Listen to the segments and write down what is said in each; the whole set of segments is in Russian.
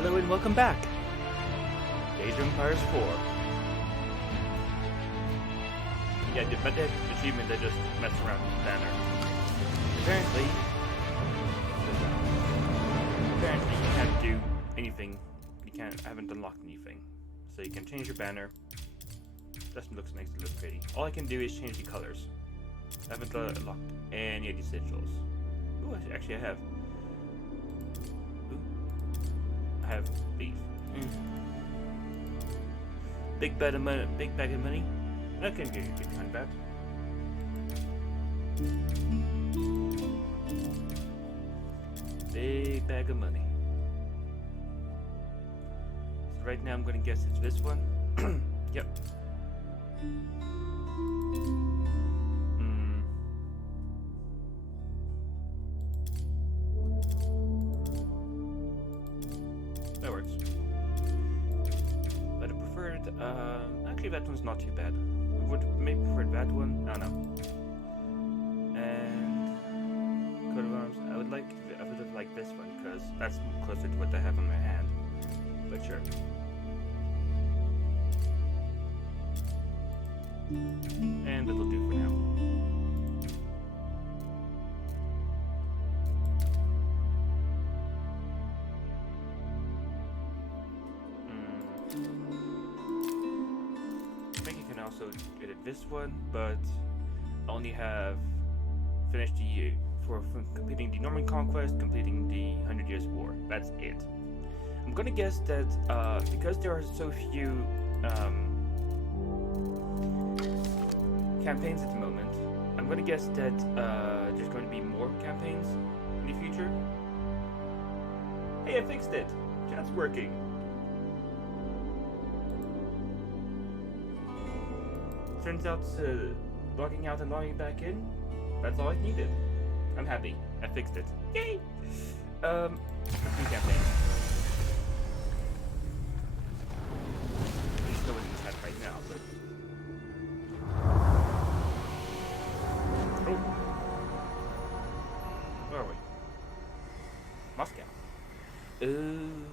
Hello and welcome back. Age of Empires 4. Yeah, but that achievement that just messed around with the banner. Apparently you can't do anything. I haven't unlocked anything. So you can change your banner. Just looks nice, it looks pretty. All I can do is change the colors. I haven't unlocked any of the essentials. Ooh, actually I have. Ooh. I have these. Big bag of money. That can get kind of bad. Big bag of money. So right now I'm gonna guess it's this one. Yep. That works. But I preferred, actually that one's not too bad. I would maybe prefer that one, I don't know. And coat of arms, I would have liked this one, because that's closer to what I have on my hand. But sure. And that'll do for now. I think you can also edit this one, but I only have finished the year for completing the Norman Conquest, completing the 100 Years' War. That's it. I'm gonna guess that because there are so few campaigns at the moment, I'm gonna guess that there's going to be more campaigns in the future. Hey, I fixed it! Chat's working. Turns out logging out and logging back in, that's all I needed. I'm happy. I fixed it. Yay! New campaign. Please no one in chat right now, but where are we? Moscow.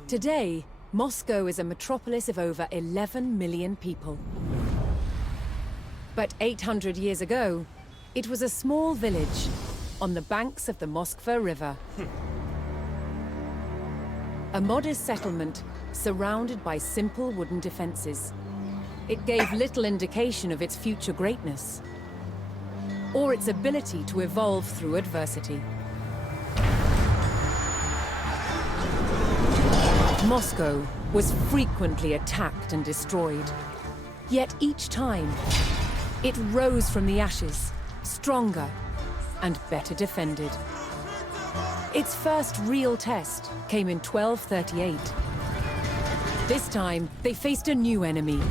Today, Moscow is a metropolis of over 11 million people. But 800 years ago, it was a small village on the banks of the Moskva River. A modest settlement surrounded by simple wooden defenses. It gave little indication of its future greatness or its ability to evolve through adversity. Moscow was frequently attacked and destroyed. Yet each time, it rose from the ashes, stronger and better defended. Its first real test came in 1238. This time, they faced a new enemy,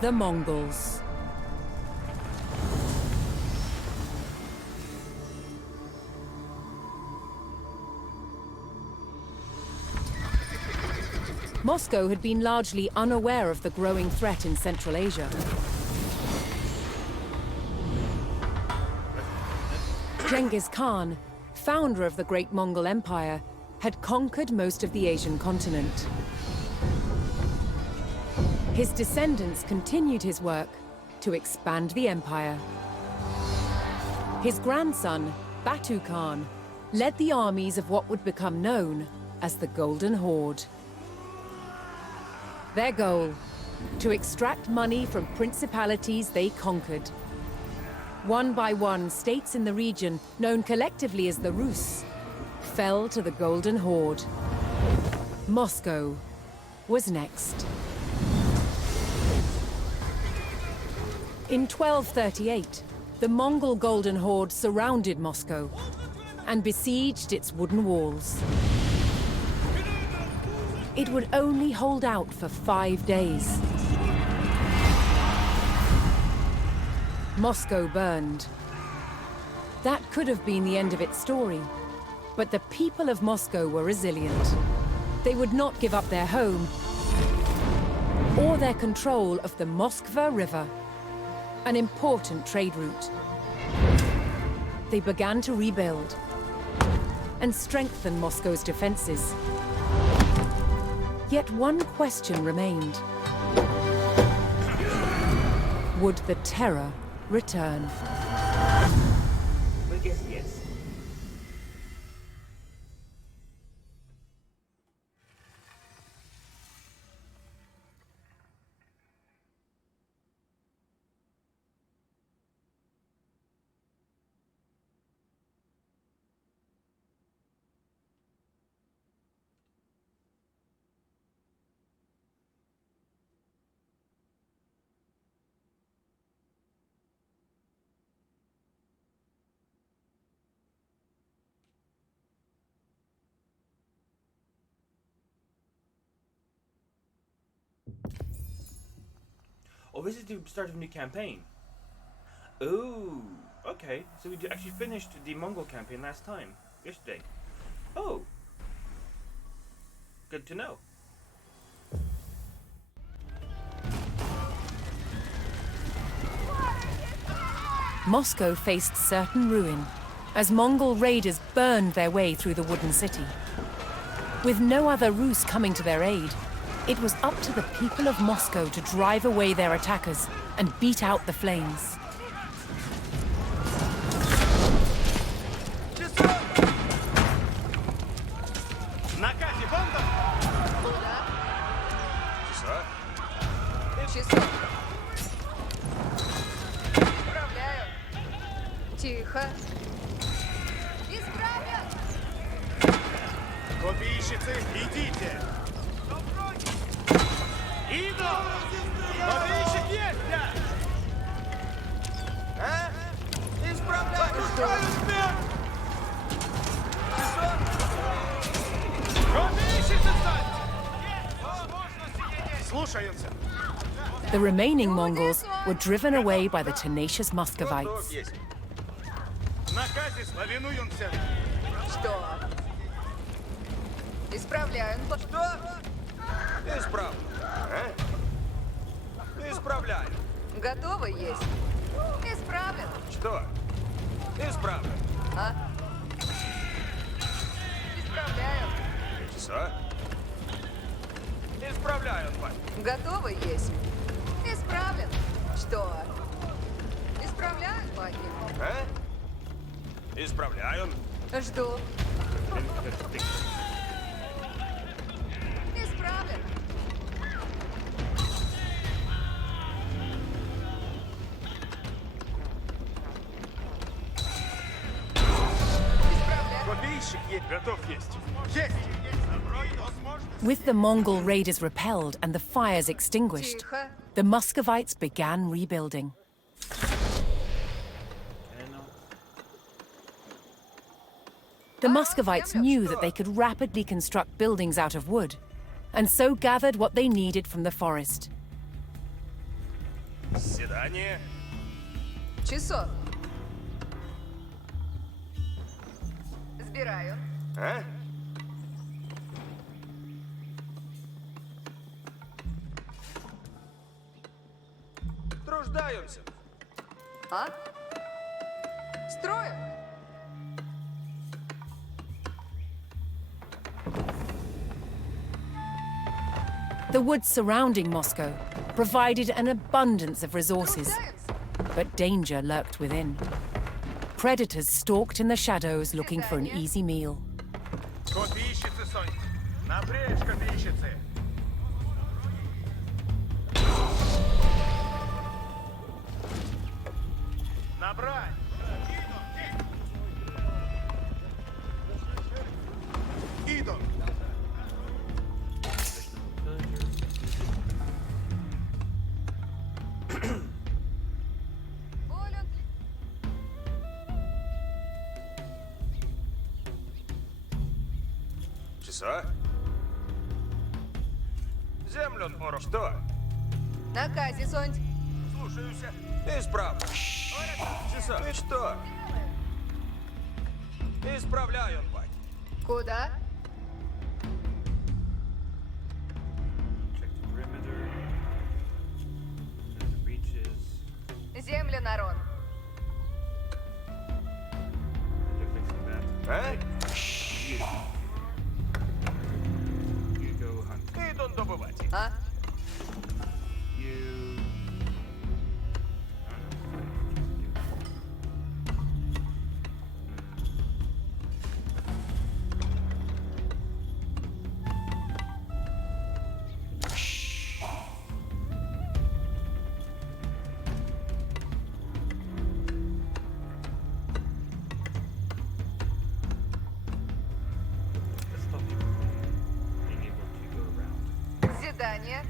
the Mongols. Moscow had been largely unaware of the growing threat in Central Asia. Genghis Khan, founder of the Great Mongol Empire, had conquered most of the Asian continent. His descendants continued his work to expand the empire. His grandson, Batu Khan, led the armies of what would become known as the Golden Horde. Their goal, to extract money from principalities they conquered. One by one, states in the region, known collectively as the Rus, fell to the Golden Horde. Moscow was next. In 1238, the Mongol Golden Horde surrounded Moscow and besieged its wooden walls. It would only hold out for 5 days. Moscow burned. That could have been the end of its story, but the people of Moscow were resilient. They would not give up their home or their control of the Moskva River, an important trade route. They began to rebuild and strengthen Moscow's defenses. Yet one question remained. Would the terror return? I guess yes. Oh, this is the start of a new campaign. Oh, okay. So we actually finished the Mongol campaign last time, yesterday. Oh, good to know. Moscow faced certain ruin as Mongol raiders burned their way through the wooden city. With no other Rus coming to their aid, it was up to the people of Moscow to drive away their attackers and beat out the flames. Тихо. Исправят! Копейщицы, идите! Иду! Копейщик есть, да? А? Исправляю! Копейщицы, встать! Слушаются! The remaining Mongols were driven away by the tenacious Muscovites. Наказе славяну юнцев! Что? Исправляю. Что? Исправлю. А? Исправляю. Готово есть. Исправлен. Что? Исправлю. А? Исправляю. Что? Исправляю, пань. Готово есть. Исправлен. Что? Исправляю, пани. А? Исправляю. Жду. Исправлен. Копейщик есть. Готов есть. Есть! With the Mongol raiders repelled and the fires extinguished, Тихо. the Muscovites began rebuilding. The Muscovites knew that they could rapidly construct buildings out of wood, and so gathered what they needed from the forest. Свидание. Часов. Сбираю. А? Труждаемся. А? Строю. The woods surrounding Moscow provided an abundance of resources, Труждаемся. but danger lurked within. Predators stalked in the shadows looking for an easy meal. Копейщицы, Сонь. Напрячь, копейщицы. Набрать. Иду. Волюнт. Часа? Землю нору. Что? Наказе, Сонь. Слушаюсь. Исправлю. Часа. Ты что? Исправляю, бать. Куда? Check the perimeter. There's the breaches. Землю, Нарон. They're fixing that. А? You go hunt. Иду добывать. А? You. Let's stop you from being able to go around. Задание.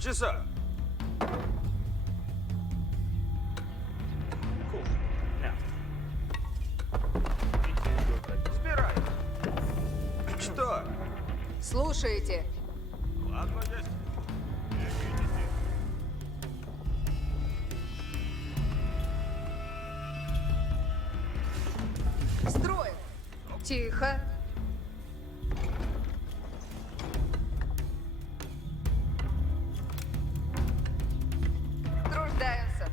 Часа. Cool. Now. You two go like this. Сбирай. Что? Слушайте. Ладно, есть. Строим. Тихо. Труждаемся.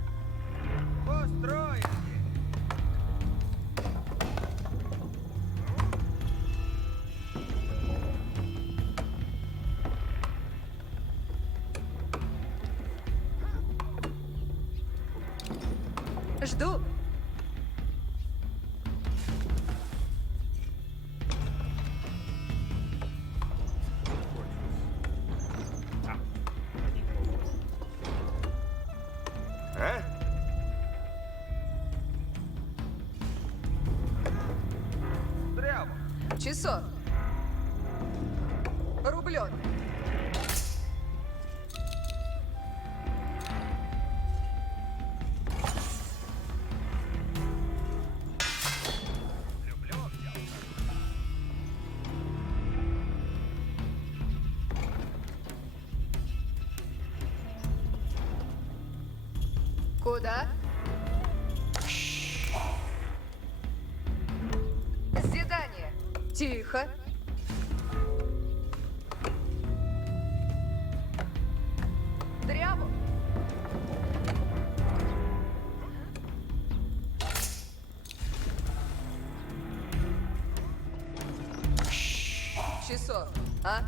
Построить. Жду. Ah. I need more wood. А? Прямо. Часов. Рублен. Люблю дело. Куда? Задание. Тихо. Дряву. Часов. А?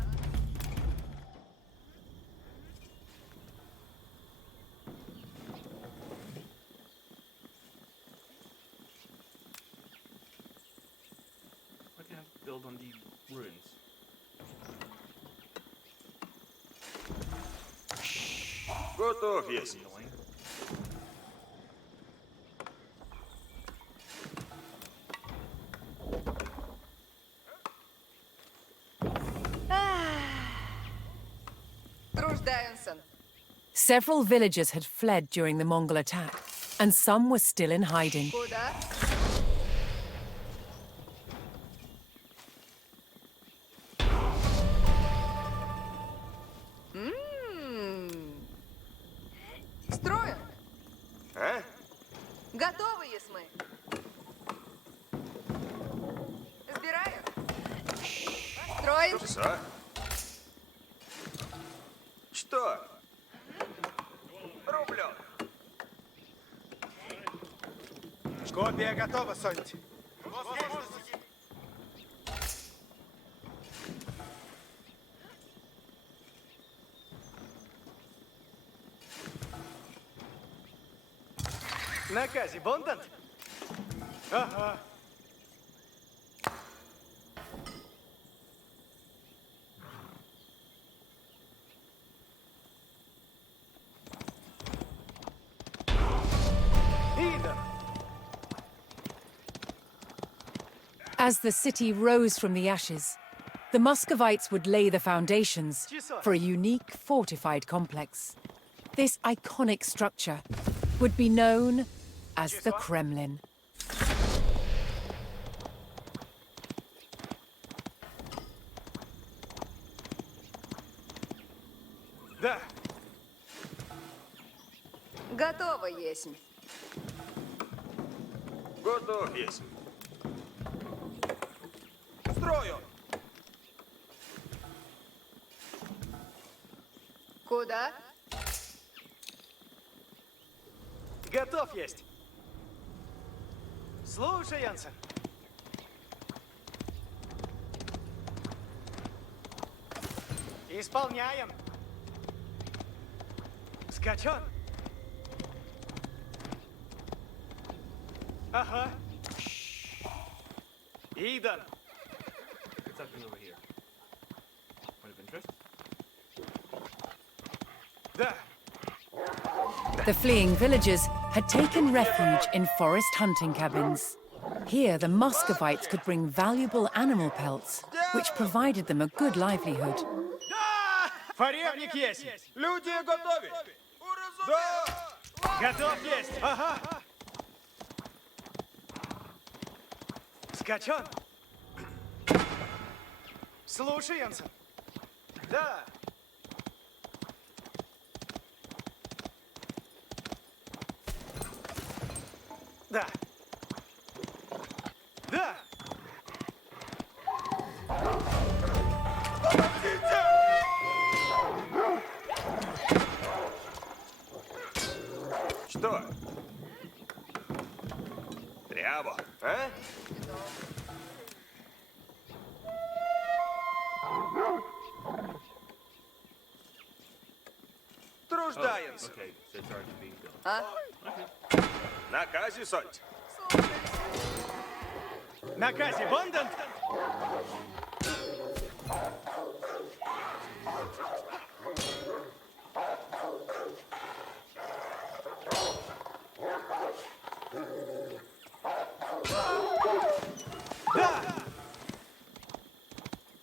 Why can't I build on the ruins? Готов есть. Annoying. Труждаемся. Several villagers had fled during the Mongol attack, and some were still in hiding. Куда? Строим. А? Готовы, есть мы. Сбираем. Строим. Часа. Что? Рублен. Копия готова, Сонти. Накази, Бондант? Ага. Ида. As the city rose from the ashes, the Muscovites would lay the foundations for a unique fortified complex. This iconic structure would be known as the Kremlin. Да. Готово, есть. Готов есть. Строю. Куда? Готов есть. Слушаемся. Исполняем. Скачон. Ага. Идан. What's happening over here? Point of interest? Да. The fleeing villagers had taken refuge in forest hunting cabins. Here, the Muscovites could bring valuable animal pelts, which provided them a good livelihood. Да! Форевник есть. Люди готовы! Да! Готов есть. Ага. Скачон. Слушаемся. Да. Да. Да. Что? Тряво, а? Труждаемся. Okay, so it's already being done. А? Наказе суть. Наказе Бондент. Да.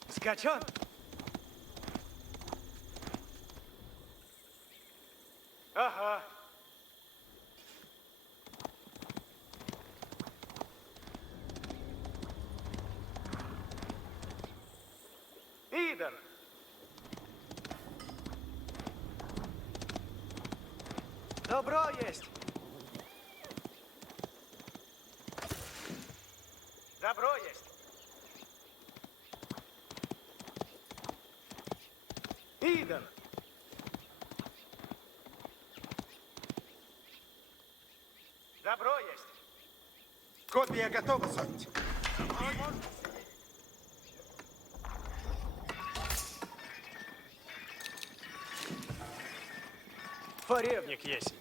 Скачон. Ага. Идан. Добро есть. Добро есть. Идан. Добро есть. Копия готова, Сонь. Форевник есть.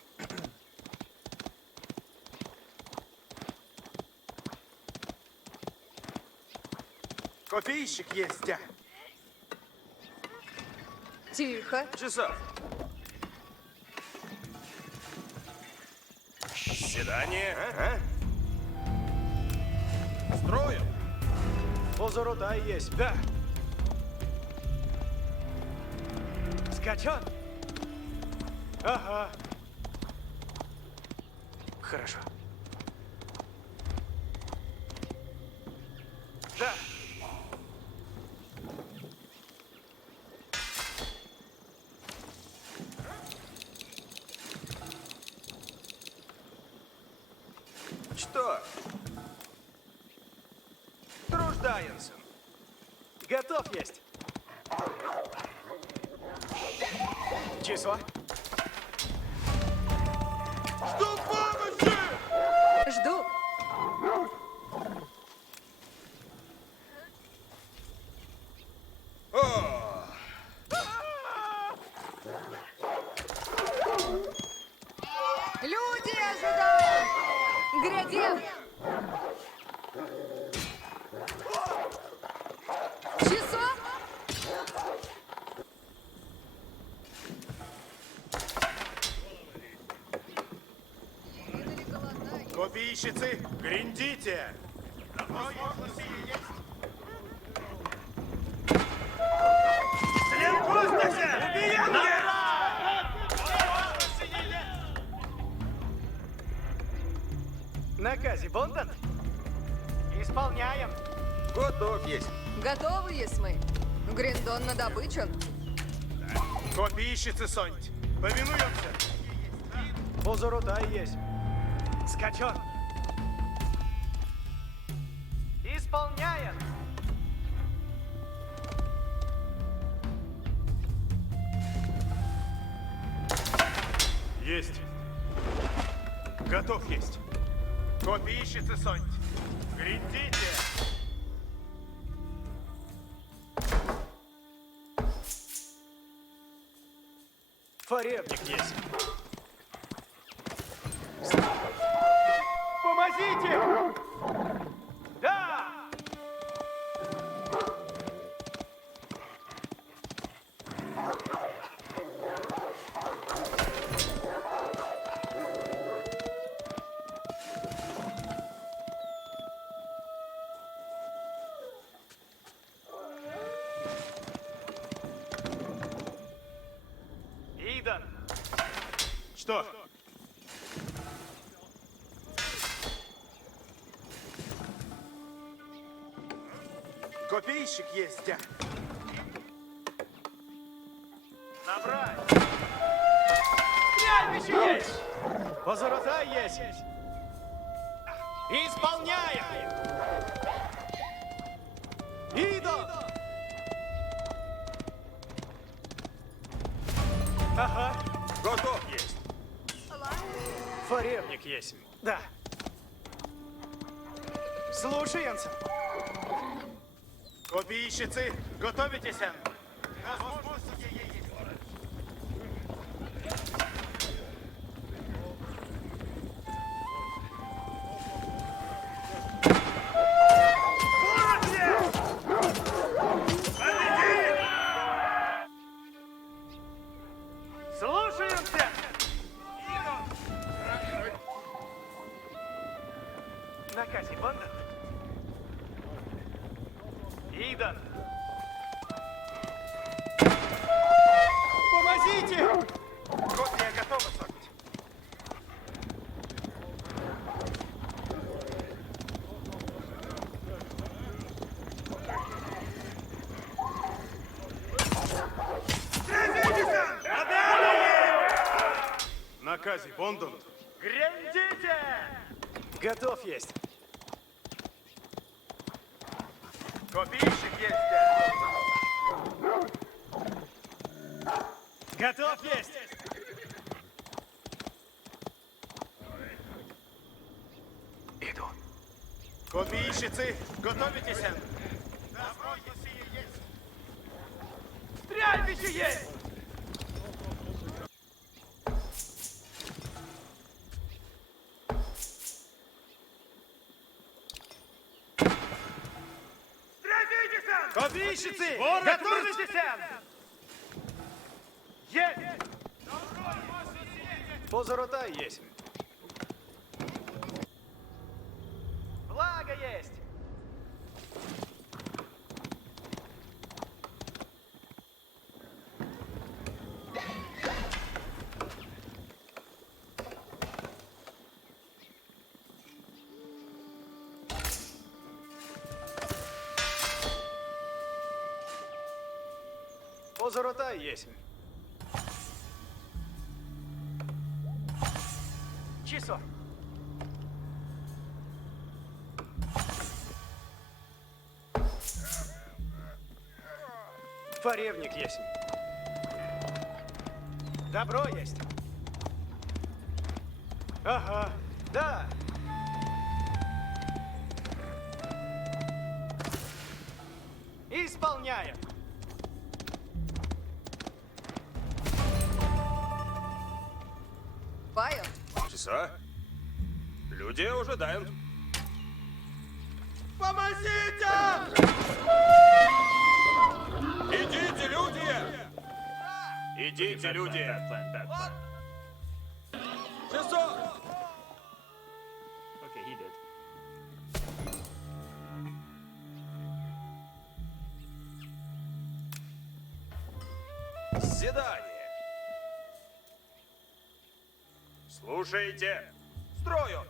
Копейщик есть, дядь. Тихо. Часов. Свидание, а? Строим. Позоротай есть. Да. Скачон. Ага. Хорошо. Да. Что? Труждаемся. Готов есть. Число. Жду помощи! Жду. О! Люди ожидают. Грядем. Часов? Копейщицы, гриндите. Наказе Бондент. Исполняем. Готов есть. Готовы есть мы. Гриндон на добычу. Копейщицы, Сонь. Повинуемся. Позоротай есть. Скачон. Исполняем. Есть. Готов есть. Копийщицы Сонь. Грядите! Форевник есть. Помогите! Да! Идан! Что? Копейщик есть, дядь. Набрать! Стрельбище есть! Позоротай есть! Исполняем! Идут! Ага, Готов есть. форевник есть. Да. Слушаемся. Копейщицы, готовитесь? Слушаемся! Наказе банда. Идан! Помогите! Копия готова, Сонь. Наказе, Бондон. Грандите! Готов есть. Копейщик есть, дядь. Готов есть. Иду. Копейщицы, готовитесь? Добро, если есть. Стрельбище есть! Копейщицы! Готовитесь! Есть! Позоротай есть. Благо есть! Позоротай есть. Часов. Форевник есть. Добро есть. Ага, да. Исполняем. Паю. Часа? Люди ожидают. Идите, люди! Идите, люди! Bad plan. Часов! Okay, he did. Седание! Слушайте! Строю!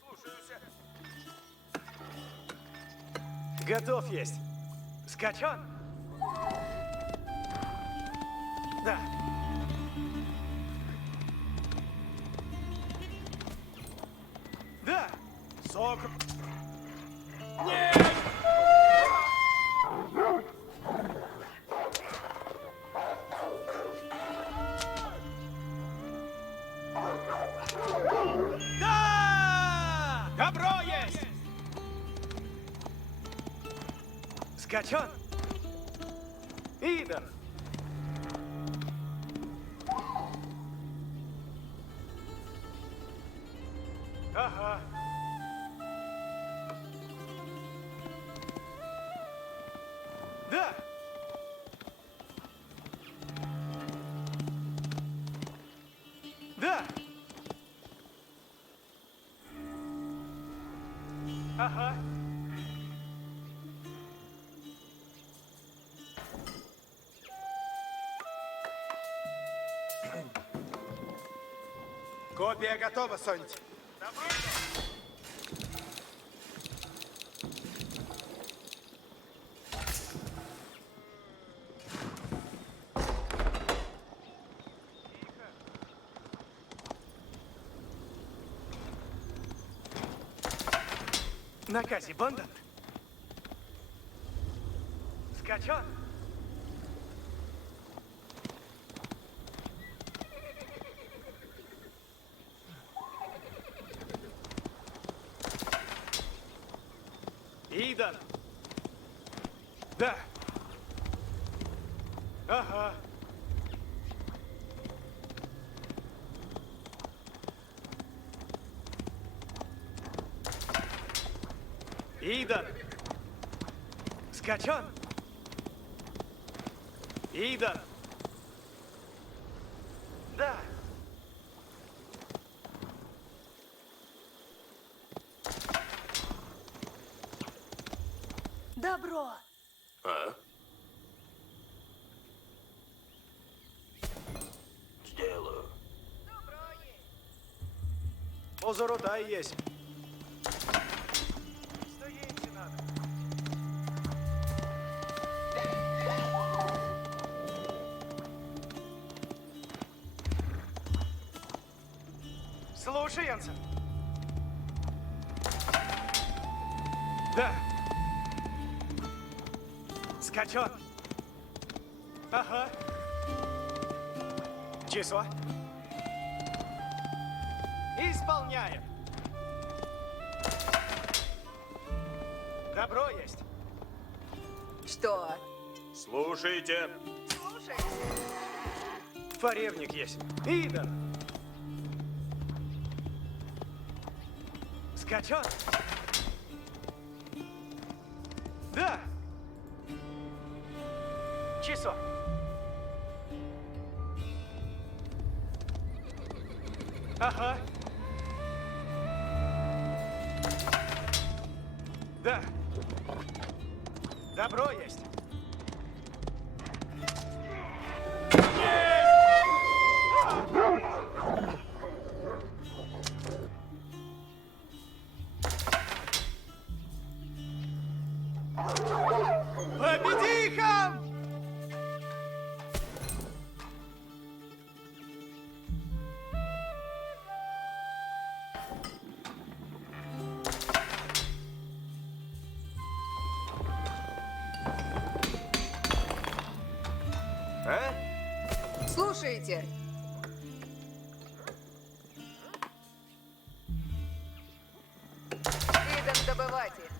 Слушаюсь. Готов есть. Скачан? Да. Да. Сок. Нет! Скачан. Идан. Ага. Да. Да. Ага. Копия готова, Сонти. Накази Бондан. Скачан. Идан. Да. Ага. Идан. Скачан. Идан. Да. Добро. А? Сделаю. Озорота есть. Стоите надо. Слушаемся. Да. Скачан. Ага. Число. Исполняем. Добро есть. Что? Слушайте. Слушай. Поревник есть. Идан. Скачан. Да. Часо. Ага. Да. Добро есть. Победи их! А? Слушайте. Идан добывать их.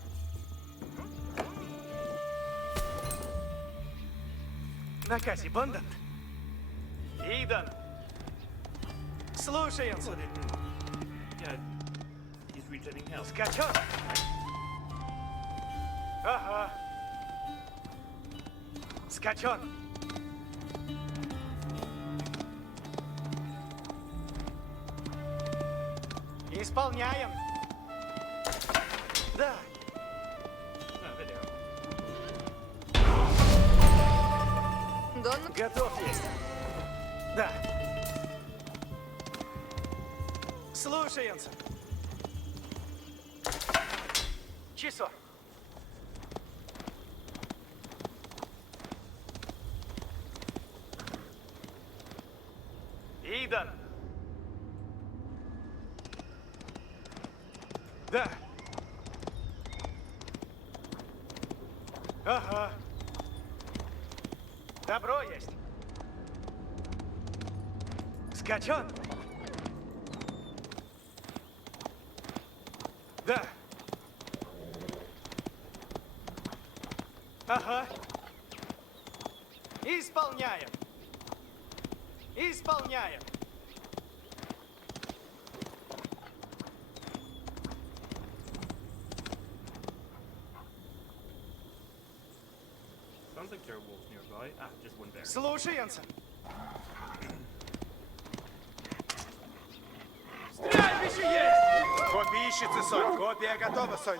Накази Бондан. Идан. Слушаемся. Well, yeah, he's regenerating health. Скачан. Ага. Скачан. Исполняем. Да. Oh, there they are. Дон, Готов есть. Да. Слушаемся. Часо. Идан. Да. Ага. Добро есть. Скачан. Да. Ага. Исполняем. Исполняем. Sounds like there are wolves nearby. Ah, just one there. Слушаемся. Стрельбище есть! Копия ищется, Сонь. Копия готова, Сонь.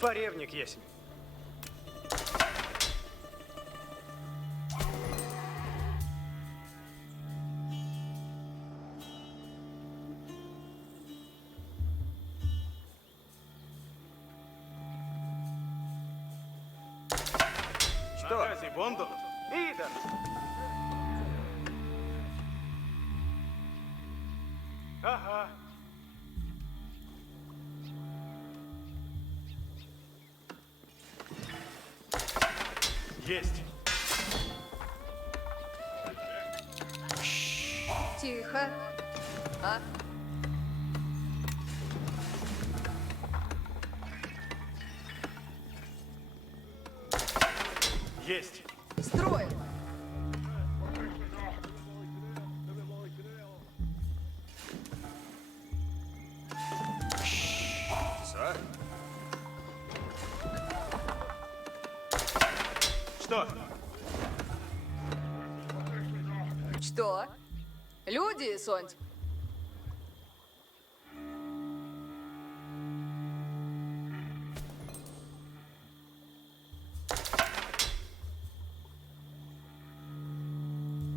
Поревник есть. Что? Бонду? Иден. Ага. Есть. Тихо. А? Есть. Строим. Са? Что? Что? Люди, Сонь.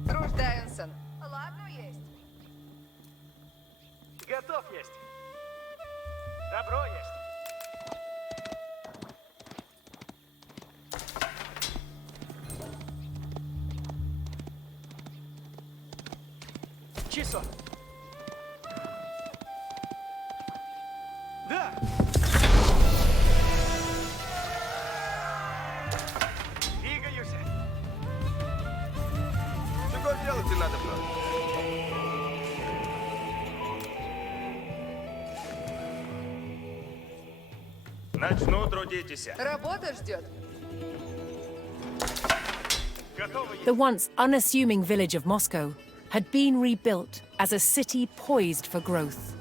Рождаются. Ладно, есть. Готов есть. Добро есть. Чисо. Да. Двигаюсь. Чего делать и надо мной? Начну трудитесь. Работа ждет. Готовы есть. The once unassuming village of Moscow had been rebuilt as a city poised for growth.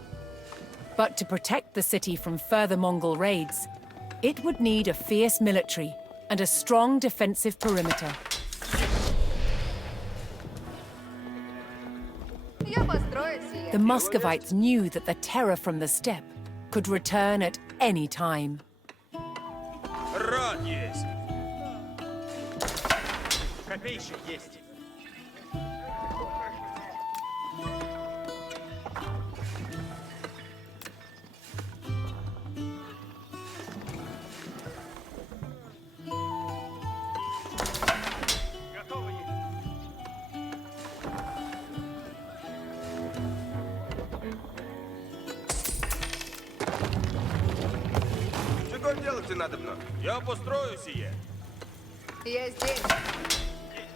But to protect the city from further Mongol raids, it would need a fierce military and a strong defensive perimeter. Я построю сие. The Muscovites knew that the terror from the steppe could return at any time. Рад есть. Копейщик есть. Готовы есть. Чего делать и надо мной? Я построю сие. Я здесь.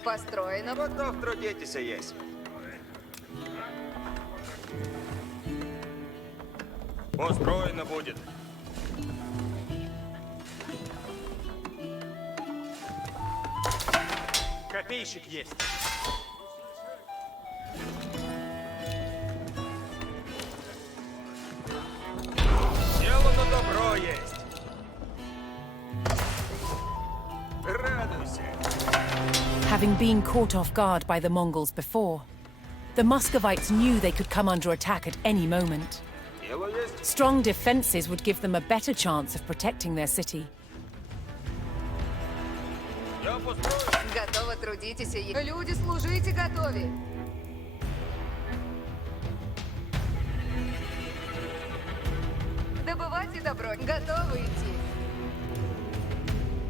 Построено. Готов трудитесь есть. Построено будет. Копейщик есть. Сделано добро есть. Радуйся. Having been caught off guard by the Mongols before, the Muscovites knew they could come under attack at any moment. Дело есть. Strong defenses would give them a better chance of protecting their city. Я построю. Готово, трудитесь. Люди, служите, готове. Добывайте добро. Готовы идти.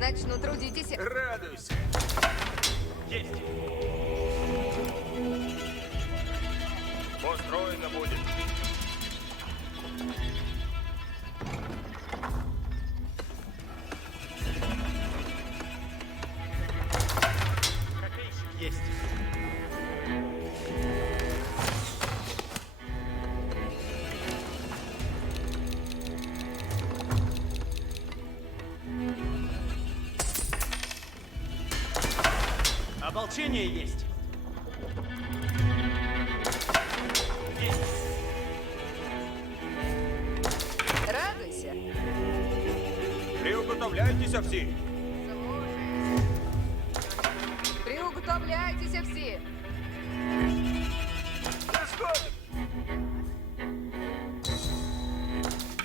Начну, трудитесь. Радуйся. Есть. Построено будет. Ополчение есть. Есть. Радуйся. Приготовляйтеся всі. Приуготовляйтесь всі. Исходим.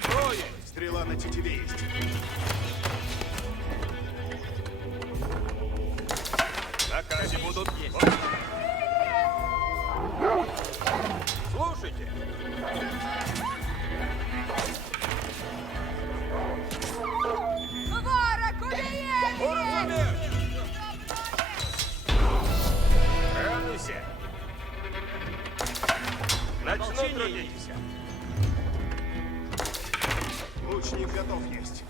Троє. Стрела на тетиве есть. Накази будут. Слушайте. Ворог убиение! Уразумев. Радуйся. Начну Ополчение трудиться. Лучник готов есть.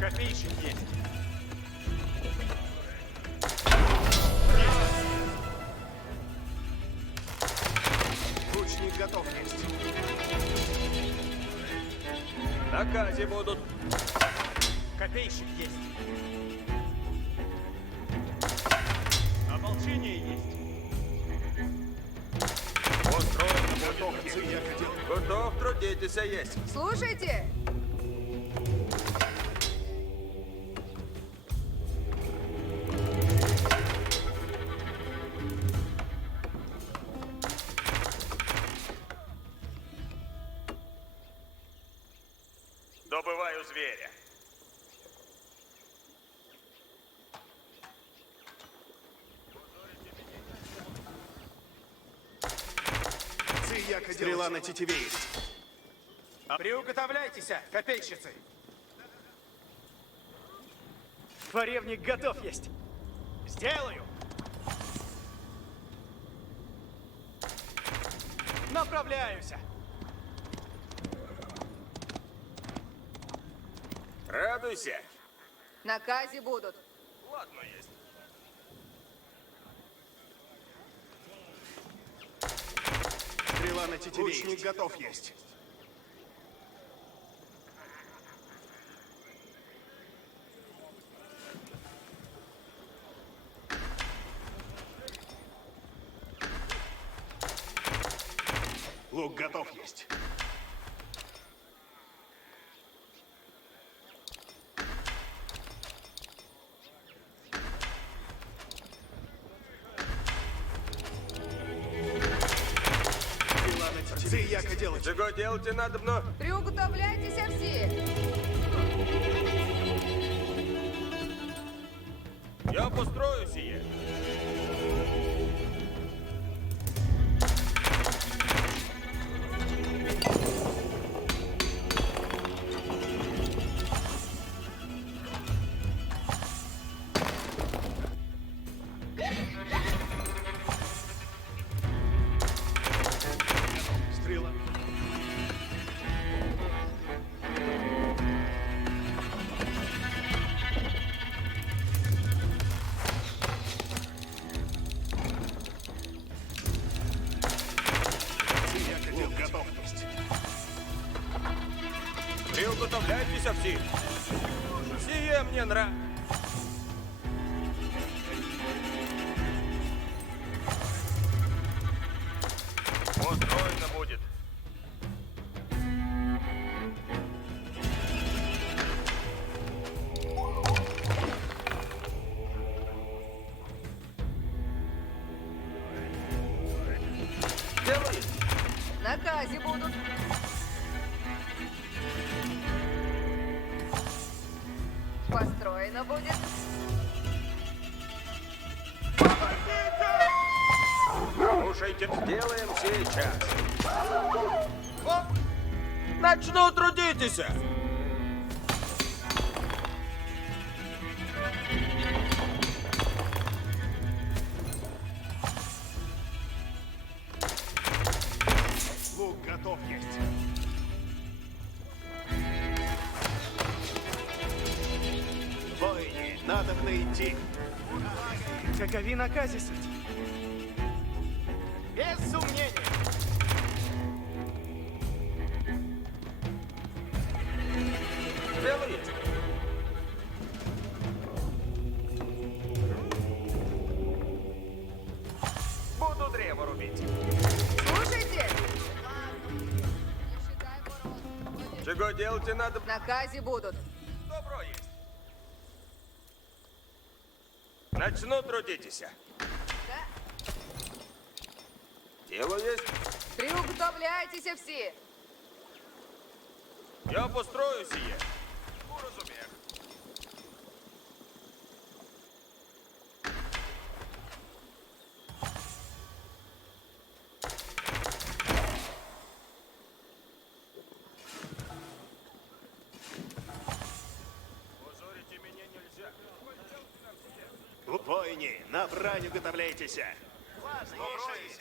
Копейщик есть. Лучник готов есть. Накази будут. Копейщик есть. Ополчение есть. Устроено Готов будет. есть. Яко делаю. Готов трудитеся есть. Слушайте. Добываю зверя. Яко стрела на тетиве есть. Приуготовляйтесь, копейщицы. Форевник готов есть. Сделаю. Направляюсь. Радуйся. Накази будут. Ладно есть. Стрела на тетиве есть. Лучник готов есть. Лук готов есть. Стрела на тетиве. Яко делать. Чего делать надо, но? Приуготовляйтесь всі. Я построю сие. Стрела. Яко делать. Лук готов есть. Приуготовляйтесь всі. Сие мне нравится. Устроено будет. Делай. Накази будут. Построено будет. Слушайте, сделаем сейчас. Оп! Начну трудитесь. Лук готов есть. Воине, надо идти. Какови накази суть? Без сомнения. Делай. делать надо? В наказе будут. Добро есть. Начну трудитесь. Да? Дело есть. Приуготовляйтесь все. Я построю сие. Уразумех. Позорите меня нельзя. Воїни, на брань уготовляйтесь. Слушаюсь.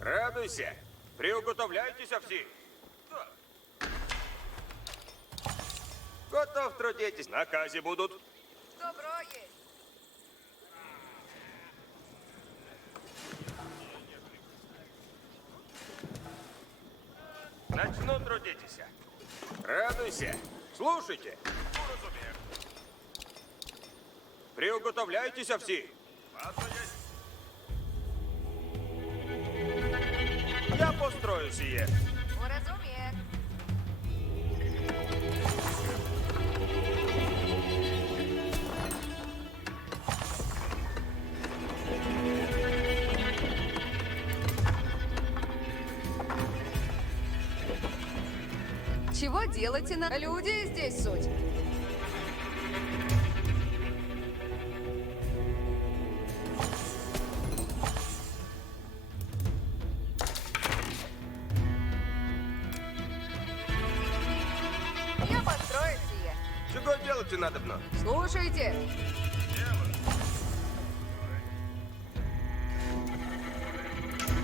Радуйся. Приуготовляйтесь все. Готов трудитесь. Наказе будут. Добро есть. Начну трудитесь. Радуйся. Слушайте. Уразумех. Приуготовляйтесь все. Ладно есть. Я построю сие. Уразумех. Чего делаете на... Люди здесь суть. Я построю сие. Чего делать надо мной? Слушайте.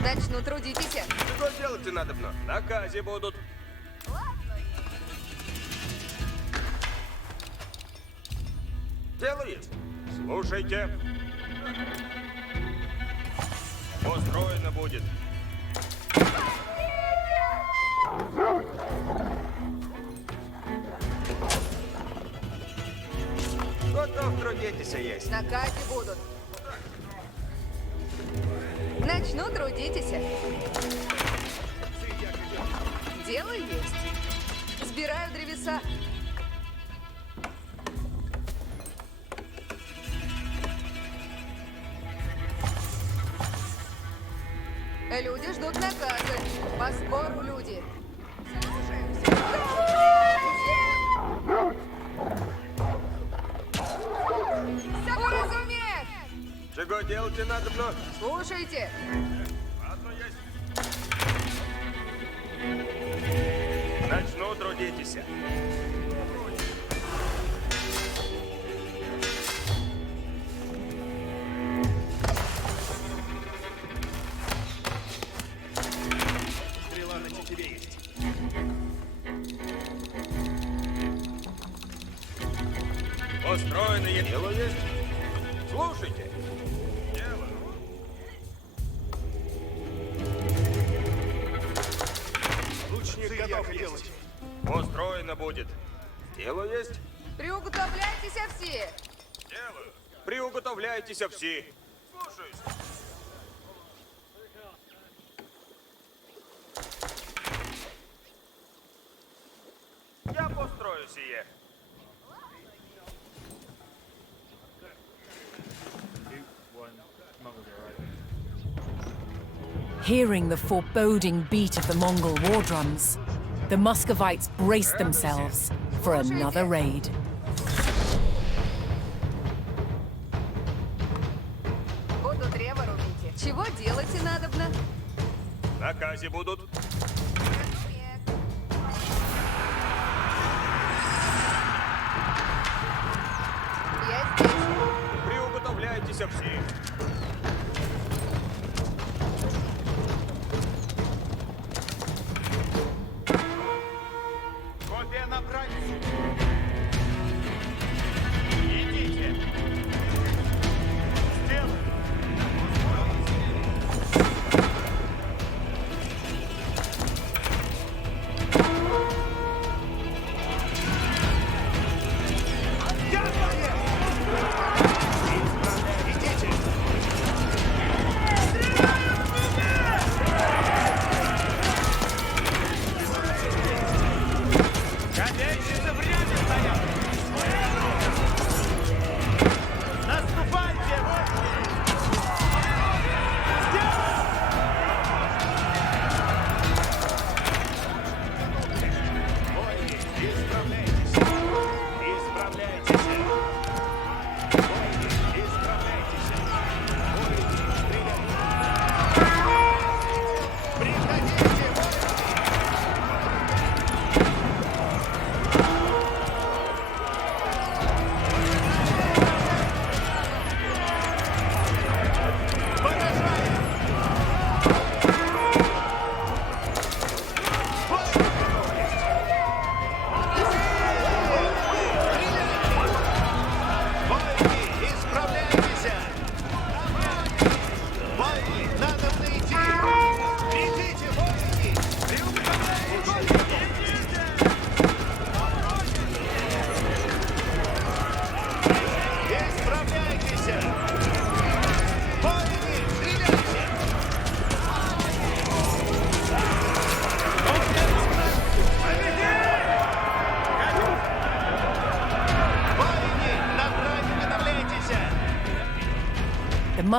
Начну трудитесь. Чего делать надо мной? Наказе будут. Ладно. Дело есть. Слушайте. Построено будет. Готов трудитесь есть. На наказе будут. Начну трудитесь. Дело есть. Сбираю древеса. Люди ждут наказа. По спору люди. Слушаюсь. Уразумех! Чего делать надо мной? Слушайте. Ладно есть. Начну трудитесь. Стрела на тетиве есть. Построенное дело есть. Слушайте. Дело. Лучник готов делать. Построено будет. Дело есть. Приуготовляйтесь все. Делаю. Приуготовляйтесь все. Слушаюсь. Я построю сие. Hearing the foreboding beat of the Mongol war drums, the Muscovites braced themselves for another raid. Буду древо рубите. Чего делать надобно? Наказе будут. Уразумех. Я здесь. Приуготовляйтесь все. Копия на брань. Идите. Сделай.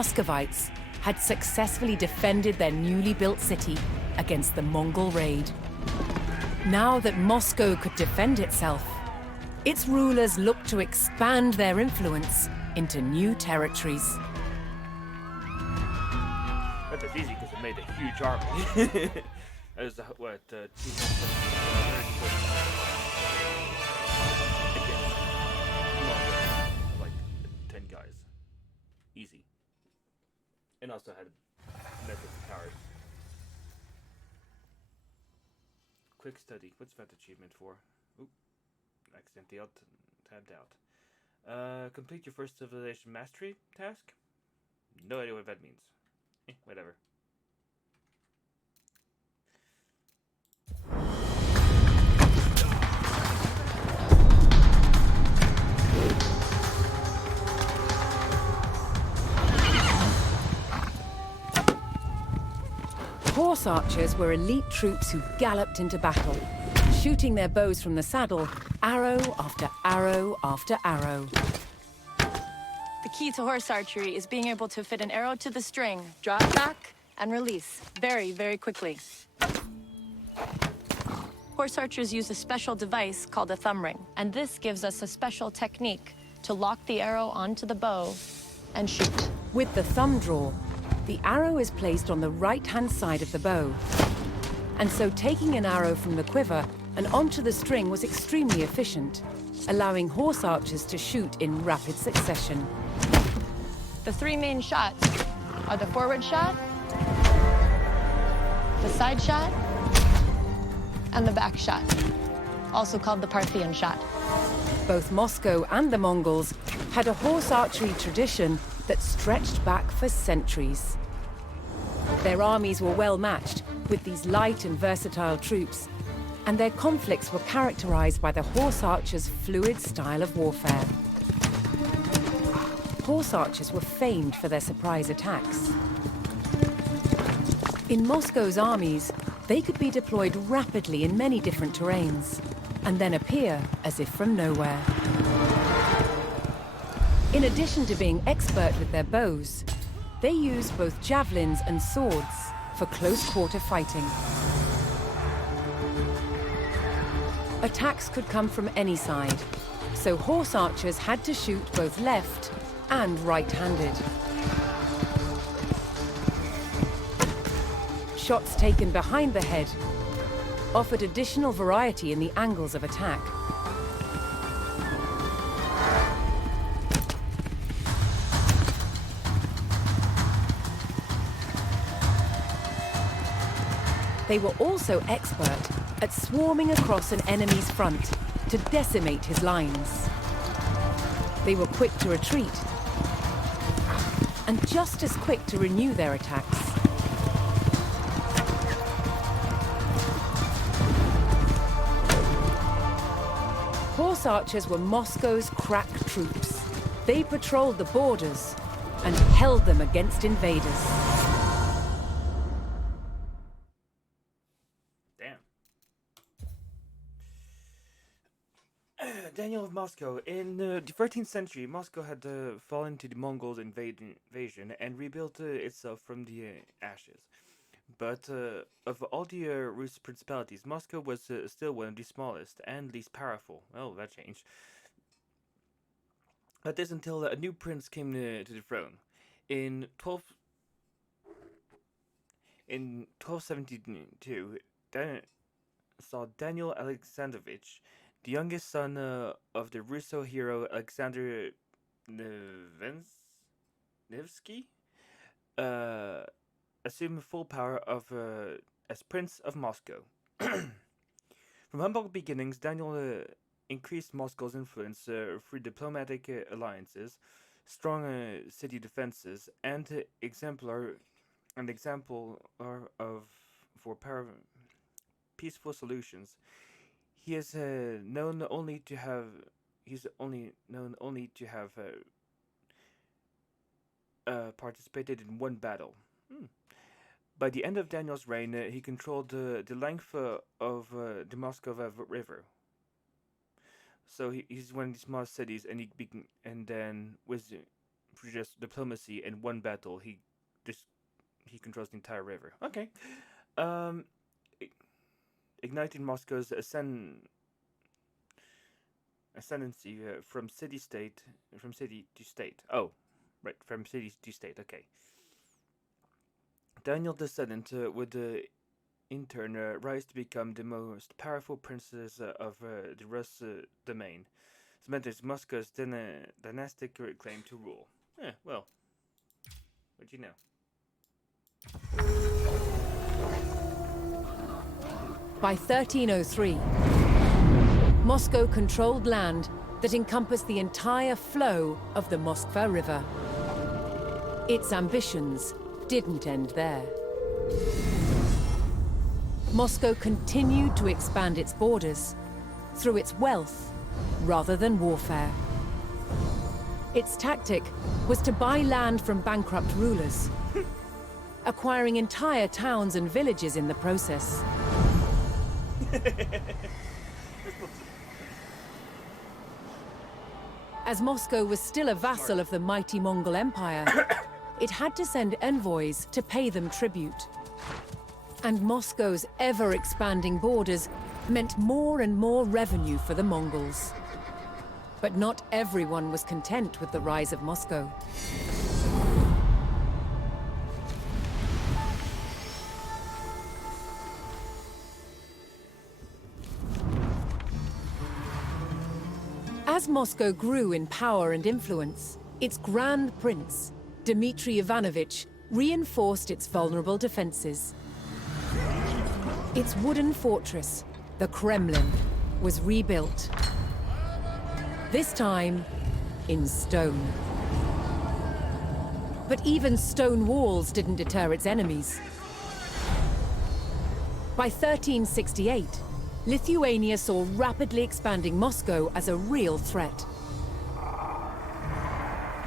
Muscovites had successfully defended their newly built city against the Mongol raid. Now that Moscow could defend itself, its rulers looked to expand their influence into new territories. That was easy because it made a huge army. That was what 10 guys, easy, and also had methods of towers. Quick study. What's that achievement for? Oop, accidentally tabbed out. Complete your first civilization mastery task. No idea what that means. Whatever. Horse archers were elite troops who galloped into battle, shooting their bows from the saddle, arrow after arrow after arrow. The key to horse archery is being able to fit an arrow to the string, draw it back, and release very, very quickly. Horse archers use a special device called a thumb ring, and this gives us a special technique to lock the arrow onto the bow and shoot. With the thumb draw, the arrow is placed on the right-hand side of the bow. And so taking an arrow from the quiver and onto the string was extremely efficient, allowing horse archers to shoot in rapid succession. The three main shots are the forward shot, the side shot, and the back shot, also called the Parthian shot. Both Moscow and the Mongols had a horse archery tradition that stretched back for centuries. Their armies were well matched with these light and versatile troops, and their conflicts were characterized by the horse archers' fluid style of warfare. Horse archers were famed for their surprise attacks. In Moscow's armies, they could be deployed rapidly in many different terrains, and then appear as if from nowhere. In addition to being expert with their bows, they used both javelins and swords for close-quarter fighting. Attacks could come from any side, so horse archers had to shoot both left and right-handed. Shots taken behind the head offered additional variety in the angles of attack. They were also expert at swarming across an enemy's front to decimate his lines. They were quick to retreat and just as quick to renew their attacks. Horse archers were Moscow's crack troops. They patrolled the borders and held them against invaders. Daniel of Moscow. In the 13th century, Moscow had fallen to the Mongols' invasion and rebuilt itself from the ashes. But of all the Rus principalities, Moscow was still one of the smallest and least powerful. Well, that changed. But this until a new prince came to the throne. In 1272, saw Daniel Alexandrovich, the youngest son of the Russo hero Alexander Nevsky, assumed full power of as Prince of Moscow. From humble beginnings, Daniel increased Moscow's influence through diplomatic alliances, strong city defenses, and example for peaceful solutions. He is known only to have participated in one battle. By the end of Daniel's reign, he controlled the length of the Moscow River. So he's one of the smallest cities, and then through just diplomacy in one battle, he controls the entire river. Okay. Igniting Moscow's ascendancy from city to state. Oh, right, from city to state. Okay. Daniel descendant would in turn rise to become the most powerful princess of the Rus domain, cementing Moscow's dynastic claim to rule. Well, what'd you know? By 1303, Moscow controlled land that encompassed the entire flow of the Moskva River. Its ambitions didn't end there. Moscow continued to expand its borders through its wealth rather than warfare. Its tactic was to buy land from bankrupt rulers, acquiring entire towns and villages in the process. As Moscow was still a vassal of the mighty Mongol Empire, it had to send envoys to pay them tribute. And Moscow's ever-expanding borders meant more and more revenue for the Mongols. But not everyone was content with the rise of Moscow. As Moscow grew in power and influence, its Grand Prince, Dmitry Ivanovich, reinforced its vulnerable defenses. Its wooden fortress, the Kremlin, was rebuilt. This time, in stone. But even stone walls didn't deter its enemies. By 1368, Lithuania saw rapidly expanding Moscow as a real threat.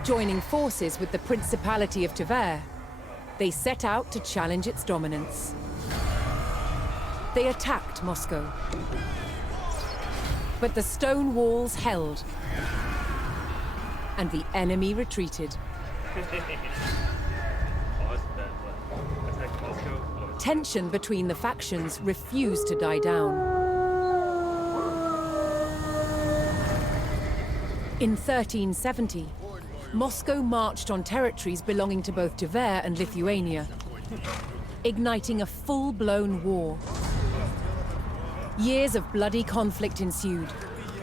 Joining forces with the Principality of Tver, they set out to challenge its dominance. They attacked Moscow. But the stone walls held, and the enemy retreated. Tension between the factions refused to die down. In 1370, Moscow marched on territories belonging to both Tver and Lithuania, igniting a full-blown war. Years of bloody conflict ensued,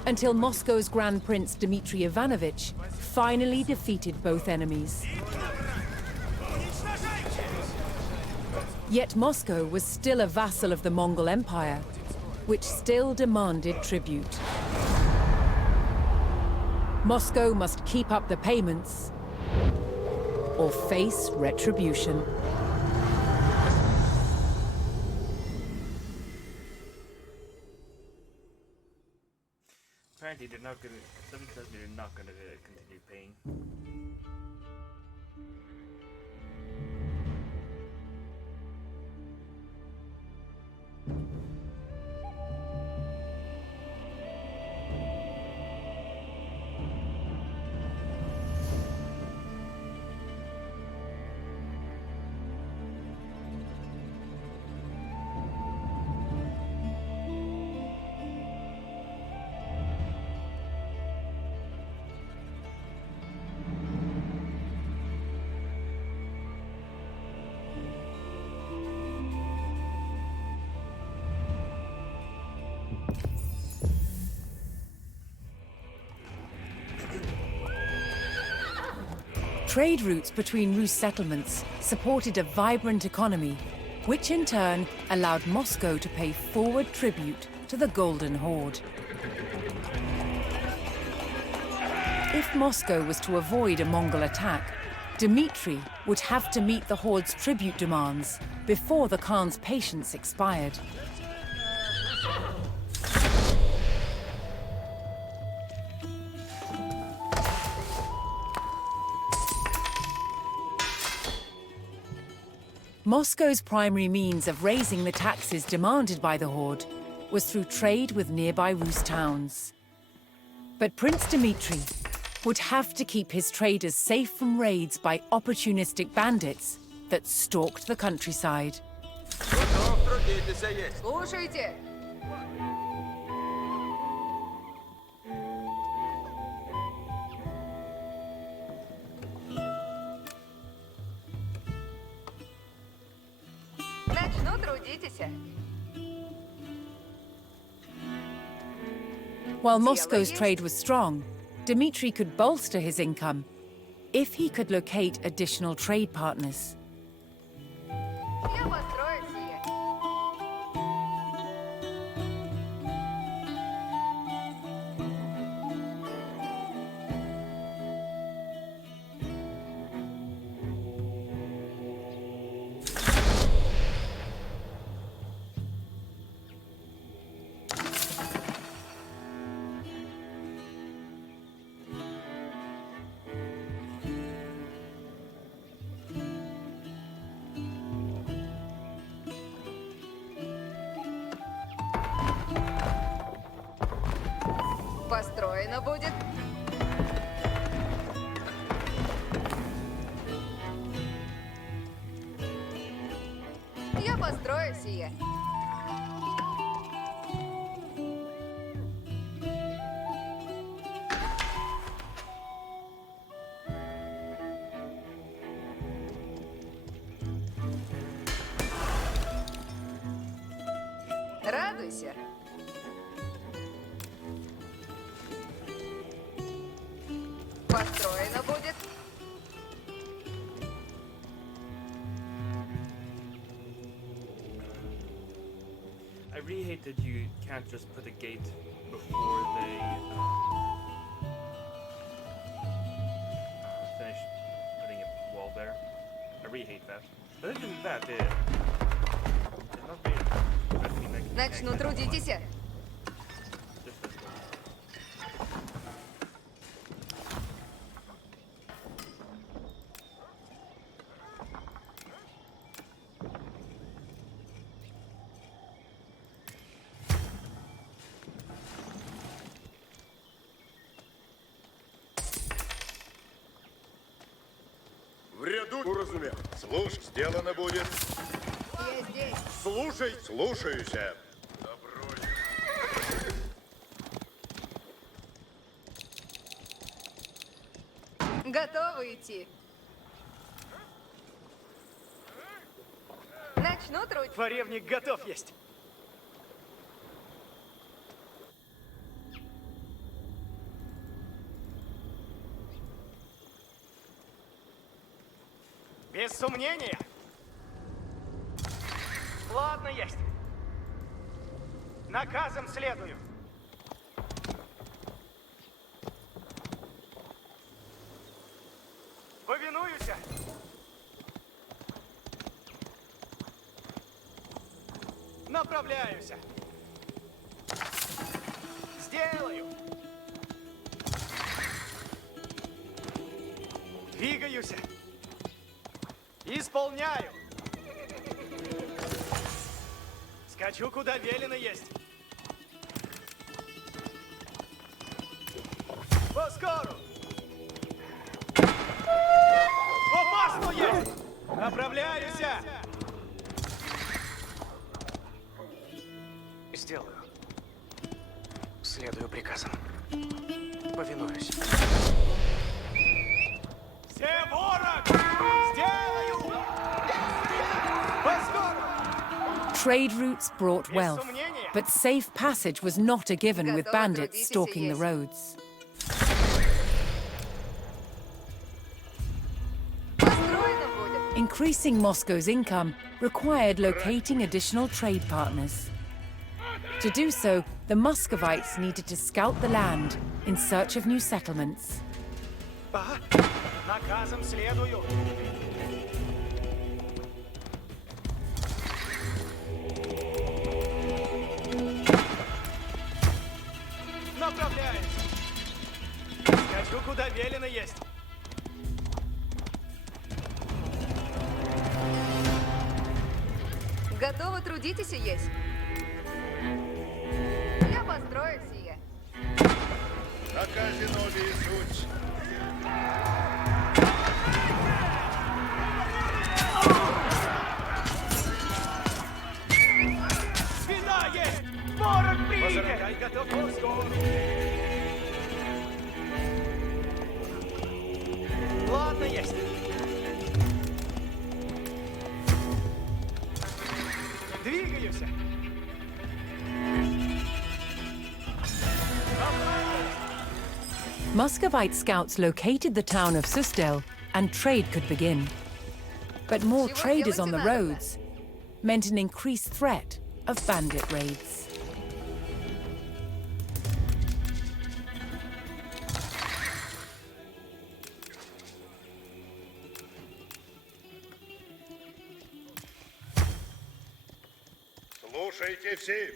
until Moscow's Grand Prince Dmitry Ivanovich finally defeated both enemies. Yet Moscow was still a vassal of the Mongol Empire, which still demanded tribute. Moscow must keep up the payments or face retribution. Apparently they're not gonna, something tells me they're not gonna continue paying. Trade routes between Rus settlements supported a vibrant economy, which in turn allowed Moscow to pay forward tribute to the Golden Horde. If Moscow was to avoid a Mongol attack, Dmitry would have to meet the Horde's tribute demands before the Khan's patience expired. Moscow's primary means of raising the taxes demanded by the Horde was through trade with nearby Rus towns. But Prince Dmitry, would have to keep his traders safe from raids by opportunistic bandits that stalked the countryside. Готов, трудитеся есть. Слушайте. Начну трудитеся. While Moscow's trade was strong, Dmitry could bolster his income if he could locate additional trade partners. Я построю сие. Построено будет. Я построю сие. Радуйся. Построено будет. I really hate that you can't just put a gate before they finish putting a wall there. I really hate that. But other than that, they're not really. I mean, like, Начну трудитеся. just this way. В ряду, уразумел. Слушай, сделано будет. Я здесь. Слушай, слушаюсь. Готовы идти. Начну трудиться. Форевник готов есть. Без сомнения. Ладно, есть. Наказом следую. Повинуюсь. Направляюсь. Сделаю. Двигаюсь. Исполняю. Скачу, куда велено есть. Поскору. Опасно есть. Направляюсь. Сделаю. Следую приказам. Повинуюсь. Все ворог! Сделаю! Поскору! Trade routes brought wealth, but safe passage was not a given with bandits stalking the roads. Построено будет. Increasing Moscow's income required locating additional trade partners. To do so, the Muscovites needed to scout the land in search of new settlements. Ага. Наказом следую. Направляюсь. Скачу, куда велено есть. Готовы трудитесь и есть. Я построю сие. На казино суть. Вина есть! Ворог принят! Возрождай, готов к пуску. Ладно, есть. Двигаюсь. Muscovite scouts located the town of Sustel, and trade could begin. But more traders on the roads meant an increased threat of bandit raids. Слушайте все.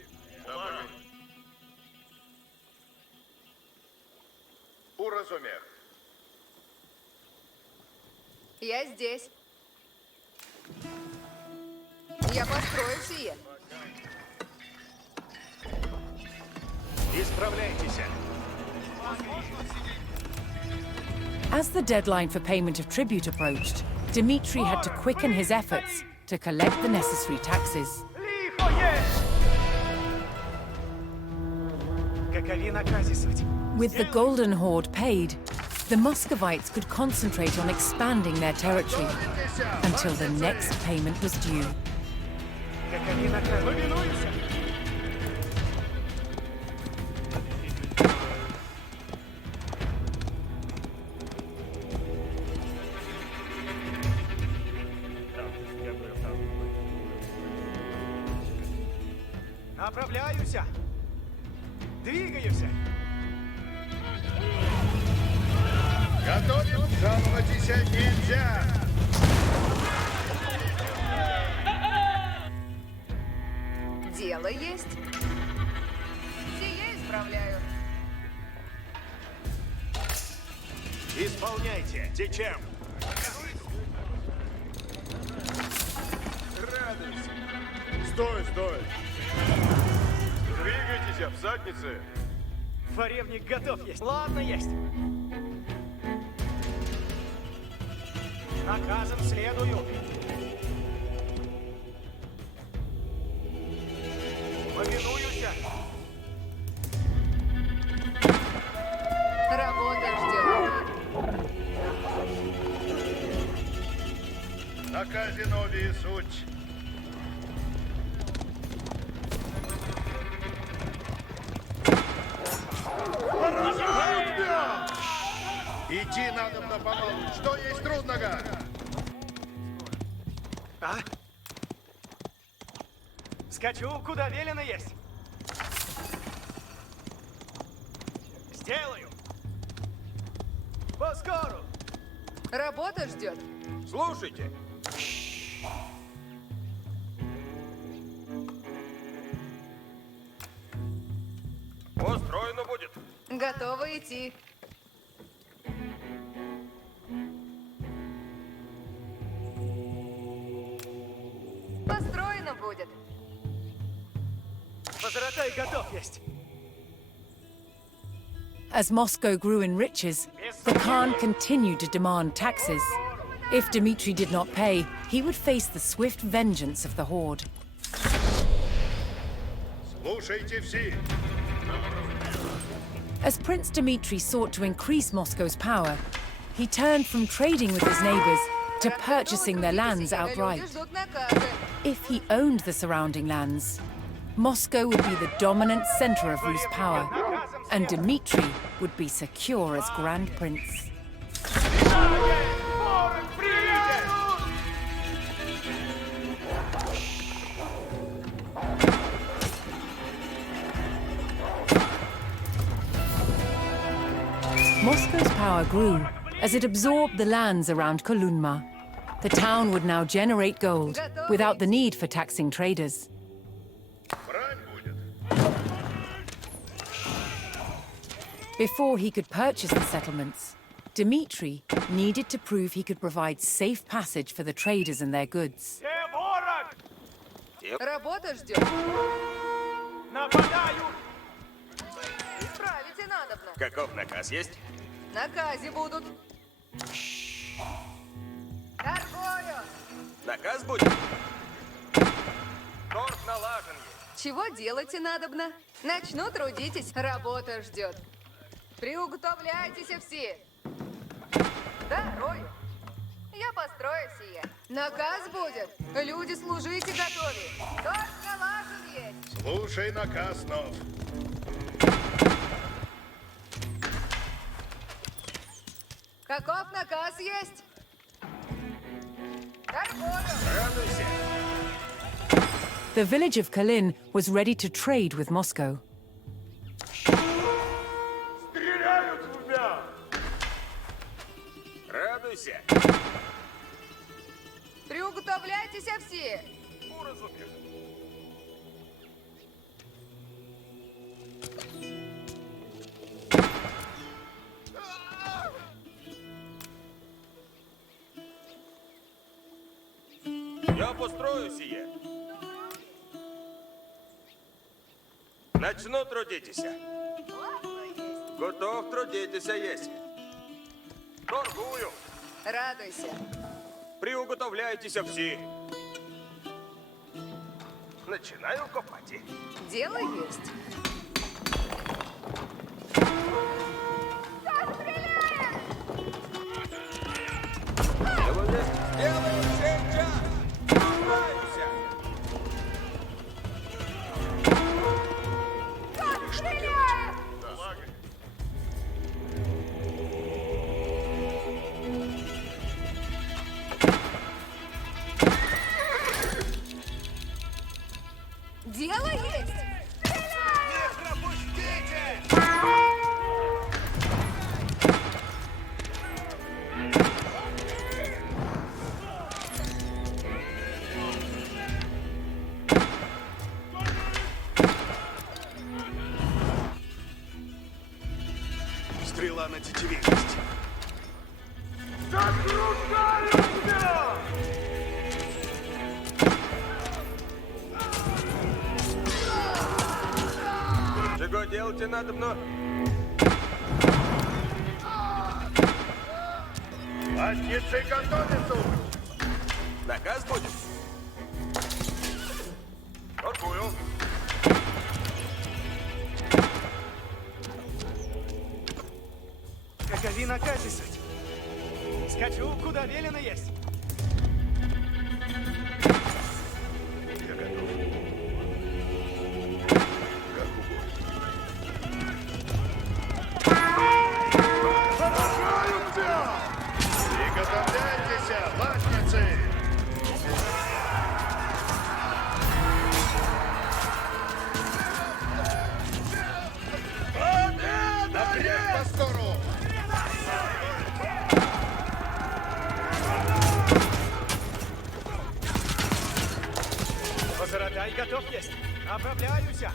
Уразумех. Я здесь. Я построю сие. Исправляйтесь. As the deadline for payment of tribute approached, Dmitri had to quicken his efforts to collect the necessary taxes. Лихо есть! Какови накази суть? With the Golden Horde paid, the Muscovites could concentrate on expanding their territory until the next payment was due. Какови накази? Повинуйся! Направляюсь! Двигаюсь! Готовим, жаловайтесь нельзя. Дело есть. Сие исправляю. Исполняйте! Течем! Радуйся. Стой, стой. Двигайтесь в заднице. Форевник готов есть. Ладно, есть. Наказом следую. Повинуюсь. Работа ждет. На казинове суть. Идти надо на помалу. Что есть трудного? А? Скачу, куда велено есть. Сделаю. Поскору. Работа ждет. Слушайте. Устроено будет. Готова идти. Построено будет. Возротай готов есть. As Moscow grew in riches, the Khan continued to demand taxes. If Dmitri did not pay, he would face the swift vengeance of the Horde. Слушайте все. As Prince Dmitri sought to increase Moscow's power, he turned from trading with his neighbors to purchasing their lands outright. Люди ждут наказы. If he owned the surrounding lands, Moscow would be the dominant center of Rus' power, and Dmitri would be secure as Grand Prince. Ворог принят! Moscow's power grew as it absorbed the lands around Kolunma. The town would now generate gold without the need for taxing traders. Брань будет. Before he could purchase the settlements, Dmitri needed to prove he could provide safe passage for the traders and their goods. Ворог! Работа ждет. Нападаю! Исправить и надобно. Каков наказ есть? На казе будут. Торгую! Наказ будет? Торг налажен есть. Чего делать надобно? Начну трудитесь, работа ждет. Приуготовляйтесь все. Дарую. Я построю сие. Наказ будет. Люди, служите готове. Торг налажен есть. Слушай наказ, Нов. Каков наказ есть? Торгую. Радуйся. The village of Kalin was ready to trade with Moscow. Стреляют в меня! Радуйся. Приуготовляйтесь все. Уразумел. Я построю сие. Начну трудитеся. Ладно есть. Готов трудитеся есть. Торгую. Радуйся. Приуготовляйтесь все. Начинаю копать. Дело есть. Делаю сейчас. Стараюся. Дело есть. Не пропустите! Стрела на тетиве есть. Сокрушаю тебя! Чего делать надо мной? Латницы готовятся. Наказ будет? Торгую. Какови наказы суть? Скачу, куда велено есть. Я готов. Как угодно. Поражаю тебя! Приготовляйтесь, латницы. Напряг по сторону. Возротай, готов есть. Направляюся.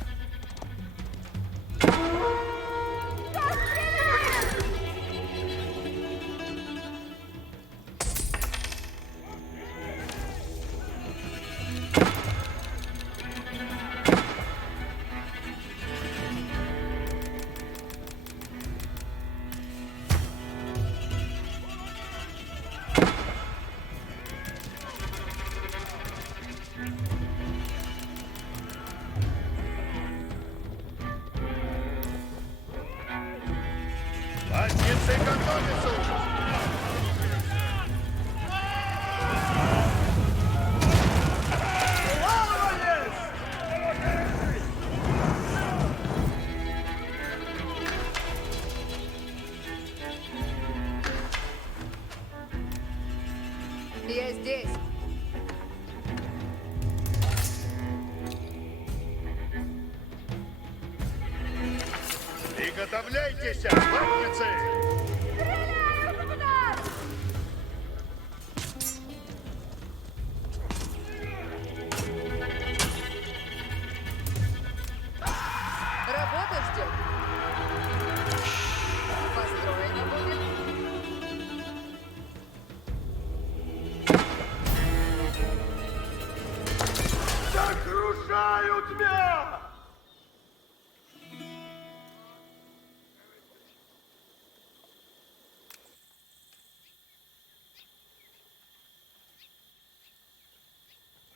Латницы готовятся. Я здесь. Приготовляйтесь, латницы. Работа ждет. Построено будет. Сокрушаю тебя!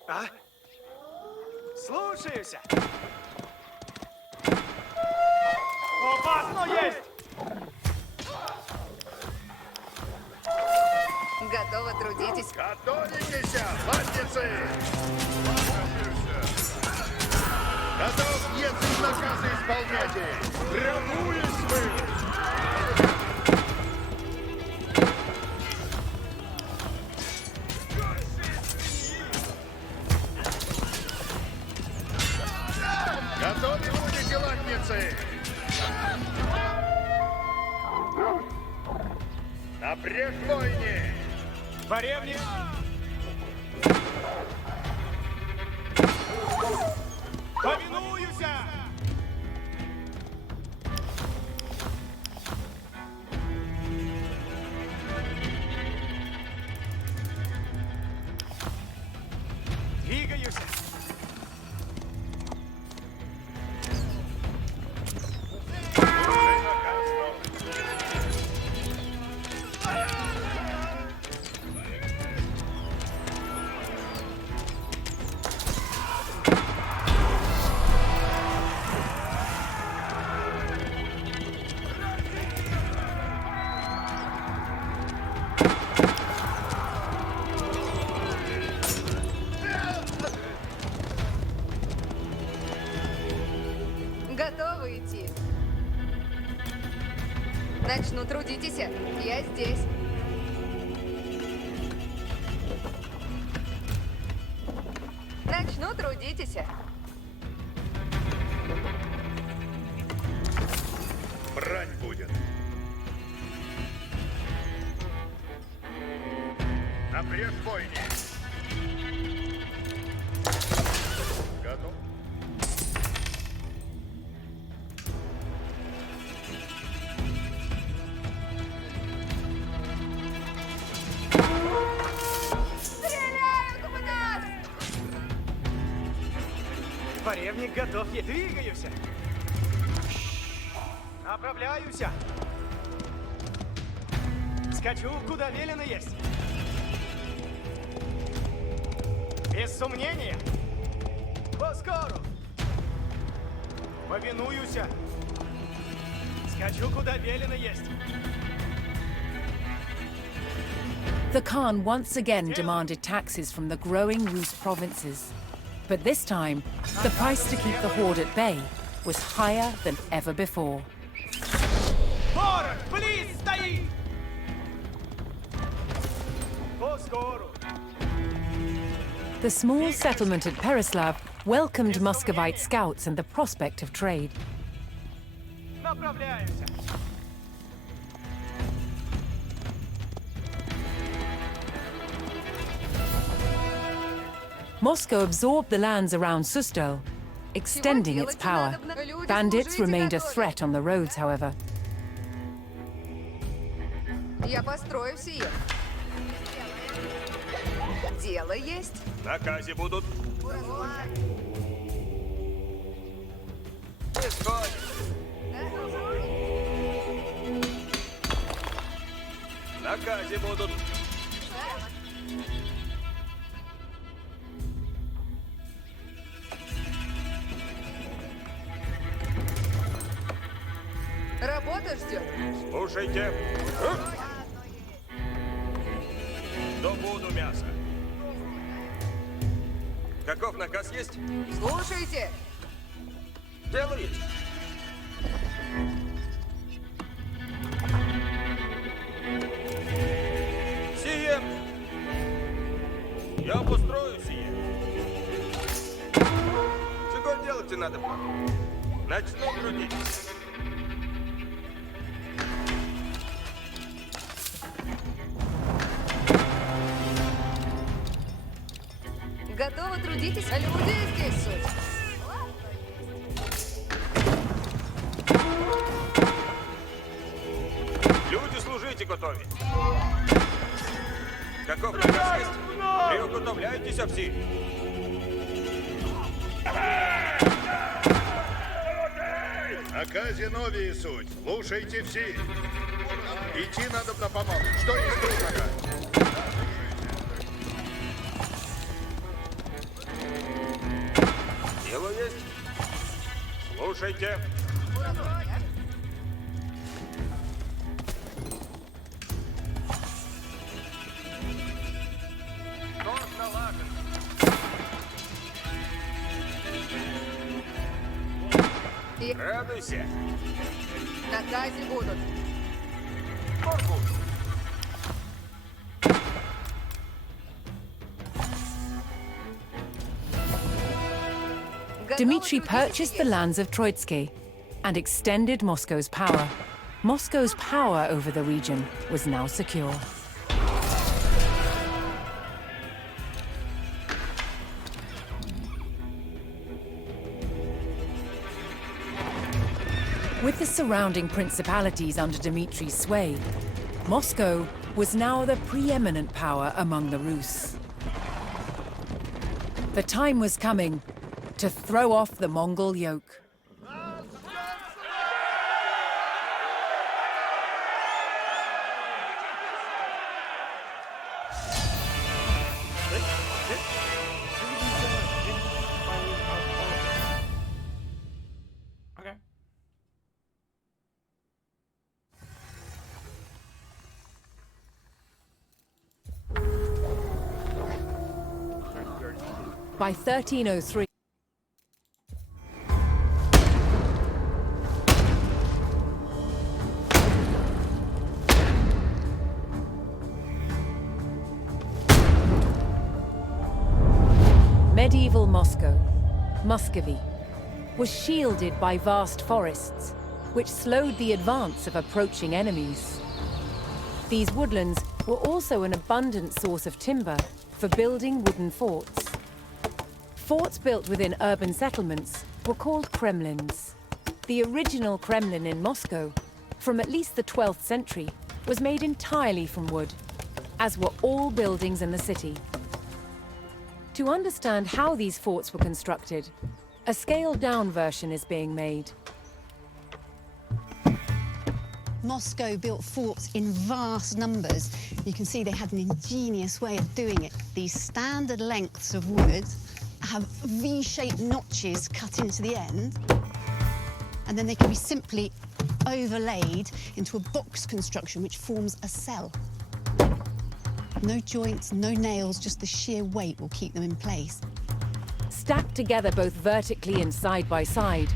А? Слушаюсь. Опасно есть! Готово, трудитесь. Готовитесь, латницы! Готов ехать наказы исполняйте! Прямуясь вы! Готовы будете, латницы! Напряг войне! Поревни! Повинуюся! Двигаюсь! Готовы идти? Начну, трудитесь. Я здесь. Начну, трудитесь. Брань будет. Напряг войне! Готов? Стреляют в нас! Поревник готов, я двигаюсь! Направляюсь! Скачу, куда велено есть! Без сомнения! Поскору! Повинуюсь! Скачу, куда велено есть! The Khan once again demanded taxes from the growing Rus provinces. But this time, the price to keep the horde at bay was higher than ever before. Ворог, близ стоит! Поскору! The small settlement at Perislav welcomed Muscovite scouts and the prospect of trade. Направляюсь! Moscow absorbed the lands around Sustol, extending its power. Bandits remained a threat on the roads, however. Я построю сие. Дело есть. Наказе будут. Исходит. Наказе будут. Работа ждет. Слушайте. Добуду мясо. Каков наказ есть? Слушайте. Дело есть. Сие. Я построю сие. Чего делать надо? Начну трудиться. Готовы, трудитесь. Люди здесь суть. Люди, служите готові. Каков наказ есть? Приготовляйтесь всі. Наказе новее суть. Слушайте все. Идти надо на помалу. Что есть трудного? Дело есть. Слушайте. Торг налажен. Радуйся. На газе будут. Торгу. Dmitry purchased the lands of Troitsky and extended Moscow's power. Moscow's power over the region was now secure. With the surrounding principalities under Dmitry's sway, Moscow was now the preeminent power among the Rus. The time was coming to throw off the Mongol yoke. Okay. By 1303, medieval Moscow, Muscovy, was shielded by vast forests, which slowed the advance of approaching enemies. These woodlands were also an abundant source of timber for building wooden forts. Forts built within urban settlements were called Kremlins. The original Kremlin in Moscow, from at least the 12th century, was made entirely from wood, as were all buildings in the city. To understand how these forts were constructed, a scaled-down version is being made. Moscow built forts in vast numbers. You can see they had an ingenious way of doing it. These standard lengths of wood have V-shaped notches cut into the end, and then they can be simply overlaid into a box construction which forms a cell. No joints, no nails, just the sheer weight will keep them in place. Stacked together both vertically and side by side,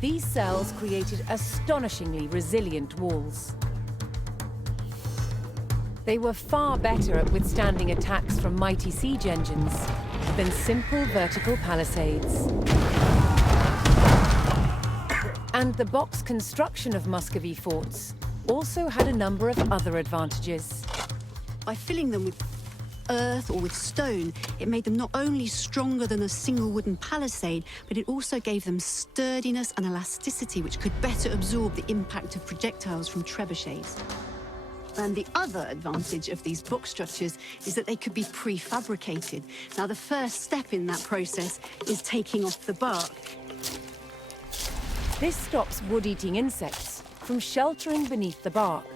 these cells created astonishingly resilient walls. They were far better at withstanding attacks from mighty siege engines than simple vertical palisades. And the box construction of Muscovy forts also had a number of other advantages. By filling them with earth or with stone, it made them not only stronger than a single wooden palisade, but it also gave them sturdiness and elasticity which could better absorb the impact of projectiles from trebuchets. And the other advantage of these box structures is that they could be prefabricated. Now, the first step in that process is taking off the bark. This stops wood-eating insects from sheltering beneath the bark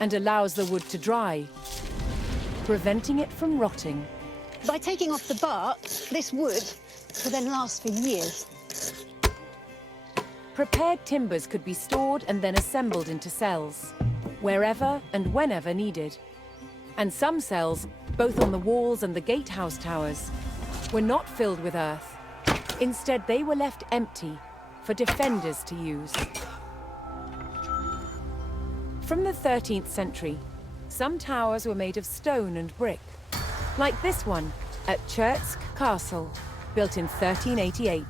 and allows the wood to dry, preventing it from rotting. By taking off the bark, this wood will then last for years. Prepared timbers could be stored and then assembled into cells, wherever and whenever needed. And some cells, both on the walls and the gatehouse towers, were not filled with earth. Instead, they were left empty for defenders to use. From the 13th century, some towers were made of stone and brick, like this one at Chertsk Castle, built in 1388.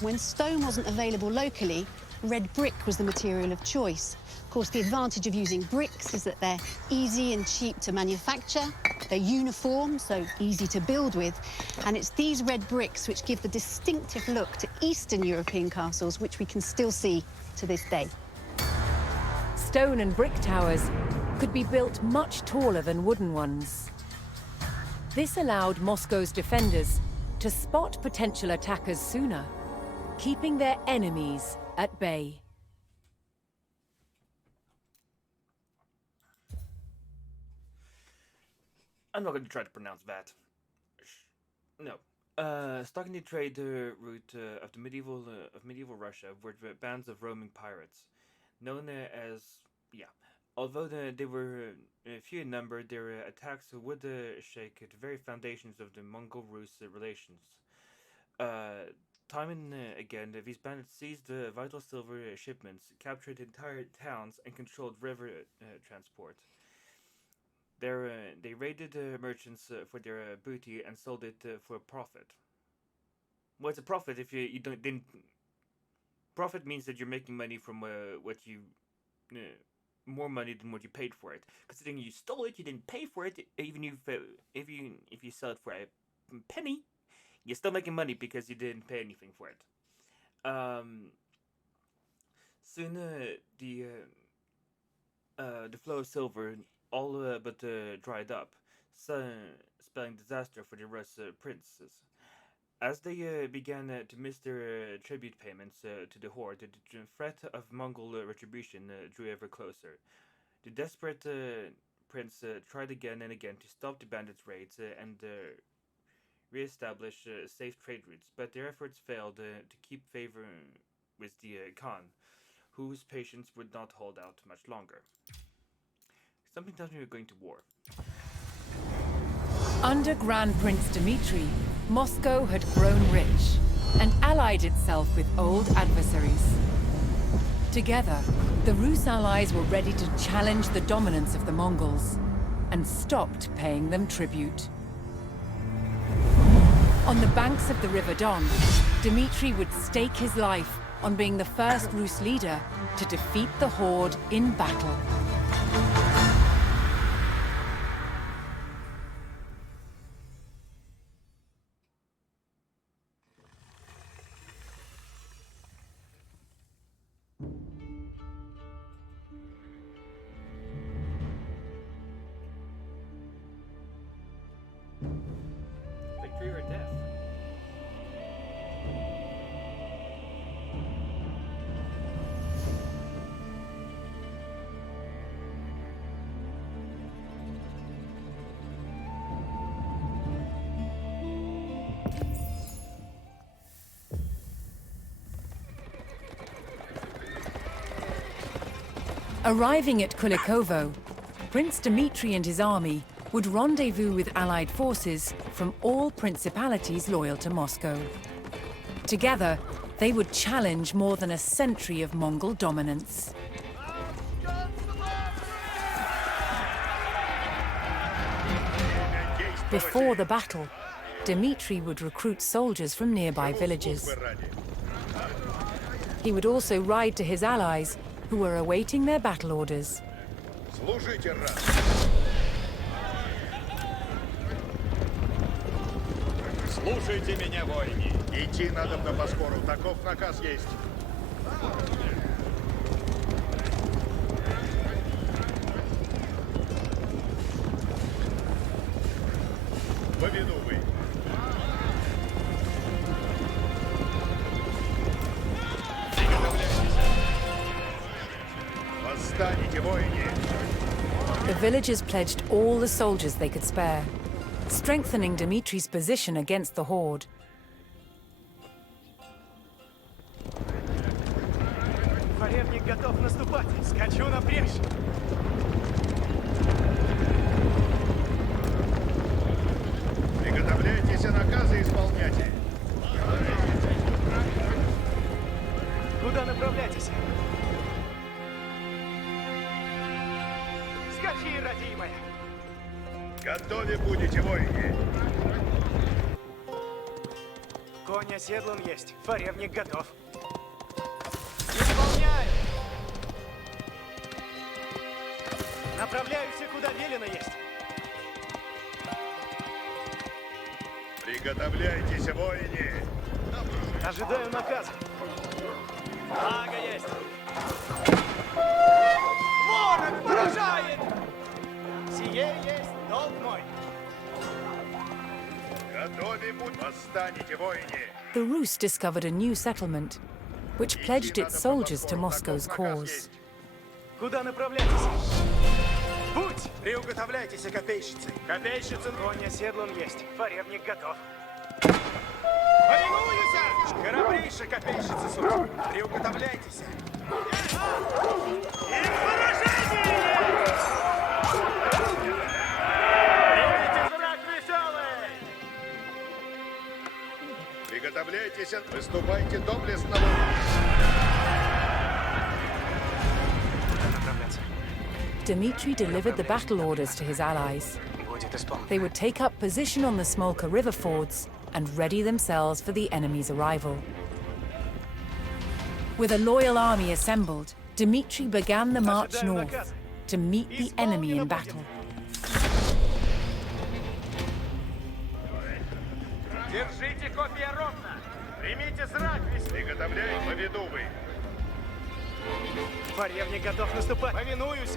When stone wasn't available locally, red brick was the material of choice. Of course, the advantage of using bricks is that they're easy and cheap to manufacture, they're uniform, so easy to build with, and it's these red bricks which give the distinctive look to Eastern European castles, which we can still see to this day. Stone and brick towers could be built much taller than wooden ones. This allowed Moscow's defenders to spot potential attackers sooner, keeping their enemies at bay. I'm not going to try to pronounce that. No. Stalking the trade route of medieval Russia were the bands of roaming pirates, known as yeah. Although they were few in number, their attacks would shake the very foundations of the Mongol-Rus relations. Uh, Time and again, these bandits seized vital silver shipments, captured entire towns, and controlled river transport. They raided merchants for their booty and sold it for a profit. Well, it's a profit if you don't didn't. Profit means that you're making money from what you uh, more money than what you paid for it. Considering you stole it, you didn't pay for it. Even if you sell it for a penny, you're still making money because you didn't pay anything for it. Soon the flow of silver all but dried up, so, spelling disaster for the Rus princes. As they began to miss their tribute payments to the horde, the threat of Mongol retribution drew ever closer. The desperate prince tried again and again to stop the bandits' raids and re-establish safe trade routes, but their efforts failed to keep favor with the Khan, whose patience would not hold out much longer. Something tells me we're going to war. Under Grand Prince Dmitri, Moscow had grown rich and allied itself with old adversaries. Together, the Rus allies were ready to challenge the dominance of the Mongols and stopped paying them tribute. On the banks of the River Don, Dmitri would stake his life on being the first Rus leader to defeat the horde in battle. Victory or death? Arriving at Kulikovo, Prince Dmitri and his army would rendezvous with allied forces from all principalities loyal to Moscow. Together, they would challenge more than a century of Mongol dominance. Before the battle, Dmitri would recruit soldiers from nearby villages. He would also ride to his allies, who were awaiting their battle orders. Служите, рад. Слушайте меня, воины. Идти надо на Боскору. Таков наказ есть. Повинуй. Восстанете, воины. The villagers pledged all the soldiers they could spare, strengthening Dmitri's position against the horde. Форевник готов наступать. Скачу на брешь. Приготовляйтесь, наказы исполняйте. Куда направляйтесь? Скачи, родимая. Готовы будете, воины. Конь оседлан есть. Форевник готов. Исполняю. Направляюсь, куда велено есть. Приготовляйтесь, воины. Ожидаю наказа. Ага, есть. Ворог поражает! Сие есть долг мой. Готовы будь. Восстанете, воины. The Rus discovered a new settlement, which pledged its soldiers to Moscow's cause. Куда направляйтесь? Путь! Приуготовляйтесь, копейщицы. Копейщицы, конь оседлан есть. Форевник готов. Ваши копейщицы суть. Приуготовляйтесь. Приготовляйтесь, выступайте доблестно. Dmitri delivered the battle orders to his allies. They would take up position on the Smolka river fords and ready themselves for the enemy's arrival. With a loyal army assembled, Dmitri began the march north to meet the enemy in battle. Держите копья ровно! Примите зрак, Приготовляй, поведу вы. Варевник готов наступать. Повинуюсь.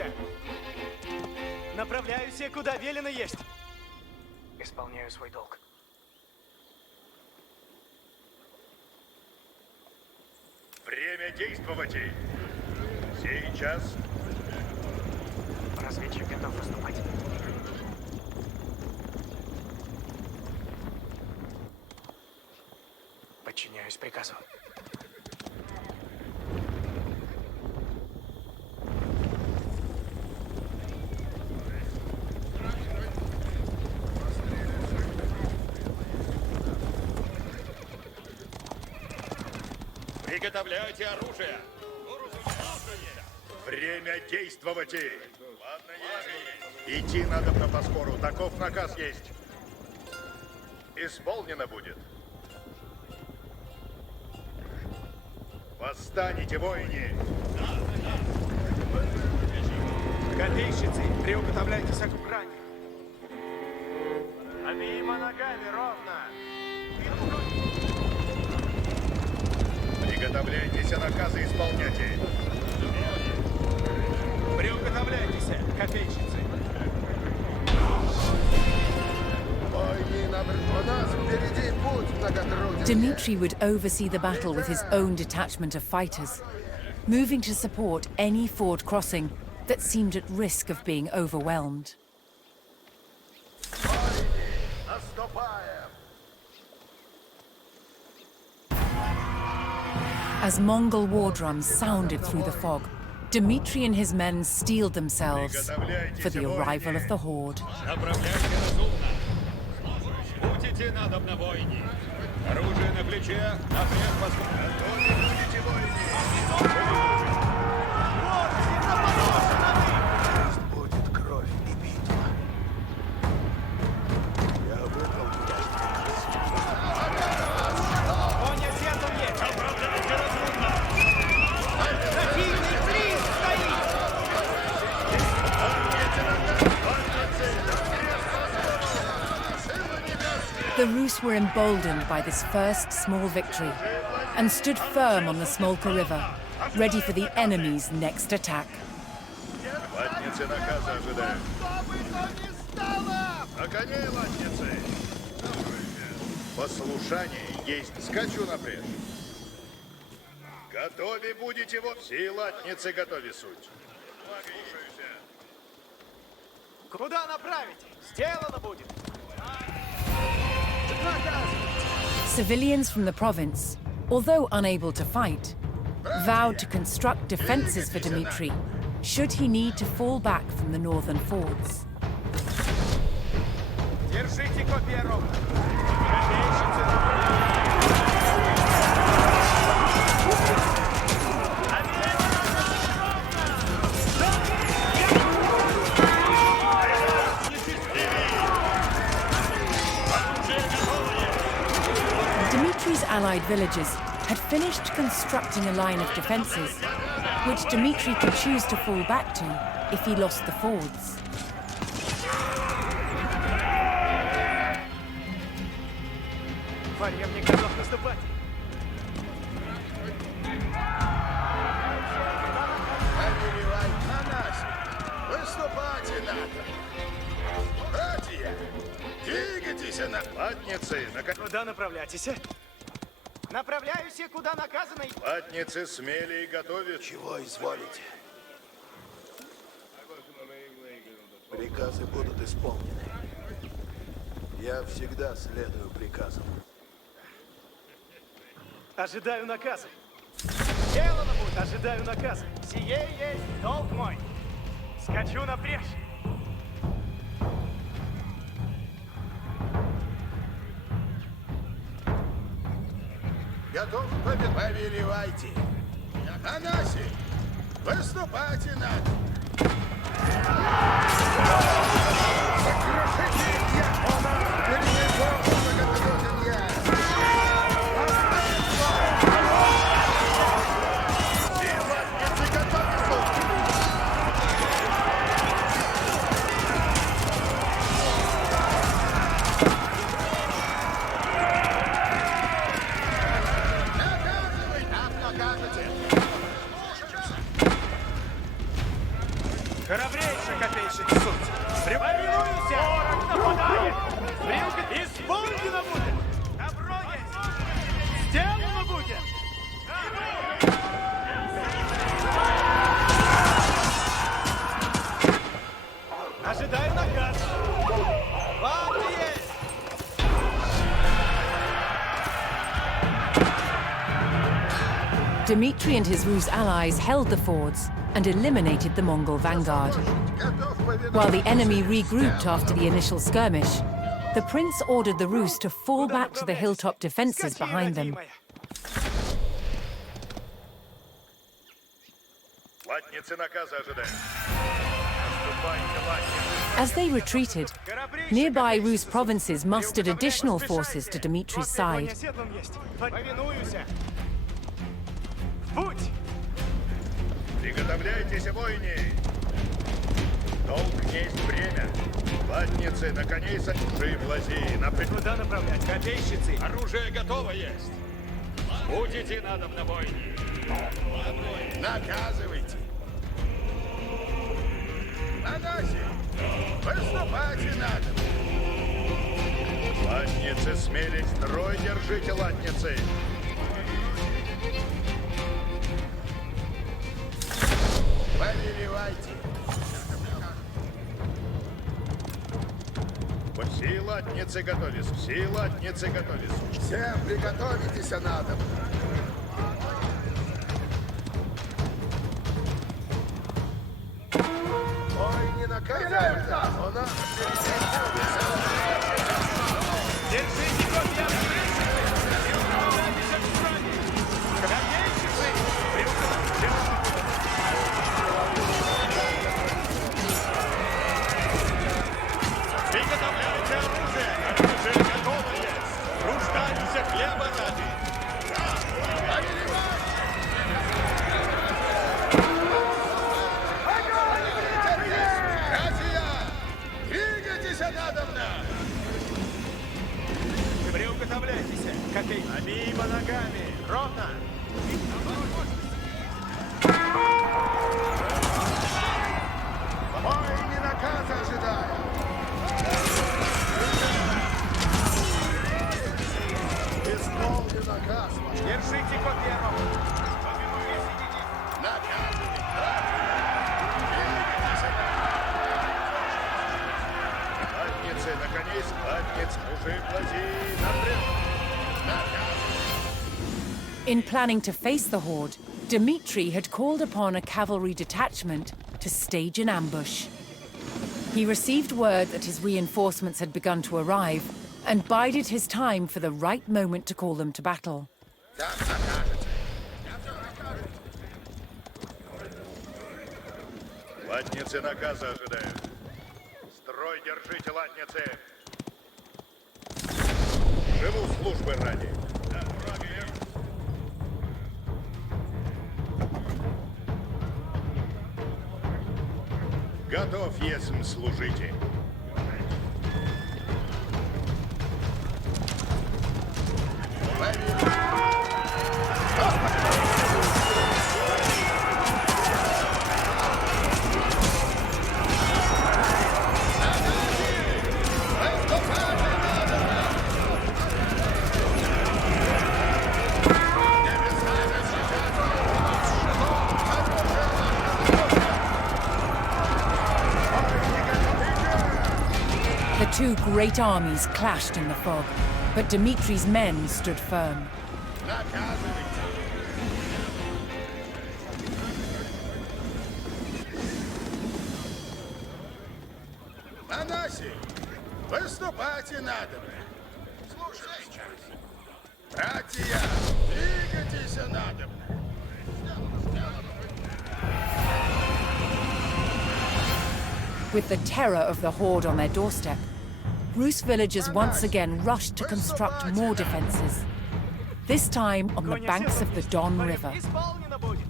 Направляюсь, куда велено есть. Исполняю свой долг. Время действовать. Сейчас. Разведчик готов выступать. Подчиняюсь приказу. Приготовляйте оружие. Время действовать. Ладно, есть. Идти надо на Босфору. Таков наказ есть. Исполнено будет. Восстанете, воине! Копейщицы, приуготовляйтесь к брани. Обеими ногами ровно! Приготовляйтесь, наказы исполняйте. Приуготовляйтесь, копейщицы. Dmitri would oversee the battle with his own detachment of fighters, moving to support any ford crossing that seemed at risk of being overwhelmed. As Mongol war drums sounded through the fog, Dmitri and his men steeled themselves for the arrival of the horde. Направляйте разумно. Будете надобно, воине. Оружие на плече, напряг Будет кровь и битва. Я выполню. Коня сету есть. Направляйте разумно. Противник близ стоит. The Rus were emboldened by this first small victory and stood firm on the Smolka River, ready for the enemy's next attack. Латницы наказа ожидают. На коне, латницы! Послушание есть. Скачу напред. Готове будете вот. Все латницы готове суть. Куда направить? Сделано будет. Civilians from the province, although unable to fight, vowed to construct defenses for Dmitri should he need to fall back from the northern fords. Держите копья ровно. Копейщицы. Dmitri's allied villagers had finished constructing a line of defenses, which Dmitri could choose to fall back to if he lost the fords. Варевник готов наступать. На нас! Выступайте надо! Братья! Двигайтесь на... Латницы, Куда направляйтесь? Направляюсь, куда наказано. Латницы смели и готовят. Чего изволите? Приказы будут исполнены. Я всегда следую приказам. Ожидаю наказа. Сделано будет. Ожидаю наказа. Сие есть долг мой. Скачу на брешь. Готов повелевайте. Анаси, выступайте надо. Сокрушите дьякона, перенесем многотонья. Силатницы готовятся. Храбрейший копейщик суть. Повинуйся! Ворог нападает! Брюхо исполнено будет! Добро есть! Сделано будет! Ожидаю наказ! Ладно есть! Dmitri and his Rus allies held the fords and eliminated the Mongol vanguard. While the enemy regrouped after the initial skirmish, the prince ordered the Rus to fall back to the hilltop defenses behind them. Латницы наказа ожидаем. Наступайте, латницы. As they retreated, nearby Rus provinces mustered additional forces to Dmitri's side. Повинуйся! В путь! Приготовляйтесь, воины! Долг есть время. Латницы на коней сожжи в лази. Куда направлять? Копейщицы! Оружие готово есть. Будете надо на бойне. Наказывайте. Анаси, выступайте надо. Латницы смелись, строй держите, латницы. Повелевайте. Все латницы готовись, все латницы готовись. Всем приготовитесь, надо. Ой, не наказывайте. Она... Держите копья! И управляйтесь от страны! Копейщицы! Приготовляйте оружие! Оружие готово есть! Руждайтесь хлеба ради! Двигайтесь, надобно! Приуготовляйтесь! Копей! Мимо ногами! Ровно! Ой, не наказа ожидаю! Исполни наказ ваш. Держите копья ровно! Наказывай. Латницы, наконец, латниц, мужи, плази, напрямик. In planning to face the horde, Dmitri had called upon a cavalry detachment to stage an ambush. He received word that his reinforcements had begun to arrive and bided his time for the right moment to call them to battle. Так накажете. Латницы наказа ожидают. Строй держите, латницы. Живу службы ради. Готов, есмь, служите. The two great armies clashed in the fog, but Dmitri's men stood firm. Наказывайте. Анаси, выступайте надо. Слушайте. Братья, двигайтесь надо. With the terror of the Horde on their doorstep, Rus villagers once again rushed to construct more defenses, this time on the banks of the Don River. Исполнено будет.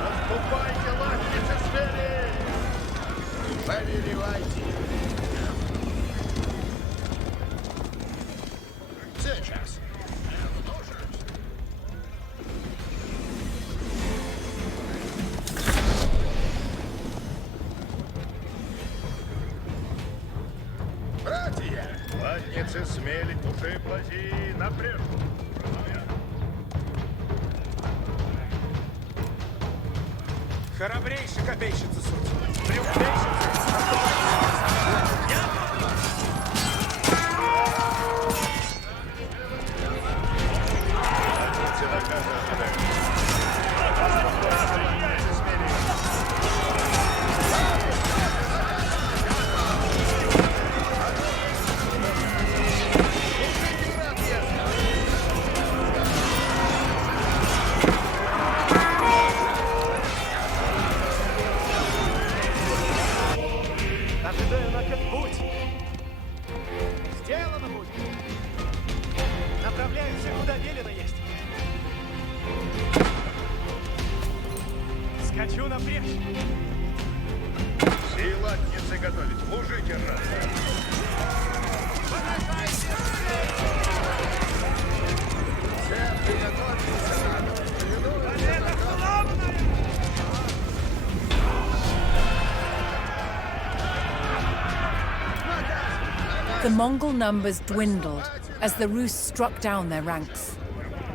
Наступайте, латницы смели! Повелевайте! Сейчас! Братья! Латницы смели, души плази, напрямую! Храбрейший копейщица суть. Преуспейщица. Ожидаю на путь. Сделано будет. Направляемся, куда велено есть. Скачу напрежь. Все латницы готовить. Служите раз. Все приготовиться надо. The Mongol numbers dwindled as the Rus struck down their ranks.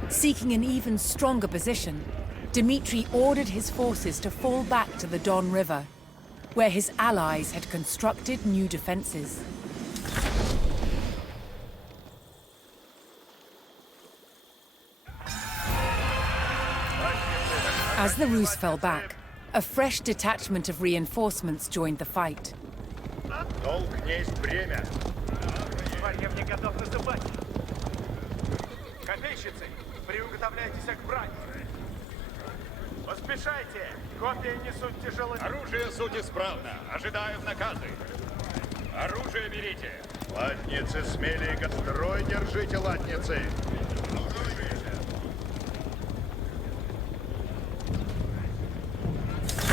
Seeking an even stronger position, Dmitry ordered his forces to fall back to the Don River, where his allies had constructed new defenses. As the Rus fell back, a fresh detachment of reinforcements joined the fight. Долг есть бремя. Варьев не готов наступать. Копейщицы, приуготовляйтесь к брани. Поспешайте, копья несут тяжело. Оружие суть исправно. Ожидаю наказы. Оружие берите. Латницы смели, строй держите, латницы.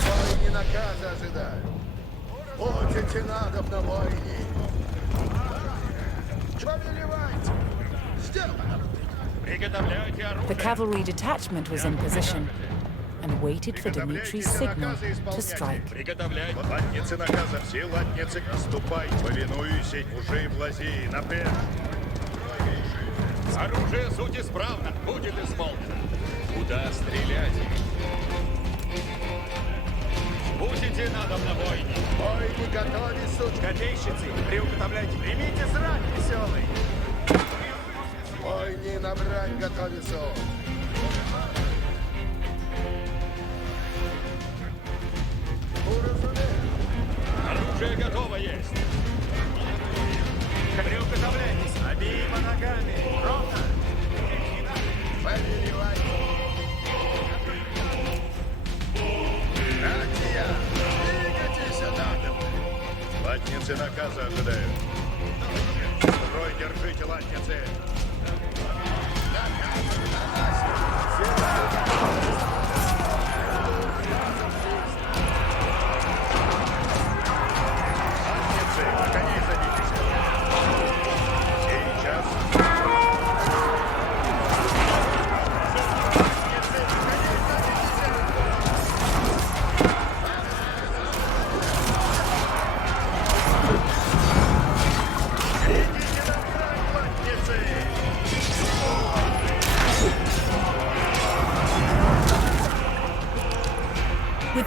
Войне наказа ожидаю. Будете надо на войне. Повелевайте. Сделано. Приготовляйте оружие. The cavalry detachment was in position and waited for Dmitry's signal to strike. Приготовляйте. Латницы наказа, все латницы, наступай, повинуюсь, мужи блази, напрямь. Оружие суть исправно. Будет исполнено. Куда стрелять? Будете надо на войне. Войне готове, суть. Копейщицы, приуготовляйте. Примите зрак веселый. Войне на брань готовится. Оружие готово есть. Приуготовляйтесь. Обеими ногами. Ровно. Повелевай. Братья, двигайтесь надо. Латницы наказа ожидают. Строй держите, латницы. Латницы,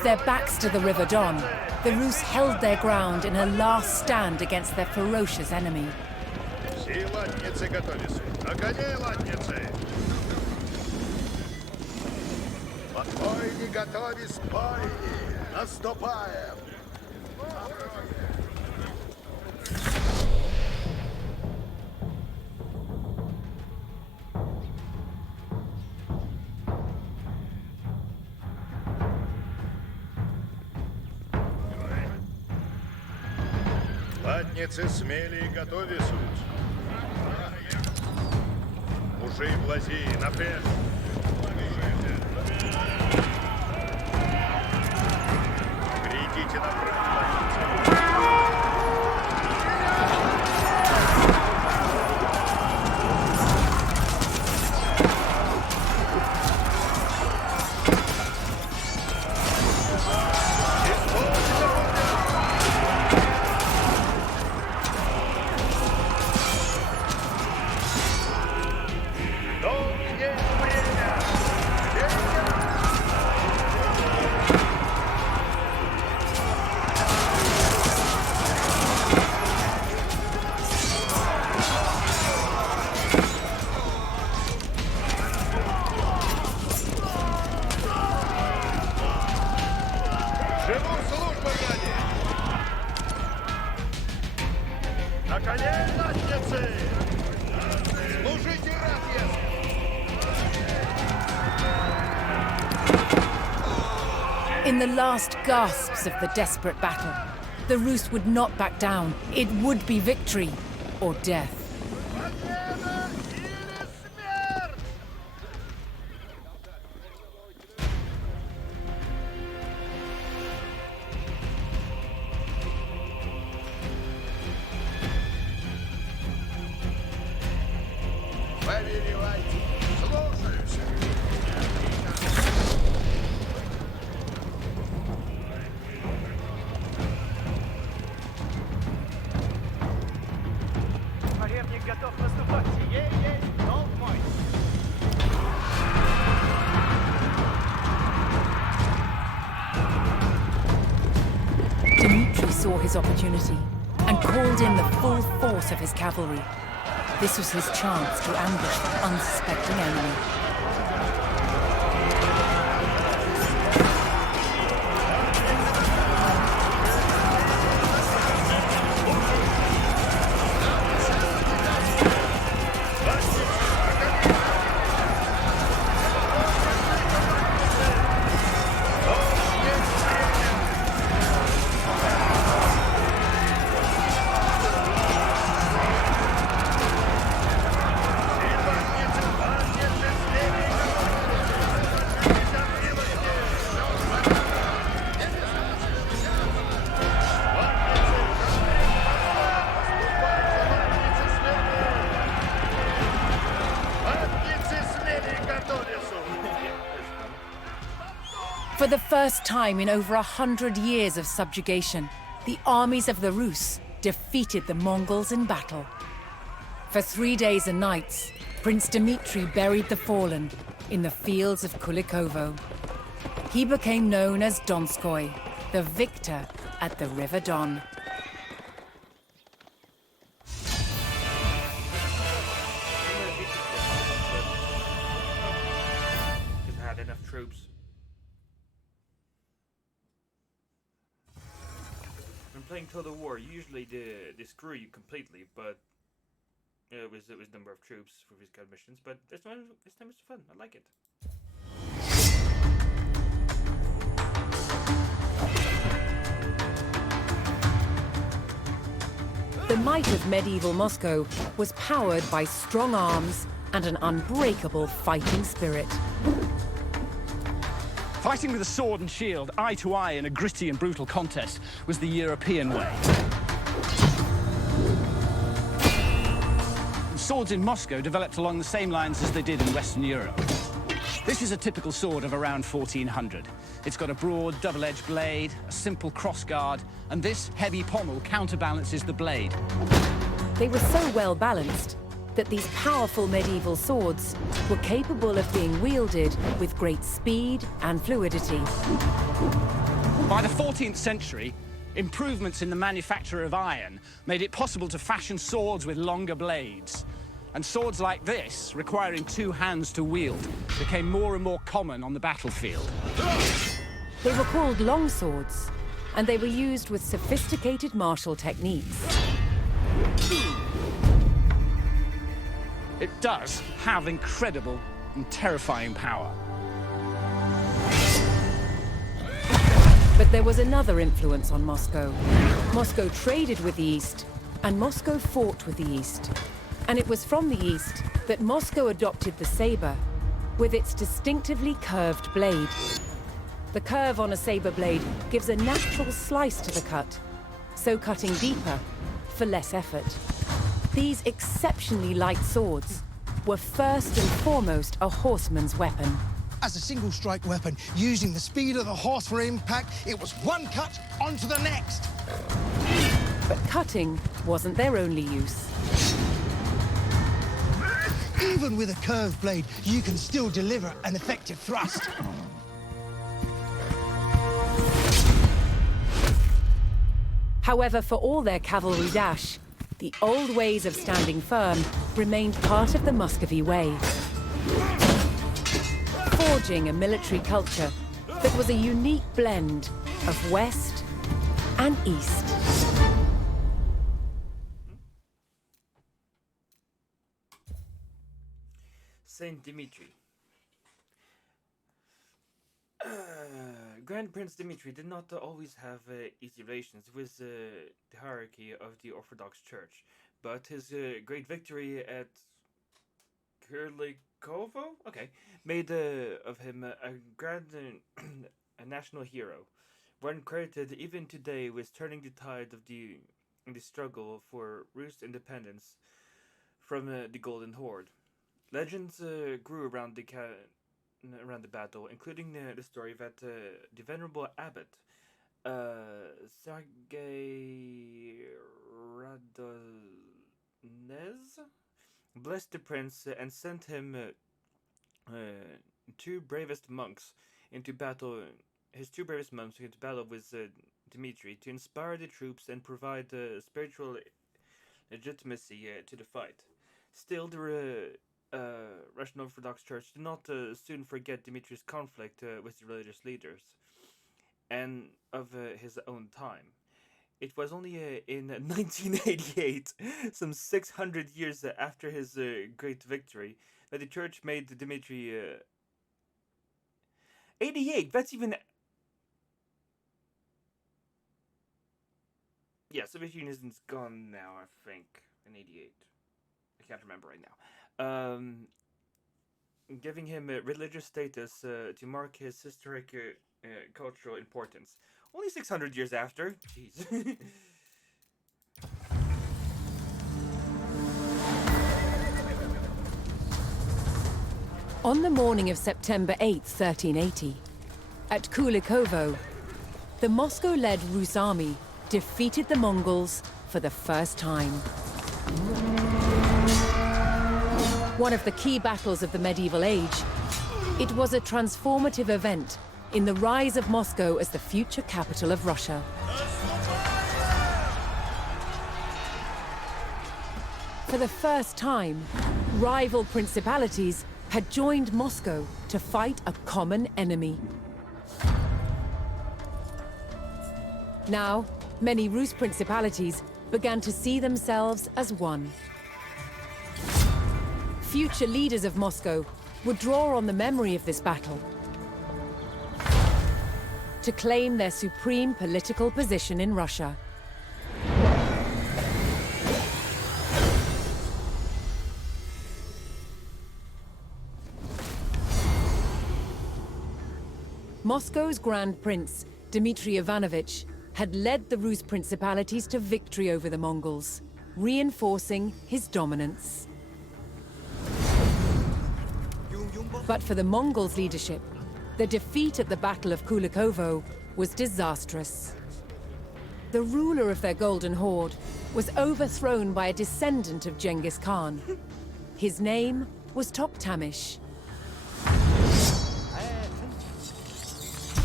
their backs to the River Don, the Rus held their ground in a last stand against their ferocious enemy. Все латницы готовятся. На коне, латницы! Покойни, готовись, бойни! Наступаем! Латницы смели и готовись. Мужи в лази, напряг! Грядите направо, латницы! Живу службу ради! На коне, латницы! Служите рад. In the last gasps of the desperate battle, the Rus would not back down. It would be victory or death. Победа или смерть! Повелевайте, слушаюсь. Противник готов наступать. Сие есть долг мой. Dmitri saw his opportunity and called in the full force of his cavalry. This was his chance to ambush the unsuspecting enemy. For the first time in over 100 years of subjugation, the armies of the Rus defeated the Mongols in battle. For 3 days and nights, Prince Dmitri buried the fallen in the fields of Kulikovo. He became known as Donskoy, the victor at the River Don. Because I had enough troops. When playing Total War, usually they screw you completely, but it was number of troops for physical missions. But this time it's fun. I like it. The might of medieval Moscow was powered by strong arms and an unbreakable fighting spirit. Fighting with a sword and shield, eye to eye in a gritty and brutal contest, was the European way. Swords in Moscow developed along the same lines as they did in Western Europe. This is a typical sword of around 1400. It's got a broad, double-edged blade, a simple crossguard, and this heavy pommel counterbalances the blade. They were so well balanced that these powerful medieval swords were capable of being wielded with great speed and fluidity. By the 14th century, improvements in the manufacture of iron made it possible to fashion swords with longer blades. And swords like this, requiring 2 hands to wield, became more and more common on the battlefield. They were called longswords, and they were used with sophisticated martial techniques. It does have incredible and terrifying power. But there was another influence on Moscow. Moscow traded with the East, and Moscow fought with the East. And it was from the East that Moscow adopted the saber, with its distinctively curved blade. The curve on a saber blade gives a natural slice to the cut, so cutting deeper for less effort. These exceptionally light swords were first and foremost a horseman's weapon. As a single-strike weapon, using the speed of the horse for impact, it was one cut onto the next. But cutting wasn't their only use. Even with a curved blade, you can still deliver an effective thrust. However, for all their cavalry dash, the old ways of standing firm remained part of the Muscovy way, forging a military culture that was a unique blend of West and East. Saint Dmitri. Grand Prince Dmitri did not always have easy relations with the hierarchy of the Orthodox Church, but his great victory at Kurlikovo, made of him a national hero, one credited even today with turning the tide of the struggle for Rus independence from the Golden Horde. Legends grew around the battle, including the story that the venerable abbot Sergei Radonez blessed the prince and sent him 2 bravest monks into battle. His 2 bravest monks into battle with Dmitri to inspire the troops and provide spiritual legitimacy to the fight. Still, the Russian Orthodox Church did not soon forget Dmitri's conflict with the religious leaders and of his own time. It was only in 1988, some 600 years after his great victory, that the church made Dmitri... 88, that's even... Yeah, Soviet Union's gone now, I think, in 88. I can't remember right now. Giving him religious status to mark his historic cultural importance. Only 600 years after. Jeez. On the morning of September 8, 1380, at Kulikovo, the Moscow-led Rus army defeated the Mongols for the first time. One of the key battles of the medieval age, it was a transformative event in the rise of Moscow as the future capital of Russia. For the first time, rival principalities had joined Moscow to fight a common enemy. Now, many Rus principalities began to see themselves as one. Future leaders of Moscow would draw on the memory of this battle to claim their supreme political position in Russia. Moscow's Grand Prince, Dmitry Ivanovich, had led the Rus principalities to victory over the Mongols, reinforcing his dominance. But for the Mongols' leadership, the defeat at the Battle of Kulikovo was disastrous. The ruler of their Golden Horde was overthrown by a descendant of Genghis Khan. His name was Toktamish.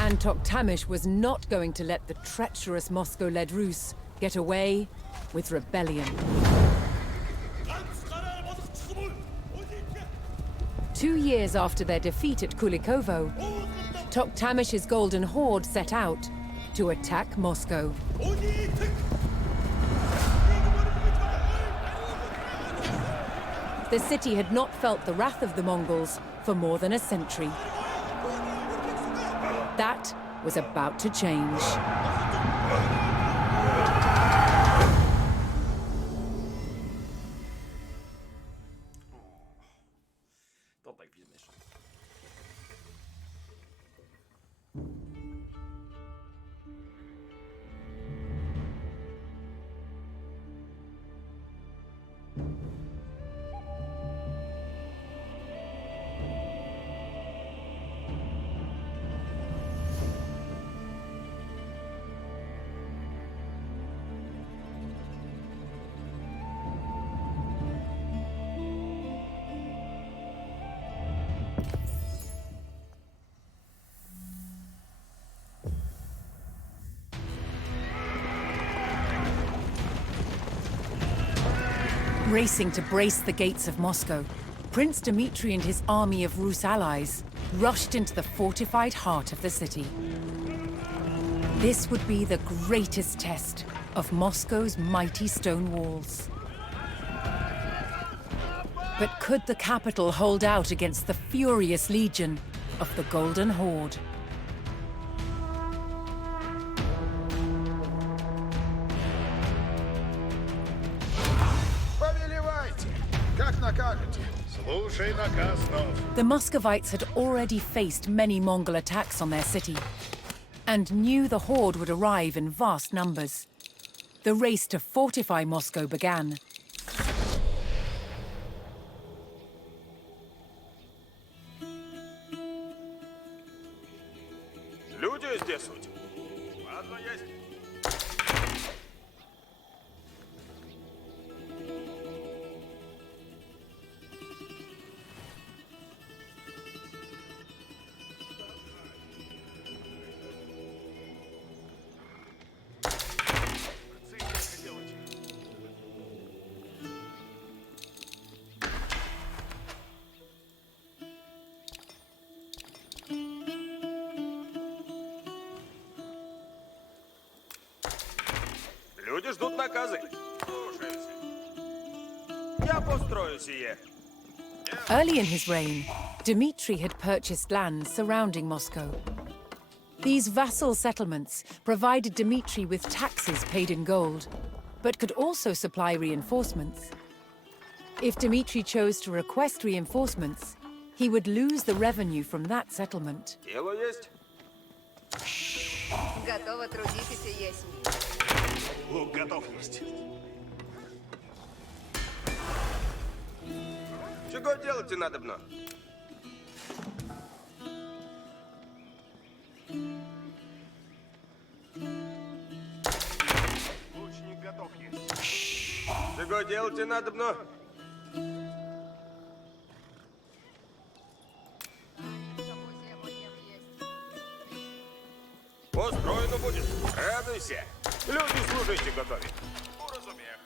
And Toktamish was not going to let the treacherous Moscow-led Rus get away with rebellion. 2 years after their defeat at Kulikovo, Toktamish's Golden Horde set out to attack Moscow. The city had not felt the wrath of the Mongols for more than a century. That was about to change. Don't like these missions. Racing to brace the gates of Moscow, Prince Dmitri and his army of Rus allies rushed into the fortified heart of the city. This would be the greatest test of Moscow's mighty stone walls. But could the capital hold out against the furious legion of the Golden Horde? Слушай наказ, Нов. The Muscovites had already faced many Mongol attacks on their city, and knew the Horde would arrive in vast numbers. The race to fortify Moscow began. Люди здесь суть. Ладно, есть. Люди ждут наказы. Слушаюсь. Я построю сие. Early in his reign, Dmitri had purchased lands surrounding Moscow. These vassal settlements provided Dmitri with taxes paid in gold, but could also supply reinforcements. If Dmitri chose to request reinforcements, he would lose the revenue from that settlement. Дело есть. Готово трудитесь и есть. Лук готов есть. Чего делать-то надобно? Лучник готов есть. Чего делать-то надобно? Построено будет. Радуйся. Люди служите готовы. Уразумех.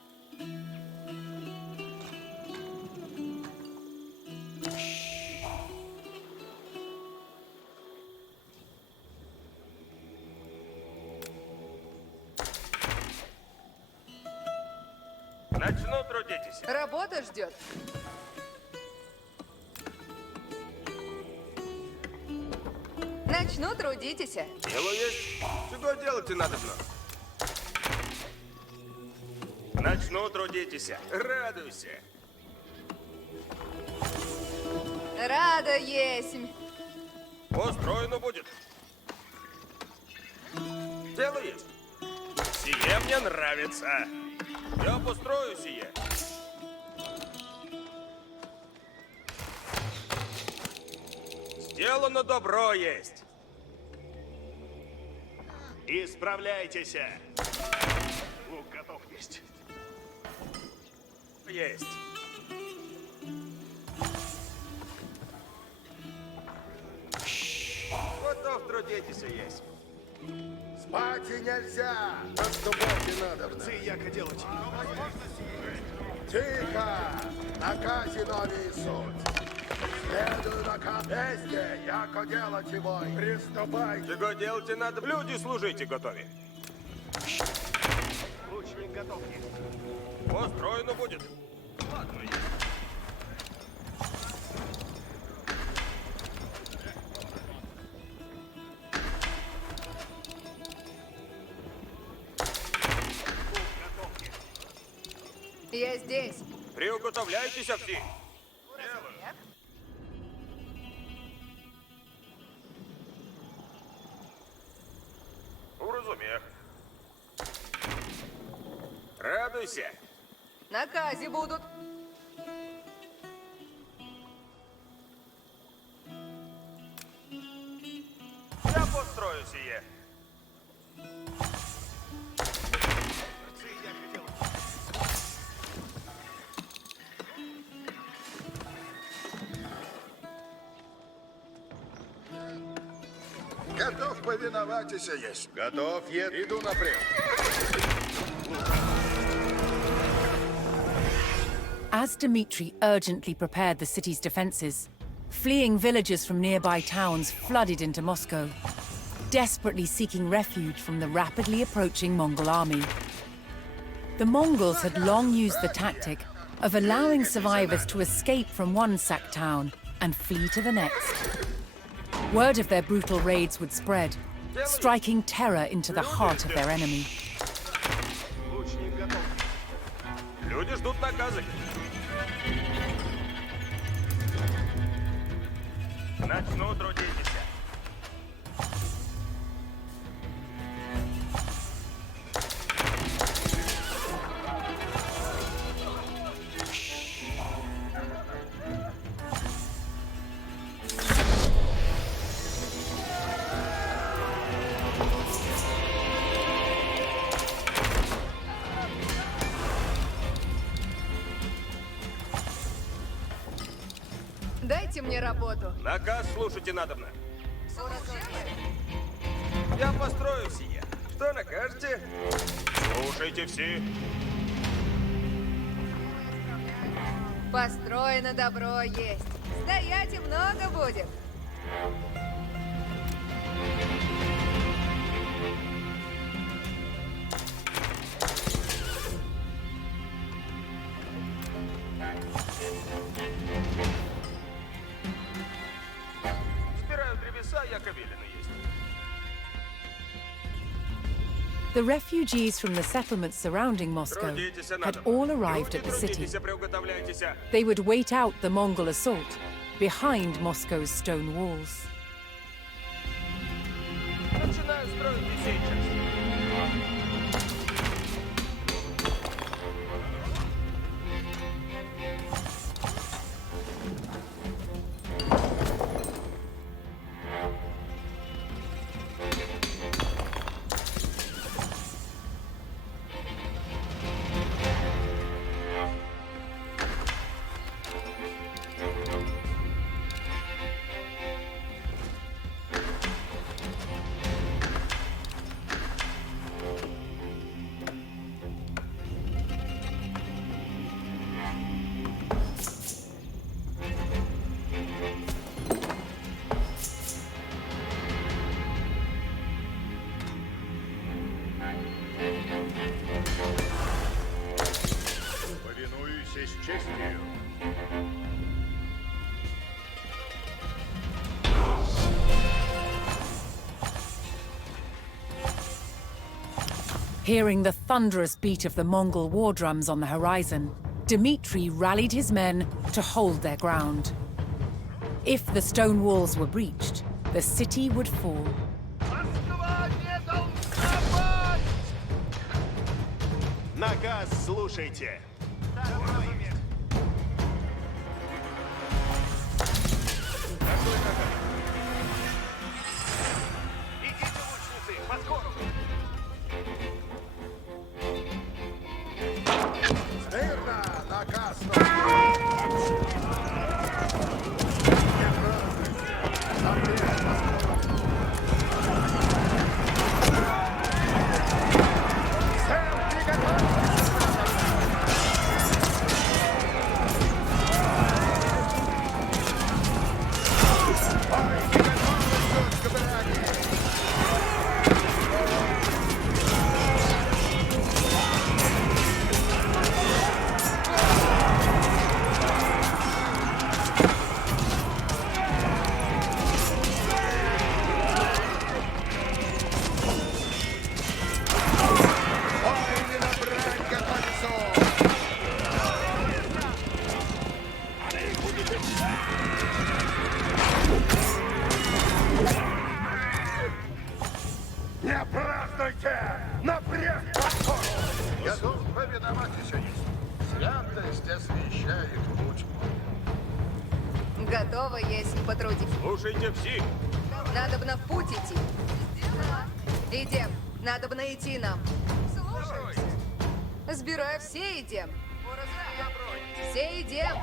Начну трудитесь. Работа ждет. Начну трудитесь. Дело есть. Чего делать-то надобно? Начну трудитесь. Радуйся. Рада есмь. Построено будет. Дело есть. Сие мне нравится. Я построю сие. Сделано добро есть. Исправляйтесь. Лук готов есть. Есть. Готов трудитесь есть. Спать нельзя! Наступать надо. Це яка делать? Тихо! Наказе новый суд. Следуй наказ. Везде, яко делать его. Приступай. Чего делать надо? Люди, служите готовы. Лучник готов. Построено будет. Ладно, есть. Я здесь. Приуготовляйтесь, все. Уразумех. Радуйся. Наказе будут. Я построю сие. Це яка делать? Готов повиноваться есть. Готов, иду напрямик. As Dmitri urgently prepared the city's defenses, fleeing villagers from nearby towns flooded into Moscow, desperately seeking refuge from the rapidly approaching Mongol army. The Mongols had long used the tactic of allowing survivors to escape from one sacked town and flee to the next. Word of their brutal raids would spread, striking terror into the heart of their enemy. Лучник готов. Люди ждут наказы. Начну трудитесь. Дайте мне работу. Наказ слушайте надобно. Уразумели? Я построю сие. Что накажете? Слушайте все. Построено добро есть. Стоять и много будет. Собираю древеса, яко велено есть. The refugees from the settlements surrounding Moscow Трудитесь had надобно. all arrived Люди, at the city. трудитесь, приуготовляйтесь. They would wait out the Mongol assault behind Moscow's stone walls. Начинаю строить сейчас. Повинуюсь с честью. Hearing the thunderous beat of the Mongol war drums on the horizon, Dmitri rallied his men to hold their ground. If the stone walls were breached, the city would fall. Наказ слушайте. Идите, лучницы, поскору. Смирно! Наказ Готово есть потрудить. Слушайте все. Надобно в путь идти. Идем. Надобно идти нам. Слушай. Сбирай, все идем. Все идем.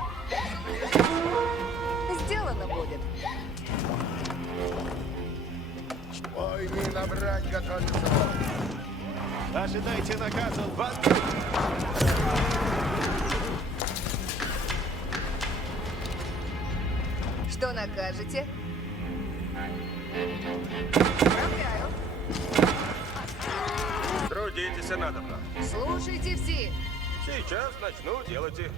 Сделано будет. Войны набрать готовится. Ожидайте наказа в атаку. Что накажете? Справляю. Трудитесь надобно. Слушайте все. Сейчас начну, делайте.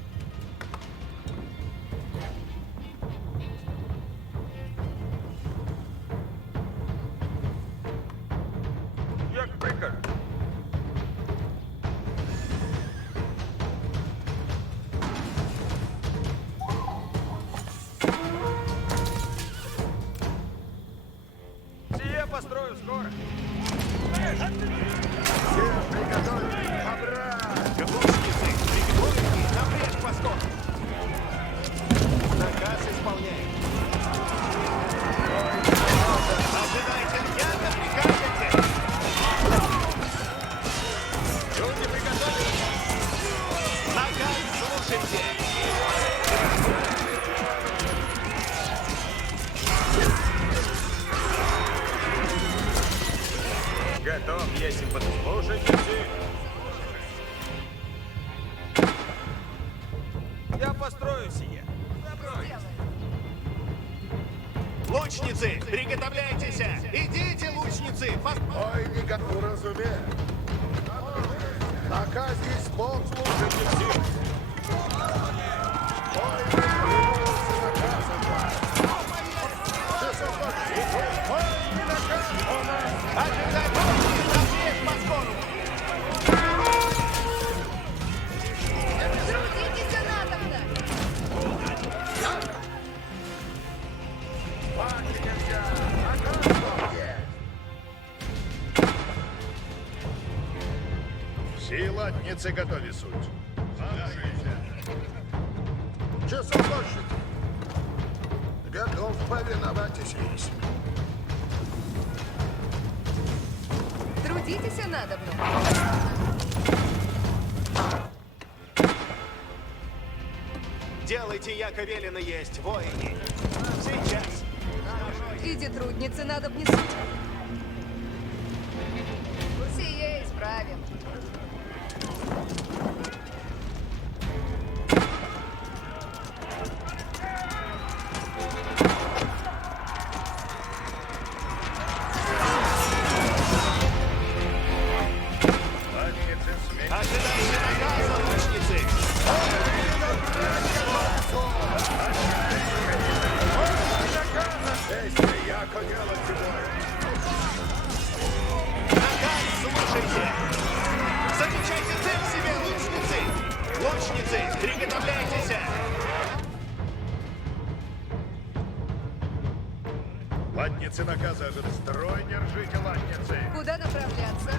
Як прикажете. Сие построю скоро. Все приготовились побрать. Лучницы, приготовлены на брешь поскок. Наказ исполняем. Ожидайте, я прикажете. Люди приготовились. Наказ слушайте. Готов, если послушайте все. Я построю сие. Лучницы, приготовляйтесь! Идите, лучницы! Ой, не готов, разумею. Наказ есть Бог, слушайте все. Ой, не клянутся наказом. Ой, не наказ. Ожидай, на брешь поскору! Трудитесь надобно. Баки нельзя. Наказ Бог есть. Все латницы готовы суть. Часов лошадь. Готов повиноваться есть. Трудитесь надобно. Делайте, яко велено есть, воине. Сейчас. Иди, трудницы, надо внесуть. Сие исправим. Латницы смеют. Ожидайте наказа, лучницы! Действие, яко делать тебе. Наказ слушайте! Замечайте цель себе, лучницы! Лучницы, приготовляйтесь! Латницы наказа ожидают. Строй держите, латницы. Куда направляться?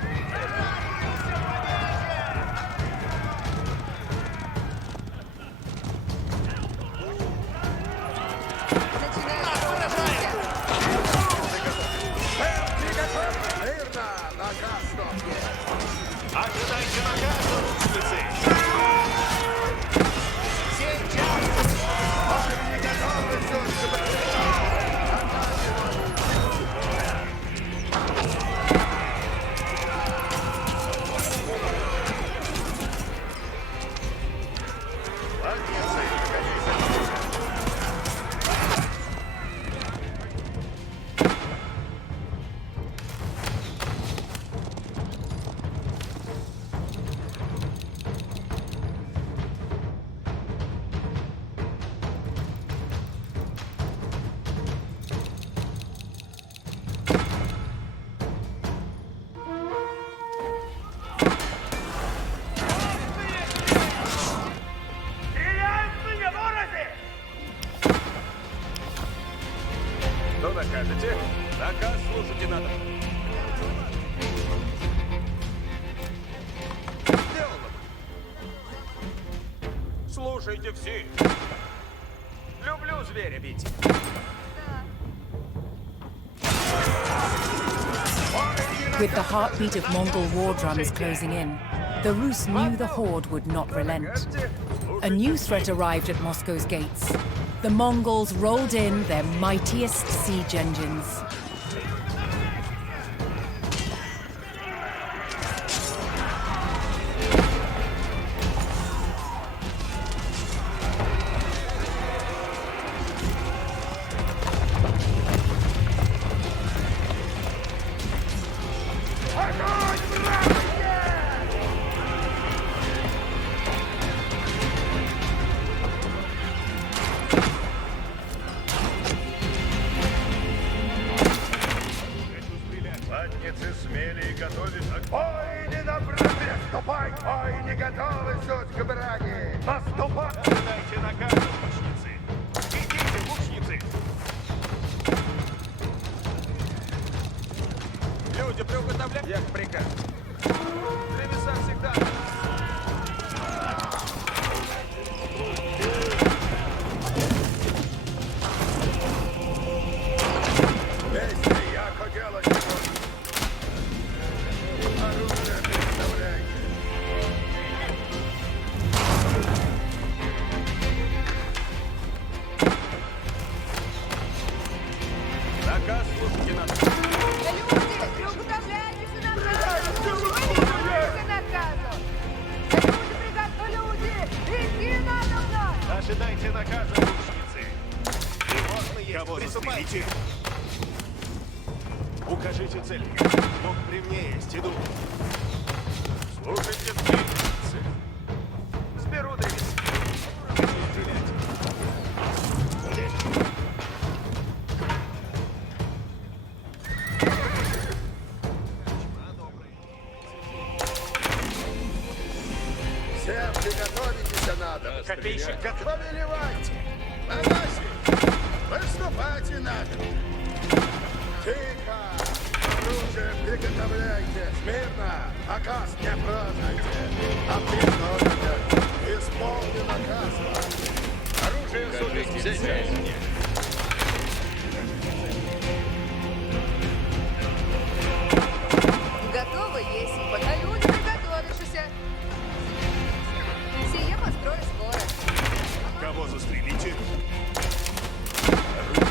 Мирно, наказ стоп есть. Ожидайте наказа, лучницы! Сейчас! Не готовы все Латницы, наконец. Что накажете? Наказ слушайте надо. Сделано. Слушайте все. Люблю у зверя бить. With the heartbeat of Mongol war drums closing in, the Rus knew the horde would not relent. A new threat arrived at Moscow's gates. The Mongols rolled in their mightiest siege engines. Латницы смели и готовы. Ой, не на пробег ступай! Ой, не готовы суть к брани! Наступай! Ожидайте наказа, лучницы. Идите, лучницы. Люди, приуготовляйте. Як приказ. Ремеса всегда. Вместе яко делать не буду. Оружие представляйте. Наказ слушайте нас. Люди, приуготовляйтесь на наказу! Вы не наказу! Люди, идти надо мной! Ожидайте наказа, лучницы. Тревожно есть. Кого застрелите? Укажите цель. Бог при мне есть. Иду. Слушайте, птицы. Сберу древес. Стрелять. Всем приготовитесь надо. Копейщик готов. Повелевайте. Агаси, выступайте надо. Тихо. Оружие приготовляйте. Смирно. Наказ не празднуйте. А приготовьте. Исполни наказ. Оружие сужите. Сейчас. Готовы есть, пока люди приготовившиеся. Сие построю скоро. Кого застрелите?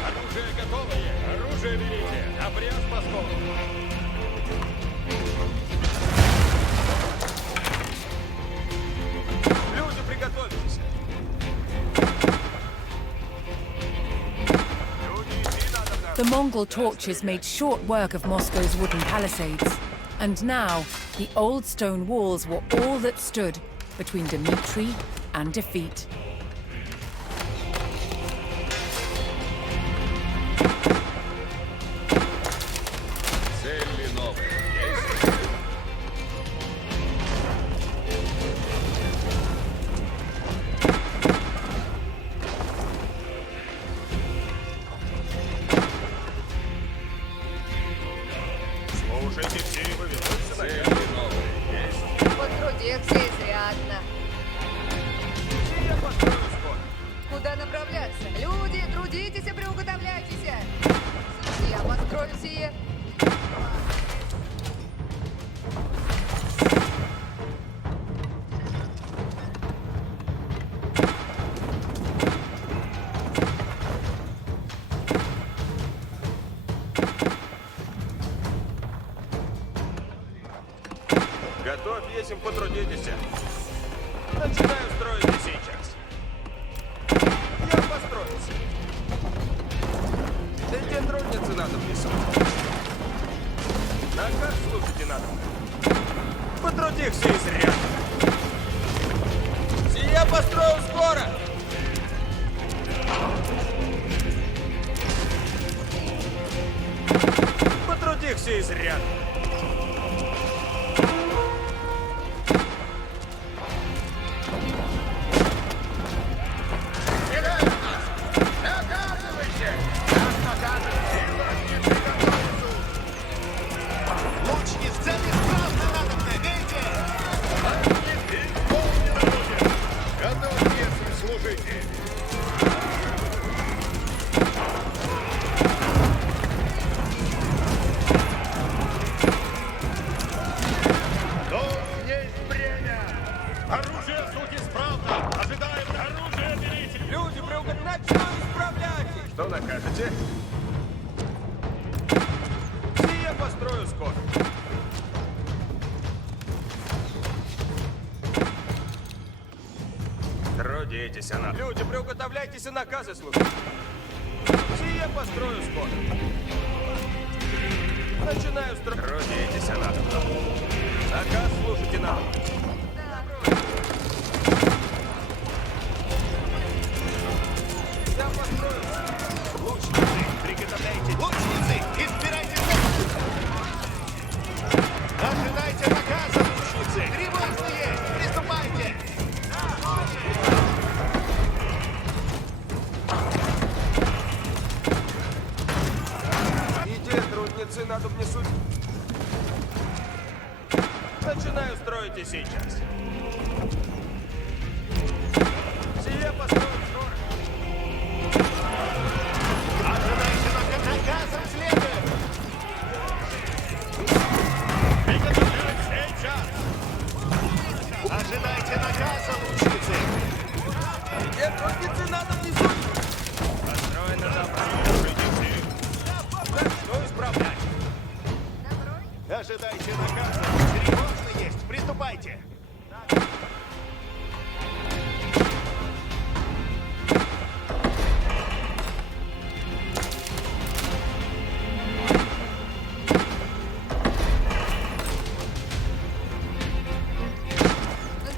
Оружие готовое. Оружие берите. Обряд по столу. Люди, приготовьтесь. The Mongol torches made short work of Moscow's wooden palisades, and now the old stone walls were all that stood between Dmitri and defeat. Цели новые. Есть. Слушайте, все и поведутся. Цели новые. Есть. Потрудился изрядно. Я построю скоро. Куда направляться? Люди, трудитесь и приуготовляйтесь. Я построю сие. Готовь, есим потрудитесь. Начинаю строить и сейчас. Я построился. Да где трудницы надо внесу. Наказ слушайте надо. Потрудихся изрядно. Сия построю скоро. Потрудихся изрядно. Что накажете? Сие построю скоро. Трудитесь, она. Люди, приуготовляйтесь и наказы слушать. Сие построю скоро. Начинаю строить. Трудитесь, она. Наказ слушайте нам. Я построю. Лучницы, приготовляйте. Лучницы, избирайте цель. Ожидайте наказа, лучницы. Тревожные, приступайте. Идея трудницы надо внесуть. Начинаю строить и сейчас. Сие построим скоро. Ожидайте наказа, следует. Приготовлять сейчас. Ожидайте наказа, лучницы. Идея трудницы надо внесуть. Построено добро. Что исправлять? Ожидайте наказа. Тревожно есть. Приступайте.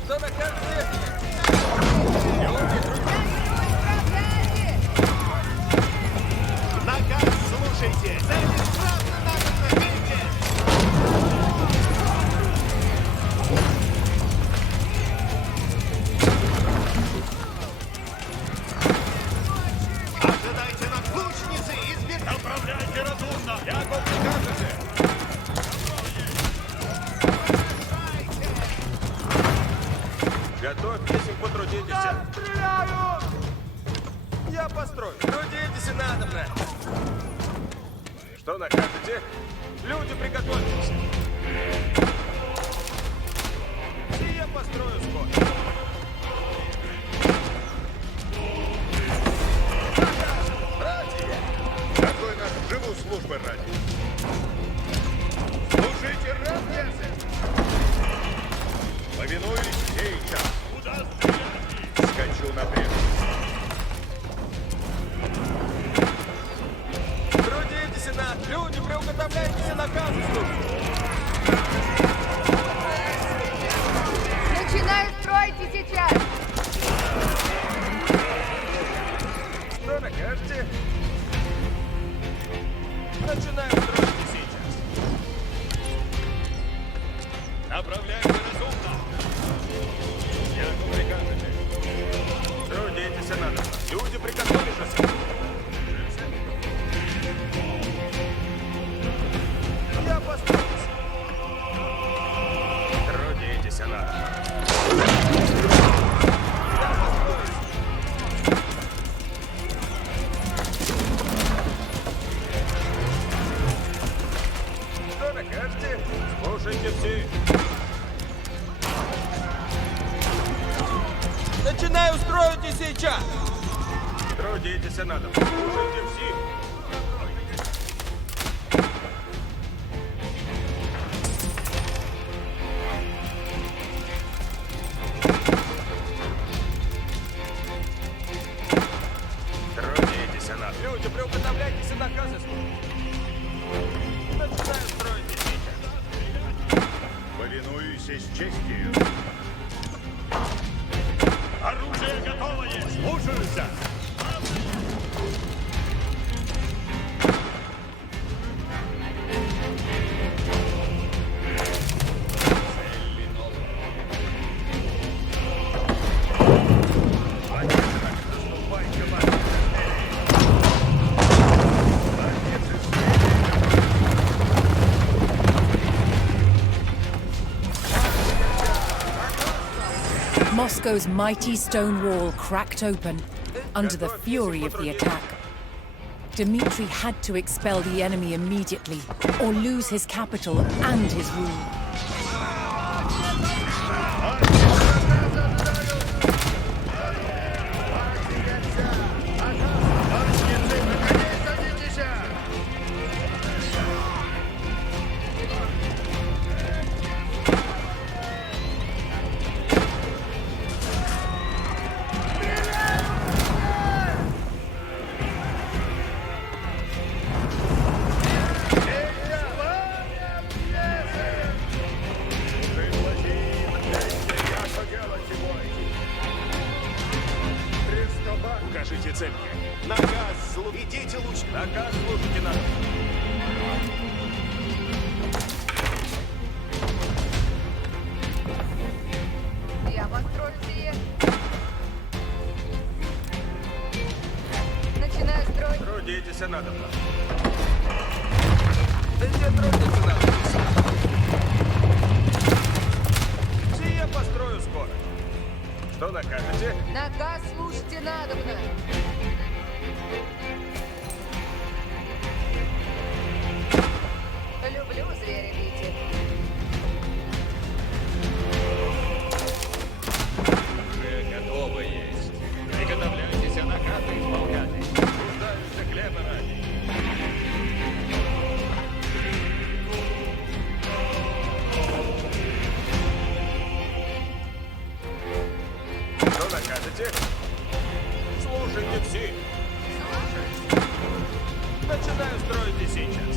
Что накажете? Наказ слушайте. Целесправно надо бейте. Ожидайте на лучницы. Избегайте. Направляйте разумно. Я вам прикажете. Готовь, если потрудитесь. Стреляю! Я построю. Трудитесь и надобно. Что накажете? Люди, приготовьтесь. И я построю скоро. Братья! Какой наш живу службы ради? Слушайте, раб князь! Повинуюсь сейчас. Куда Скачу напред. Трудитесь и надо. Люди, приуготовляйтесь и наказы слушать. Начинаю строить и сейчас. Что накажете? Начинаю строить и сейчас. направляйте разумно. Як прикажете? Трудитесь и надо. Люди, приготовитесь. Я построюсь. Трудитесь, надо. Что накажете? Слушайте все. Начинаю строить и сейчас. Трудитесь, надо. Слушайте все. Трудитесь, надо. Люди, приуготовляйтесь и наказы слушать. Начинаю строить и сейчас. Повинуюсь с честью. Оружие готово есть. Слушаются. Moscow's mighty stone wall cracked open under the fury of the attack. Dmitry had to expel the enemy immediately, or lose his capital and his rule. Укажите цель мне. Наказ, идите луч. Наказ слушайте надо. Я построю сие. Начинаю строить. Трудитесь надо. Да где трудиться надо? Сие построю скоро. Что накажете? Наказ слушайте надобно. Люблю зверя бить. Уже готово есть. Приготовляйтесь, наказы исполняты. Нуждаются хлеба ради. Что накажете? Слушайте все. Начинаю строить и сейчас.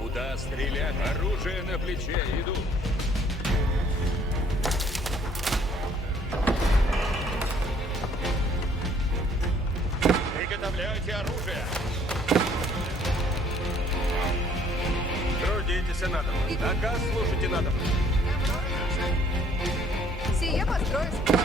Куда стрелять? Оружие на плече. Иду. Приготовляйте оружие. Трудитесь надо. Наказ слушайте надо. Сие построю скоро.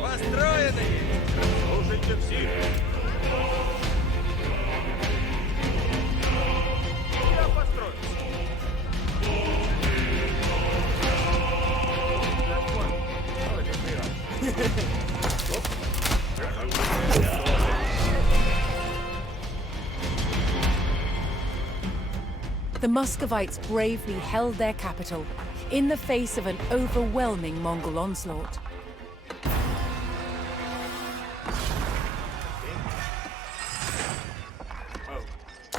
Построены! Слушайте все. Я построю. The Muscovites bravely held their capital in the face of an overwhelming Mongol onslaught.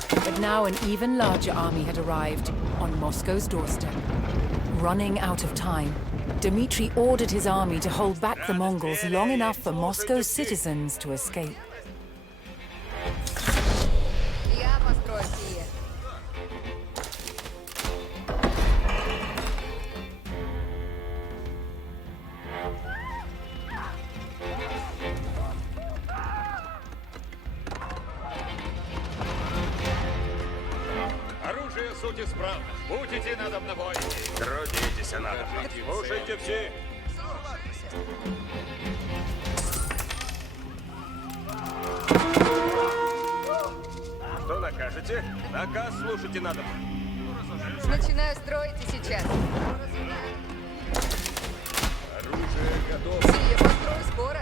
But now an even larger army had arrived on Moscow's doorstep. Running out of time, Dmitry ordered his army to hold back the Mongols long enough for Moscow's citizens to escape. Я построю сие. Оружие суть исправно. Будете надо на бой. Трудитесь надо. Слушайте все. Что накажете? Наказ слушайте надо. Начинаю строить и сейчас. Оружие готово. Сие построю скоро.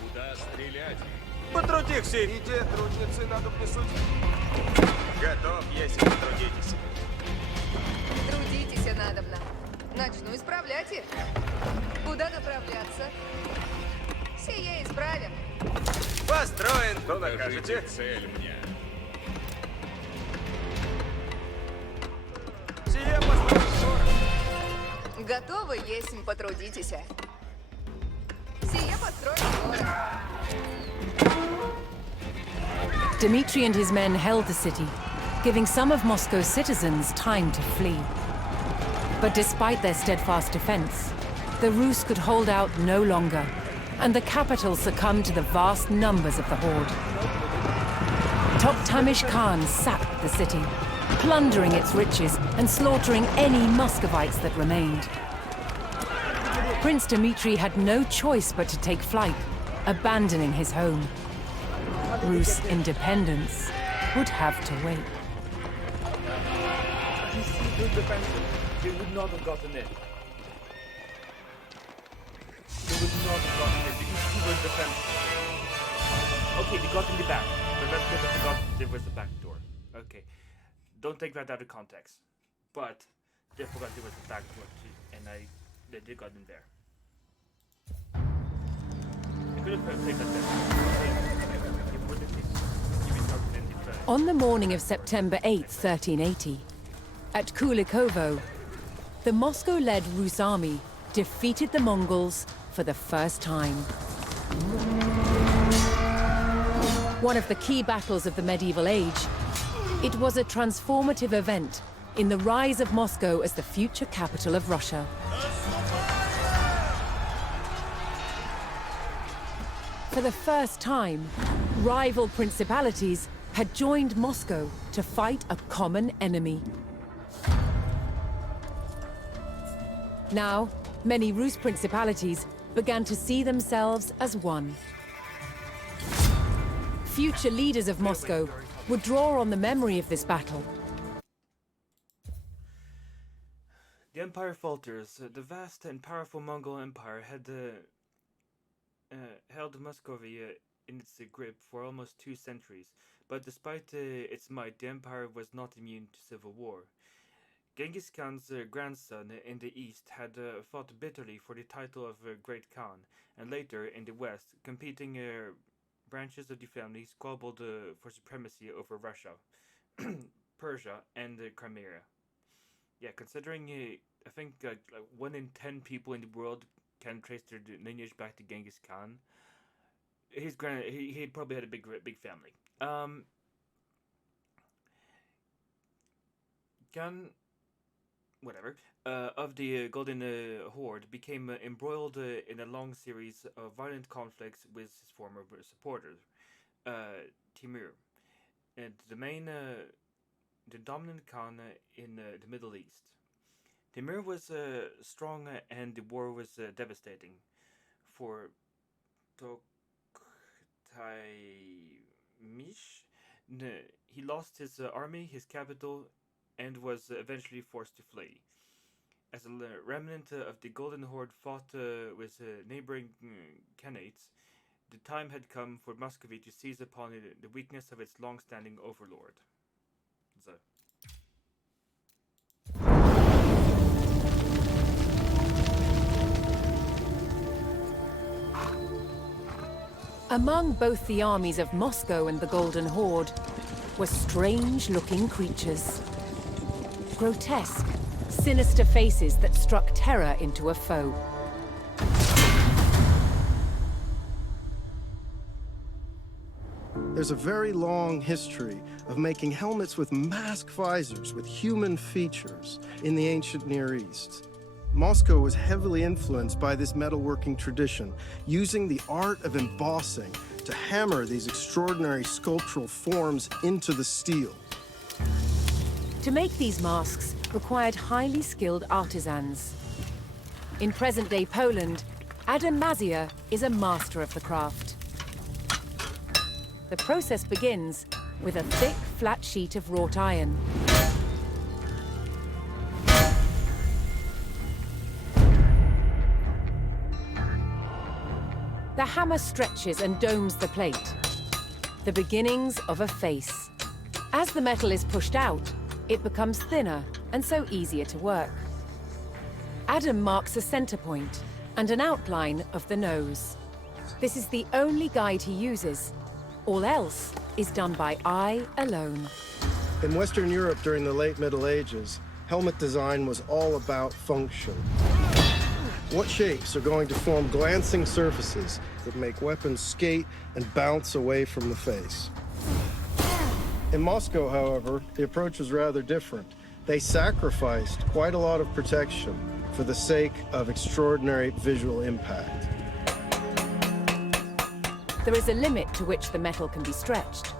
Куда стрелять? Потрудих все. Иди, трудницы надо внесуть. Готов, если потрудитесь. Трудитесь надобно. Начну исправлять их. Куда направляться? Сие исправим. Построен. Что накажете? Цель мне. Сие построен скоро. Готовы, если потрудитесь. Сие построю скоро. Dmitry and his men held the city, giving some of Moscow's citizens time to flee. But despite their steadfast defense, the Rus could hold out no longer, and the capital succumbed to the vast numbers of the horde. Toktamish Khan sacked the city, plundering its riches and slaughtering any Muscovites that remained. Prince Dmitry had no choice but to take flight, abandoning his home. Rus' independence would have to wait. They would not have gotten in. They would not have gotten in because he was defensive. Okay, they got in the back, but that's because I forgot there was a back door. Okay, don't take that out of context. But I forgot there was a back door too, and they did got in there. I could have played that better. On the morning of September 8, 1380, at Kulikovo, the Moscow-led Rus army defeated the Mongols for the first time. One of the key battles of the medieval age, it was a transformative event in the rise of Moscow as the future capital of Russia. For the first time, rival principalities had joined Moscow to fight a common enemy. Now, many Rus principalities began to see themselves as one. Future leaders of Moscow would draw on the memory of this battle. The empire falters. The vast and powerful Mongol Empire had held Muscovy in its grip for almost 2 centuries, but despite its might, the empire was not immune to civil war. Genghis Khan's grandson in the east had fought bitterly for the title of Great Khan, and later in the west, competing branches of the family squabbled for supremacy over Russia, Persia, and Crimea. Yeah, considering I think 1 in 10 people in the world can trace their lineage back to Genghis Khan, he probably had a big family. Khan, whatever, of the Golden Horde became embroiled in a long series of violent conflicts with his former supporter, Timur, and the dominant Khan in the Middle East. Timur was strong and the war was devastating for Tokhtamish. He lost his army, his capital, and was eventually forced to flee. As a remnant of the Golden Horde fought with neighboring Khanates, the time had come for Muscovy to seize upon the weakness of its long-standing overlord. So. Among both the armies of Moscow and the Golden Horde were strange-looking creatures. Grotesque, sinister faces that struck terror into a foe. There's a very long history of making helmets with mask visors with human features in the ancient Near East. Moscow was heavily influenced by this metalworking tradition, using the art of embossing to hammer these extraordinary sculptural forms into the steel. To make these masks required highly skilled artisans. In present-day Poland, Adam Mazia is a master of the craft. The process begins with a thick, flat sheet of wrought iron. The hammer stretches and domes the plate, the beginnings of a face. As the metal is pushed out, it becomes thinner and so easier to work. Adam marks a center point and an outline of the nose. This is the only guide he uses. All else is done by eye alone. In Western Europe during the late Middle Ages, helmet design was all about function. What shapes are going to form glancing surfaces that make weapons skate and bounce away from the face? In Moscow, however, the approach was rather different. They sacrificed quite a lot of protection for the sake of extraordinary visual impact. There is a limit to which the metal can be stretched,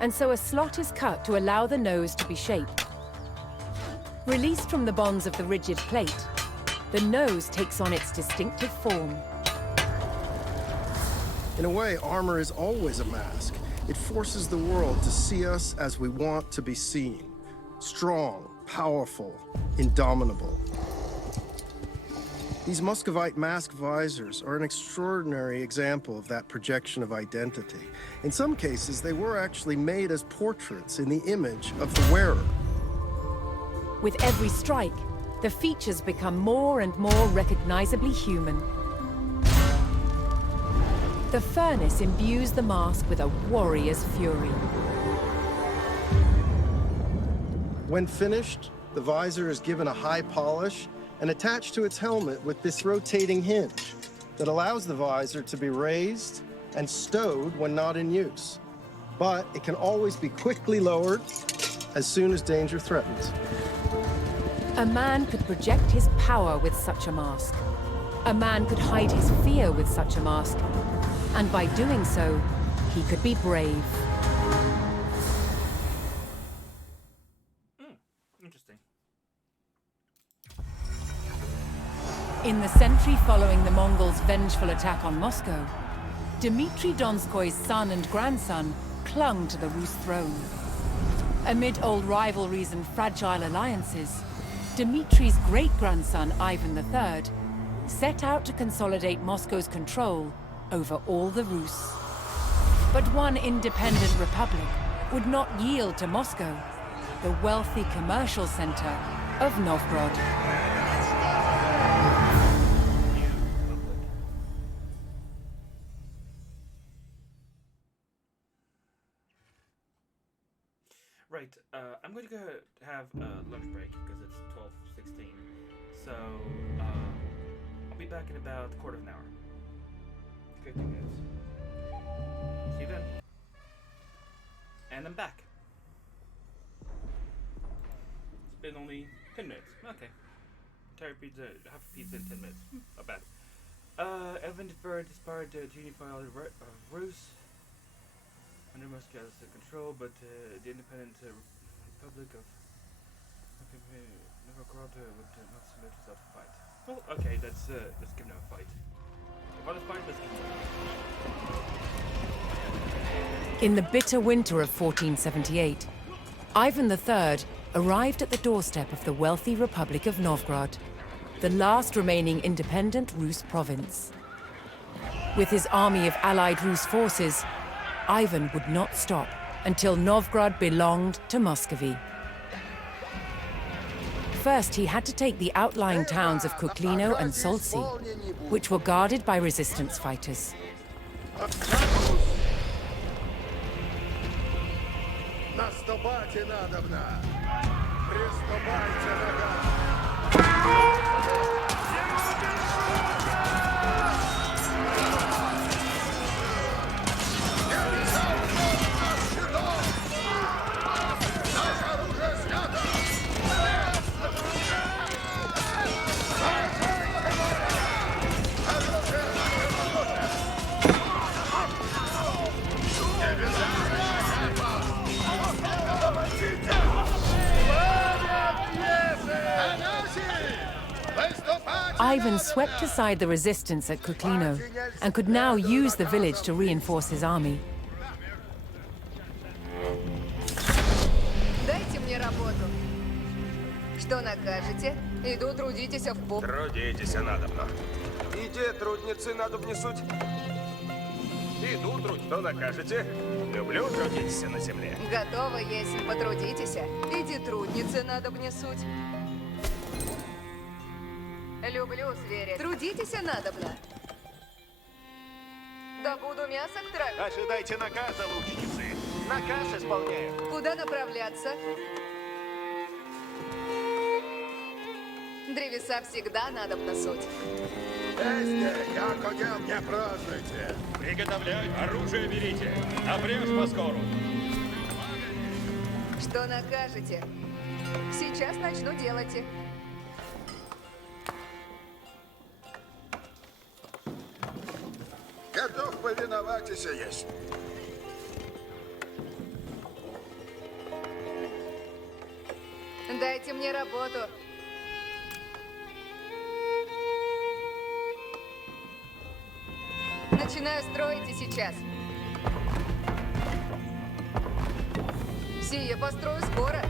and so a slot is cut to allow the nose to be shaped. Released from the bonds of the rigid plate, the nose takes on its distinctive form. In a way, armor is always a mask. It forces the world to see us as we want to be seen. Strong, powerful, indomitable. These Muscovite mask visors are an extraordinary example of that projection of identity. In some cases, they were actually made as portraits in the image of the wearer. With every strike, the features become more and more recognizably human. The furnace imbues the mask with a warrior's fury. When finished, the visor is given a high polish and attached to its helmet with this rotating hinge that allows the visor to be raised and stowed when not in use. But it can always be quickly lowered as soon as danger threatens. A man could project his power with such a mask. A man could hide his fear with such a mask. And by doing so, he could be brave. Interesting. In the century following the Mongols' vengeful attack on Moscow, Dmitry Donskoy's son and grandson clung to the Rus throne. Amid old rivalries and fragile alliances, Dmitry's great-grandson Ivan III set out to consolidate Moscow's control over all the Rus. But one independent republic would not yield to Moscow, the wealthy commercial center of Novgorod. Right, I'm going to go have a lunch break because it's 12:16. So, I'll be back in about a quarter of an hour. 15 minutes. See you then. And I'm back. It's been only 10 minutes. Okay. Entire pizza, half a pizza in 10 minutes. Not bad. Evan Bird inspired to unify all the Rus under Moscow's control, but the independent Republic of Novgorod would not submit itself to fight. Well, okay, let's give them a fight. If others fight, let's give them a fight. In the bitter winter of 1478, Ivan III arrived at the doorstep of the wealthy Republic of Novgorod, the last remaining independent Rus province. With his army of allied Rus forces, Ivan would not stop until Novgorod belonged to Muscovy. First, he had to take the outlying towns of Kuklino and Solsi, which were guarded by resistance fighters. Наступайте надобно! Приступайте ногами! Ivan swept aside the resistance at Kuklino and could now use the village to reinforce his army. Дайте мне работу. Что накажете? Иду трудитесь в пол. Трудитесь надобно. Иди, трудницы надобне суть. Иду труд. Что накажете? Люблю трудитесь на земле. Готово есть. Потрудитесь. Иди трудницы надобне суть. Люблю зверя. Трудитесь надобно. Добуду мясо к траве. Ожидайте наказа, лучницы. Наказ исполняю. Куда направляться? Древеса всегда надобно суть. Вместе, как удел, не празднуйте! Приготовляй, оружие берите. Обрежь поскору. Что накажете? Сейчас начну делать. Готов повиноваться есть. Дайте мне работу. Начинаю строить и сейчас. Сие построю скоро.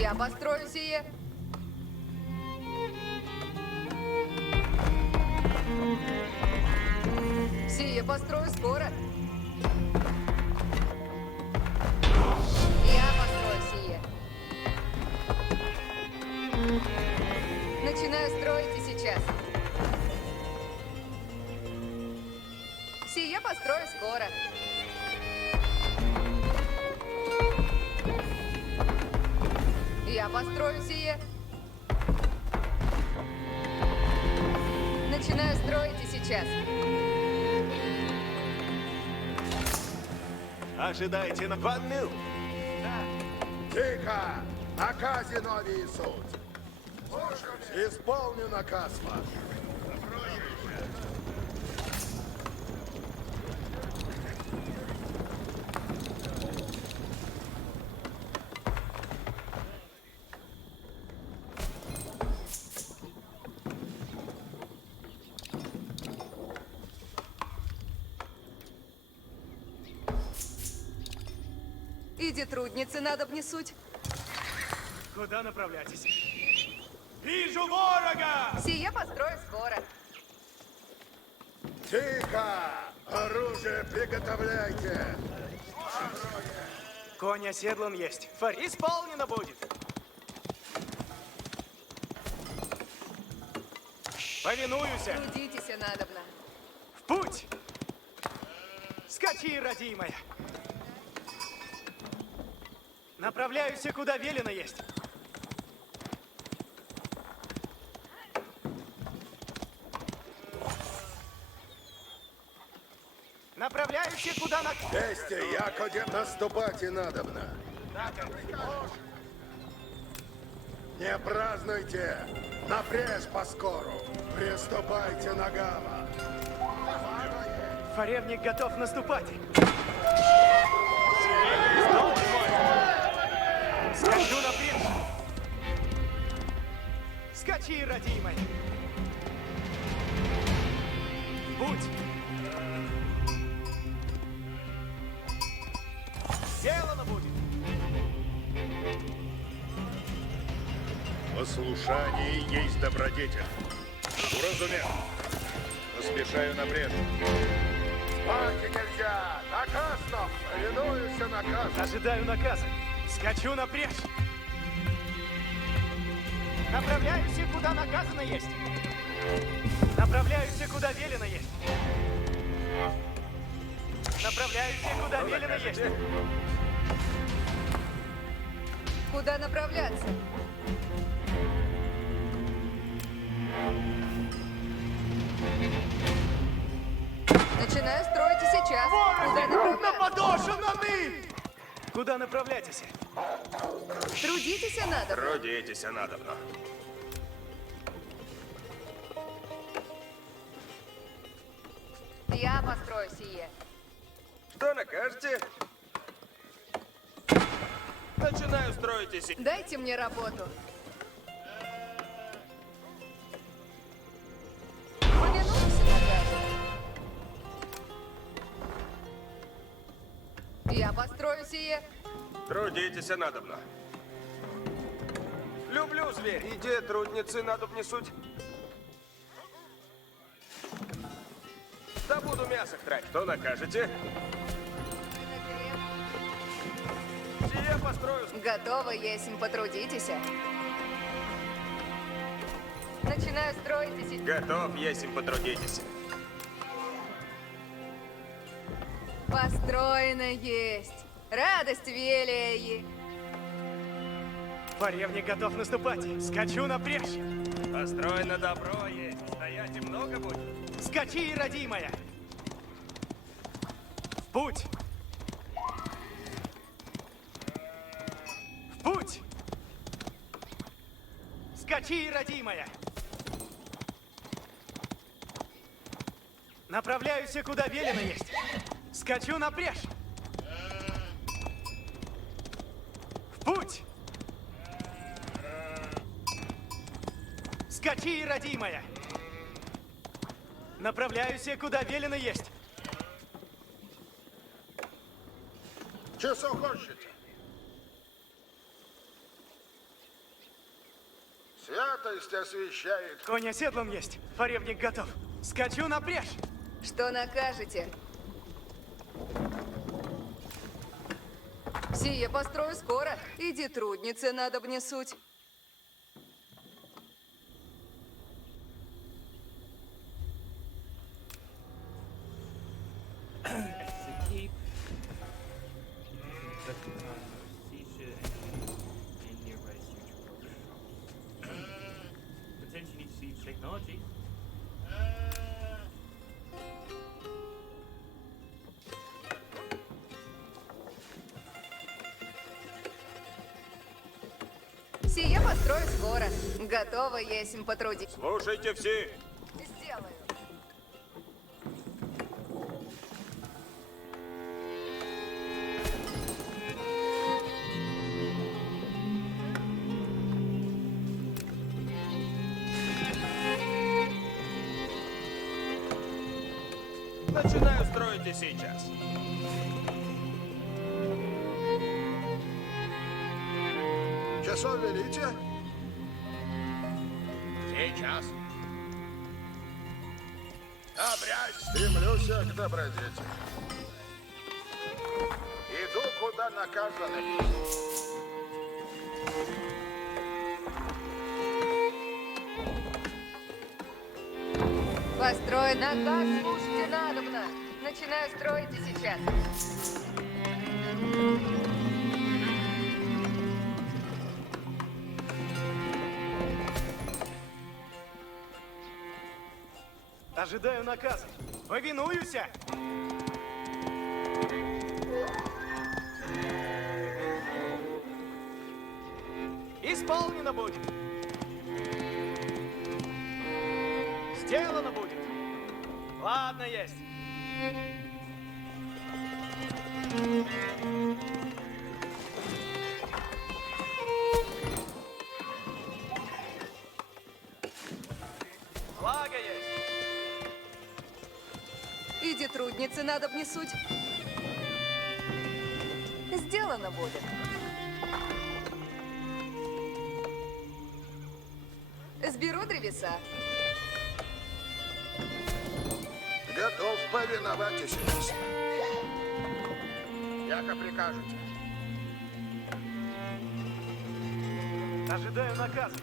Я построю сие. Сие построю скоро. Я построю сие. стройте сейчас. Сие построю скоро. Я построю сие. Начинаю строить и сейчас. Ожидайте на ванну. Тихо! Наказе новый суд. Исполню наказ ваш. Иди, трудницы, надо внесуть. Куда направляетесь? Вижу ворога! Сие построю скоро. Тихо! Оружие приготовляйте! Конь оседлан есть. Фари исполнено будет. Повинуюсь. Трудитесь, надобно. В путь! Скачи, родимая. Направляюсь, куда велено есть. Направляюсь, куда на... Вести, якоде наступать и надобно. Не празднуйте! Напрежь поскору! Приступайте на гава! Фаревник готов наступать. Скачу напрямик. Скачи, родимая. Будь. Сделано будет. Послушание есть добродетель. Уразумел. Поспешаю напред. Спать нельзя! Наказ нам! Повинуюсь наказу! Ожидаю наказа. Скачу напрежь. Направляюсь, куда наказано есть. Направляюсь, куда велено есть. Направляюсь, куда велено есть. Куда направляться? Начинаю строить и сейчас. Куда направляться? Подошваны! Куда направляетесь? Трудитесь, надо. Трудитесь, надобно. Я построю сие. Что накажете? Начинаю строить и... Дайте мне работу. Повинуйся наказу. Я построю сие. Трудитесь, надобно. Люблю зверь. Иди, трудницы, надобне суть. Да буду мясо храть. Что накажете? Сие построю. Готово, есмь, потрудитесь. Начинаю строить и сейчас. Готов, есмь, потрудитесь. Построено есть. Радость велия. Фаревник готов наступать. Скачу напрежь. Построено добро есть. Стоять и много будет. Скачи, родимая. В путь. В путь. Скачи, родимая. Направляюсь, куда велено есть. Скачу напрежь. В путь. Скачи, родимая. Направляюсь, куда велено есть. Часу хочете? Святость освящает. Конь оседлан есть. Фаревник готов. Скачу напрежь. Что накажете? Сие построю скоро. Иди, трудницы, надо внесуть. построю скоро. Готово есмь потрудить. Слушайте все. Сделаю. Начинаю строить и сейчас. Часов велите? Сейчас. Обрязь, стремлюся к добродетели. Иду, куда наказаны. Построй наказ, слушайте надобно. Начинаю строить и сейчас. Ожидаю наказа. Повинуюся. Исполнено будет. Сделано будет. Ладно, есть. Благо есть. Иди трудницы надо внесуть. Сделано будет. Сберу древеса. Готов повиноваться, яко прикажете. Ожидаю наказа.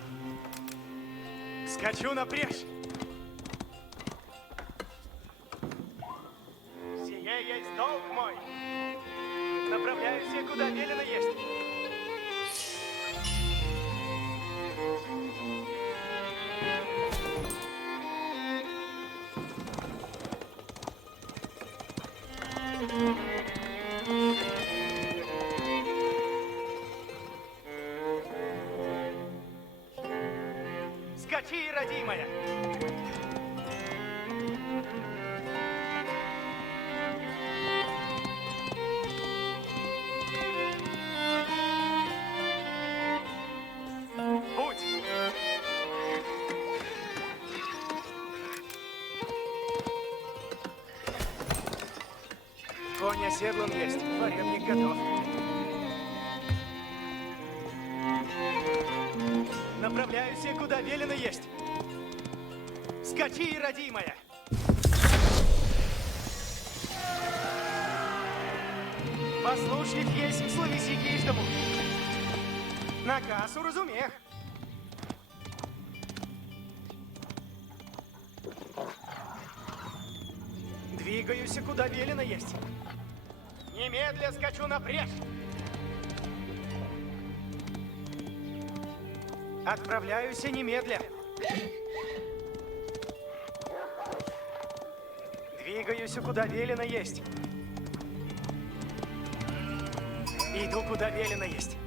Скачу напрежь. Сие есть долг мой. Направляюсь я, куда велено есть. Скачи, родимая! Путь! Конь оседлан есть, порядник готов. Направляюсь я, куда велено есть. Скачи, родимая! Послушай, есть словеси каждому. Наказ уразумех. Двигаюсь, куда велено есть. Немедля скачу напрежь. Отправляюсь немедля. Двигаюсь, куда велено есть. Иду, куда велено есть.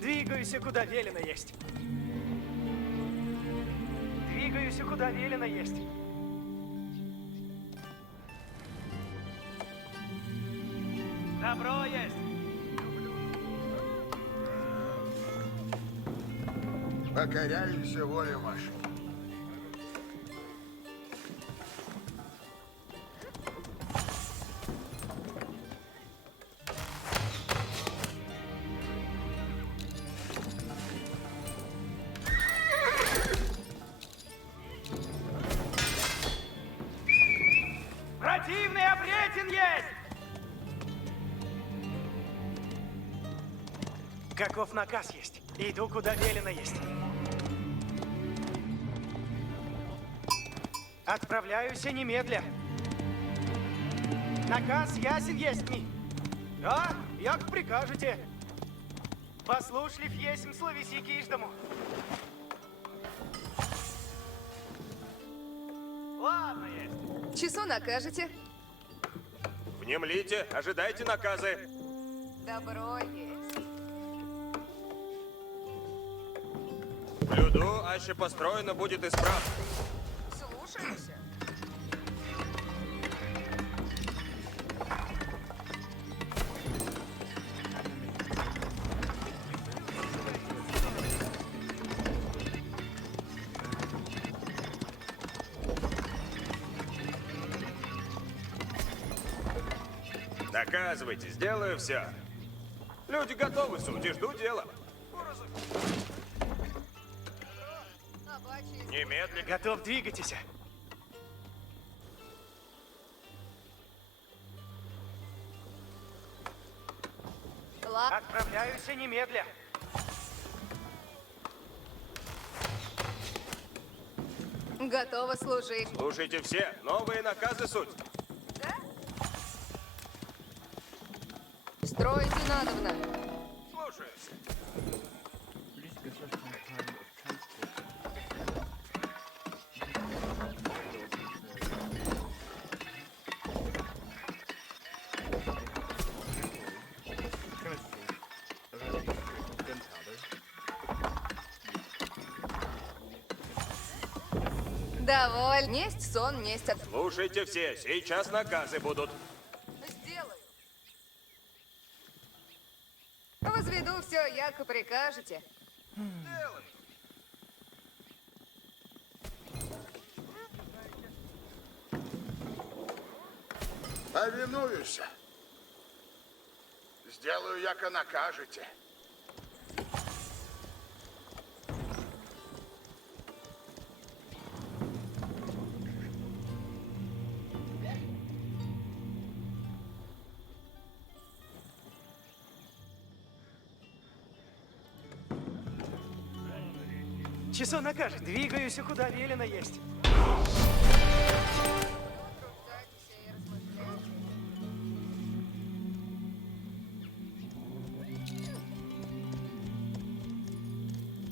Двигаюсь, куда велено есть. Двигаюсь, куда велено есть. Добро есть. Покоряюсь воле вашей. Противный обретен есть! Каков наказ есть? Иду, куда велено есть. Отправляюсь немедля. Наказ ясен есть ми. Да, як прикажете. Послушлив есмь словеси каждому. Ладно есть. Часу накажете. Внемлите, ожидайте наказы. Добро есть. Жду, аще построено будет исправно. Слушаемся. Наказывайте, сделаю все. Люди готовы, суть, и жду дела. Немедленно. Готов, двигайтесь. Ладно. Отправляюсь немедля. Готова служить. Слушайте все, новые наказы суть. Да? Строите надобно. Слушаюсь. Доволь. Несть сон, несть от... Слушайте все, сейчас наказы будут. Сделаю. Возведу все, яко прикажете. Повинуюсь. Сделаю, яко накажете. Часо накажет. Двигаюсь, куда велено есть.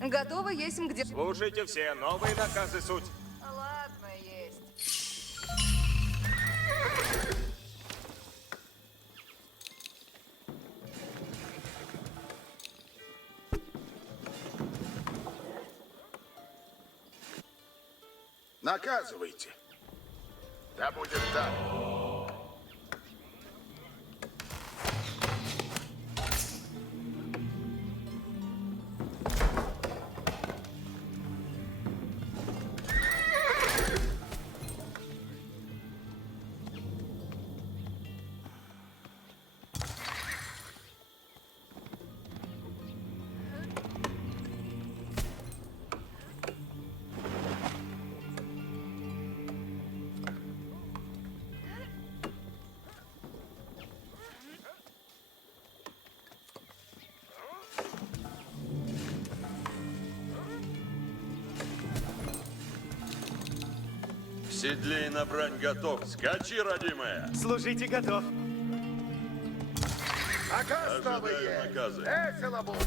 Готово есть где... Слушайте все, новые наказы суть. Ладно, есть. Наказывайте. Да будет так. Седлей на брань готов. Скачи, родимая. Служите, готов. Наказ новый Ожидаю есть. наказы. Весело будет.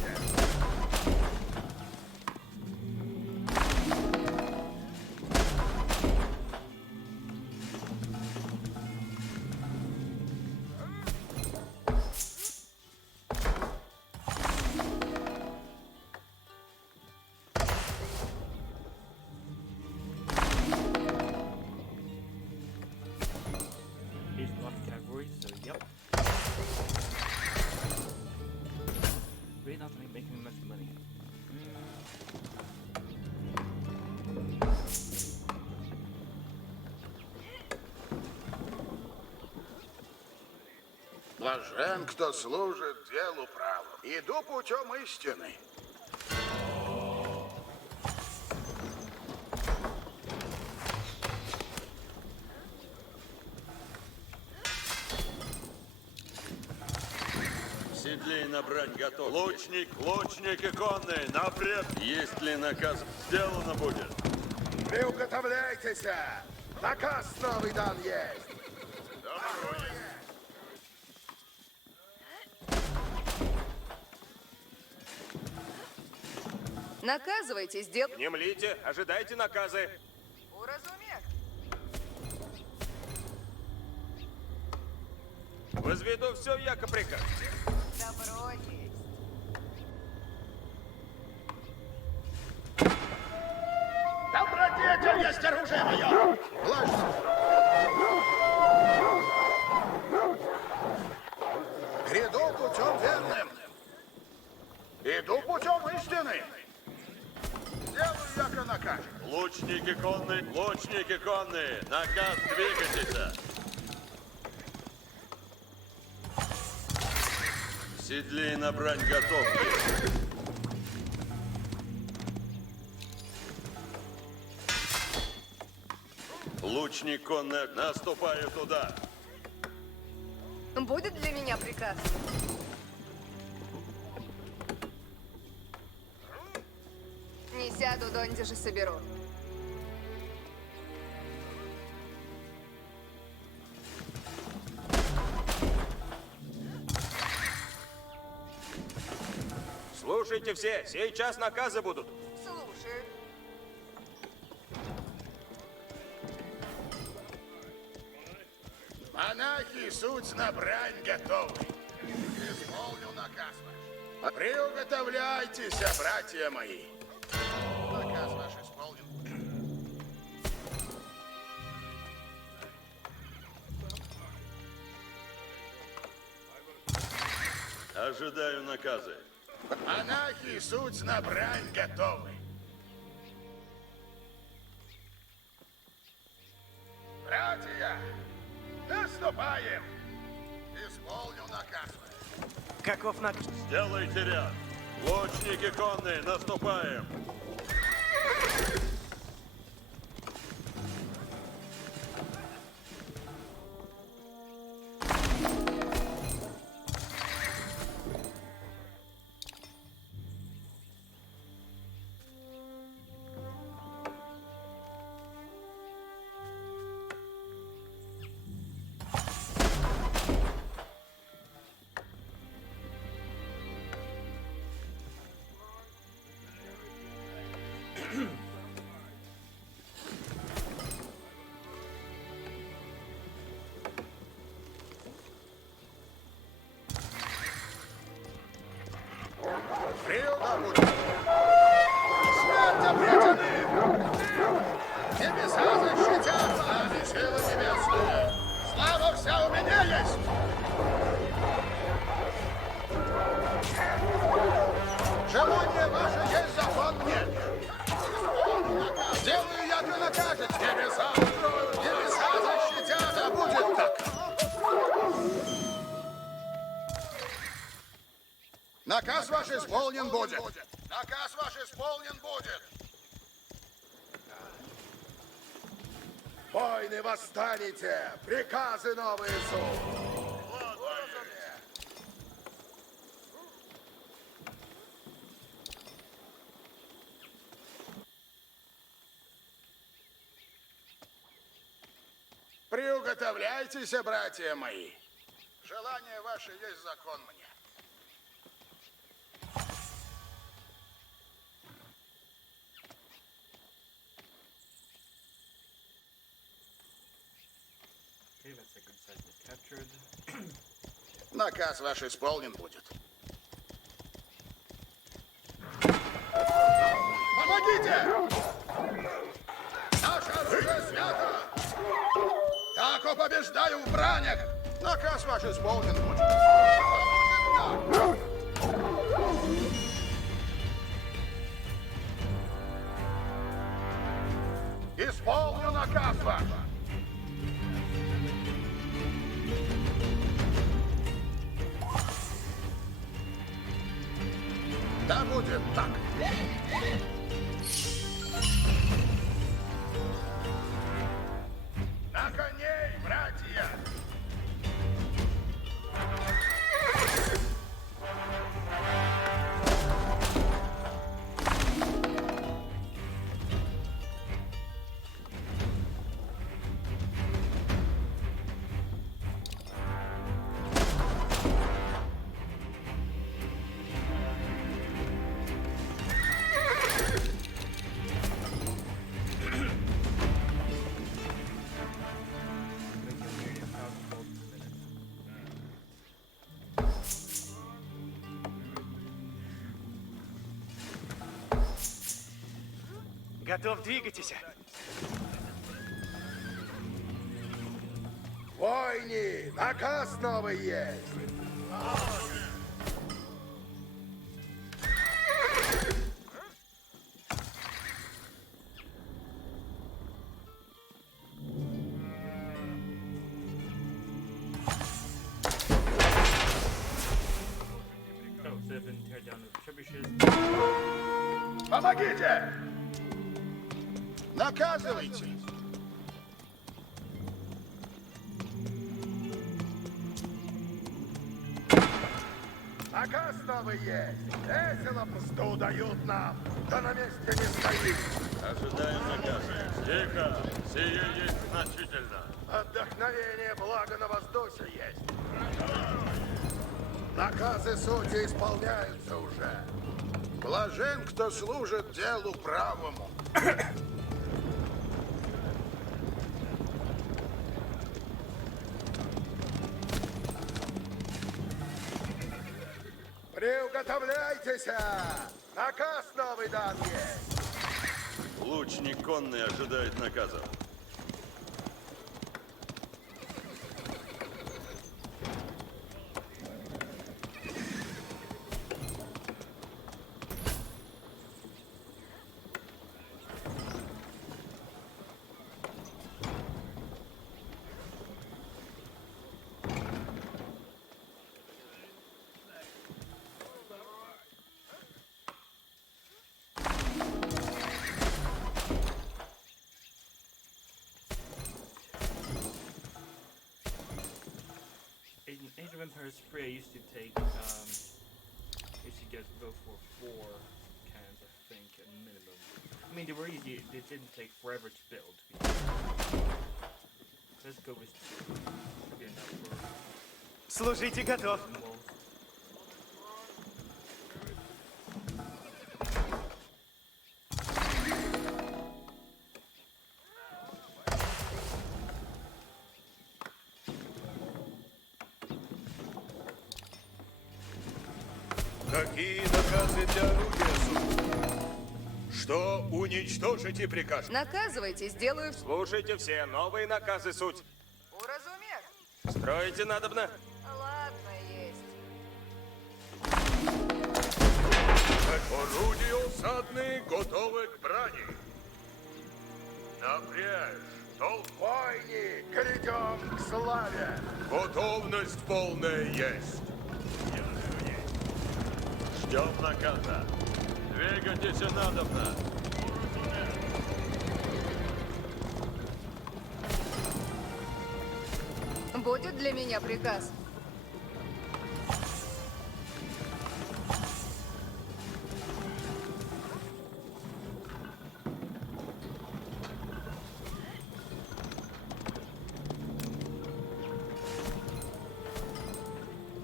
He's not a category, so yep. Really not making much money. Блажен, кто служит делу праву. Иду путем истины. Седлей на брань готов. Лучник, лучник и конный, напред. Есть ли наказ? Сделано будет. Приуготовляйтесь. Наказ новый дан есть. Наказывайте, сдел... Не млите, ожидайте наказы. Уразумех. Возведу все, яко прикажете. Добро есть. оружие мое! Ложись! Гряду путем верным! Иду путем истины! Делаю, яко накажет! Лучники конные, наказ двигайтесь! В седле и на брань готовки. Лучник конный, наступаю туда. Будет для меня приказ? Не сяду, донде же соберу. Слушайте все, сейчас наказы будут. Слушаю. Монахи, суть на брань готовы. Исполню наказ ваш. Приуготовляйтесь, братья мои. Наказ ваш исполнен. Ожидаю наказы. Монахи, суть на брань готовы. Братья, наступаем. Исполню наказ ваш. Каков наказ? Сделайте ряд. Лучники конные, наступаем. Приуготовьтесь. Смерть обретены! Небеса защитят нами, силы небесные! Слава вся у меня есть! Желание ваше есть закон мне! Сделаю, яко накажет! Небеса устроят, небеса защитят, а будет так! Наказ ваш исполнен будет! Наказ ваш исполнен будет! Войны восстанете! Приказы новые суд! Приуготовляйтесь, братья мои! Желание ваше есть закон мне. Okay, that second site was captured. Наказ ваш исполнен будет. Помогите! Наше оружие свято! Так побеждаю в бранях! Наказ ваш исполнен будет. А будет так. Исполню наказ ваш! Да будет так. На коней, братья! Готов, двигайтесь. Войни! Наказ новый есть! Oh, so I've been tear down the trebuchets. Помогите! Наказывайте! Наказ новый есть! Весело пусту дают нам! Да на месте не стоим! Ожидаем наказа. Тихо! Сие есть значительно. Отдохновение, благо на воздухе есть! Наказы судьи исполняются уже! Блажен, кто служит делу правому! Приуготовляйтесь! Наказ новый дан есть! Лучник конный ожидает наказа. In Age of Empires 3, I used to take, used to go for 4 cannons, I think, at minimum. I mean, they were easy, they didn't take forever to build. Let's go with 2. Should be enough for Служите готов. some walls. Какие наказы для орудия суд? Что уничтожить и прикажете? Наказывайте, сделаю... Слушайте все, новые наказы суть. Уразумер. Строите надобно? Ладно, есть. Орудия усадные готовы к брани. Напряжь, толк войни, грядем к славе. Готовность полная есть. Ждем наказа. Двигайтесь надобно. Будет для меня приказ.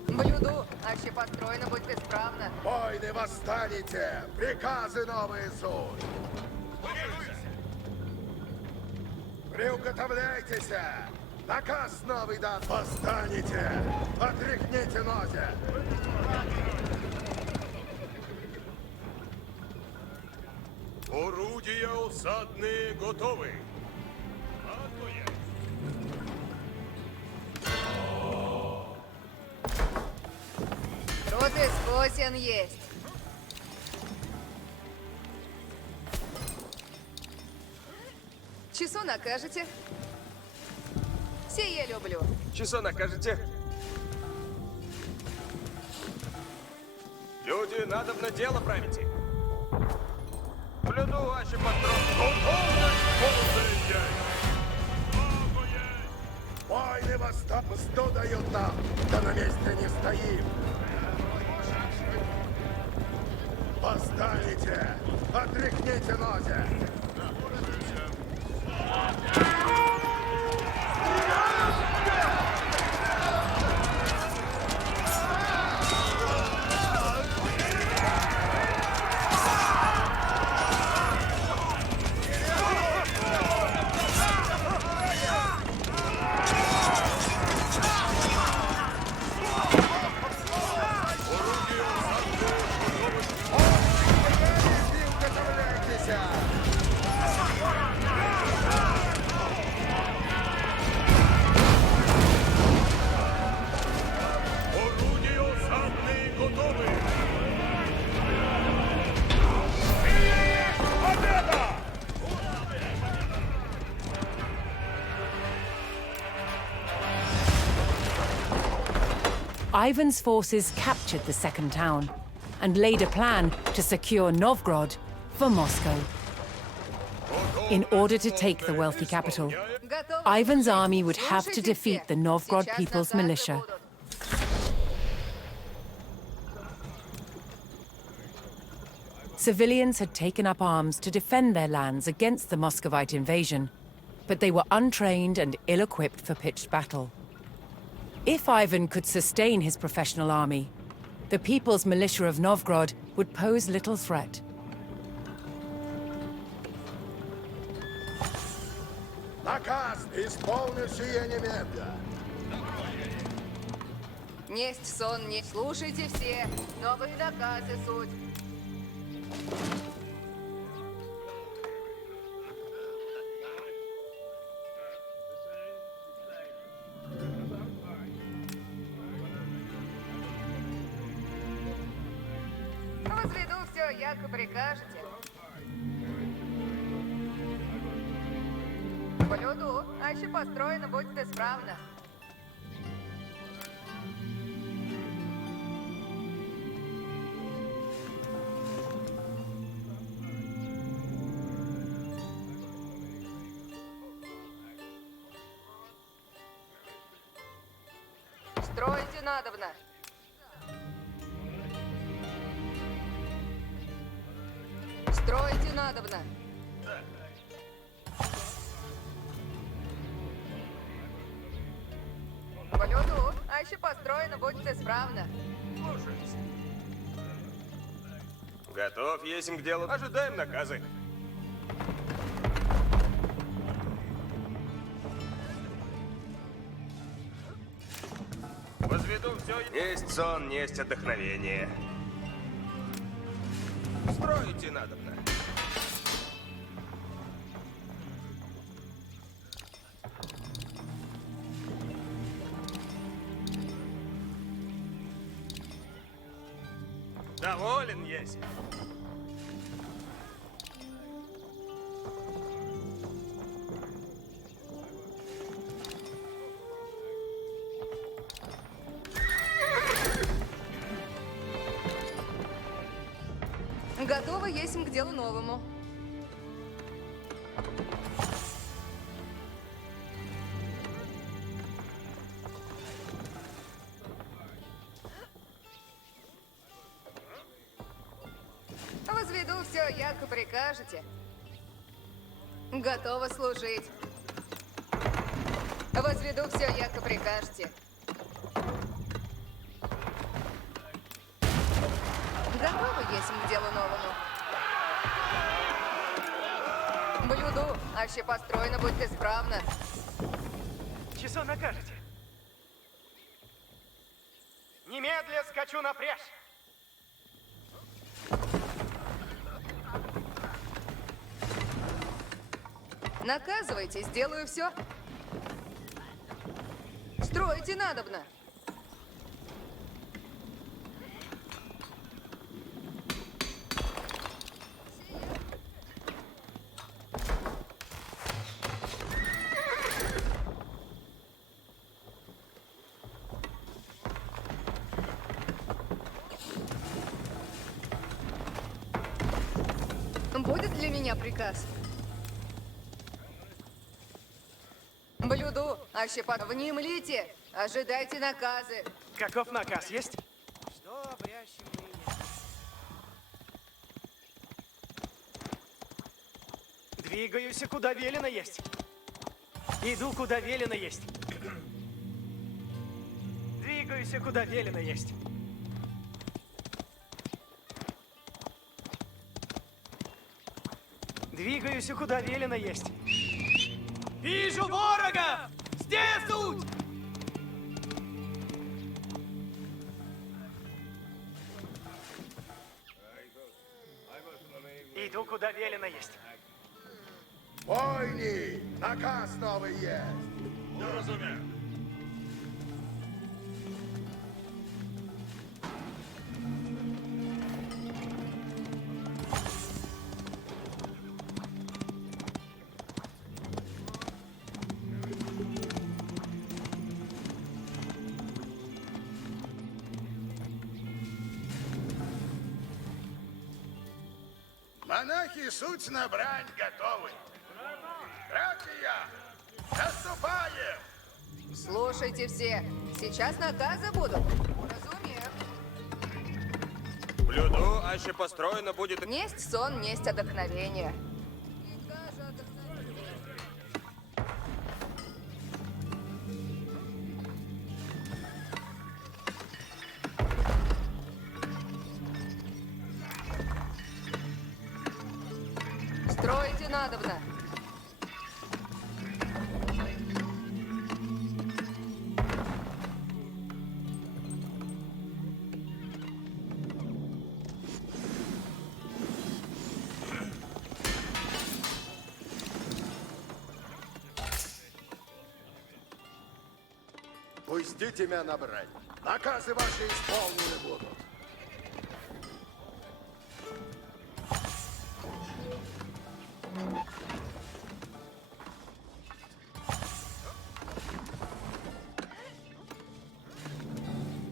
Блюду, аще построено будет исправно. Войны восстанете, приказы новые суд. Приуготовляйтесь, наказ новый дан. Восстанете, отряхните ноги. Орудия усадные готовы. Тут искусен есть. Часу накажете? Сие люблю. Часо накажете? Люди, надобно дело правите. Блюду ваши патроны. Готовность полная есть. Войны восстанут, что дают нам, да на месте не стоим. Восстанете, отряхните ноги. Приготовляйтесь! Ivan's forces captured the second town and laid a plan to secure Novgorod for Moscow. In order to take the wealthy capital, Ivan's army would have to defeat the Novgorod People's Militia. Civilians had taken up arms to defend their lands against the Muscovite invasion, but they were untrained and ill-equipped for pitched battle. If Ivan could sustain his professional army, the People's Militia of Novgorod would pose little threat. Наказ исполню сие немедля. Несть сон, не слушайте все. Новые наказы суть. Возведу все, яко прикажете. Блюду, а еще построено будет исправно. Стройте надобно. Стройте надобно. Блюду, а еще построено будет исправно. Слушаюсь. Готов, есмь к делу. Ожидаем наказы. Возведу все. Есть сон, есть отдохновение. Строите надобно. Доволен есть. Готово есть к делу новому. Возведу все, яко прикажете. Готово служить. Возведу все, яко прикажете. Готово есть к делу новому. Блюду, а ще построено будет исправно. Часо накажете. Немедля скачу на пряжь. Наказывайте, сделаю все. Строите надобно. Будет для меня приказ? Блюду, а ще внемлите, ожидайте наказы. Каков наказ есть? Что обрящем ныне? Двигаюсь, куда велено есть. Иду, куда велено есть. Двигаюсь, куда велено есть. Двигаюсь, куда велено есть. Вижу ворога! Здесь тут! Иду, куда велено есть. Войни! Наказ новый есть! Ну, разумею. Монахи суть на брань готовы. Братья, наступаем! Слушайте все, сейчас наказы будут. Разумею. Блюду, аще построено будет... Несть сон, несть отдохновение. Строите надобно. Пустите меня на брань. Наказы ваши исполнены будут.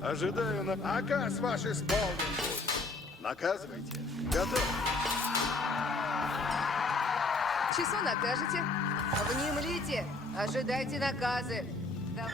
Ожидаю наказ ваш исполнен будет. Наказывайте. Готов. Часу накажете? Внемлите. Ожидайте наказы. Домой.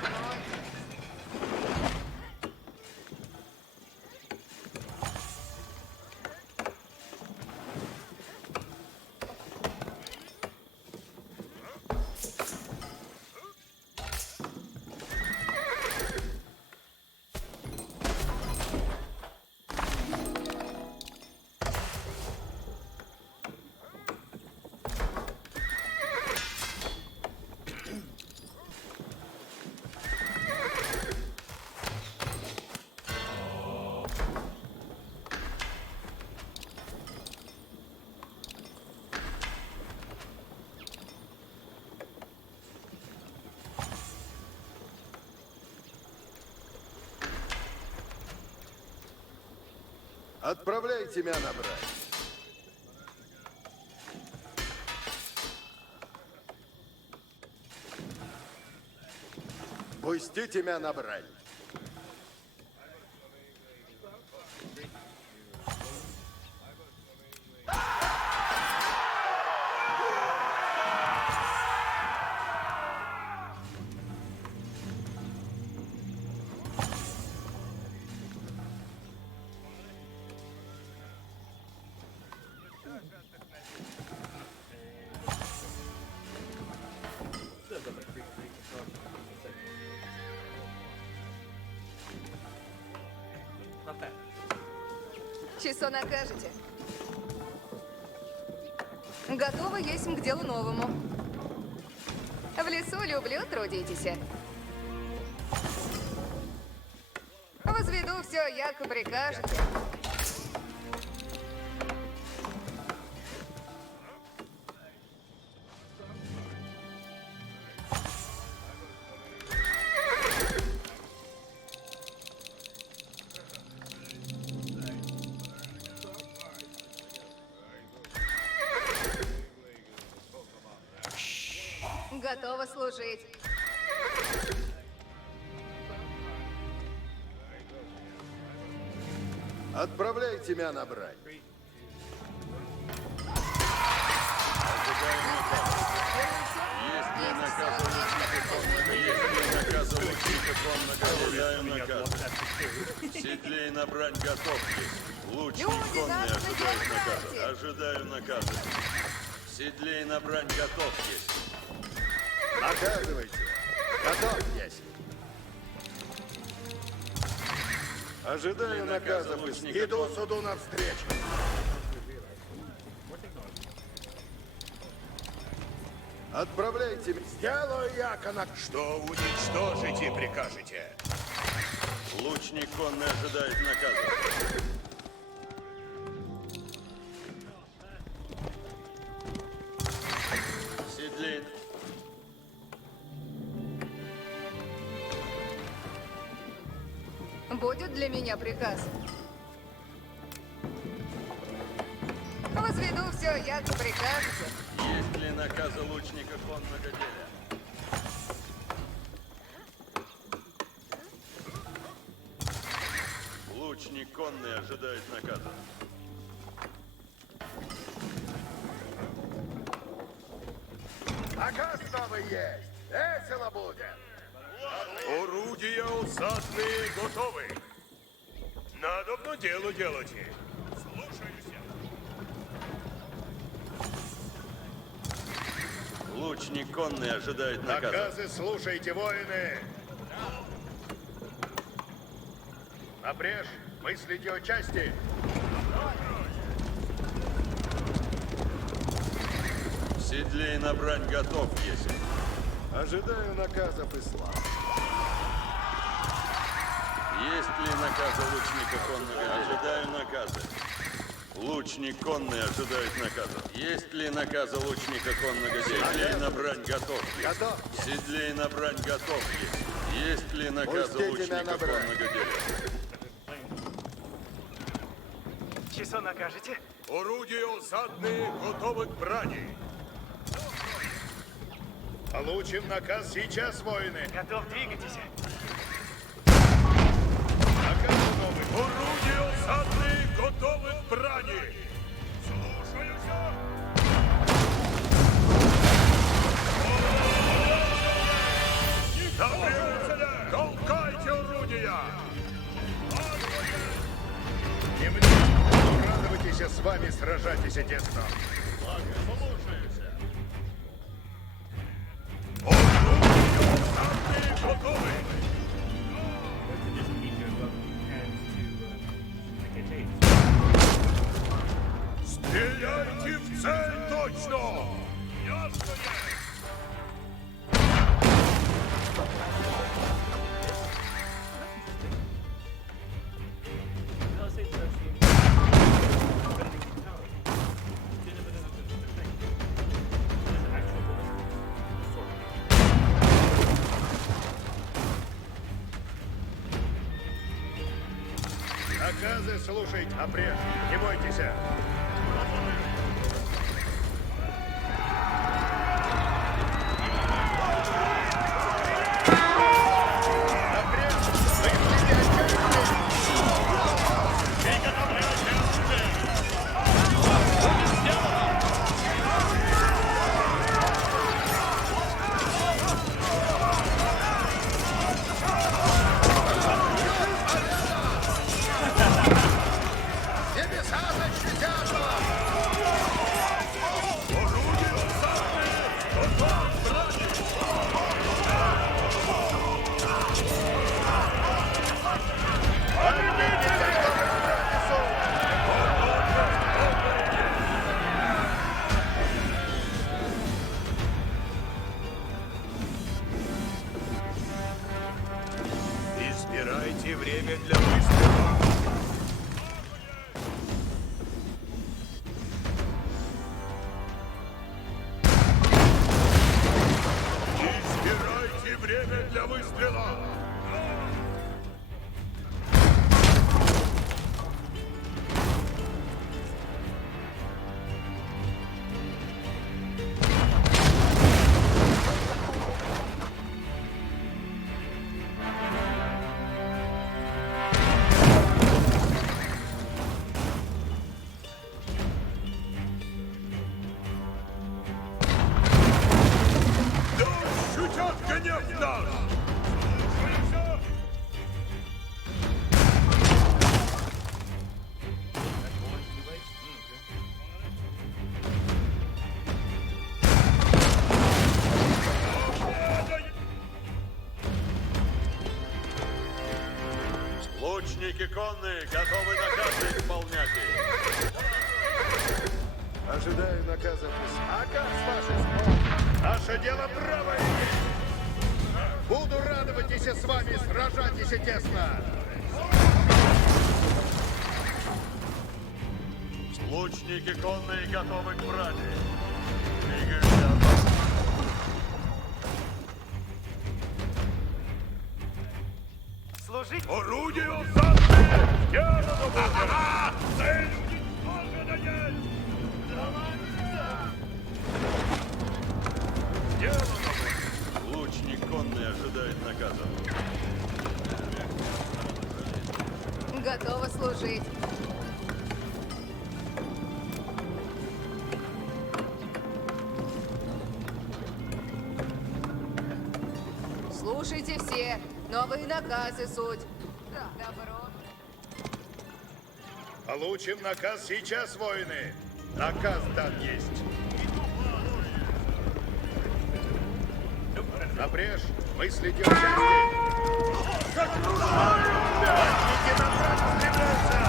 Отправляйте меня на брань. Пустите меня на брань. Not bad. Часо накажете. Готово есть к делу новому. В лесу люблю, трудитесь. Возведу все, яко прикажете. Готова служить. Отправляйте меня на брань. Если наказывать ожидаем наказа. Седлей на брань готов есть. Лучник конный ожидает наказа. Ожидаю наказа. Седлей на брань готов есть. Наказывайте. Готов есть. Ожидаю наказа. Иду суду навстречу. Отправляйте меня. Сделаю я, что уничтожите прикажете. Лучник конный ожидает наказа. Седлей. Будет для меня приказ. Возведу все, яко прикажете. Есть ли наказа лучника конного деля? Лучник конный ожидает наказа. Наказ новый есть. Весело будет. Орудия усадные готовы. Надобно дело делайте. Слушаюсь. Лучник конный ожидает наказа. Наказы слушайте, воины. Напряжь, мыслите о части. В седле и на брань готов есть. Ожидаю наказов и слав. Есть ли наказа лучника конного? Ожидаю наказа. Лучник конный ожидает наказа. Есть ли наказа лучника конного? Седле и на брань готов есть. Готов. В седле и на брань готов есть. Есть ли наказа Пустите лучника меня на брань. конного деля? Часо накажете? Орудия усадные готовы к брани. Получим наказ сейчас, воины. Готов, двигайтесь. Наказ новый. Орудия усадные готовы к брани. Слушаюсь. Напрягаться! Толкайте орудия! Не мне. Радуйтесь, с вами сражайтесь тесно. Готовы! Стреляйте в цель точно! Ясно есть! Наказы слушайте. Напряжь. Не бойтесь. Небеса защитят вас! Избирайте время для выстрела. Избирайте время для выстрела. Да ощутят гнев наш! Лучники конные готовы наказы исполнять. Ожидаю наказов. Наказ вашей слов. Наше дело правое. Буду радоваться с вами, сражайтесь тесно. Лучники конные готовы к брани. Двигаемся. Служить? Орудие усадные! Дело будет! Цель уничтожена есть! Дело будет! Лучник конный ожидает наказа. Готова служить. Слушайте все. Новые наказы суть. Добро. Получим наказ сейчас, воины. Наказ дан есть. Напряжь мысли держащие. Охотники на врага стремятся!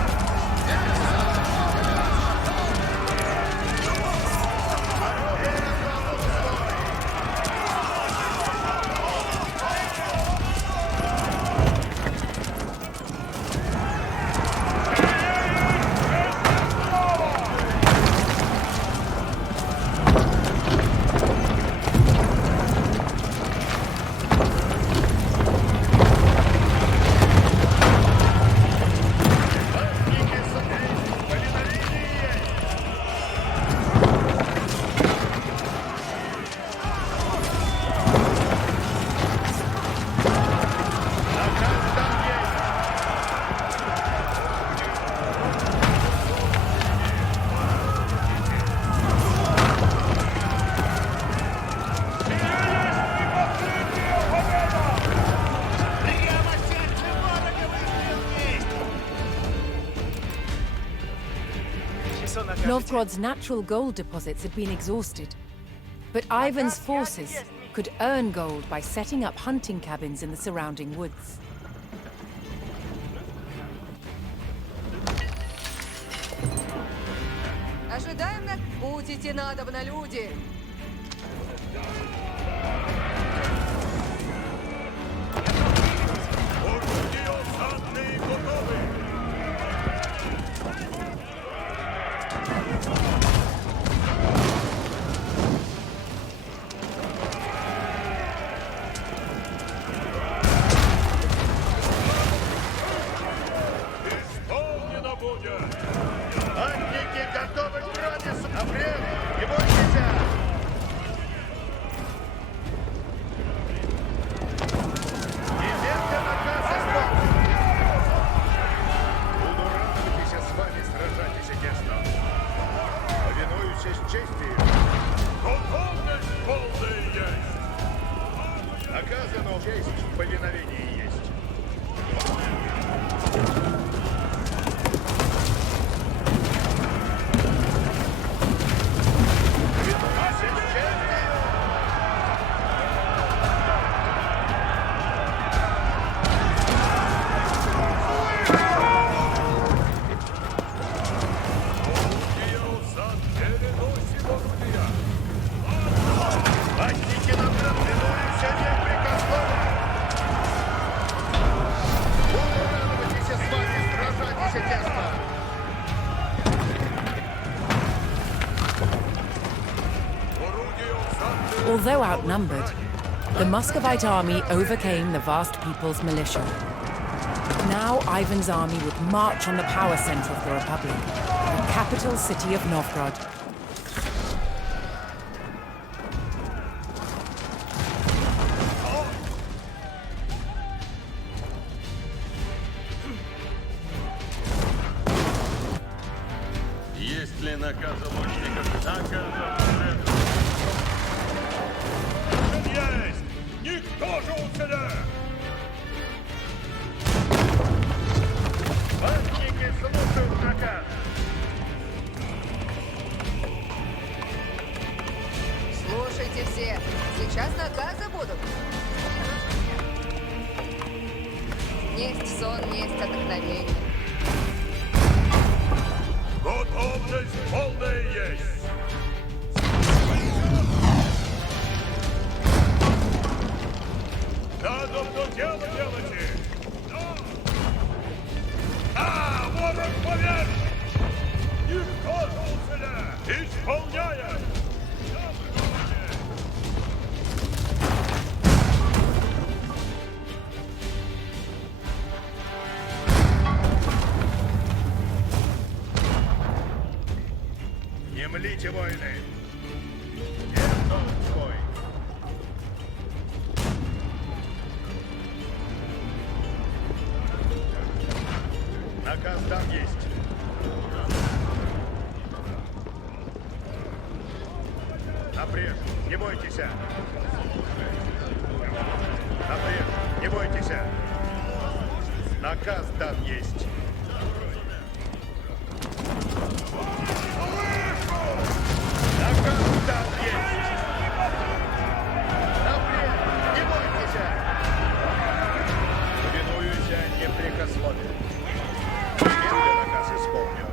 Novgorod's natural gold deposits had been exhausted. But Ivan's forces could earn gold by setting up hunting cabins in the surrounding woods. Ожидаем на... Будете надобно, люди. Наказано честь в повиновении есть. Although outnumbered, the Muscovite army overcame the vast people's militia. Now Ivan's army would march on the power center of the Republic, the capital city of Novgorod. Есть ли наказ лучников? Наказ Есть! Никто же уцелел! Охотники слушают наказ! Слушайте все. Сейчас наказы будут. Несть сон, несть отдохновение. Готовность полная есть! Надо что дело делайте! Ворог повержен! Никто же уцелел! Исполняем! Не млите, воины! Готов свой! Наказ там есть. Напряжь, не бойтесь. Напрямик, не бойтесь. Наказ дан есть. Наказ дан есть. Напрямик, не бойтесь. Повинуюсь непрекословию. Если наказ исполнен.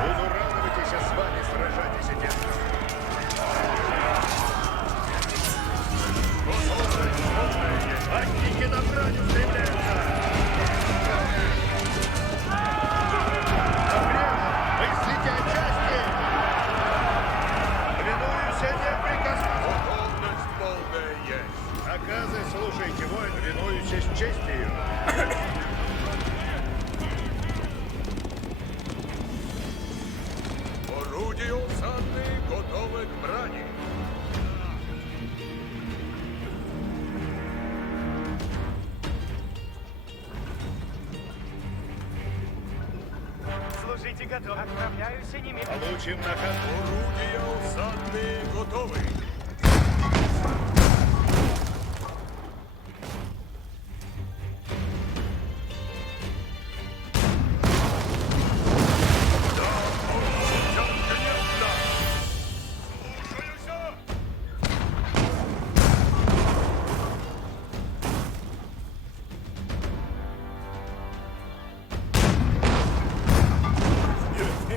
Буду радоваться с вами, сражайтесь и держите. Охотники на брань устремляются! Напрямик! Мыслите о части! Повинуюсь непрекословию. Готовность полная есть. Наказы слушайте, воин, повинуюсь с честью. Орудия осадные готовы к брани. Служите готовы. Отправляюсь немедленно. Получим наказ. Орудия осадные готовы.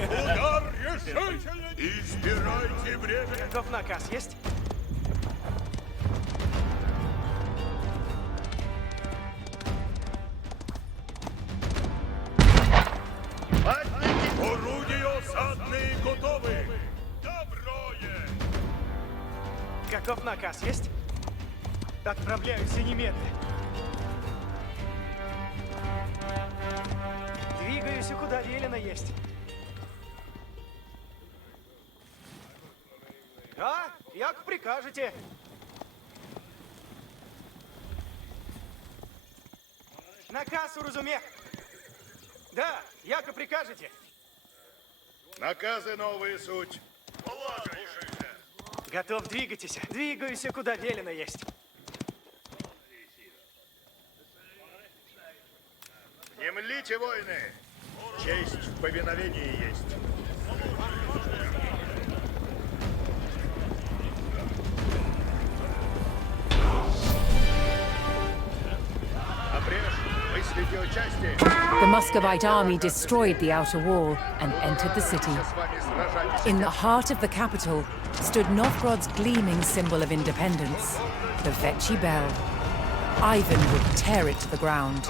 Удар решительный! Избирайте время! Готов наказ есть? Орудия осадные готовы! Доброе! Готов наказ есть? Отправляюсь немедленно. Двигаюсь, куда велено есть. А, як прикажете. Наказ уразумех. Да, яко прикажете. Наказы новые суть. Готов двигайтесь. Двигаюсь, куда велено есть. Немлите, воины! Честь в повиновении есть. The Muscovite army destroyed the outer wall and entered the city. In the heart of the capital stood Novgorod's gleaming symbol of independence, the Vechi Bell. Ivan would tear it to the ground.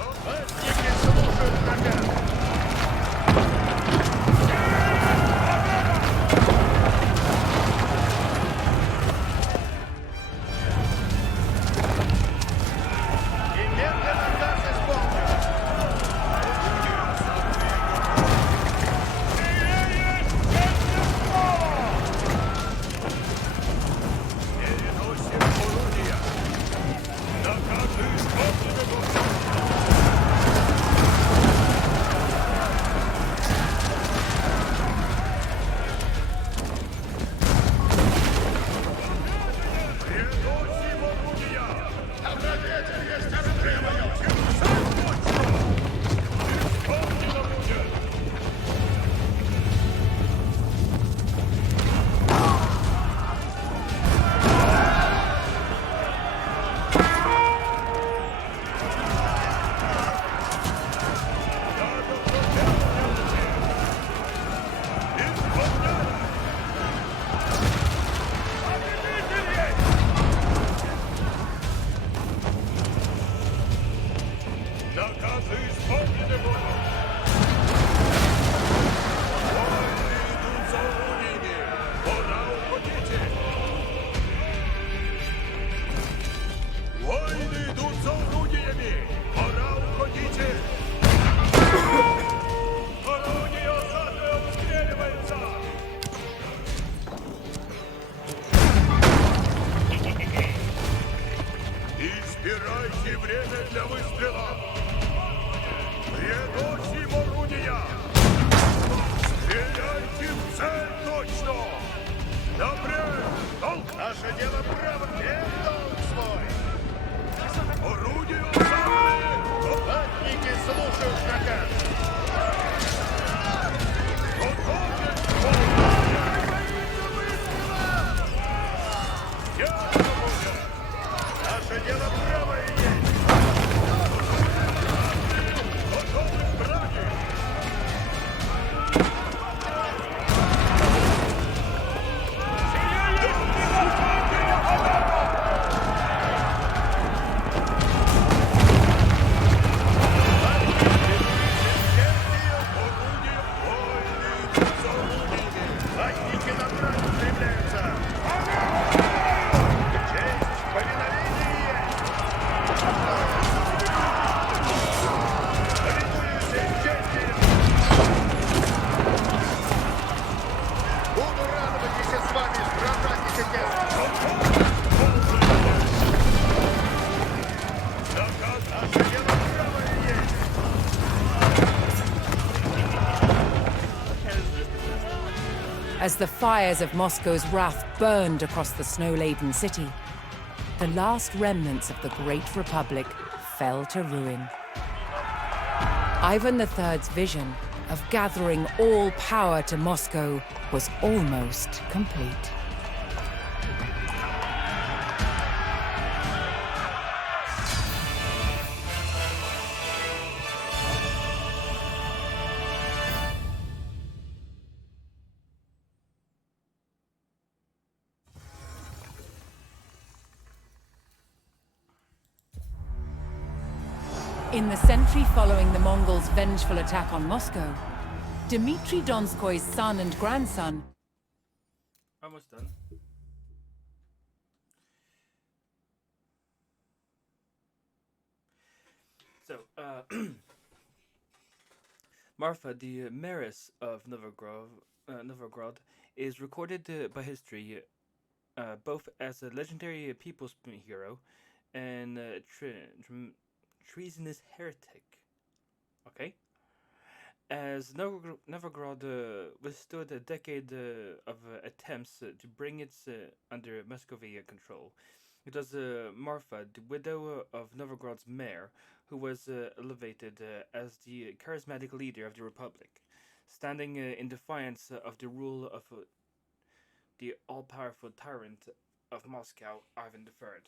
Избирайте время для выстрела. Преносим орудия. Стреляйте в цель точно. Добре, долг. Наше дело право, долг свой. слышите? Полная наказ наше дело правое есть. As the fires of Moscow's wrath burned across the snow-laden city, the last remnants of the Great Republic fell to ruin. Ivan III's vision of gathering all power to Moscow was almost complete. In the century following the Mongols' vengeful attack on Moscow, Dmitry Donskoy's son and grandson... Almost done. So, Marfa, the mayoress of Novgorod, is recorded by history both as a legendary people's hero and treasonous heretic. Okay? As Novgorod withstood a decade of attempts to bring it under Muscovy control, it was Marfa, the widow of Novgorod's mayor, who was elevated as the charismatic leader of the Republic, standing in defiance of the rule of the all-powerful tyrant of Moscow, Ivan III.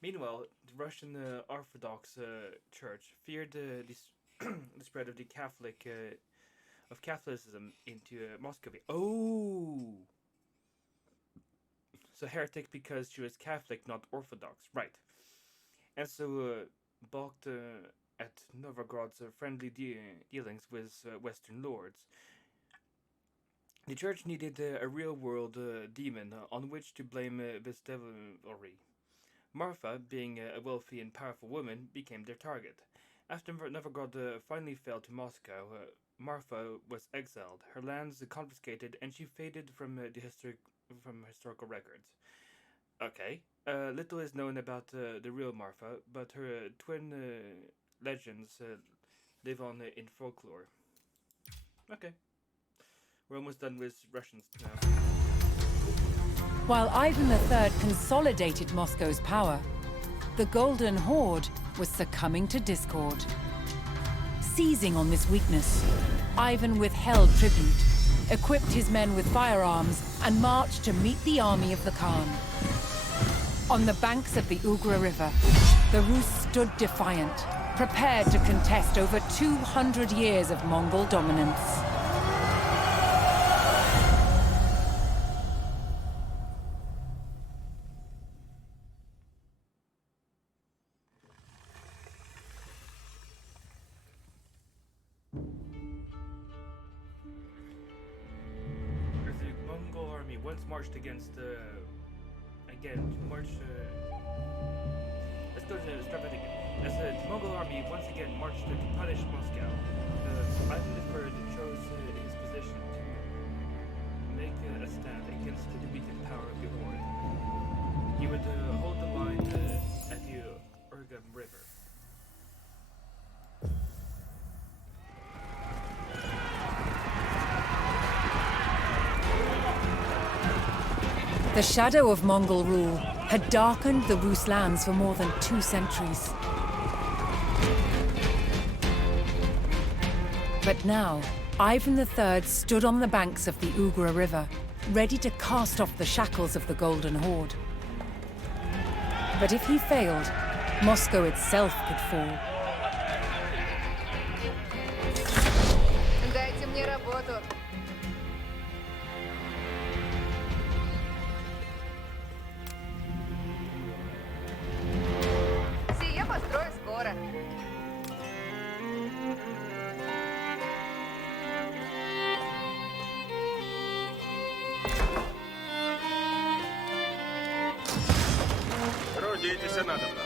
Meanwhile, the Russian Orthodox Church feared the spread of the Catholicism into Muscovy. Oh, so heretic because she was Catholic, not Orthodox, right? And so balked at Novgorod's friendly dealings with Western lords. The church needed a real-world demon on which to blame this devilry. Marfa, being a wealthy and powerful woman, became their target. After Novgorod finally fell to Moscow, Marfa was exiled, her lands confiscated, and she faded from historical records. Okay, little is known about the real Marfa, but her twin legends live on in folklore. Okay, we're almost done with Russians now. While Ivan III consolidated Moscow's power, the Golden Horde was succumbing to discord. Seizing on this weakness, Ivan withheld tribute, equipped his men with firearms, and marched to meet the army of the Khan. On the banks of the Ugra River, the Rus stood defiant, prepared to contest over 200 years of Mongol dominance. Once marched against let's go to start that again. As the Mongol army once again marched to punish Moscow, Ivan III chose his position to make a stand against the weakened power of the Horde. He would hold the line at the Ugra River. The shadow of Mongol rule had darkened the Rus lands for more than 2 centuries. But now, Ivan III stood on the banks of the Ugra River, ready to cast off the shackles of the Golden Horde. But if he failed, Moscow itself could fall. Дайте мне работу. Сие построю скоро. Трудитесь надобно.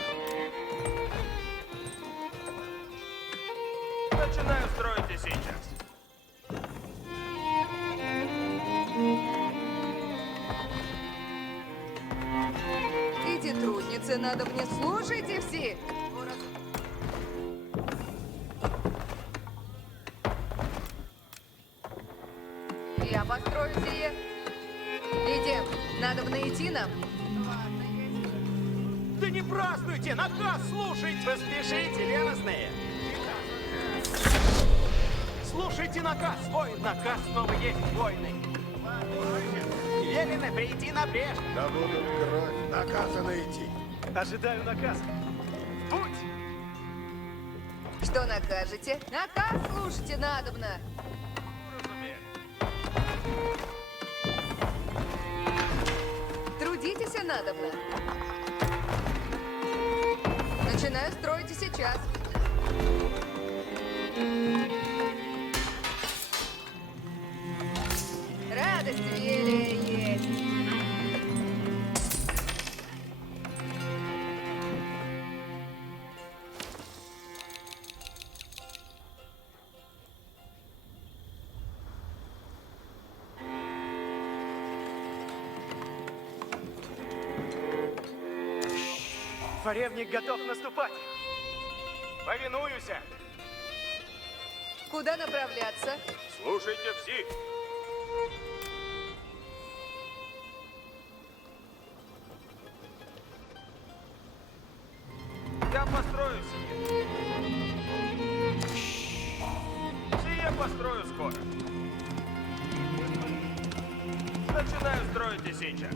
Начинаю строить и сейчас. трудницы надо мне. Слушайте все. Я построю сие. Идем. Надо идти нам. Да не празднуйте! Наказ слушайте! Поспешите, леностные! Слушайте наказ! Ой, наказ снова есть, войны! Велено прийти на брешь! Да будут кровь, наказано идти. Ожидаю наказа. Путь! Что накажете? Наказ слушайте надобно. Трудитесь надобно. Начинаю строить сейчас. Радость велия есть. Дворевник готов наступать. Повинуюсь. Куда направляться? Слушайте все. Я построю сие. Сие построю скоро. Начинаю строить и сейчас.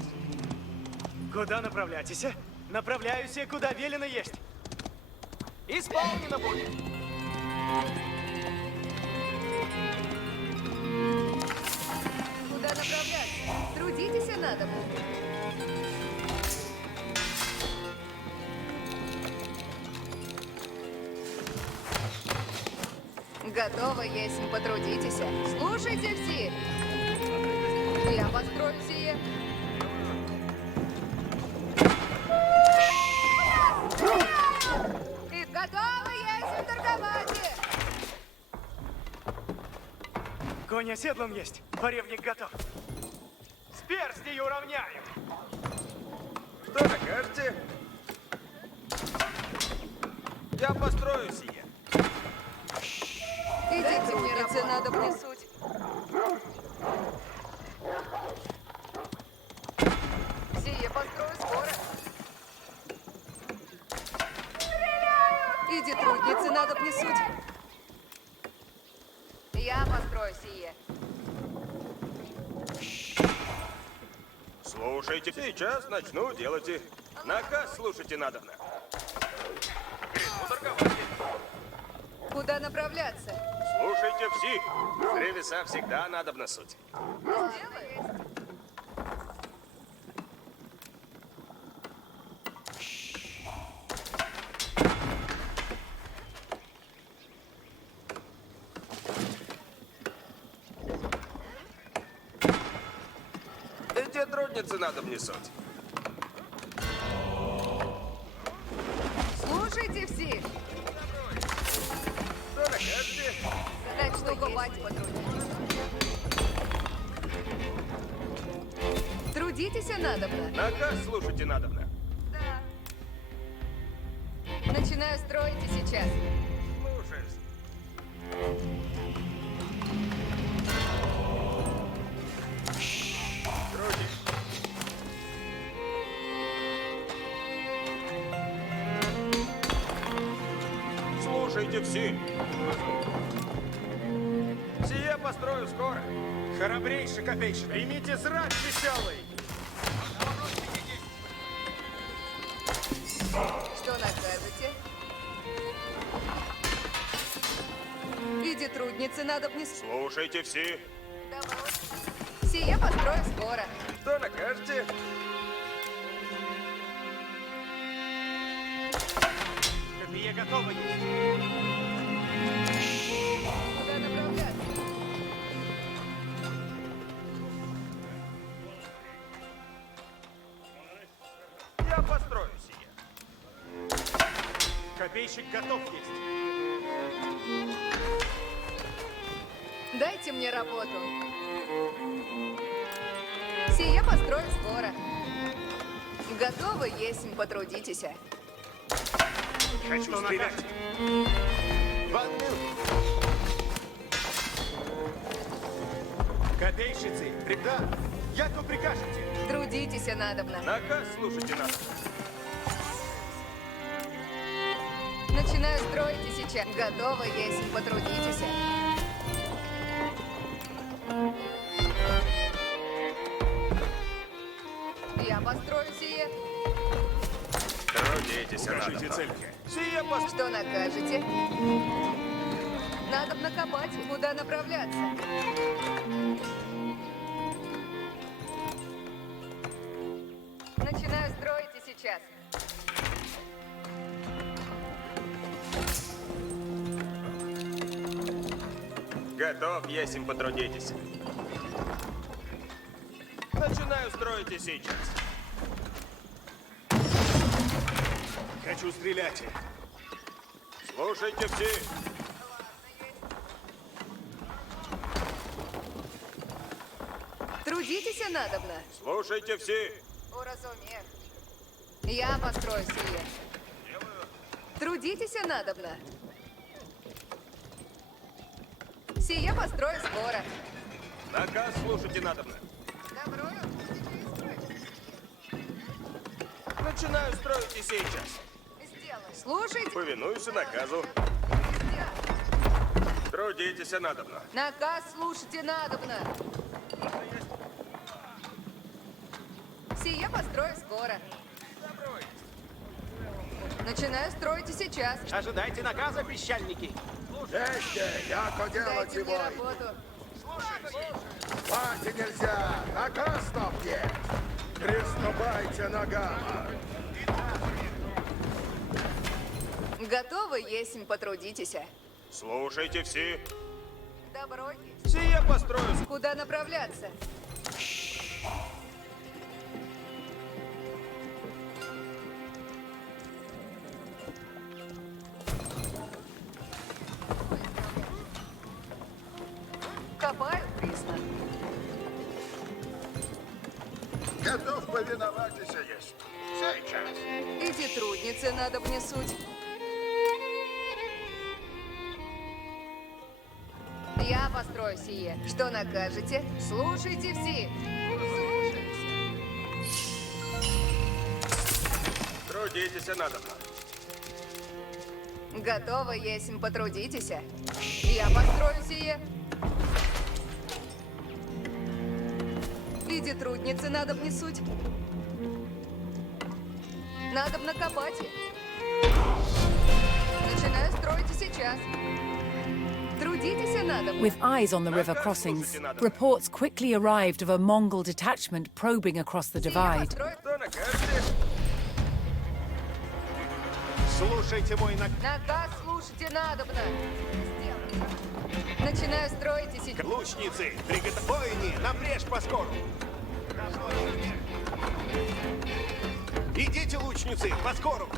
Куда направляйтесь? Направляюсь, куда велено есть. Исполнено будет. Куда направляться? Трудитесь надобно. Готово есть, потрудитесь. Слушайте все. Я построю сие. И готово есть торговать. Конь оседлан есть. Дворевник готов. С перстней уравняю. Что накажете? Я построю сие. Идите, мне надо мне суть. Сие построю скоро. Иди, трудницы, надо мне суть. Я построю сие. Слушайте, сейчас начну делать. Наказ слушайте надобно. Грязну торговать. Куда направляться? Слушайте все. Древеса всегда надобно суть. Сделай. Эти трудницы надобно суть. Слушайте все. Что накажете? Начну копать потрудитесь. Трудитесь надобно. Наказ слушайте надобно. Да. Начинаю строить и сейчас. Слушаюсь. Трудись. Слушайте все. Сие построю скоро. Храбрейший копейщик. Примите срать веселый. Что накажете? Иди, трудницы, надо мне... Слушайте все. Сие построю скоро. Что накажете? Копия готова есть. Куда направляться? Я построю сие. Копейщик готов есть. Дайте мне работу. Сие построю скоро. Готовы, есмь, потрудитесь. Хочу стрелять. Копейщицы, да, як вы прикажете? Трудитесь, надобно. Наказ слушайте нас. Начинаю строить и сейчас. Готовы, есмь, потрудитесь. Я построю сие. Трудитесь, Скажите цельки. Сие пост... Что накажете? Надо накопать. Куда направляться? Начинаю строить и сейчас. Готов, есмь, потрудитесь. Начинаю строить и сейчас. Хочу стрелять. Слушайте все. Трудитесь, надобно. Слушайте все. Уразумех. Я построю сие. Трудитесь, надобно. Сие построю скоро. Наказ слушайте надобно. Добрую. Начинаю строить и сейчас. Сделаю. Слушайте. Повинуюсь наказу. Трудитесь надобно. Наказ слушайте надобно. Сие построю скоро. Начинаю строить и сейчас. Ожидайте наказа, песчаники. Вещи, яко делать Дайте его. мне работу. Спать нельзя. Наказ там есть. Приступайте ногам. Готовы, есмь, потрудитесь. Слушайте все. Добро. Сие построю. Куда направляться? Копаю присно. Готов повиноваться есть. Сейчас. Эти трудницы надо внесуть. Я построю сие. Что накажете? Слушайте все. Трудитесь надобно. Готовы, есмь, потрудитесь. Я построю сие. Иди трудницы надо внесуть. Надо накопать. Начинаю строить и сейчас. Трудитесь надо. With eyes on the river crossings, reports quickly arrived of a Mongol detachment probing across the divide. Что накажете? Слушайте мой наказ. Наказ слушайте надобно. Начинаю строить и сейчас. Лучницы, приготовлены, напрежь поскору. Идите, лучницы, поскору.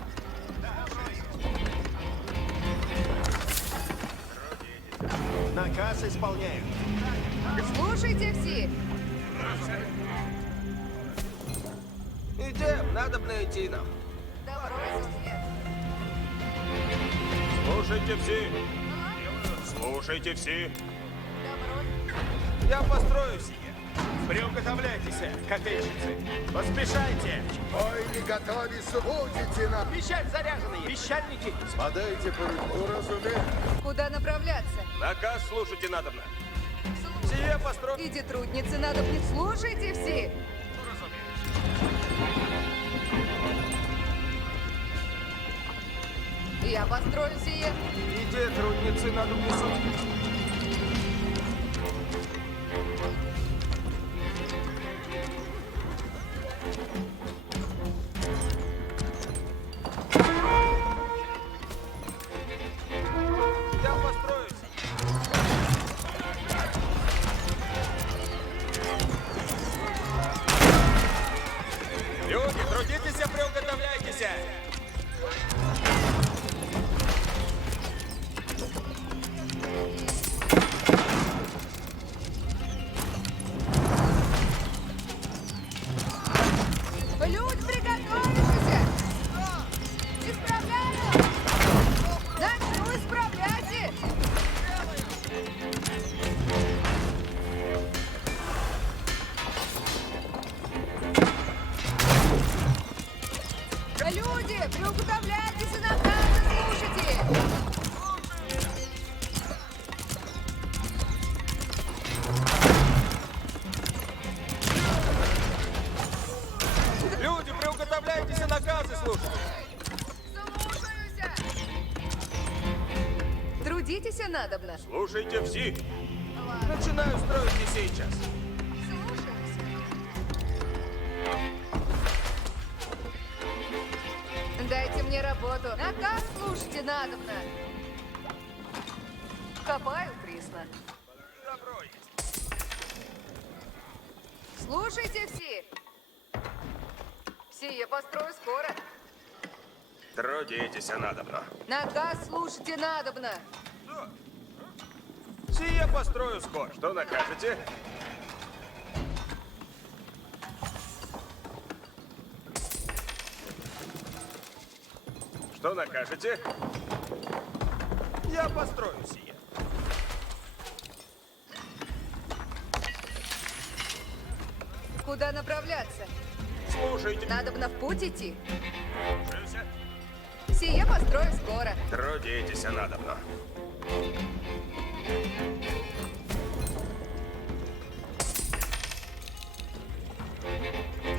Наказ исполняю. Слушайте все. Идем, надобно идти нам. Добро, сосед. Слушайте все. Слушайте все. Добро. Я построю сие. Приготовляйтесь, копейщицы. Поспешайте. Ой, не готовись, будете на... Пищаль заряженные. Пищальники. Смотрите по руку, разумею. Куда направляться? Наказ слушайте надобно. Сие построю. Иди трудницы надо внесуть. Слушайте все. Я построю сие. Иди, трудницы надо внесуть. Я построю сие. Люди, трудитесь, приуготовляйтесь. Люди, приготовьтесь! Люди, приуготовляйтесь и наказы слушайте! Люди, приуготовляйтесь и наказы слушайте. Трудитесь надобно. Слушайте все. Начинаю строить и сейчас. Дайте мне работу. Наказ слушайте надобно. Копаю присно. Добро есть. Слушайте все. Все, я построю скоро. Трудитесь надобно. Наказ слушайте надобно. Сие построю скоро. Что накажете? Что накажете? Я построю сие. Куда направляться? Слушайте. Надобно в путь идти. Слушаюся. Сие построю скоро. Трудитесь надобно.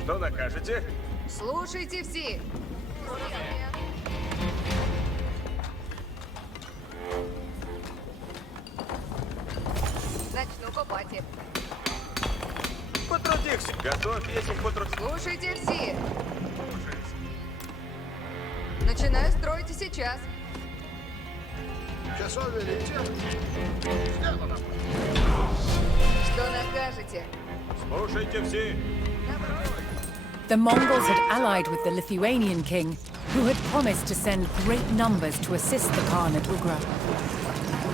Что накажете? Слушайте все. Начну копать. Потрудихся. Готовь этих потрудиться. Слушайте все. Начинаю строить и сейчас. Часов величия. Сделано. Что накажете? Слушайте все. The Mongols had allied with the Lithuanian king, who had promised to send great numbers to assist the Khan at Ugra.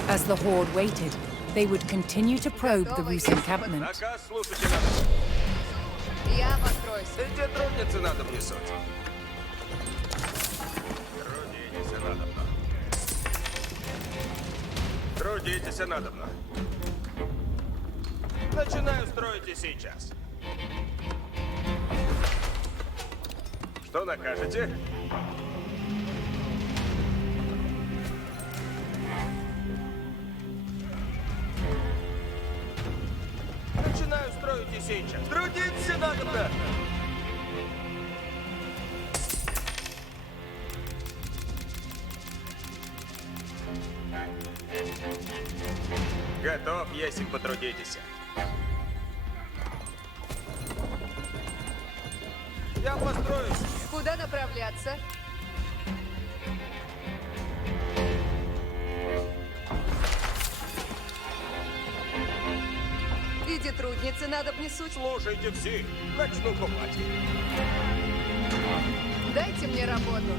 As the horde waited, they would continue to probe the Rus encampment. Наказ слушайте надо. Я построюсь. Где трудницы надо внесуть? Трудитесь надобно. Трудитесь надобно. Начинаю строить и сейчас. Что накажете? Начинаю строить и сейчас. Трудитесь надобно. Готов, если потрудитесь. Я построюсь. Куда направляться? Иди, трудницы, надо внесуть. Слушайте все. Начну копать. Дайте мне работу.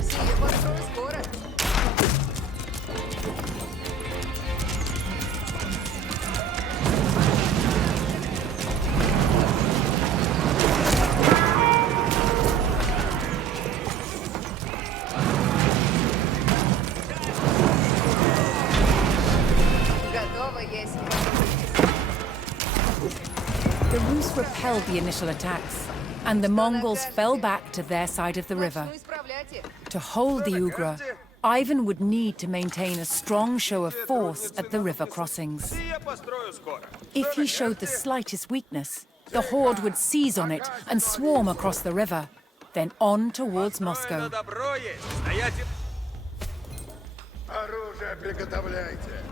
Сие построю скоро. The Rus repelled the initial attacks, and the Mongols fell back to their side of the river. To hold the Ugra, Ivan would need to maintain a strong show of force at the river crossings. If he showed the slightest weakness, the horde would seize on it and swarm across the river, then on towards Moscow. Оружие приготовляйте.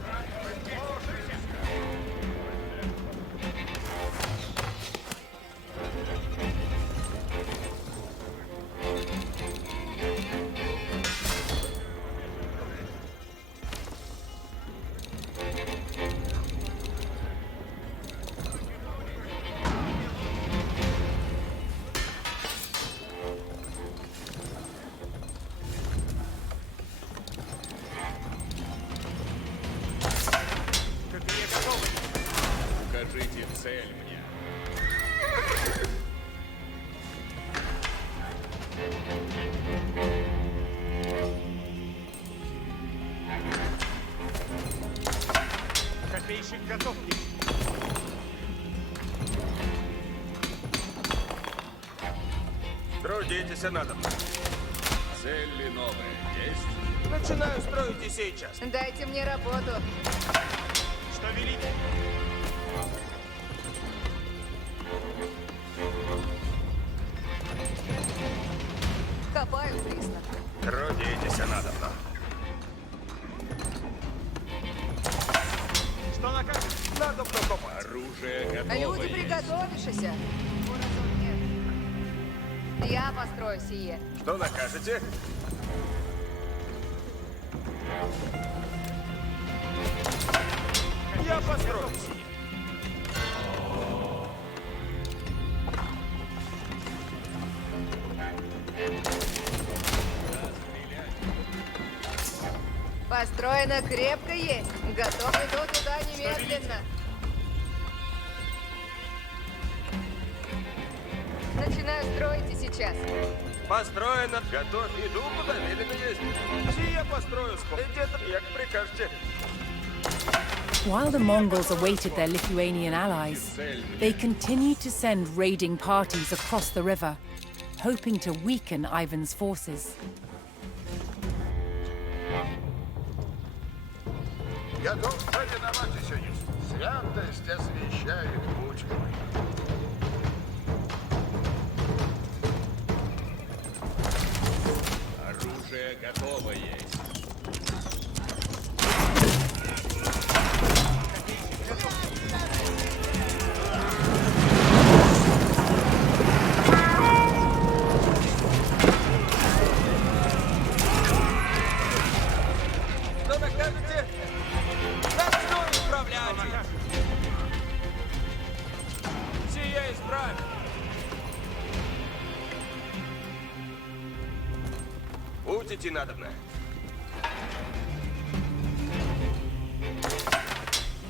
Укажите цель мне. Копейщик готов. Трудитесь надо мной. Цели новые есть? Начинаю строить и сейчас. Дайте мне работу. Что велите? Копаю присно. Трудитесь надо мной. Что накажете? Надо покопать. Оружие готово Люди, есть. приготовившися. Я построю сие. Что накажете? Я построю сие. Построено крепко есть. Готов иду туда немедленно. Начинаю строить и сейчас. Построено. Готов. Иду, куда велено есть. Сие построю скоро. Где-то, як прикажете. While the Mongols awaited their Lithuanian allies, they continued to send raiding parties across the river, hoping to weaken Ivan's forces. Готов повиноваться, Союз. Святость освящает путь мой. Оружие готово есть. Что накажете? Начну исправлять. Сие исправим. Путь идти надобно.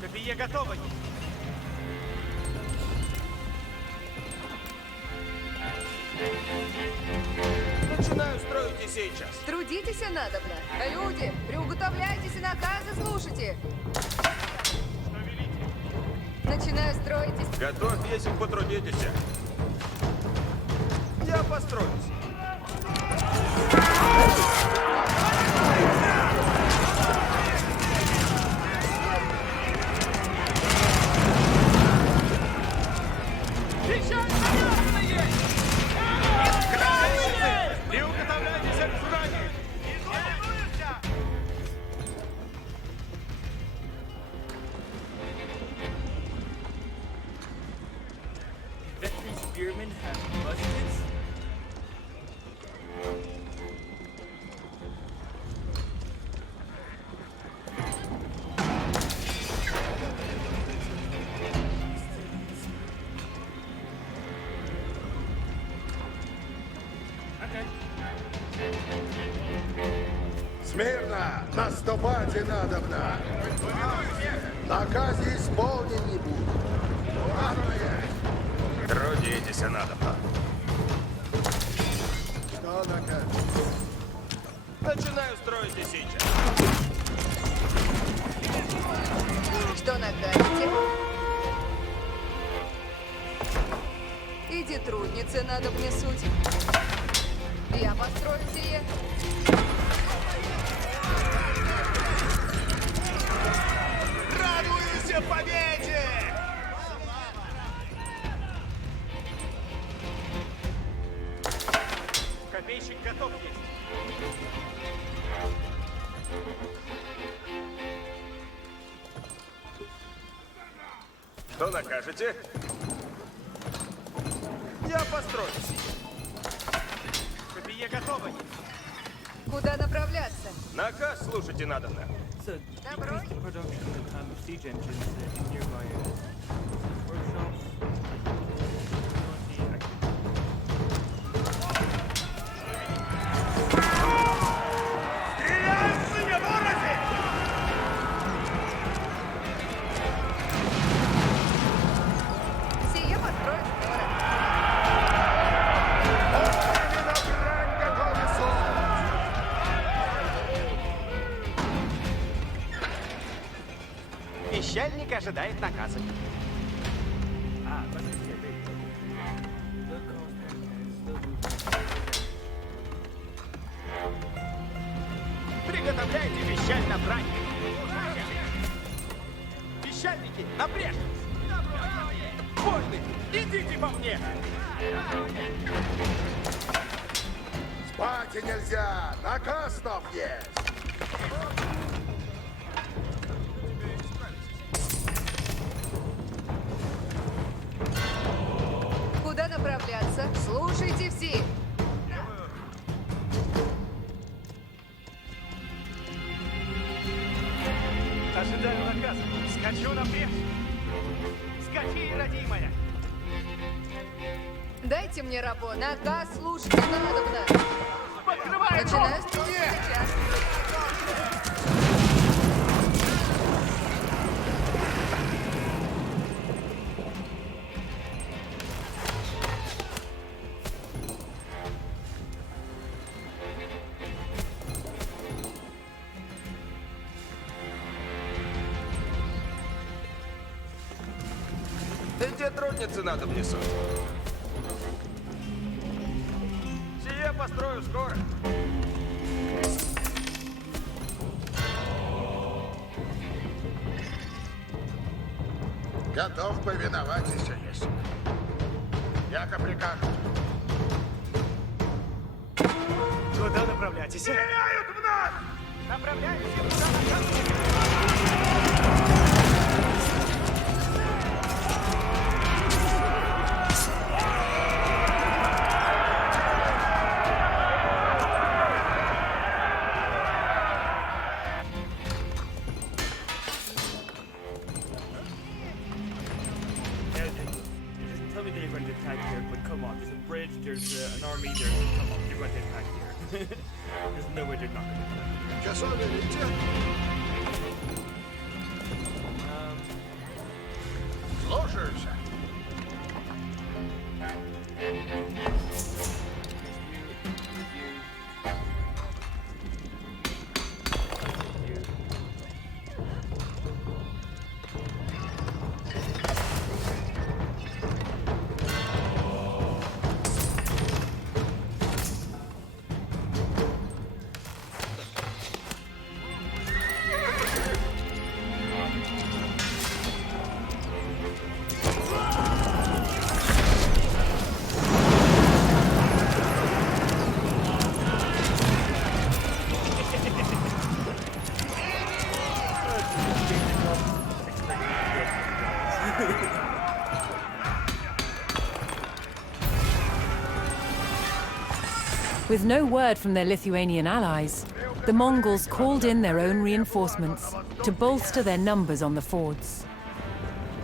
Копье готово. Начинаю строить и сейчас. Трудитесь надобно. Люди, приуготовляйтесь и наказы слушайте. Что велите? Начинаю строить и... Готов, если потрудитесь. Я построюсь. Приуготовляйтесь к сражению. Veteran spearmen have muskets. Okay. Смирно! Наступать и надобно! Наказ исполнен не буду. Трудитесь надобно. Что наказ? Начинаю строить и сейчас. Что накажете? Иди трудницы надо мне суть. Я построю сие. Радуйся победе! Копейщик готов есть. Что накажете? Я построюсь. Копье готово. Куда направляться? Наказ слушайте надобно. So, decrease the production of siege engines in nearby workshops. Сие построю скоро. Пещальник ожидает наказа. Ah, but it's a big. Low cost Приготовляйте пищаль на бранник. Пищальники, напряжьтесь! Вольны, идите по мне! Спать нельзя! Наказ нов есть! Куда направляться? Слушайте все. Ожидаю наказа. Скачу напряжь. Скачи, родимая. Дайте мне рабо. Наказ слушать надобно. Подкрывай Начинаю стрелять сейчас. Где трудницы надо внесут? Сие построю скоро. Готов повиновать, если есть. Яко прикажут. Куда направляйтесь? Стреляют в нас! Направляйтесь куда наказ. Tell me that you're going to attack here, but come on, there's a bridge, there's an army, come on, you're going to attack here. There's no way they're not going to attack. Часов велите. Слушаюсь. With no word from their Lithuanian allies, the Mongols called in their own reinforcements to bolster their numbers on the fords.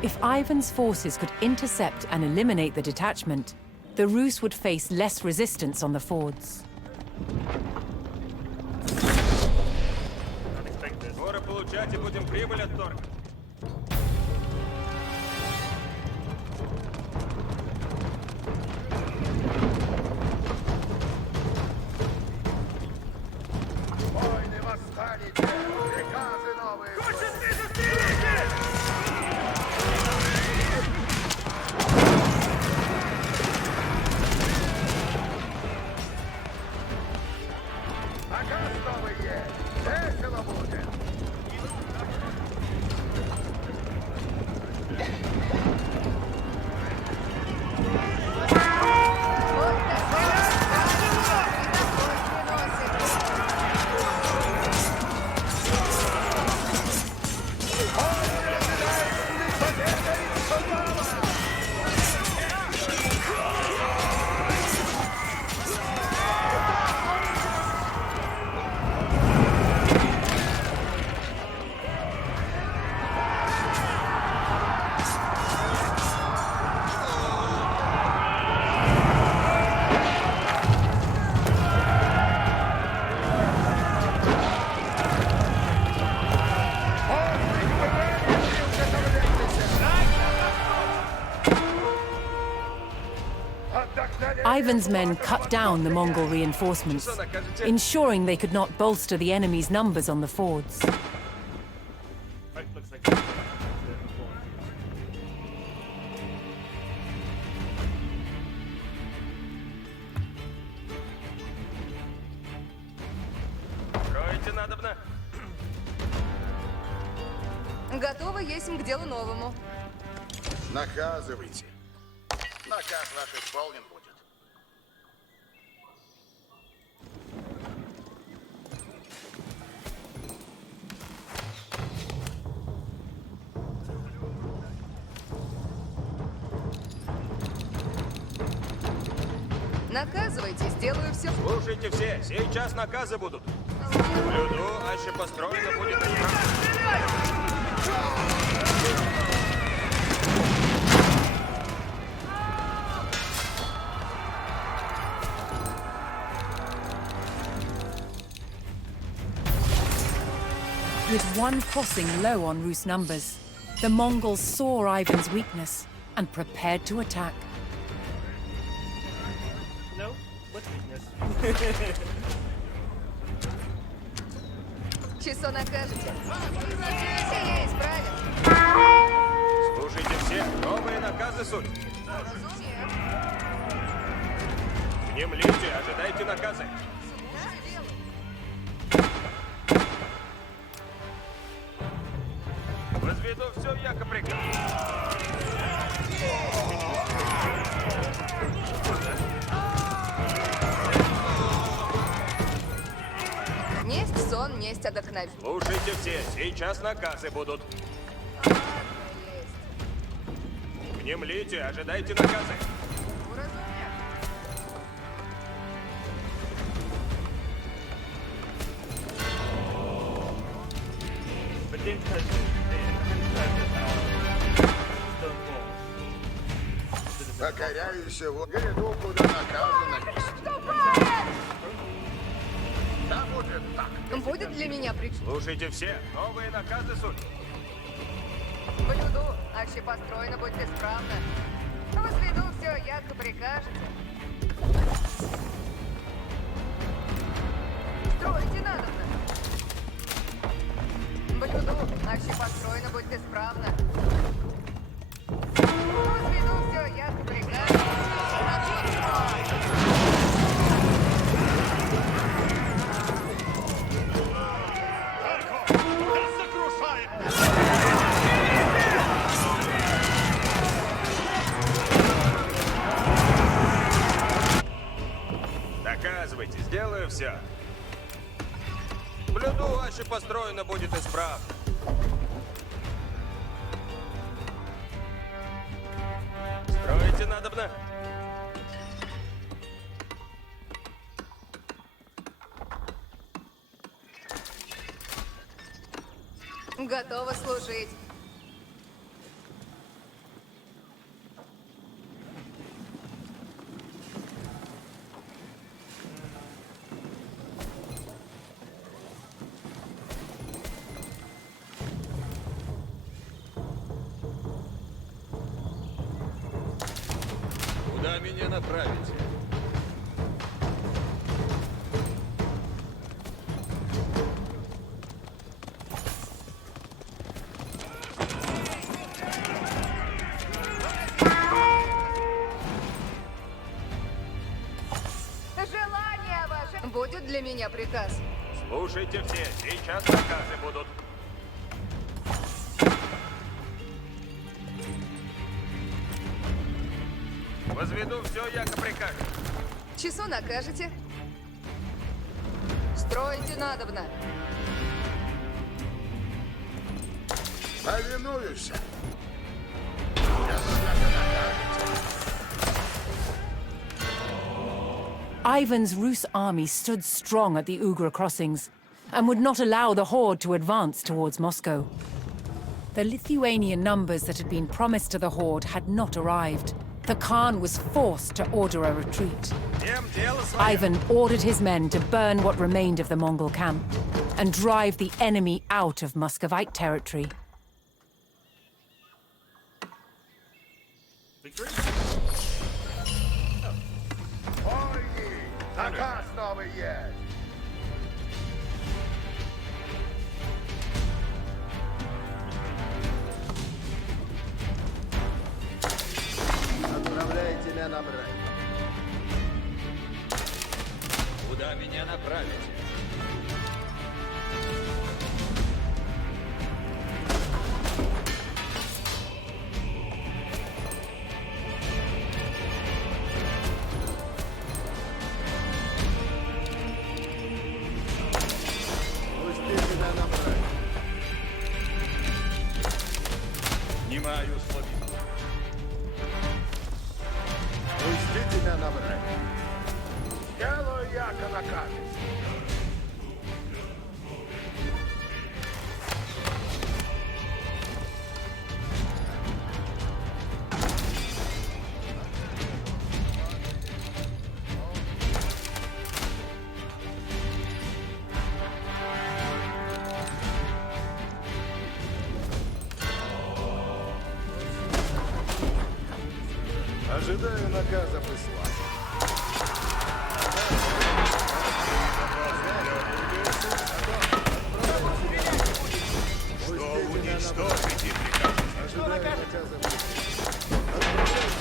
If Ivan's forces could intercept and eliminate the detachment, the Rus would face less resistance on the fords. Скоро получать и будем прибыль от торга. Войны восстанете. Приказы новые. Хочет не застрелите! Наказ новый есть. Весело будет. Вот такой Ivan's men cut down the Mongol reinforcements, ensuring they could not bolster the enemy's numbers on the fords. Right, looks like приступим к делу новому. Наказывайте. Наказ ваш исполнен будет. Наказывайте, сделаю все. Слушайте все, сейчас наказы будут. Блюду, аще построено будет With one crossing low on Rus' numbers, the Mongols saw Ivan's weakness and prepared to attack. No? What's weakness? Часо накажете. Все исправим. Слушайте все, новые наказы суть. Внемлите, ожидайте наказы. Возведу все, яко приказ. Несть сон, несть отдохновение. Слушайте все, сейчас наказы будут. Внемлите, ожидайте наказы. But didn't touch Покоряюсь его гряду, куда наказано есть. Да будет так. Будет для меня причина. Слушайте все, новые наказы суть. Блюду, аще построено будет исправно. Возведу все, яко прикажете. Стройте надобно. Блюду, аще построено будет исправно. Возведу все, яко прикажете. Доказывайте, сделаю все. Блюду, аще построено будет исправно. Строите надобно. Готова служить. Куда меня направите? Желание ваше будет для меня приказ. Слушайте все, сейчас наказы будут. Возведу все, яко прикажете. Часу накажете. Стройте надобно. Повинуюсь. Ivan's Rus army stood strong at the Ugra crossings and would not allow the horde to advance towards Moscow. The Lithuanian numbers that had been promised to the horde had not arrived. The Khan was forced to order a retreat. Ivan ordered his men to burn what remained of the Mongol camp and drive the enemy out of Muscovite territory. Victory? Войны! Наказ новый есть! Отправляйте меня набрать. Куда меня направите? Снимаю слабину. Пустите меня на брак. Делаю яко накажете. Ожидаю наказа прислать. Что уничтожить и прикажете? Что накажете?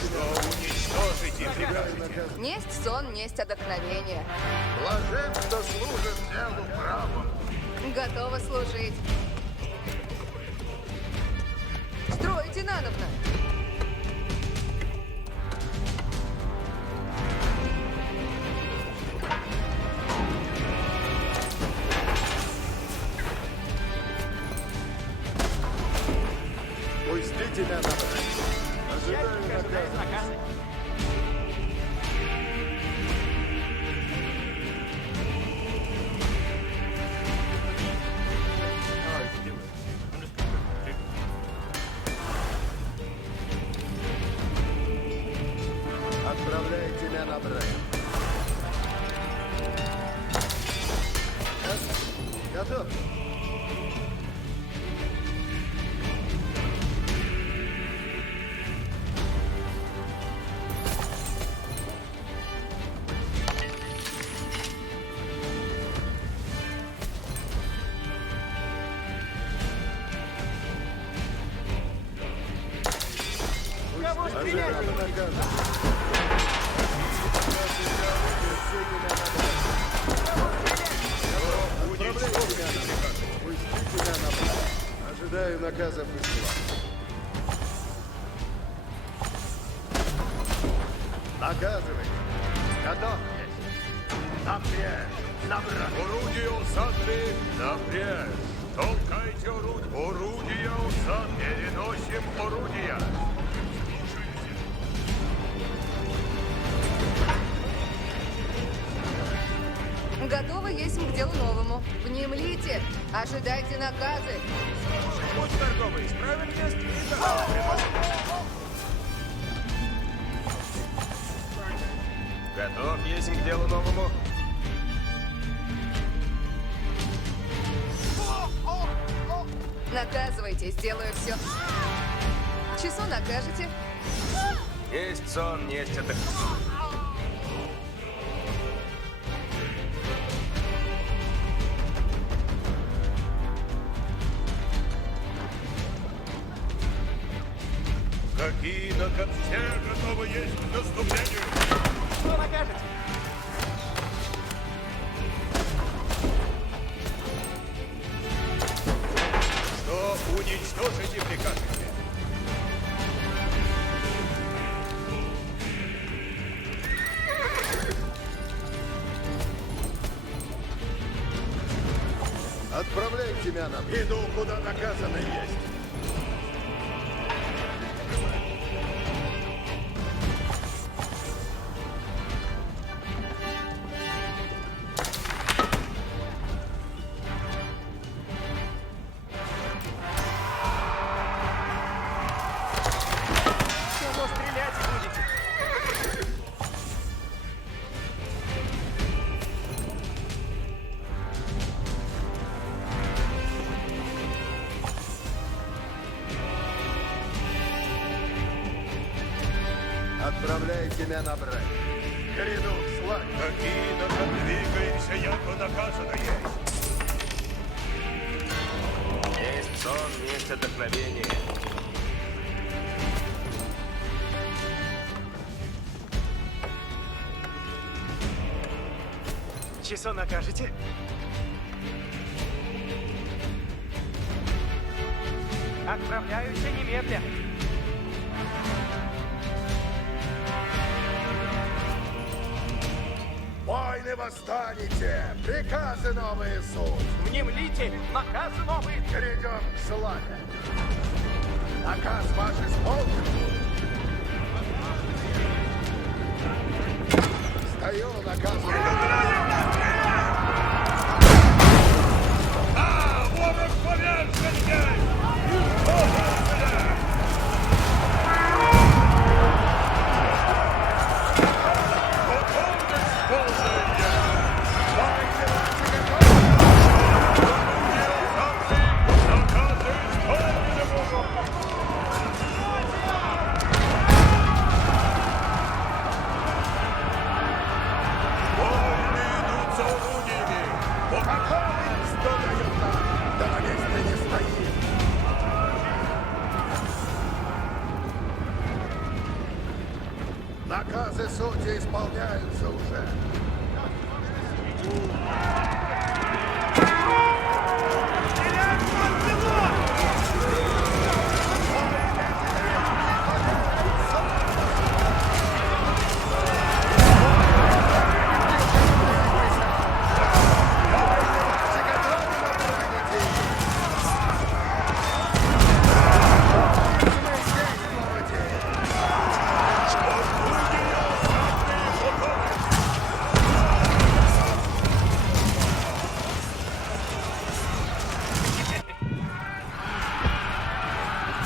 Что уничтожить и прикажете? Несть сон, несть отдохновение. Блажен, кто служит делу правому. Готова служить. Стройте нановно. Пустите меня на брак. Ожидаю Ожидает наказа. наказа. Alright, do it. I'm just gonna do Отправляйте меня на брак. Готов. Кого стрелять? Ожидаю наказа. Отправляйте меня на брак. Пустите меня на брак. Ожидаю наказа прислать. Наказывай. Готов есть. Напрячь. Набрать. Орудие усадьбы напрячь. Толкайте орудие. Орудие усадьбы. Переносим орудия. Готовы есть к делу новому. Внемлите. Ожидайте наказы. Путь торговый. Справедливость и товар. Готов есть к делу новому. Наказывайте, сделаю все. Часу накажете. Есть сон, есть отдохновение. Какие на конце готовы есть к наступлению? Что накажете? Что уничтожить и прикажете? Отправляйте меня на брак. Иду, куда наказано есть. Кого стрелять будете? Отправляйте меня на брак. Гряду слать. Какие на как двигаемся, яко наказано есть. Есть сон, есть отдохновение. Часу накажете? Отправляюсь немедля. Войны восстанете. Приказы новые суд. Внемлите, наказы новые. Грядем к славе. Наказ ваш исполнен. Стою наказ. Ворог повержен! Наказы судей исполняются уже.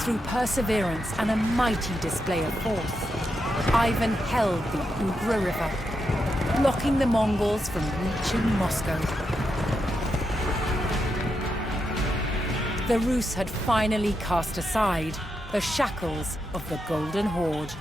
Through perseverance and a mighty display of force, Ivan held the Ugra River, blocking the Mongols from reaching Moscow. The Rus had finally cast aside the shackles of the Golden Horde.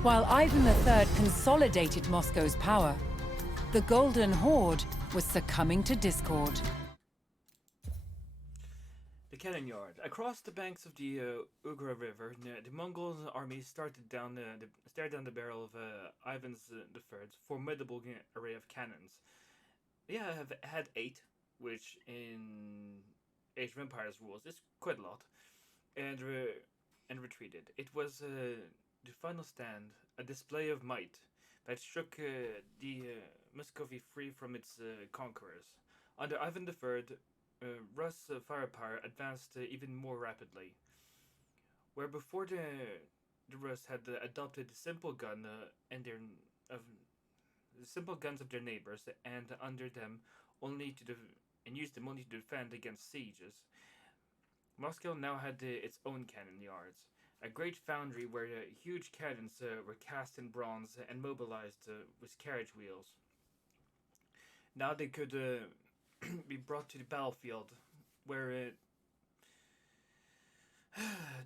While Ivan III consolidated Moscow's power, the Golden Horde was succumbing to discord. The cannon yard. Across the banks of the Ugra River, the Mongol army stared down the barrel of Ivan III's formidable array of cannons. They have had 8, which in Age of Empires rules is quite a lot, and retreated. It was the final stand, a display of might that shook the Muscovy free from its conquerors. Under Ivan III, Rus' firepower advanced even more rapidly. Where before the Rus had adopted the simple guns of their neighbors and under them used them only to defend against sieges, Moscow now had its own cannon yards. A great foundry where huge cannons were cast in bronze and mobilized with carriage wheels. Now they could be brought to the battlefield, where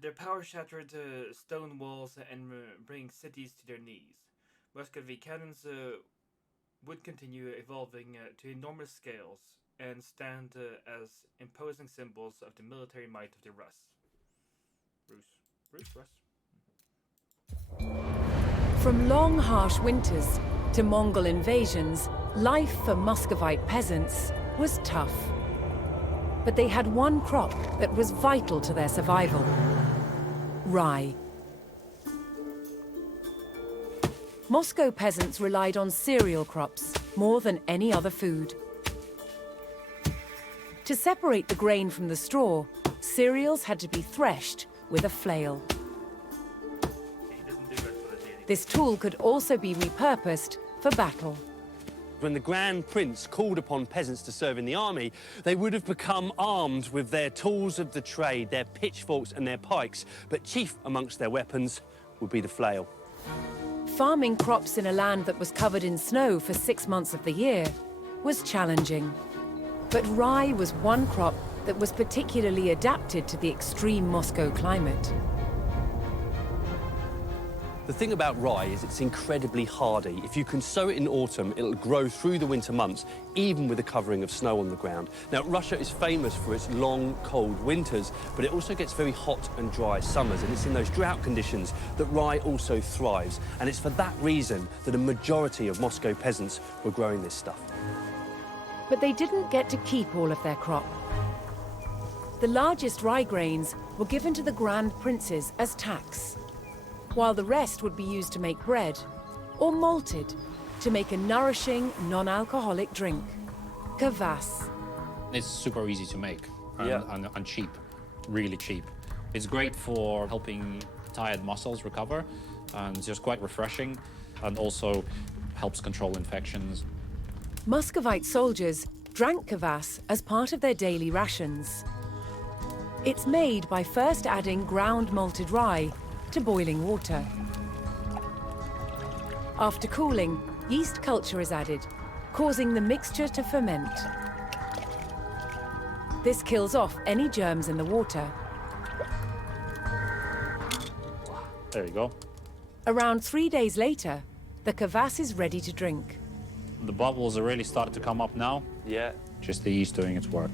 their power shattered stone walls and bring cities to their knees. Muscovy cannons would continue evolving to enormous scales and stand as imposing symbols of the military might of the Rus. From long, harsh winters to Mongol invasions, life for Muscovite peasants was tough. But they had one crop that was vital to their survival: rye. Moscow peasants relied on cereal crops more than any other food. To separate the grain from the straw, cereals had to be threshed with a flail. This tool could also be repurposed for battle. When the Grand Prince called upon peasants to serve in the army, they would have become armed with their tools of the trade, their pitchforks and their pikes, but chief amongst their weapons would be the flail. Farming crops in a land that was covered in snow for 6 months of the year was challenging. But rye was one crop that was particularly adapted to the extreme Moscow climate. The thing about rye is it's incredibly hardy. If you can sow it in autumn, it'll grow through the winter months, even with a covering of snow on the ground. Now, Russia is famous for its long, cold winters, but it also gets very hot and dry summers, and it's in those drought conditions that rye also thrives. And it's for that reason that a majority of Moscow peasants were growing this stuff. But they didn't get to keep all of their crop. The largest rye grains were given to the Grand Princes as tax, while the rest would be used to make bread or malted to make a nourishing, non-alcoholic drink, kvass. It's super easy to make and cheap, really cheap. It's great for helping tired muscles recover, and it's just quite refreshing, and also helps control infections. Muscovite soldiers drank kvass as part of their daily rations. It's made by first adding ground malted rye to boiling water. After cooling, yeast culture is added, causing the mixture to ferment. This kills off any germs in the water. There you go. Around 3 days later, the kvass is ready to drink. The bubbles are really starting to come up now. Yeah. Just the yeast doing its work.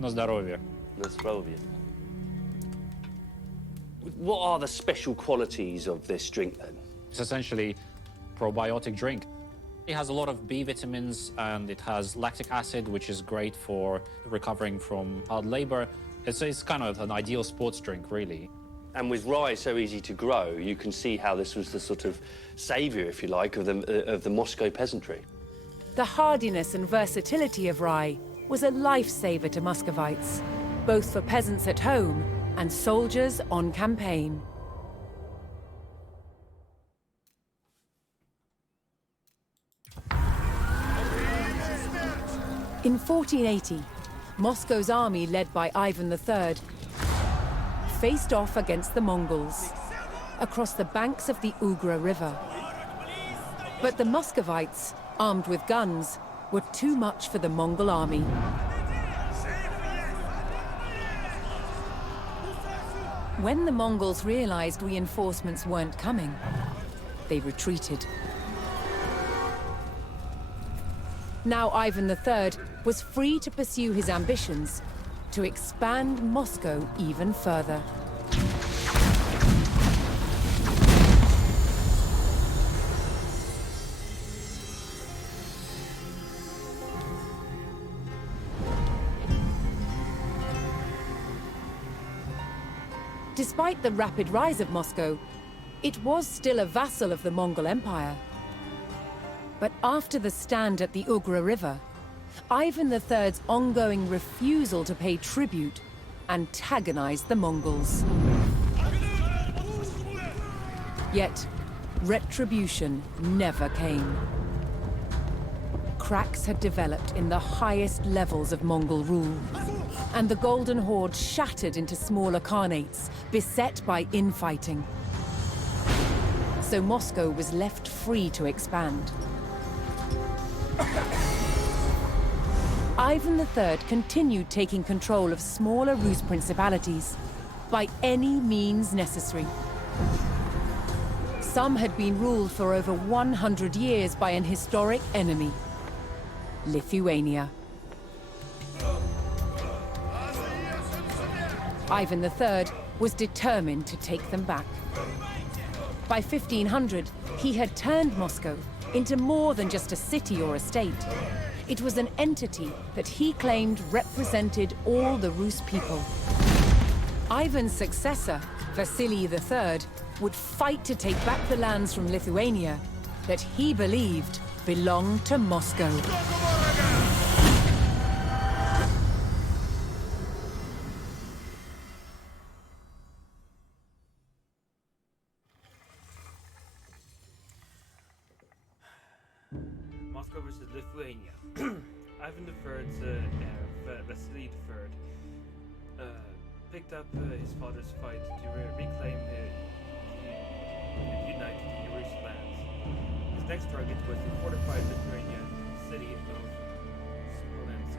На здоровье. На здоровье. What are the special qualities of this drink then? It's essentially a probiotic drink. It has a lot of B vitamins and it has lactic acid, which is great for recovering from hard labor. It's kind of an ideal sports drink, really. And with rye so easy to grow, you can see how this was the sort of saviour, if you like, of the Moscow peasantry. The hardiness and versatility of rye was a lifesaver to Muscovites, both for peasants at home and soldiers on campaign. In 1480, Moscow's army, led by Ivan III, faced off against the Mongols across the banks of the Ugra River. But the Muscovites, armed with guns, were too much for the Mongol army. When the Mongols realized reinforcements weren't coming, they retreated. Now Ivan III was free to pursue his ambitions to expand Moscow even further. Despite the rapid rise of Moscow, it was still a vassal of the Mongol Empire. But after the stand at the Ugra River, Ivan III's ongoing refusal to pay tribute antagonized the Mongols. Yet, retribution never came. Cracks had developed in the highest levels of Mongol rule, and the Golden Horde shattered into smaller khanates, beset by infighting. So Moscow was left free to expand. Ivan III continued taking control of smaller Rus principalities by any means necessary. Some had been ruled for over 100 years by an historic enemy, Lithuania. Ivan III was determined to take them back. By 1500, he had turned Moscow into more than just a city or a state. It was an entity that he claimed represented all the Rus people. Ivan's successor, Vasily III, would fight to take back the lands from Lithuania that he believed belonged to Moscow. Moscow versus Lithuania. Ivan III's Vasily III picked up his father's fight to reclaim and unite the Rus lands. His next target was the fortified Lithuanian city of Smolensk.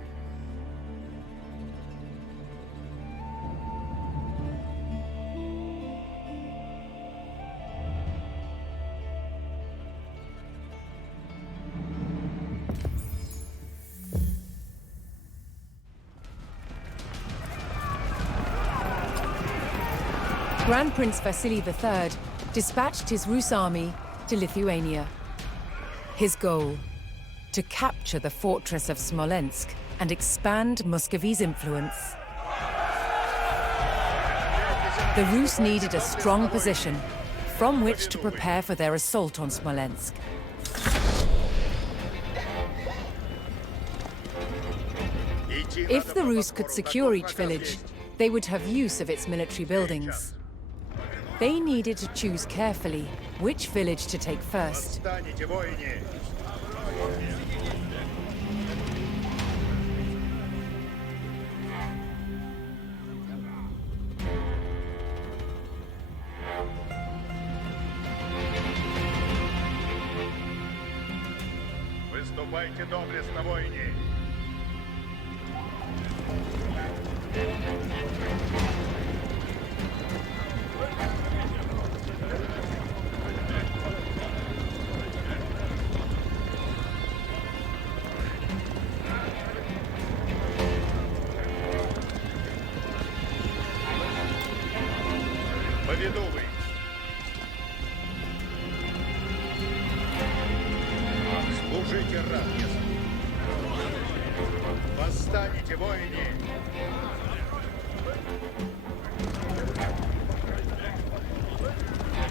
Grand Prince Vasily III dispatched his Rus army to Lithuania. His goal: to capture the fortress of Smolensk and expand Muscovy's influence. The Rus needed a strong position from which to prepare for their assault on Smolensk. If the Rus could secure each village, they would have use of its military buildings. They needed to choose carefully which village to take first. Выступайте доблестно, воине! Поведу вы! Служите ратнесту! Восстанете, воине!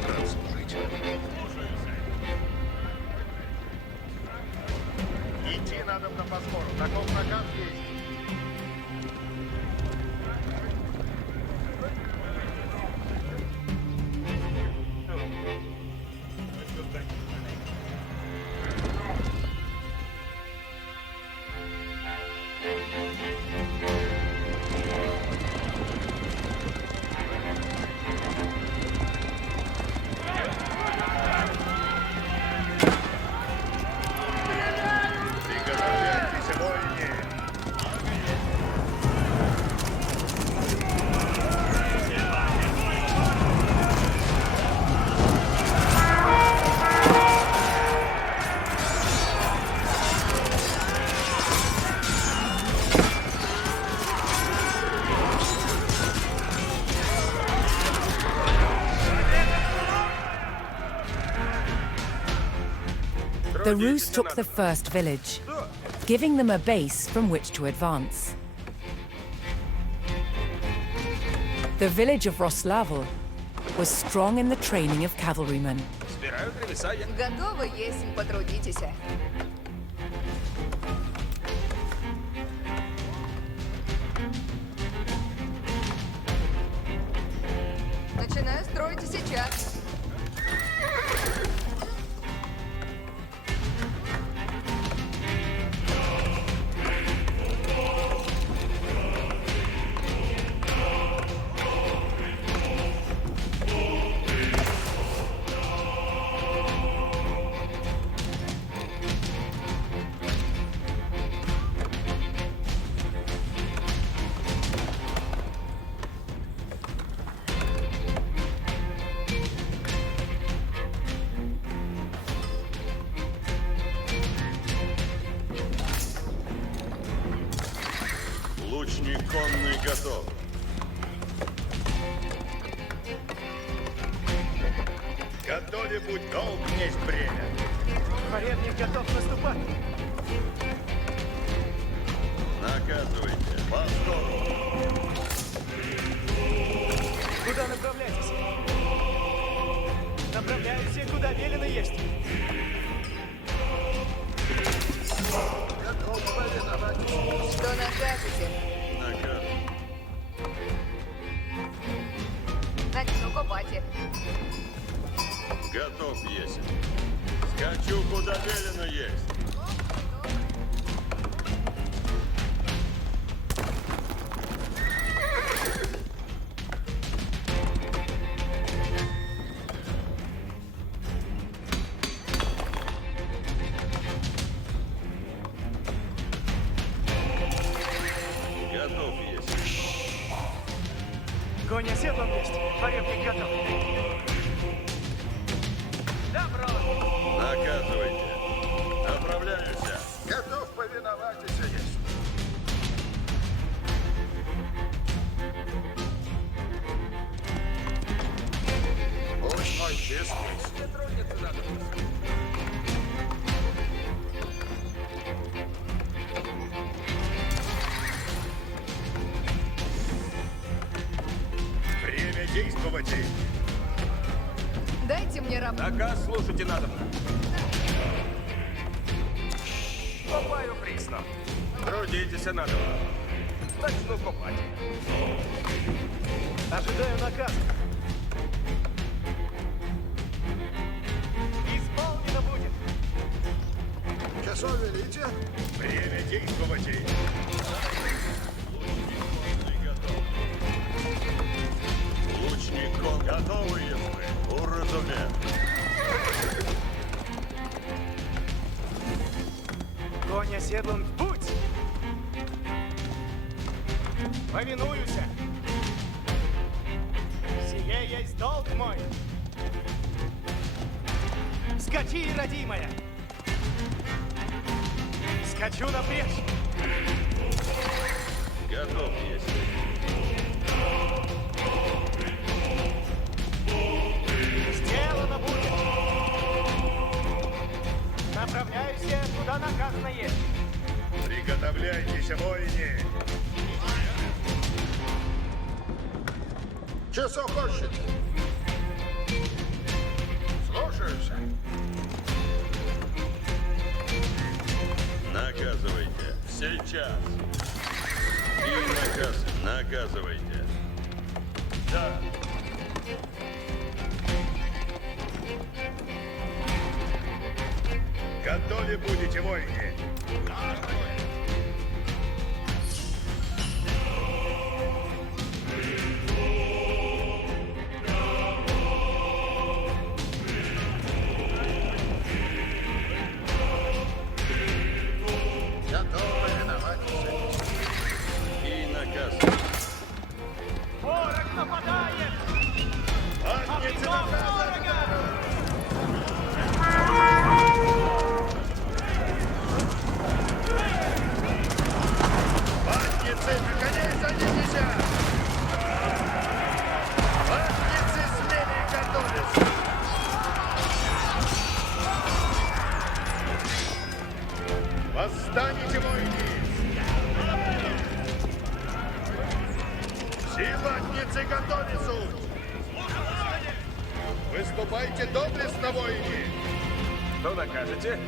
Рад служить. Идти надо на Босфору. Таков наказ есть. Приготовляйтесь, воине! The Rus took the first village, giving them a base from which to advance. The village of Roslavl was strong in the training of cavalrymen. Готовы, если потрудитесь. Начинаю строить сейчас. Лучник конный готов. Готове будь долг есть бремя. Порядник готов наступать. Наказывайте. Повтор. Куда направляетесь? Направляемся, куда велено есть. Что накажете? Наказ. Начну копать их. Готов есть. Скачу, куда велено есть. Готов есть. Конь оседлан есть. Порядник готов. Добро. Наказывайте. Отправляемся. Готов повиноваться есть. Пусть мой честь есть. действовать. Дайте мне работу. Наказ слушайте надо. Копаю присно. Трудитесь надо. Начну копать. Ожидаю наказа. Исполнено будет. Часов велите? Время действовать. Лучник кон готовы, если уразуметь. Конь оседлан в путь. Повинуюсь. Сие есть долг мой. Скачи, родимая. Скачу напрежь. Готов, если. Сделано будет. Направляюсь, куда наказано есть. Приготовляйтесь, воине. Часов хочете? Слушаюсь. Наказывайте. Сейчас. И наказывайте. Да. Готовы будете, воине. Готовы виновать. И наказывайте. Ворог нападает! Агнец Ватницы, на коней садитесь! Ватницы, смелее готовятся! Восстанете, воины! Все ватницы готовятся! Выступайте доблестно, воины! Что накажете?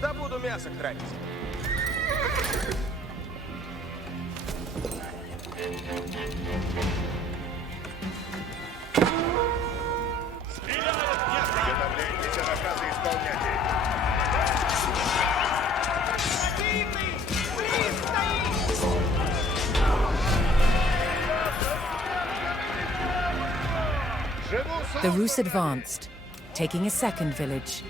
Да буду мясо хранить. Приготовляйтесь, наказы исполняйте! The Rus advanced, taking a second village.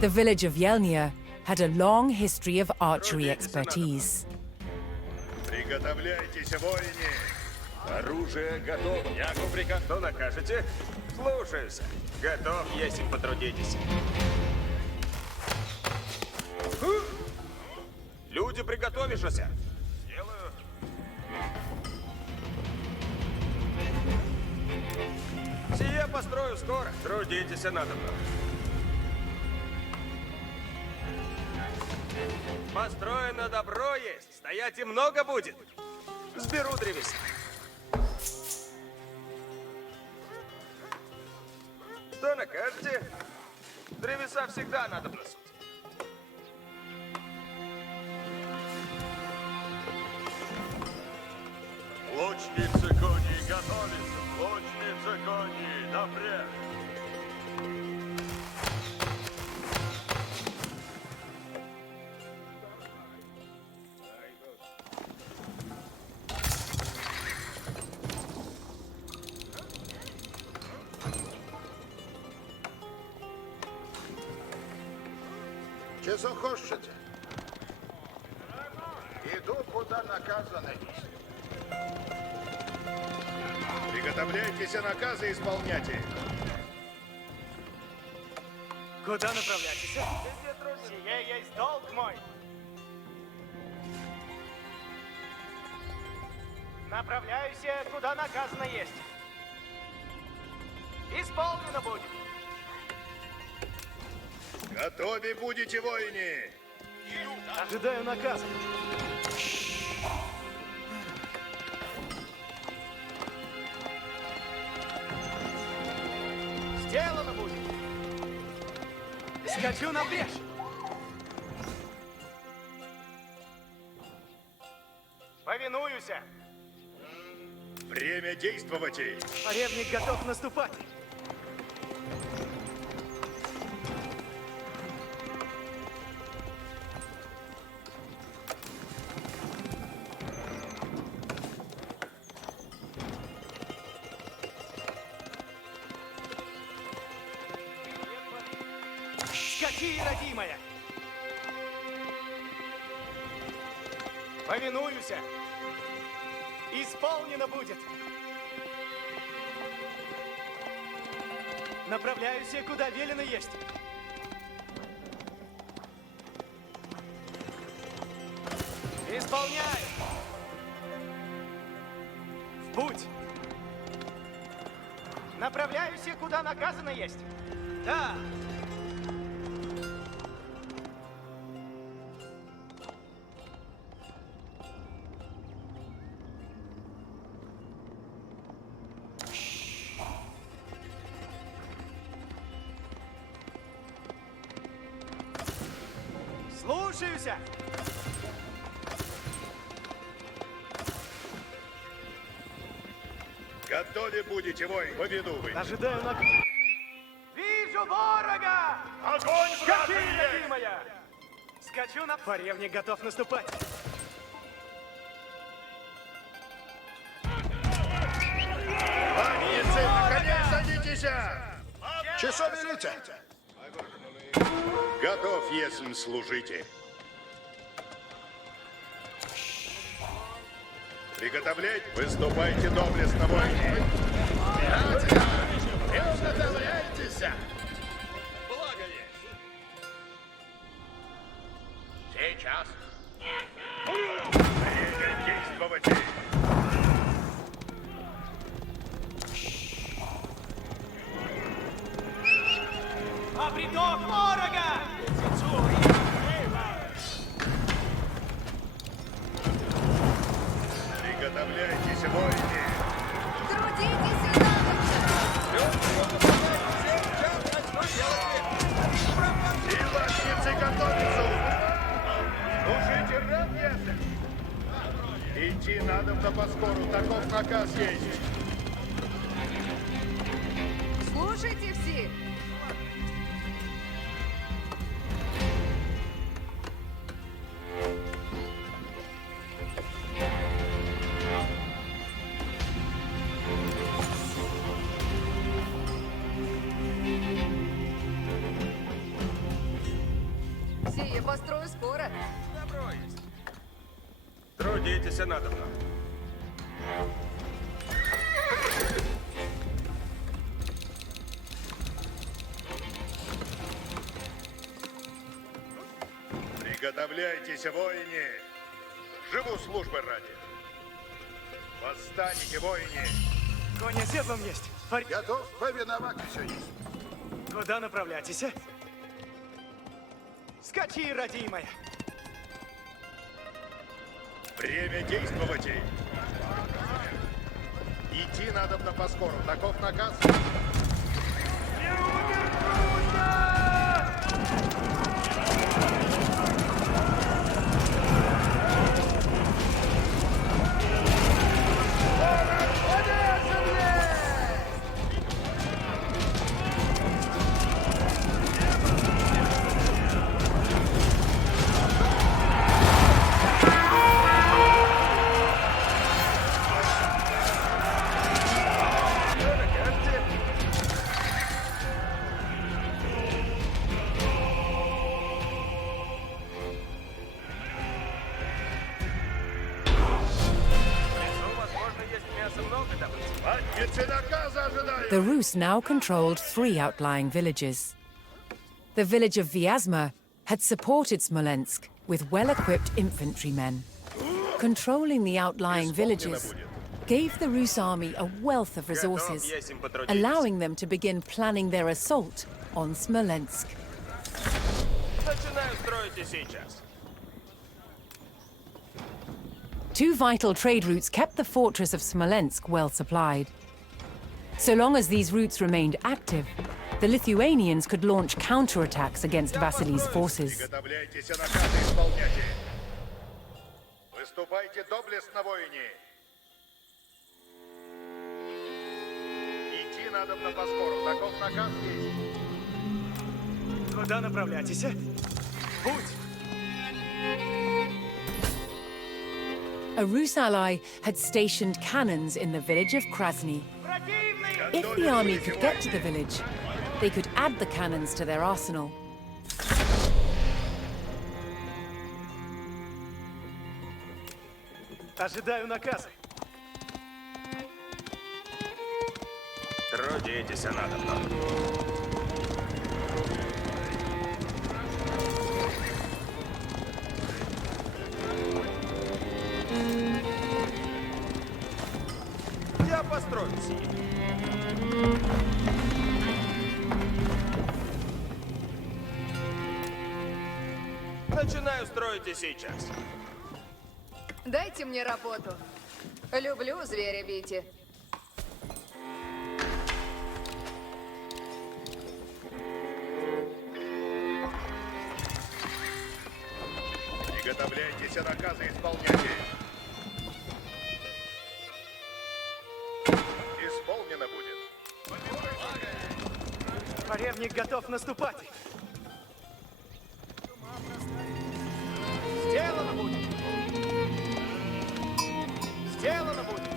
The village of Yelnya had a long history of archery expertise. Приготовляйтесь, воине! Оружие готово! Яку приказ, что накажете? Слушаюсь. Готов, если потрудитесь. Люди, приготовишься? Делаю. Сие построю скоро. Трудитесь надо. Построено добро есть. Стоять и много будет. Сберу древеса. Что накажете? Древеса всегда надо носить. Лучницы коней готовятся. Лучницы коней напряг. Часов хочете? Иду, куда наказано есть. Приготовляйтесь, наказы исполняйте! Куда направляйтесь? Сие есть долг мой. Направляюсь, куда наказано есть. Исполнено будет. Готовы будете, воины! Ожидаю наказа. Сделано будет. Скачу на брешь. Повинуюсь. Время действовать. Ревник готов наступать. Скачи, родимая! Повинуюсь! Исполнено будет! Направляюсь, куда велено есть. Исполняю! В путь! Направляюсь, куда наказано есть. Да! Слушаюсь! Готовы будете, воин, поведу вы. Ожидаю на... Вижу ворога! Огонь, Скачи, врага, родимая! Скачу на... Поревник готов наступать. Конницы, наконец садитесь! Часов велите? Готов, если служите. Приготовлять, выступайте доблестно, воины. Изготовляйтесь! Благо есть. Сейчас. Время действовать. А приток ворога! Приготовляйтесь, воины. Трудитесь и И латницы готовятся. Служите ранее. Идти надо на поскору, таков наказ есть. Слушайте все! Сие построю скоро. Добро есть. Трудитесь надобно. Приготовляйтесь, воины. Живу службы ради. Восстанете, воины. Конь оседлом есть. Готов повиновать все есть. Куда направляйтесь? Скачи, родимая! Время действовать. Идти надо на поскору, таков наказ. The Rus now controlled 3 outlying villages. The village of Vyazma had supported Smolensk with well-equipped infantrymen. Controlling the outlying villages gave the Rus army a wealth of resources, allowing them to begin planning their assault on Smolensk. Начинаю строить и сейчас. 2 vital trade routes kept the fortress of Smolensk well supplied. So long as these routes remained active, the Lithuanians could launch counterattacks against Vasily's forces. Приготовляйтесь наказы исполнять. Выступайте доблестно, воине. Идти надо на поскору. Таков наказ есть. Куда направляйтесь, а? Путь! A Rus ally had stationed cannons in the village of Krasny. If the army could get to the village, they could add the cannons to their arsenal. Ожидаю наказы. Трудитесь, надобно. Я построю сие. Начинаю строить и сейчас. Дайте мне работу. Люблю зверя бить. Приготовляйтесь наказы исполнять. Исполнено будет. Поревник готов наступать. Сделано будет. Сделано будет.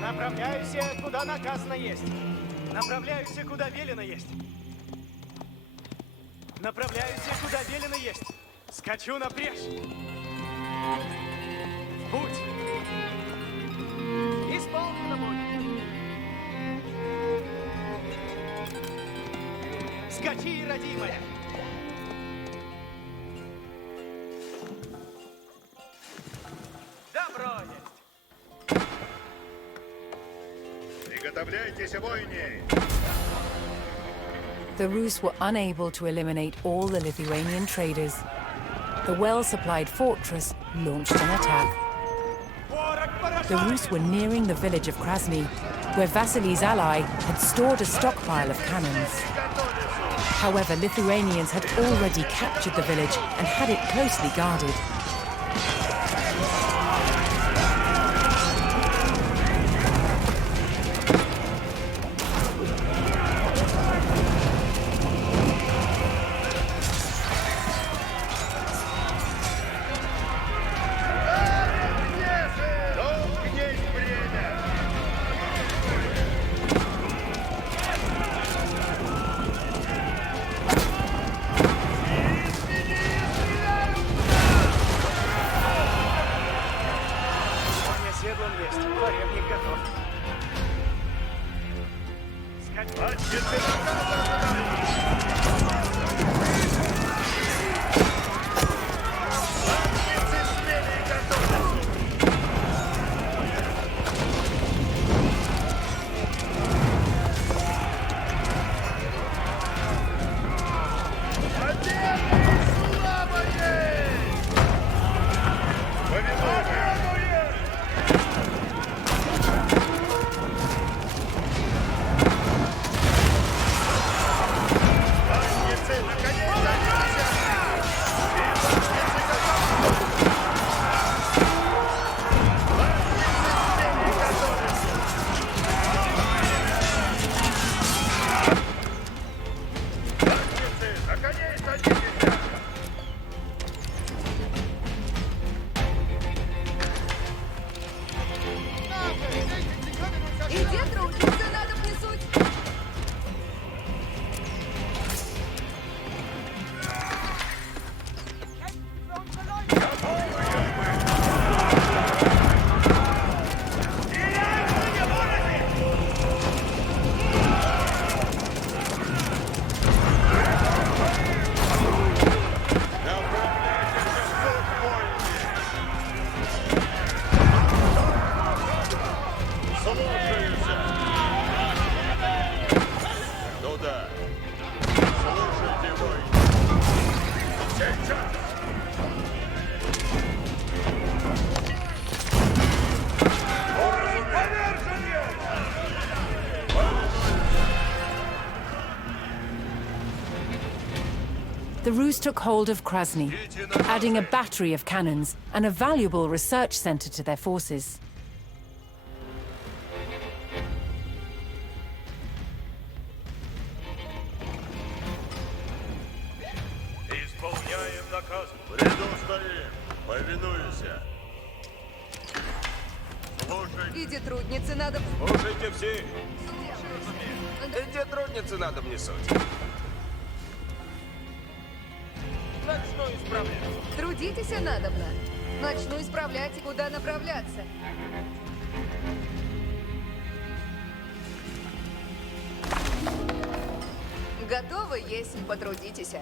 Направляюсь, куда наказано есть. Направляюсь, куда велено есть. Направляюсь, куда велено есть. Скачу напрежь. В путь. Исполнено будет. Скачи, родимая. Добро есть. Приготовляйтесь, воине. The Rus were unable to eliminate all the Lithuanian traders. The well-supplied fortress launched an attack. The Rus were nearing the village of Krasny, where Vasily's ally had stored a stockpile of cannons. However, Lithuanians had already captured the village and had it closely guarded. Седлом есть. Поревник готов. Где трудницы надо внесуть? Туда. Слушайте, воины. Сейчас. the Rus took hold of Krasny, adding a battery of cannons and a valuable research center to their forces. Исполняем наказ. В ряду стоим. Повинуйся. Слушай. Иди, трудницы, надо... Слушайте все. Где трудницы надо внесуть? Начну исправлять. Трудитесь, надобно. Начну исправлять, и куда направляться. Готовы, если потрудитесь.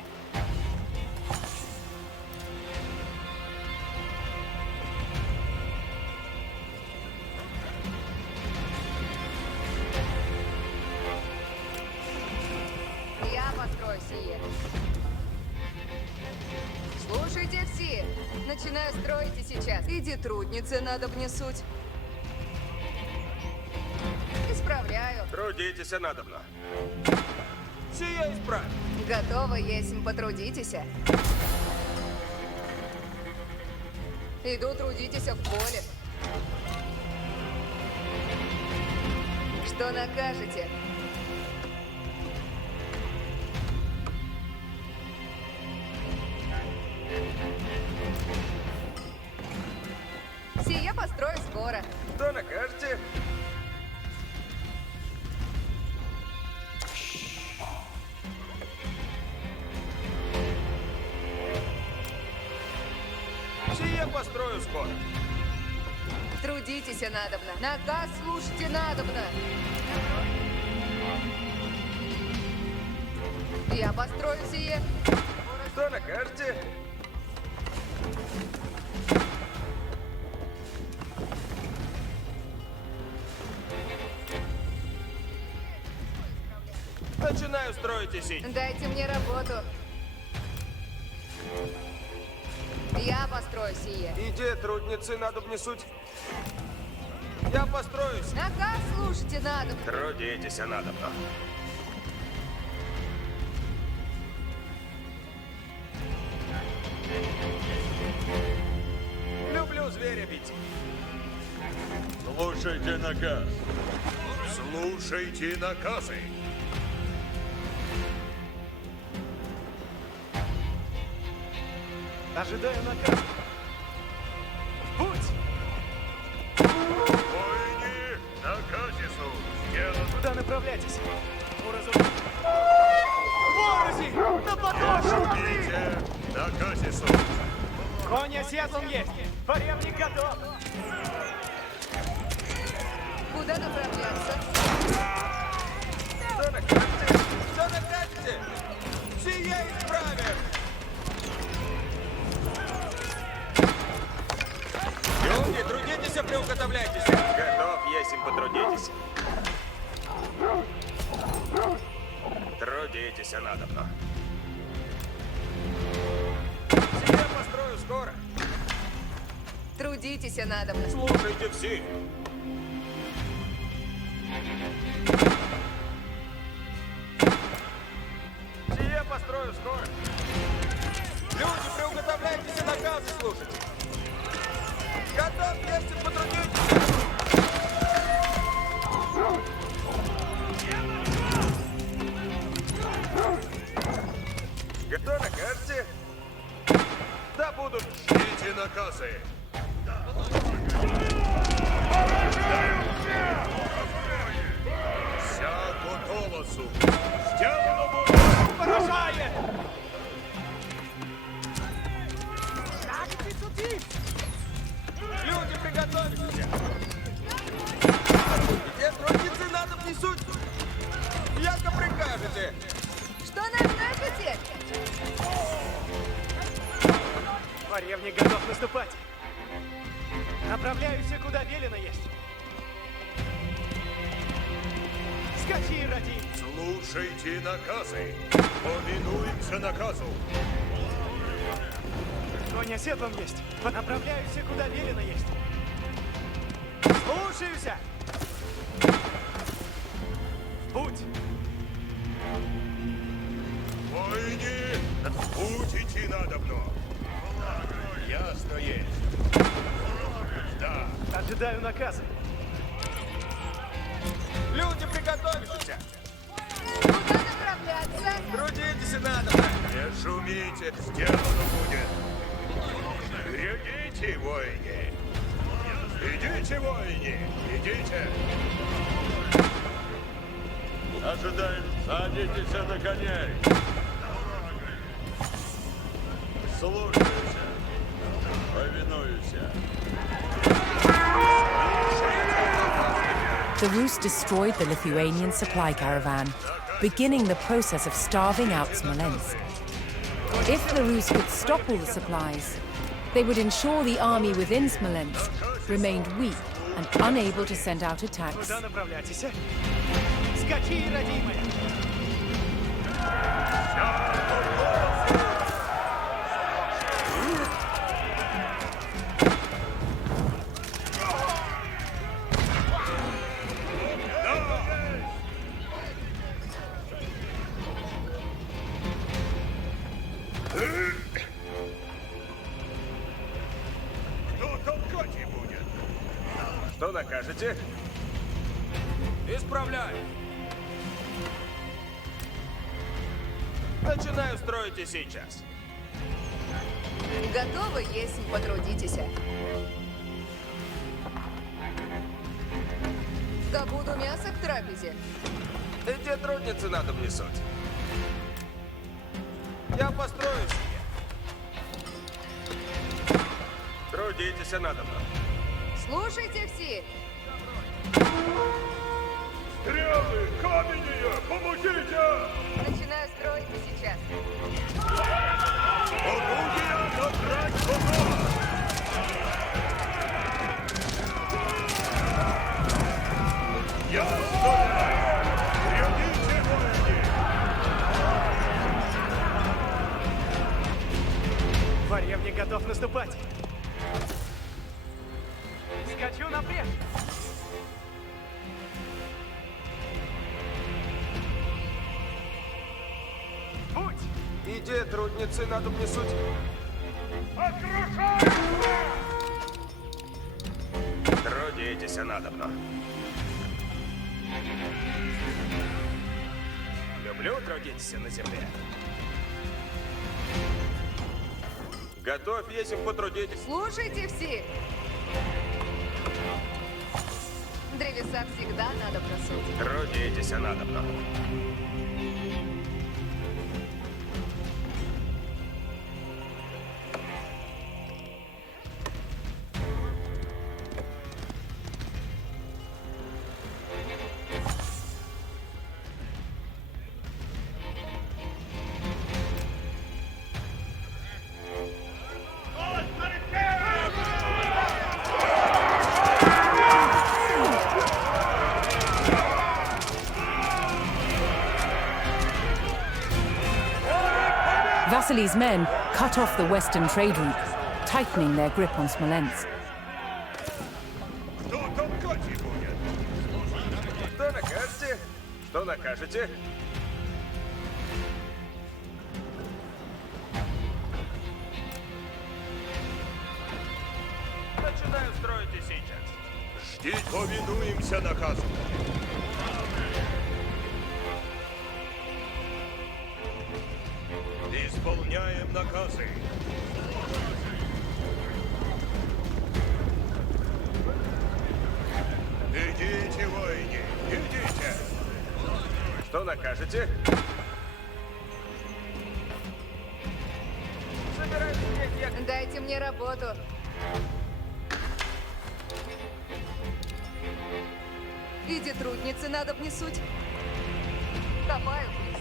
Я построю сие. Слушайте все. Начинаю строить и сейчас. Иди, трудницы, надо внесуть. Исправляю. Трудитесь, надобно. Сия исправь. Готово, если потрудитесь. Иду, трудитесь в поле. Что накажете? Сия построю скоро. Что накажете? Сия построю скоро. Трудитесь, надобно. Наказ слушайте, надобно. Я построю сие. Что накажете? Начинаю строить и сить. Дайте мне работу. Я построю сие. Иди, трудницы, надо внесуть. Я построюсь. Наказ слушайте, надо. Трудитесь, надобно. Люблю зверя бить. Слушайте наказ. Слушайте наказы. Ожидаю наказа. В путь! Войне наказису. Сделано. Куда направляйтесь? Ворози! На подошву! Идите. Наказису. Конь оседлан есть! Поребник готов! Куда направляться? Что накажете? Что накажете? Сия исправим! Люди, трудитесь, приуготовляйтесь. Готов, если потрудитесь. Трудитесь, надобно. Себе построю скоро. Трудитесь, надобно. Слушайте все. Сие построю скоро. Люди, приуготовляйтесь и наказы слушайте. Готов, если потрудитесь. Что накажете? Да будут. Ждите наказы. Всяко голосу. Сделано будет. Поражает! Люди, приготовьтесь. Где трудницы надо внесуть? Яко прикажете. Что накажете? Поревник готов наступать. Направляюсь, куда велено есть. Скачи, ради! Слушайте наказы. Повинуемся наказу. Конь оседлан есть. Направляюсь, куда велено есть. Слушаюсь! В путь! Войне Путь идти надобно. Ясно есть. Да. Ожидаю наказа. Люди, приготовьтесь! Куда направляться? Трудитесь надо! Не шумите, сделано будет. Глядите, воины. Идите, воины, идите. Ожидаем, садитесь на коней. Слушайся, повинуйся. The Rus destroyed the Lithuanian supply caravan, beginning the process of starving out Smolensk. If the Rus could stop all the supplies, they would ensure the army within Smolensk remained weak and unable to send out attacks. Куда направляйтесь, а? Скачи, родимая! Кто толкать и будет? Что накажете? Исправляю. Начинаю строить и сейчас. Готовы, если потрудитесь. Добуду мясо к трапезе. Эти трудницы надо внесуть. Я построю себе. Трудитесь надо мной. Слушайте все. Стрелы, каменные, помогите! Начинаю строить сейчас. Орудия набрать ход! Я стою! Глядите, воины! Варевник готов наступать. Скачу напряг. Путь! Иди, трудницы надо внесуть. Трудитесь надобно. Люблю трудиться на земле. Готовь, если потрудитесь. Слушайте все. Древеса всегда надо просуть. Трудитесь надобно. Vasily's men cut off the western trade route, tightening their grip on Smolensk. Кто толкать и будет? Что накажете? Что накажете? Начинаю строить и сейчас. Ждите, повинуемся наказу. Исполняем наказы. Идите, воины, идите. Что накажете? Собирайте мне Дайте мне работу. Иди, трудницы надо внесуть. Копаю быстро.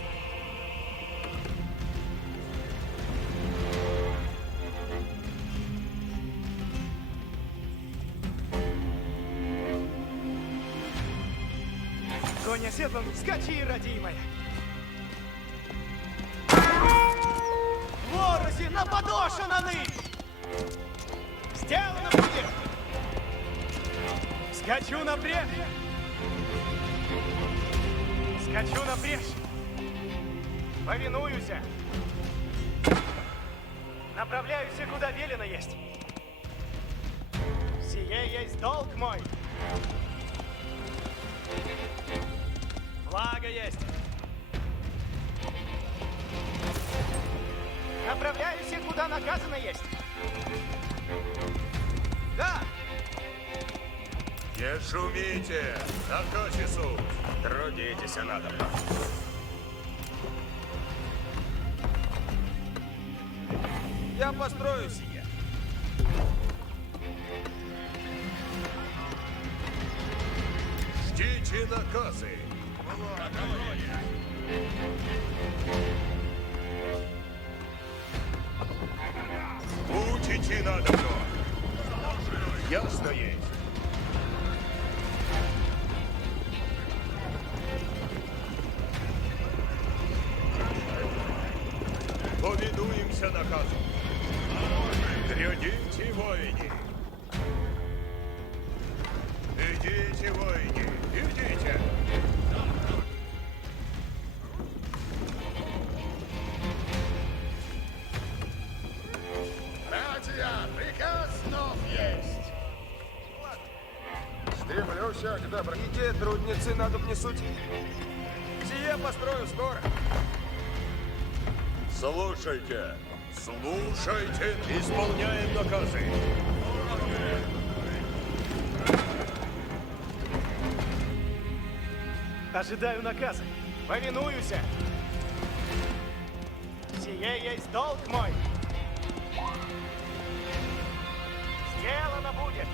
Коня седлом, скачи, родимая! Ворози на подошинаны! Сделано будет! Скачу напряг! Скачу напряг! Повинуюся! Направляюсь, куда велено есть. Сие есть долг мой. Благо есть. Направляюсь, куда наказано есть. Да! Не шумите! Накачи суд! Трудитесь, надо. Я построю сие. Ждите наказы! Учите надо мной! Ясно есть? Повинуемся наказу. Глядите, воини. Идите, воини, идите. Братья, приказ снов есть. Стремлюся к добру. Иди, трудницы, надо внесуть. Сие построю скоро. Слушайте, слушайте, исполняем наказы. Ожидаю наказа. Повинуюсь. Сие есть долг мой. Сделано будет.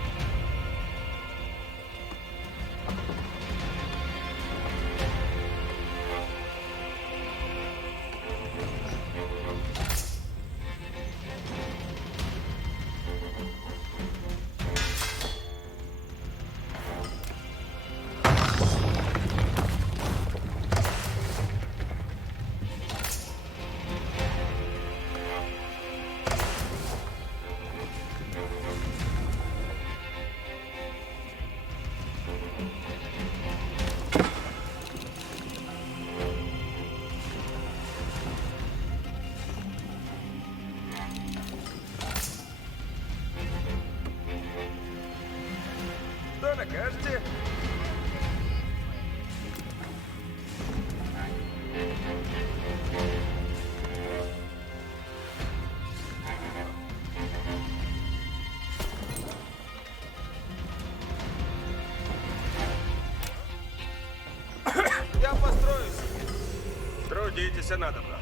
Что накажете? Я построю сие. Трудитесь, надобно.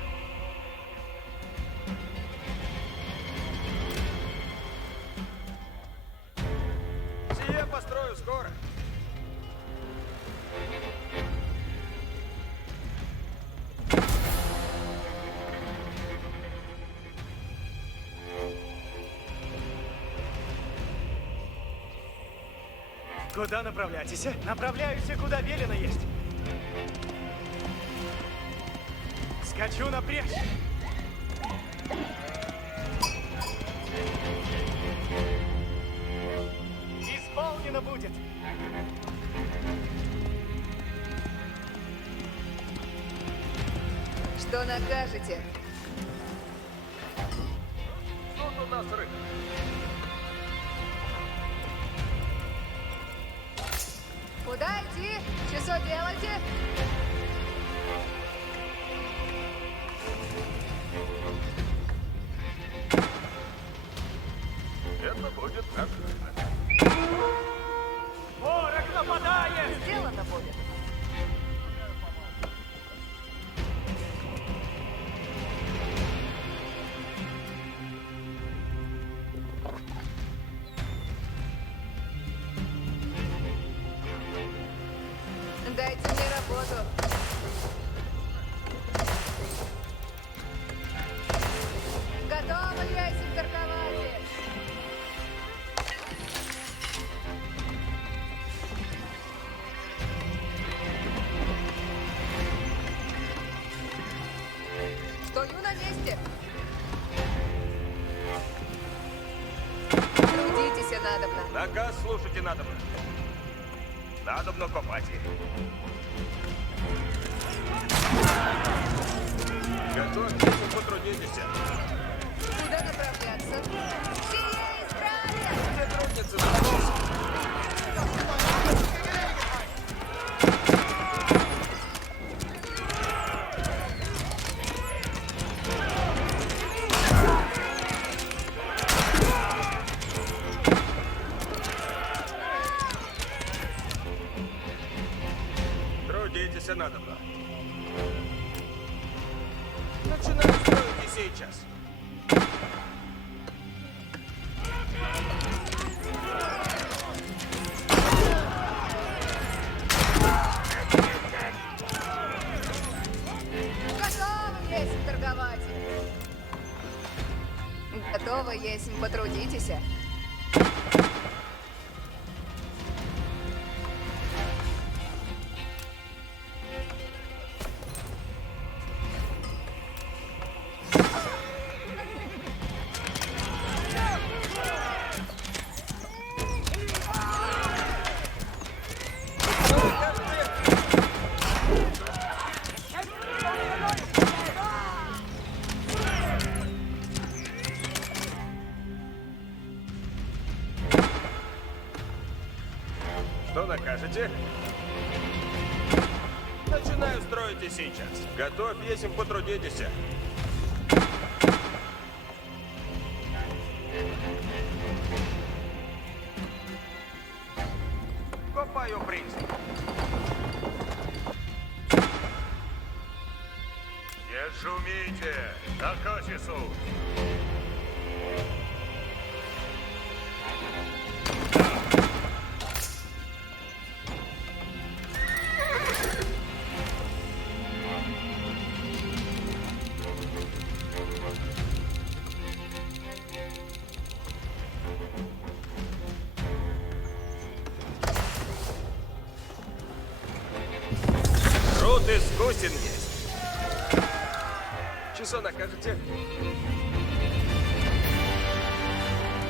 Сие построю скоро. Куда направляйтесь? Направляюсь, куда велено есть. Скачу напрячь. Исполнено будет. Что накажете? Тут у нас рыба. Куда идти? Что делаете? Это будет наш. Ворог нападает! Сделано будет. Дайте мне работу. Готово, яйцем торговать. Стою на месте. Трудитесь, надобно. Наказ слушайте, надобно. Надобно копать. Готовьтесь, потрудитесь. Куда направляетесь? Согласен. Сие исправят! Где трудницы вернулся? Трудитесь надобно. Начинаю строить и сейчас. Готовы есть торговать. Готовы есть, потрудитесь. Что накажете? Начинаю строить и сейчас. Готовь, есмь, потрудитесь. Копаю приз. Не шумите! На кассису! Труд искусен есть. Часо накажете?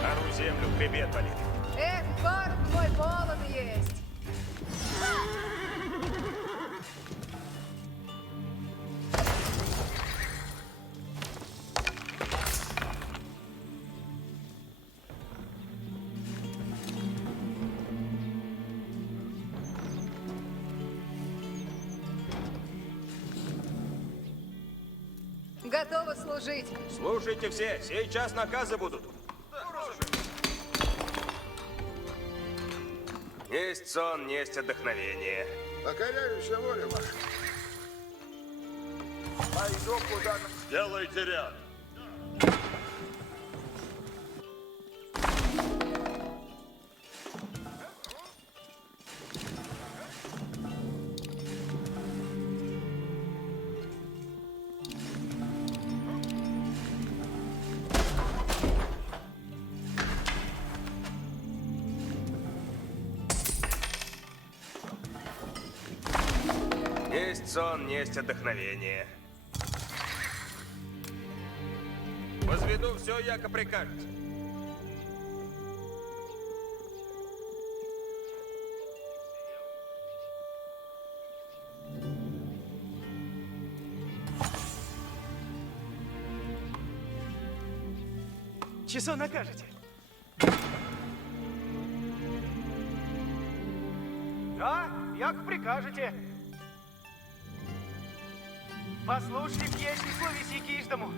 Ору землю, хребет болит. Эх, город мой полон есть. Готовы служить. Слушайте все, сейчас наказы будут. Есть сон, есть отдохновение. Покоряюсь воле вашей. Пойду куда... Сделайте ряд. Есть сон, есть отдохновение. Возведу все, яко прикажете. Часо накажете? Да, як прикажете. Послушник есть и словеси киждому.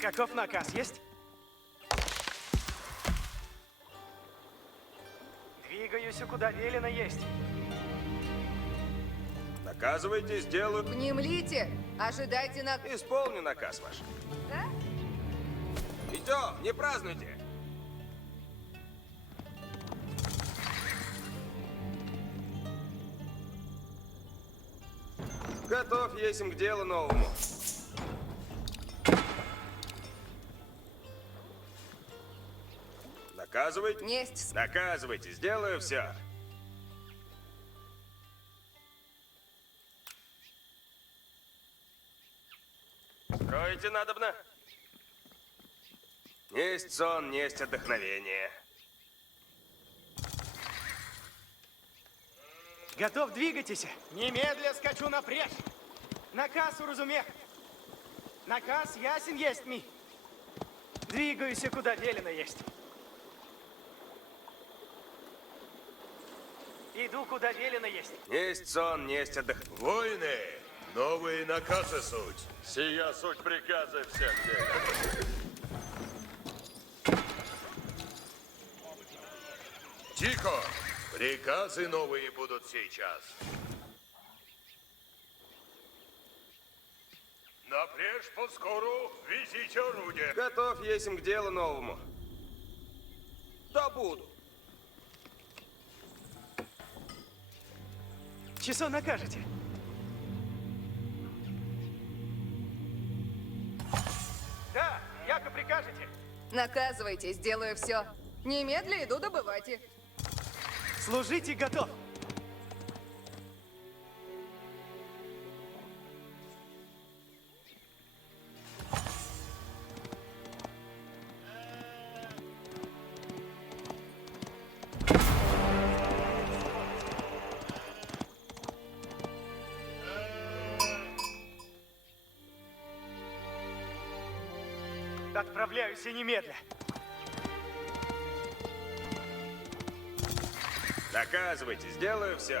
Каков наказ есть? Двигаюсь, куда велено есть. Наказывайте, сделаю. Внемлите, ожидайте на... Исполню наказ ваш. Да? Идем, не празднуйте. Готов есмь к делу новому. Наказывайте? Несть. Наказывайте, сделаю все. Строите надобно? Несть сон, несть отдохновение. Готов, двигайтесь. Немедля скачу напряжь. Наказ уразумех. Наказ ясен есть ми. Двигаюсь, куда велено есть. Иду, куда велено есть. Несть сон, несть отдых. Воины, новые наказы суть. Сия суть приказа всех дел. Тихо! Приказы новые будут сейчас. Напрежь поскору, везите орудие. Готов есим к делу новому. Да буду. Часо накажете. Да, яко прикажете. Наказывайте, сделаю все. Немедля иду добывать их. Служите готов. Отправляюсь немедля. Наказывайте, сделаю все.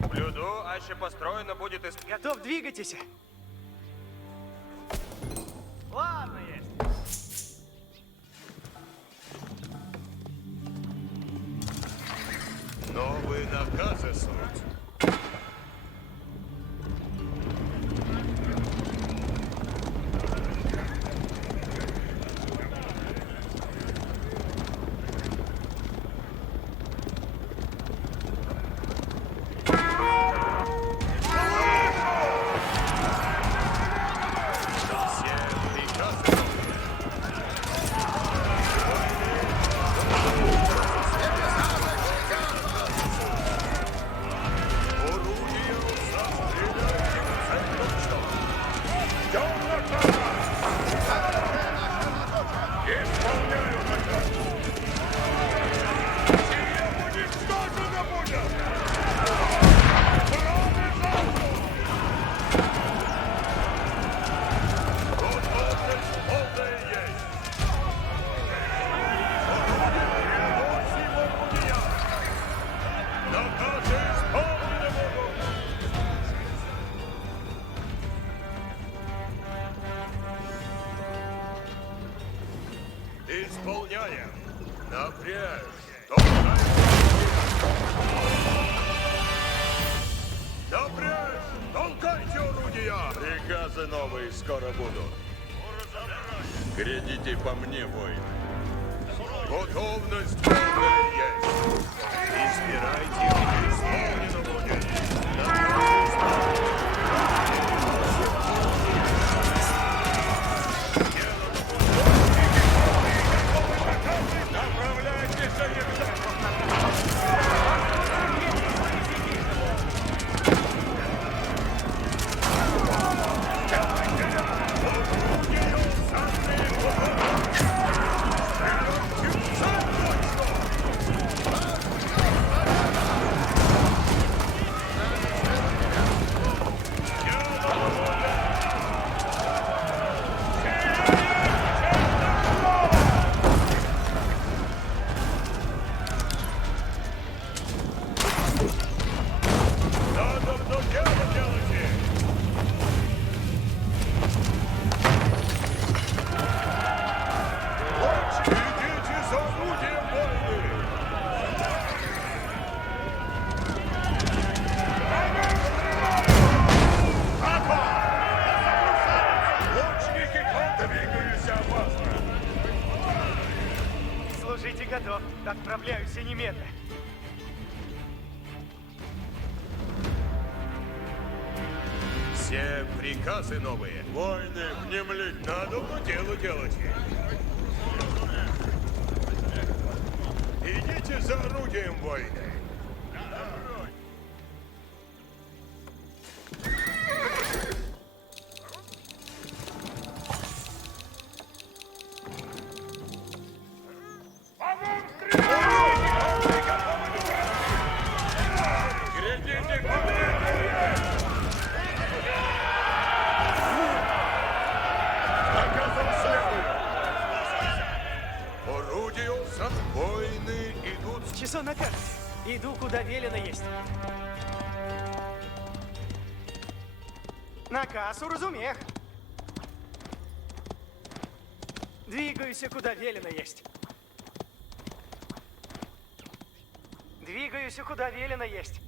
Блюду, аще построено будет из... Готов, двигайтесь. Ладно есть. Новые наказы суть. Исполняем. Напрячь. Толкай. Напрячь. Толкайте орудия. Приказы новые скоро будут. Грядите по мне, воин. Готовность полная есть. Избирайте, исполнено будет. Служите готов. Отправляюсь немедля. Все приказы новые. Войны, внемлить Надо по делу делать. Идите за орудием, воины. прикажете? Иду, куда велено есть. Наказ уразумех. Двигаюсь, куда велено есть. Двигаюсь, куда велено есть.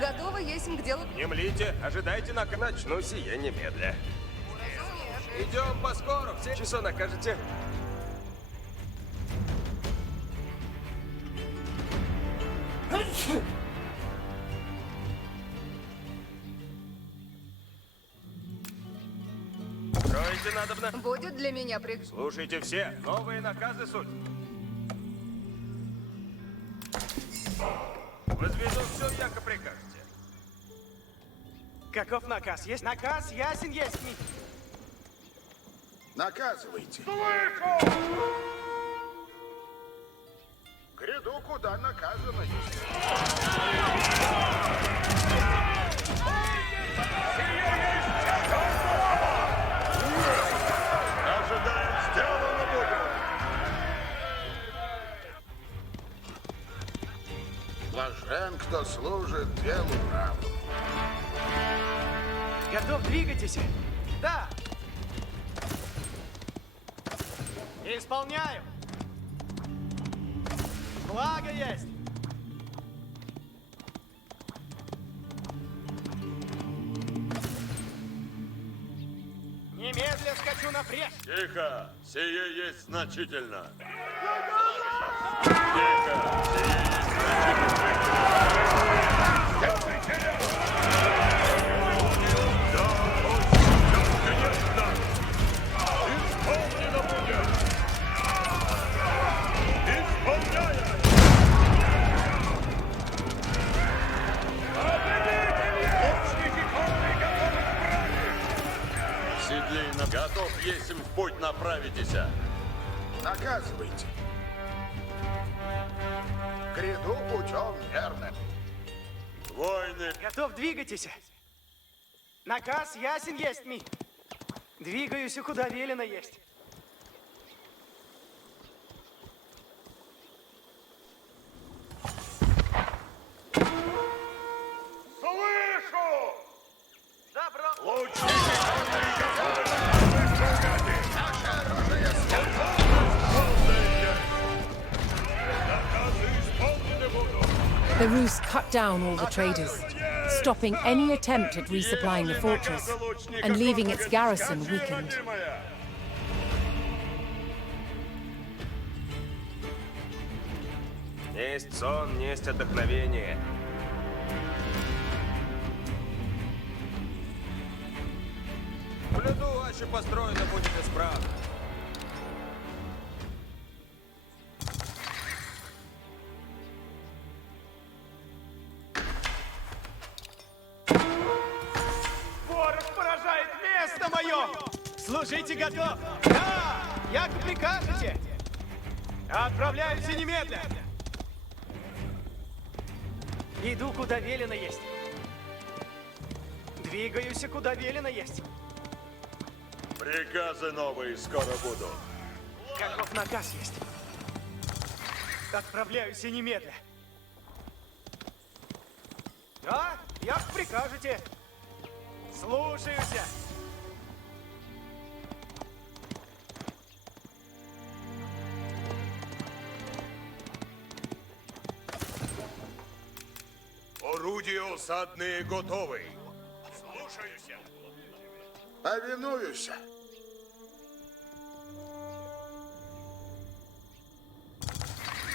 Готово есть к делу. Не млите, ожидайте начну сие немедля. Идем поскоро, все часа накажете. Строите надобно. Будет для меня Слушайте все, новые наказы суть. Возведу все, яко прикажете. Каков наказ? Есть наказ, ясен есть. Наказывайте. Гряду, куда наказано есть. Ожидаем, сделано будет. Блажен, кто служит делу правому. Готов, двигайтесь. Да. Исполняю. Благо есть. Немедля скачу напрежь. Тихо! Сие есть значительно. Тихо! Сие есть Исполнено будет. Исполняем. Лучники конные готовы к брани. Седлейно готов, есмь в путь направитесь. Наказывайте. Гряду путем верным. Войны. Готов, двигайтесь. Наказ ясен есть. Двигаюсь, куда велено есть. Слышу! Добро. Лучники конные готовы исполнять. Наше оружие Наказы исполнены будут. The Rus cut down all the traders, stopping any attempt at resupplying the fortress and leaving its garrison weakened. Несть сон, несть отдохновение. В льду ваше построено будет исправно. Ворог поражает место мое! Служите готов! Да! Як прикажете! Отправляюсь немедля! Иду, куда велено есть. Двигаюсь, куда велено есть. Приказы новые скоро будут. Каков наказ есть. Отправляюсь немедля. Да, як прикажете. Слушаюсь. Орудия осадные готовы. Слушаюсь. Повинуюсь.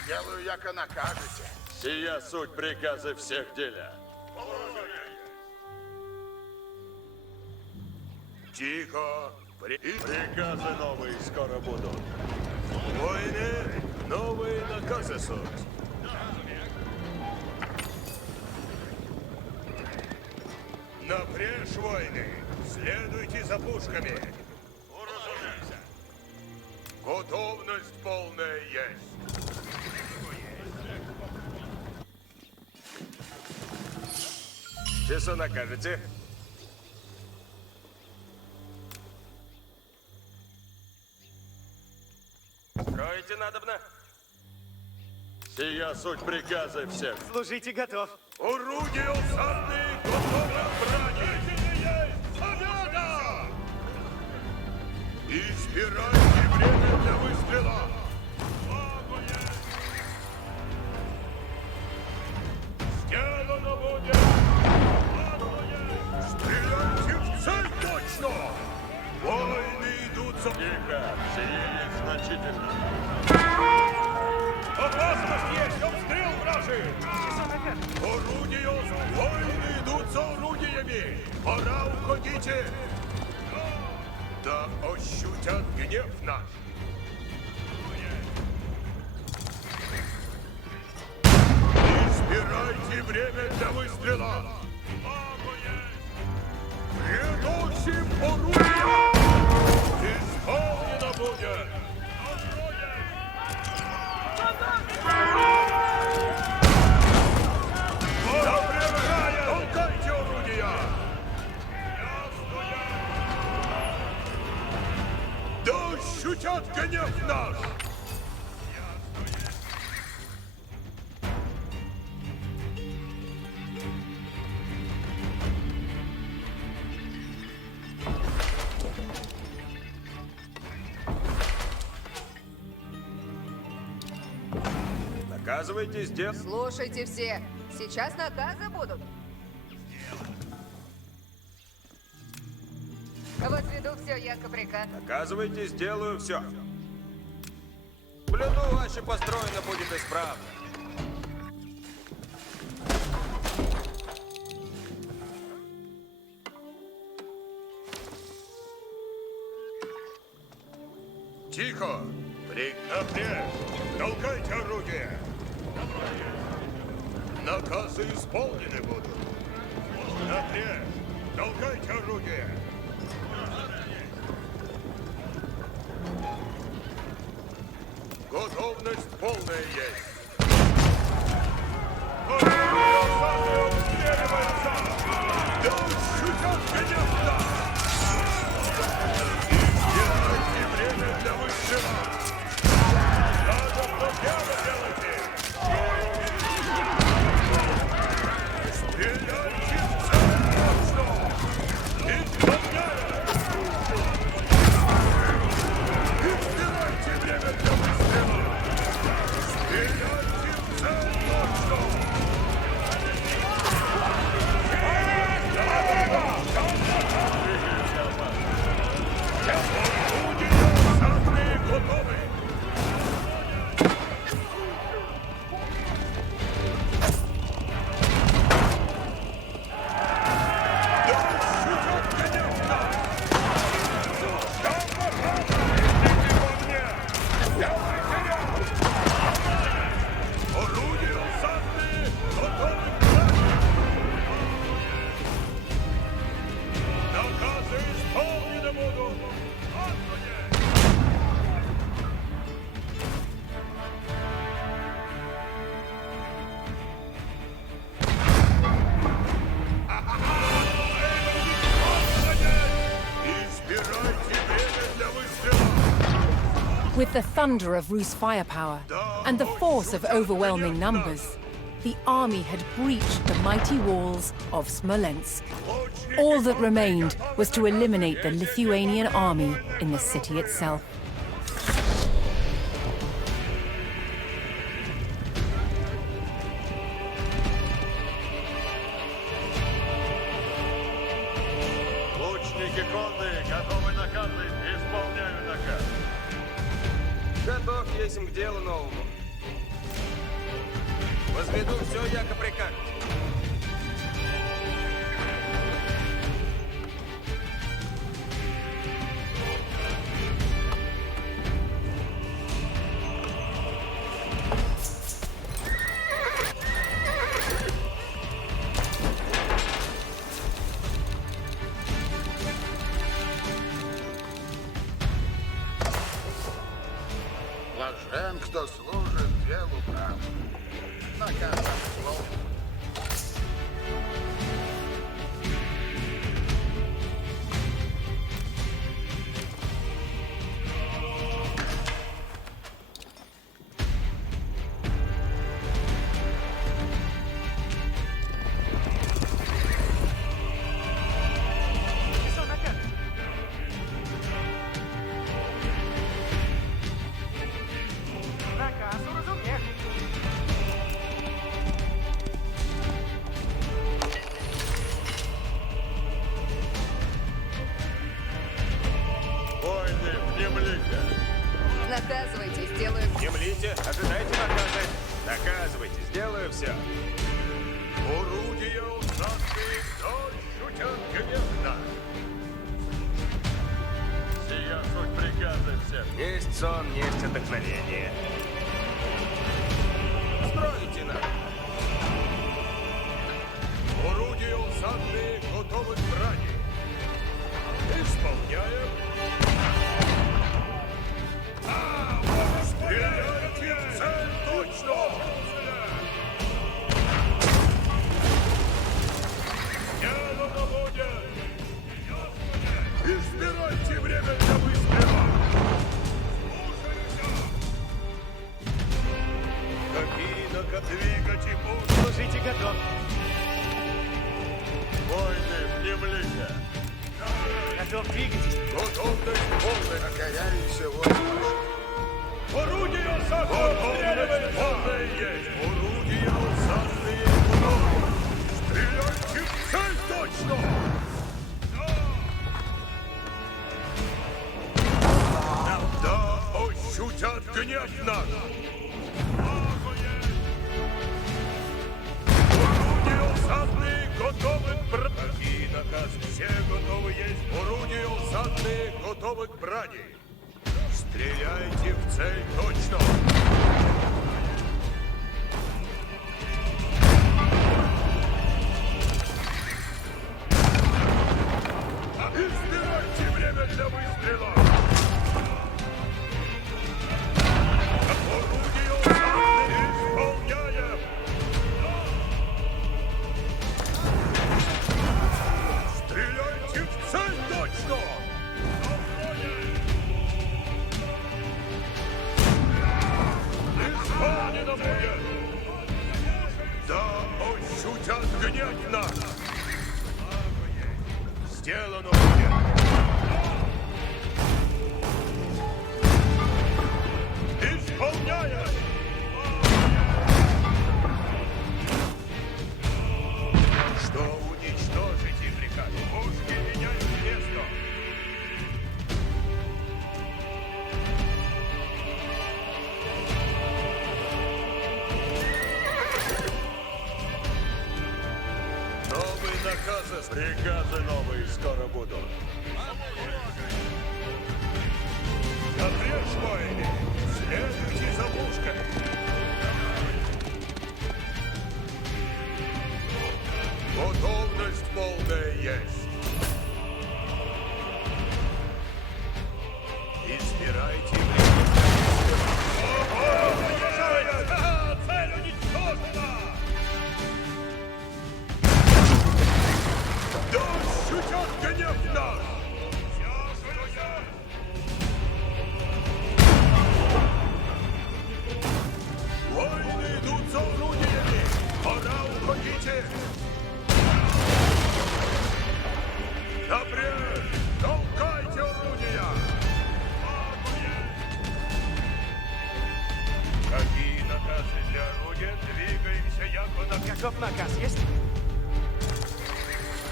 Делаю, яко накажете. Сия суть приказы всех деля. Тихо. Приказы новые скоро будут. Войны, новые наказы суть. Напрежь войны. Следуйте за пушками. полная есть. Часу накажете? Строите надобно? Сия суть приказа всех. Служите готов. Орудие осадные готовы к брани. Победа! Избирайте время для выстрела. Сделано будет. Стреляйте в цель точно. Войны идут за... Тихо, сие есть значительно. Опасность есть! Обстрел вражий! Орудия! Воины идут за орудиями! Пора уходите! Да ощутят гнев наш! Избирайте время для выстрела! Предучим орудия! Исполнено будет! Толкайте орудия! Да ощутят гнев наш! Наказывайтесь, дед. Слушайте все. Сейчас наказы будут. Возведу все, яко приказ. Наказывайте, сделаю все. Блюду ваше построено будет исправно. Тихо! Приказ! Толкайте орудие! Наказы исполнены будут. Напрячь! Толкайте орудие! Готовность полная есть. Орудие обстреливается! Да ощутят гнев нас! Избирайте время для выстрела! Надо дело делайте! Стреляйте в цель точно! Исполняю! Избирайте время для выстрела! Стреляйте в цель точно! Орудия самые готовы! With the thunder of Rus' firepower and the force of overwhelming numbers, the army had breached the mighty walls of Smolensk. All that remained was to eliminate the Lithuanian army in the city itself. Лучники конные, готовы наказы, исполняю наказ. Готов есмь к делу новому. Возведу все, яко прикажете. Блажен, кто служит делу правды. Наказ исполнен. Что наказ? Наказ урозумех. Войны, внемлите! Наказывайте, сделаю. Внемлите, ожидайте наказы. Наказывайте, сделаю все. Орудия усадки ощутят гневно. Сия суть приказа всех. Есть сон, есть отдохновение. Стройте нас. Орудия усадки готовы к брани. Исполняем. Стреляйте в цель точно! Дело будет! Избирайте время для выстрела! Кабина, двигайте путь! Служите готов. Войны, внемлите! Готов двигайтесь. Готовность полная! Покоряйся, воин. Орудия осадные! Готовность полная есть! Орудия осадные готовы! Стреляйте в цель точно! Да ощутят гнев наш! Орудия осадные готовы к брани! Какие наказы? Все готовы есть! Орудия осадные готовы к брани! Стреляйте в цель точно! Избирайте время для выстрела! Орудие усадные исполняем! Стреляйте в цель точно! Исполнено будет! Да ощутят гнев наш! Сделано будет! Исполняем! Что уничтожить и приказ? Пушки меняют место! Новые наказы, приказы новые скоро будут. Напрячь, воины! Следуйте за пушками! Готовность полная есть! Избирайте время. Цель уничтожена! Да ощутят гнев наш! Войны идут за орудиями! Пора уходите! Напрямик! Толкайте орудия! Какие наказы для орудия? Двигаемся яко на... Готов наказ есть?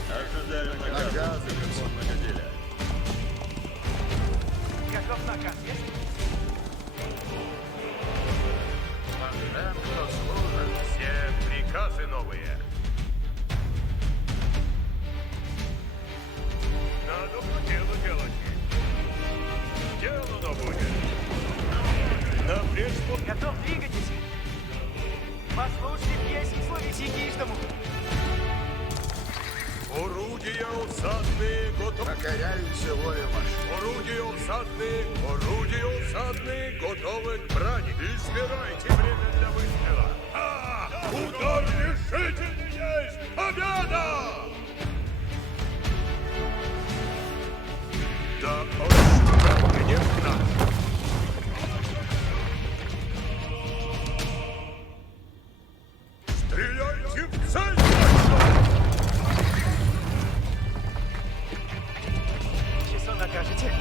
Ожидаю наказа, законного деля. Готов наказ есть? Блажен, кто служит, все приказы новые. Надо по делу делать. Дело будет. Напрячь пушки. Готов двигайтесь. Послушайте песнь, словеси киштому. Орудия усадные готовы. Покоряйся, воин ваш. Орудия усадные, орудия усадные. Осадные готовы к брани. Избирайте время для выстрела. Удар решительный есть победа! Да, конечно. Стреляйте в цель! Часо накажете?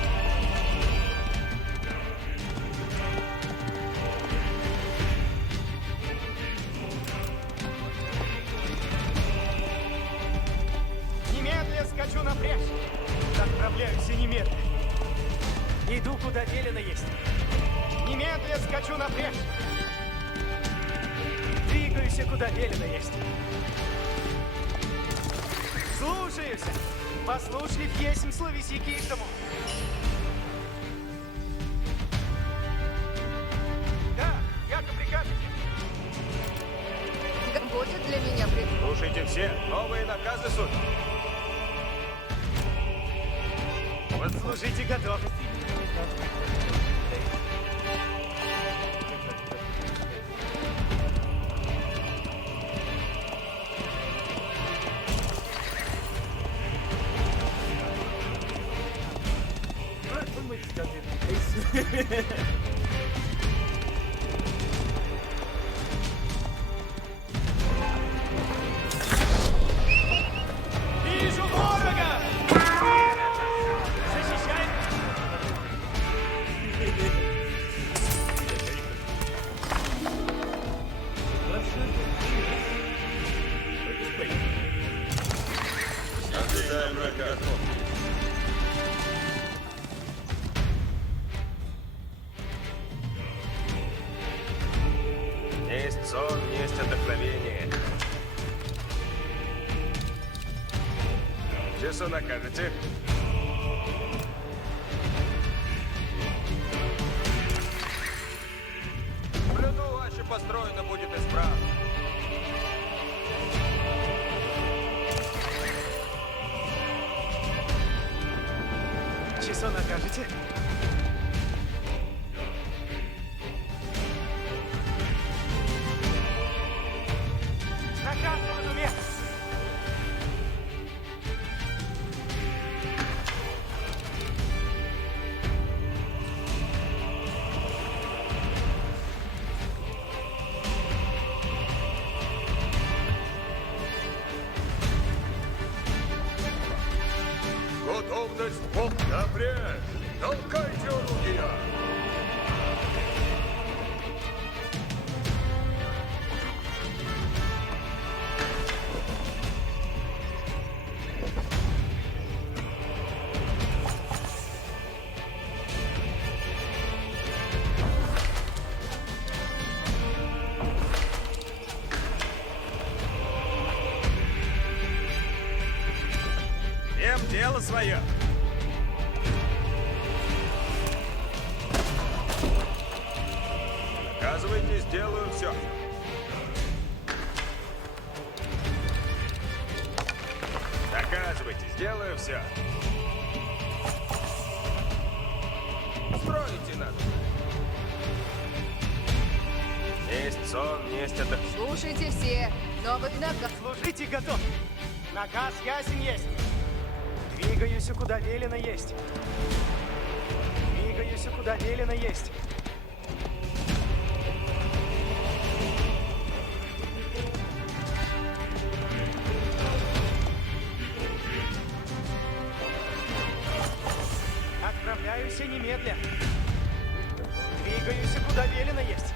Немедля скачу напряжь. Отправляюсь и немедля. Иду, куда велено есть. Немедля скачу напряжь. Двигаюсь, куда велено есть. Слушаюсь. Послушлив есмь словесики к тому. Да, как прикажете. Будет для меня пред... Слушайте все, новые наказы, суд. Вот служите готов. Вижу ворога! Защищай! Ожидаем наказ. Есть сон, есть отдохновение. Часу накажете? В блюду ваше построено будет исправно. Часо накажете? Наказ разумех! Готовность бог напрячь! Толкайте орудия! Всем дело свое. Наказывайте, сделаю все. Наказывайте, сделаю все. Строите надо. Есть сон, есть отдохновение. Слушайте все. Новый наказ. Служите готов. Наказ ясен есть. Двигаюсь, куда велено есть. Двигаюсь, куда велено есть. Отправляюсь немедля. Двигаюсь, куда велено есть.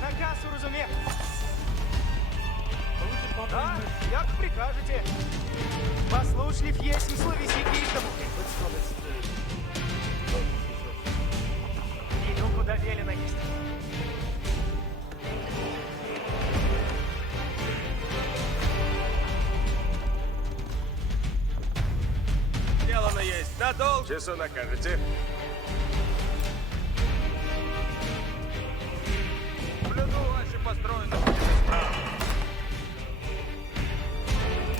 Наказ уразумех. Да, як прикажете. Послушлив есмь словесики к тому. Иду, куда велено есть. Сделано есть. Надолго. Часу накажете. В блюду ваше построено будет исправно.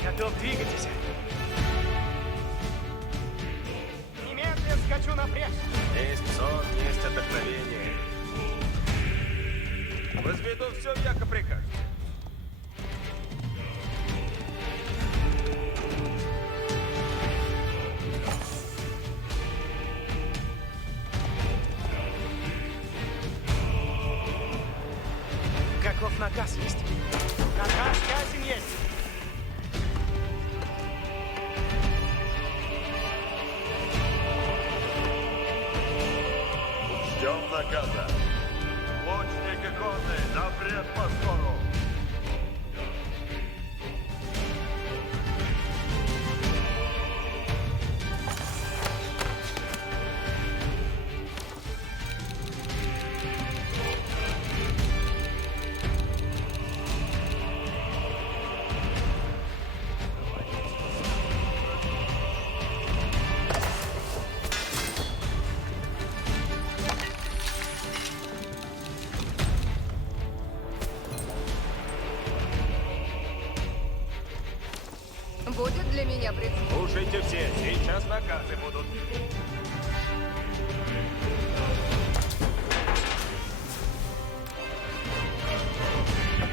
Готов, двигайтесь. Немедленно скачу напрячь. Есть сон, есть Возведу все, яко прикажете. Каков наказ есть? Наказ ясен есть. Ждем наказа. Лучники конные, напред по скору. Будет для меня пред... Слушайте все, сейчас наказы будут.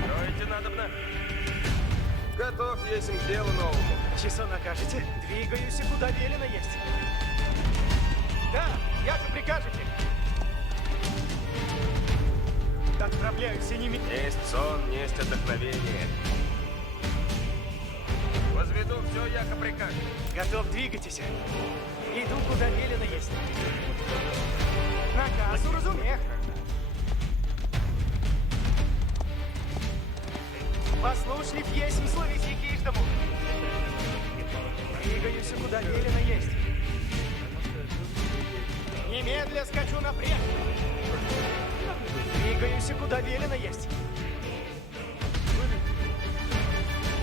Строите надобно? Готов есть к делу новому. Часо накажете? Двигаюсь, куда велено есть. Да, яко прикажете. Отправляюсь синими... Есть сон, есть отдохновение. Возведу все, яко прикажете. Готов, двигайтесь. Иду, куда велено есть. Наказ уразумех. Послушник есть, словись ехиждому. Двигаюсь, куда велено есть. Немедля скачу напред. Двигаюсь, куда велено есть.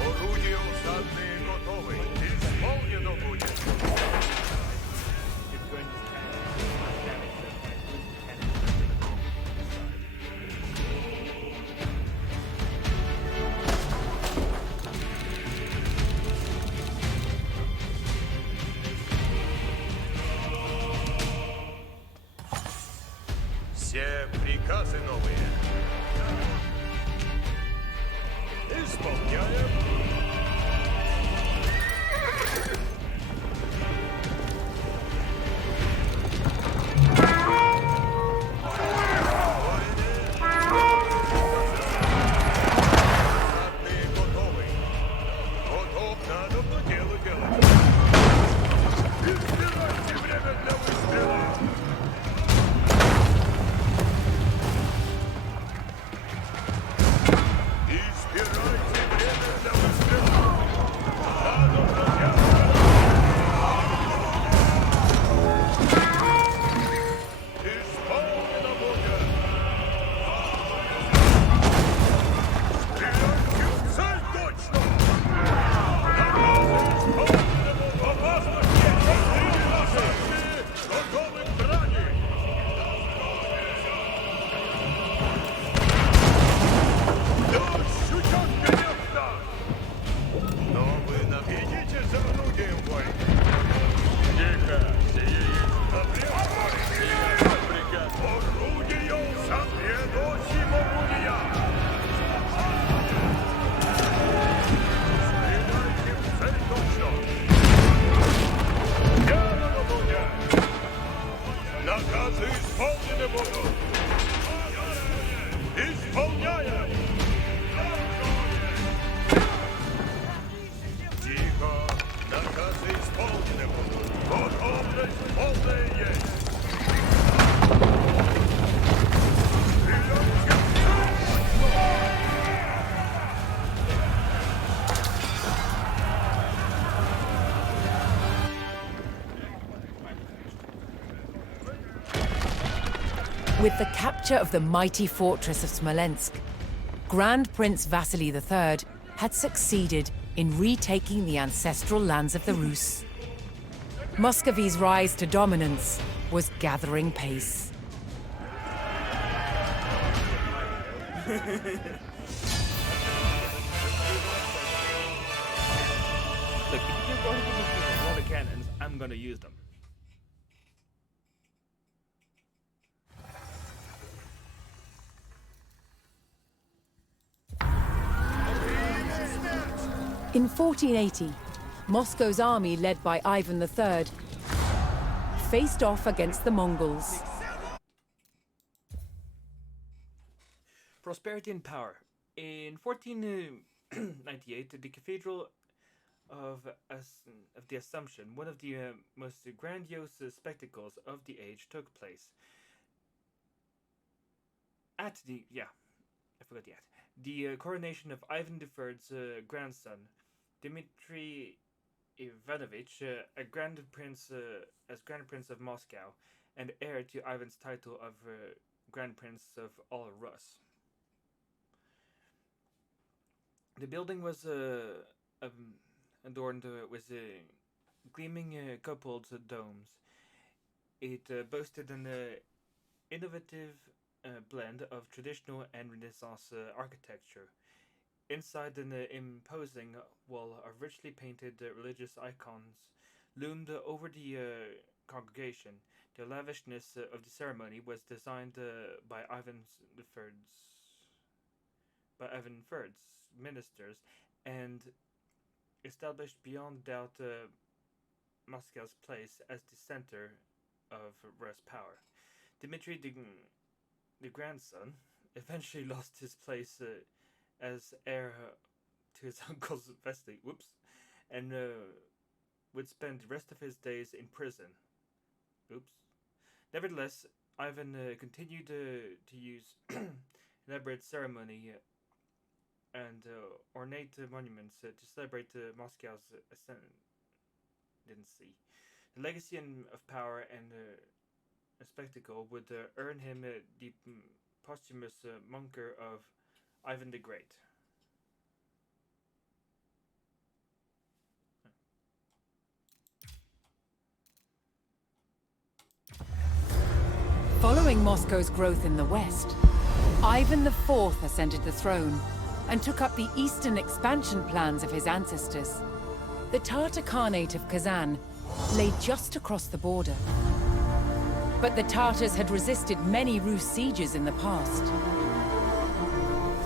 Орудия усадные готовы. Исполнено будет. Все приказы новые. Исполняем. With the capture of the mighty fortress of Smolensk, Grand Prince Vasily III had succeeded in retaking the ancestral lands of the Rus. Muscovy's rise to dominance was gathering pace. Look, if you're going to use a lot of cannons, I'm going to use them. In 1480, Moscow's army, led by Ivan III, faced off against the Mongols. Prosperity and power. In 1498, the Cathedral of the Assumption, one of the most grandiose spectacles of the age, took place. The coronation of Ivan III's grandson, Dmitry Ivanovich, as Grand Prince of Moscow, and heir to Ivan's title of Grand Prince of all Rus. The building was adorned with gleaming coupled domes. It boasted an innovative blend of traditional and Renaissance architecture. Inside an imposing wall of richly painted religious icons loomed over the congregation. The lavishness of the ceremony was designed by Ivan III's ministers and established beyond doubt Moscow's place as the center of Rus power. Dmitry, the grandson, eventually lost his place as heir to his uncle's vesting, and would spend the rest of his days in prison. Nevertheless, Ivan continued to use elaborate ceremony and ornate monuments to celebrate Moscow's ascendancy. The legacy of power and a spectacle would earn him the posthumous moniker of Ivan the Great. Following Moscow's growth in the west, Ivan IV ascended the throne and took up the eastern expansion plans of his ancestors. The Tatar Khanate of Kazan lay just across the border. But the Tatars had resisted many Rus sieges in the past.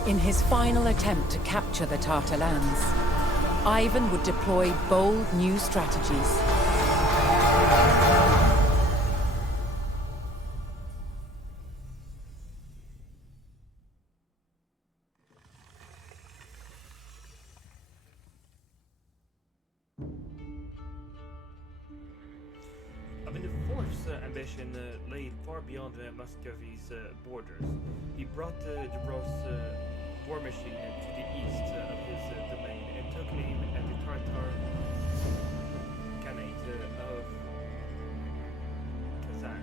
In his final attempt to capture the Tatar lands, Ivan would deploy bold new strategies. Ivan IV's ambition lay far beyond Muscovy's borders. He brought the Rus war machine to the east of his domain and took aim at the Tatar Khanate of Kazan.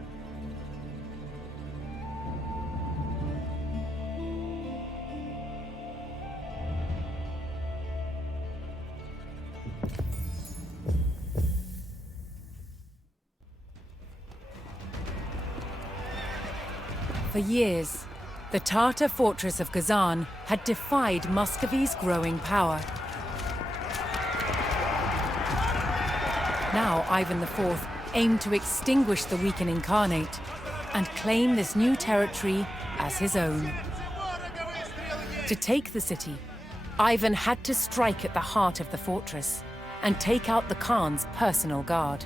For years, the Tatar fortress of Kazan had defied Muscovy's growing power. Now Ivan IV aimed to extinguish the weakening Khanate and claim this new territory as his own. To take the city, Ivan had to strike at the heart of the fortress and take out the Khan's personal guard.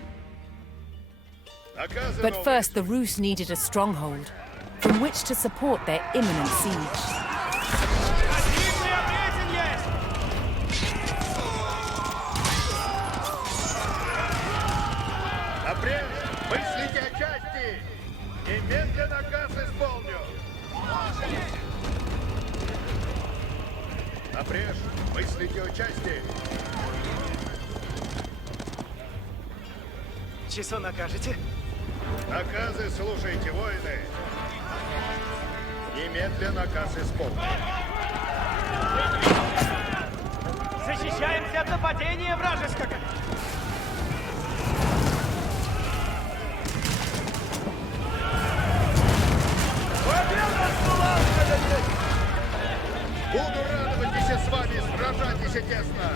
But first, the Rus needed a stronghold from which to support their imminent siege. Напрячь! Мыслите о части! Немедленно наказ исполню! Напрячь! Мыслите о части! Часо накажете? Наказы слушайте, воины! Немедленно наказ исполню. Защищаемся от нападения вражеского! Буду радоваться с вами, сражайтесь тесно!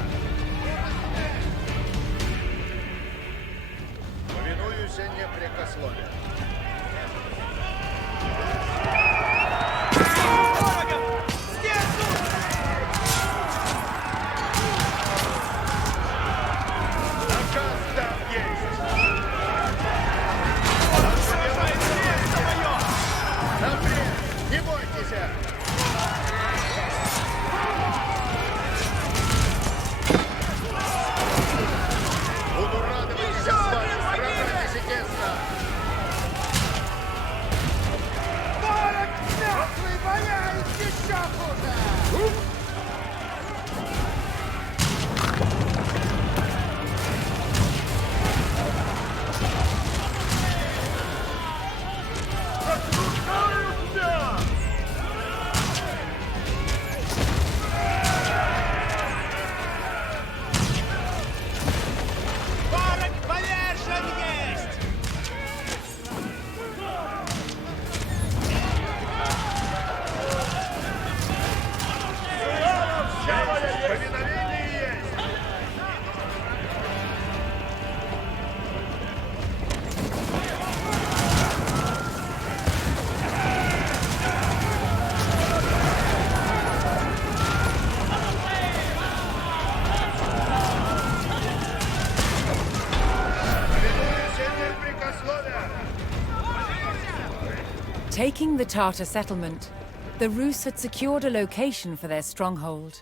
Повинуюсь непрекословен. Taking the Tartar settlement, the Rus had secured a location for their stronghold.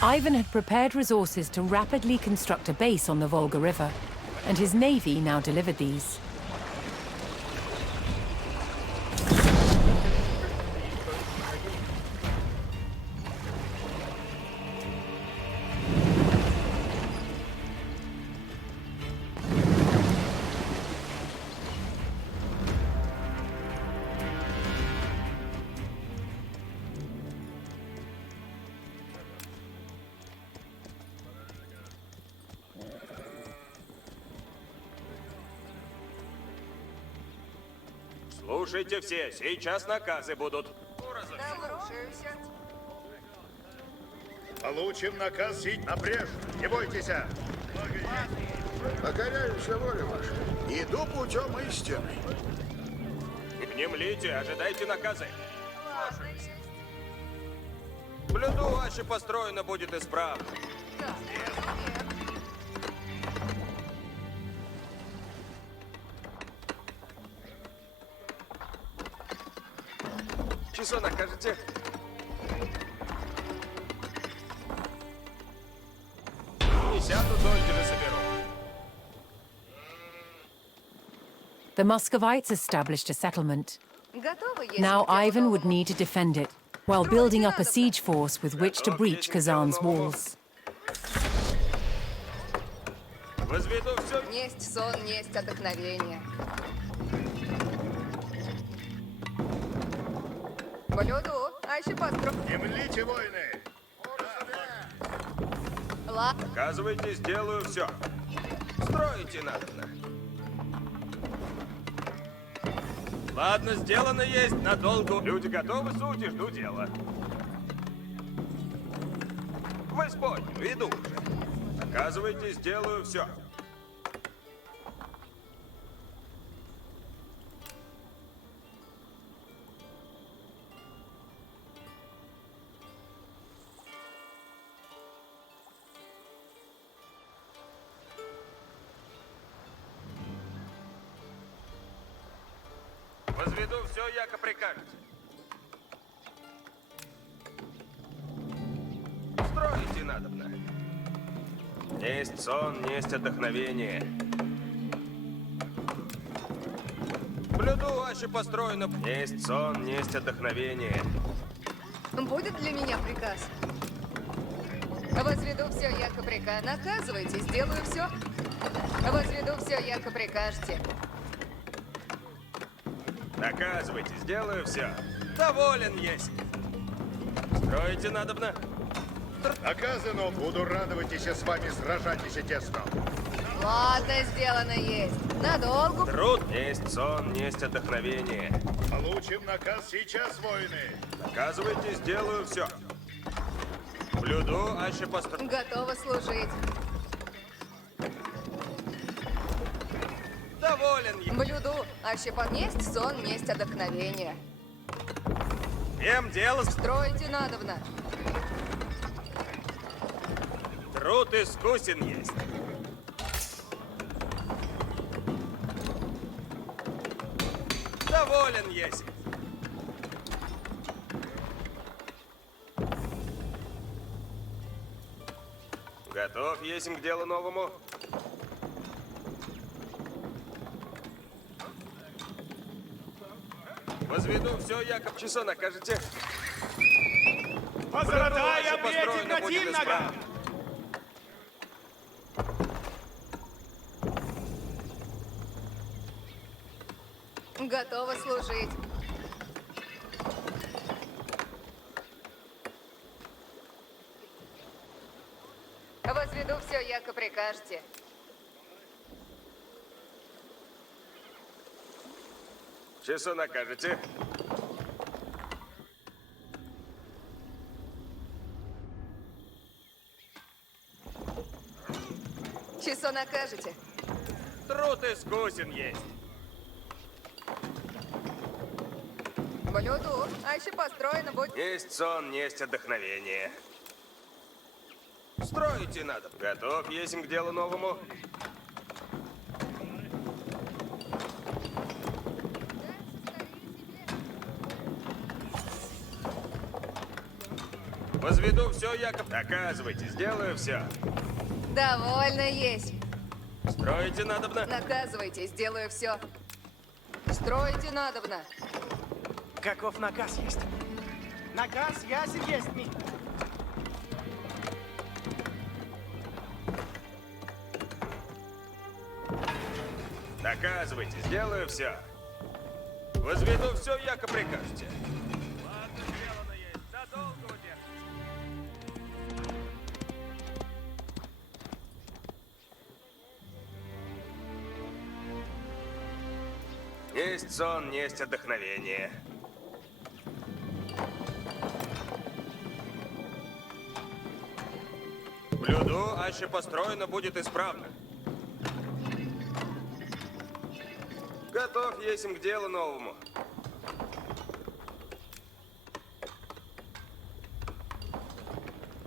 Ivan had prepared resources to rapidly construct a base on the Volga River, and his navy now delivered these. Слушайте все, сейчас наказы будут. Слушаюсь. Получим наказ сидеть напряжь. Не бойтесь. Покоряемся воле вашей. Иду путем истины. Внемлите, ожидайте наказы. Блюду ваше построено будет исправно. Часо накажете? Не сяду, дольше же соберу. The Muscovites established a settlement. Готовы, если Now к делу Ivan would новому. need to defend it, while building up a siege force with which to breach Kazan's walls. Возведу все. Несть сон, несть отдохновение. Блюду, а еще построю. Землите, воины. Ладно. Оказывайте, сделаю все. Строите надобно. Ладно, сделано есть надолго. Люди готовы, сути, жду дела. Вы спойте, иду уже. Оказывайте, сделаю все. Возведу все, яко прикажете. Строите надобно. Несть сон, несть отдохновение. Блюду ваше построено. Несть сон, несть отдохновение. Будет для меня приказ. Возведу все, яко приказ. Наказывайте, сделаю все. Возведу все, яко прикажете. Наказывайте, сделаю все. Доволен есть. Строите надобно. Наказано, буду радоваться с вами сражайтесь тесно. Ладно, сделано есть. Надолго. Труд, несть сон, несть отдохновение. Получим наказ сейчас, воины. Наказывайте, сделаю все. Блюду, аще построить. Готова служить. Доволен я. Блюду, а щепот несть сон, несть отдохновение. Ем дело. Строите надобно. Труд искусен есть. Доволен есть. Готов есть к делу новому. Возведу все, Яков, часо накажете. Возродай, Ваше объедет построено будет противника! исправно. Готова служить. Возведу все, яко прикажете. Часо накажете. Часо накажете. Труд искусен есть. Блюду, а еще построено будет. Есть сон, есть отдохновение. Строите надо. Готов есть к делу новому. Возведу все, Яков. Доказывайте, сделаю все. Довольно есть. Строите надобно. Наказывайте, сделаю все. Стройте надобно. Каков наказ есть? Наказ ясен есть, ми. Доказывайте, сделаю все. Возведу все, яко прикажете. Ладно, сделано есть. Надолго удержишь. Есть сон, есть отдохновение. Блюду, аще построено будет исправно. Готов есмь к делу новому.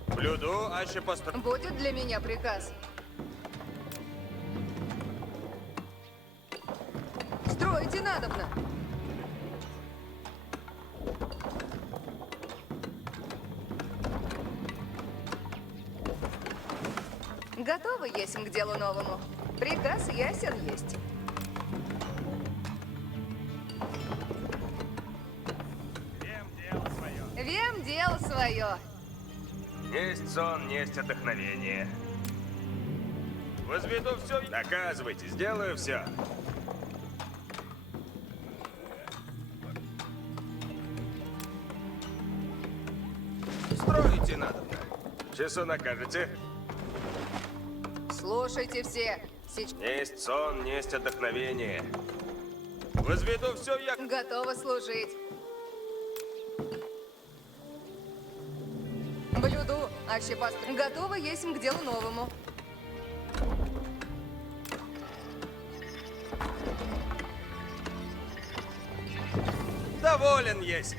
Блюду, аще построено. Будет для меня приказ. Стройте надобно. Готовы есмь к делу новому. Приказ ясен есть. Вем дело свое. Вем дело свое. Есть сон, есть отдохновение. Возведу все. Доказывайте, сделаю все. Строите надобно. Часу накажете. Слушайте все. Сейчас Есть сон, есть отдохновение. Возведу все, я... готова служить. Блюду, аще построен. Готова есмь к делу новому. Доволен есть.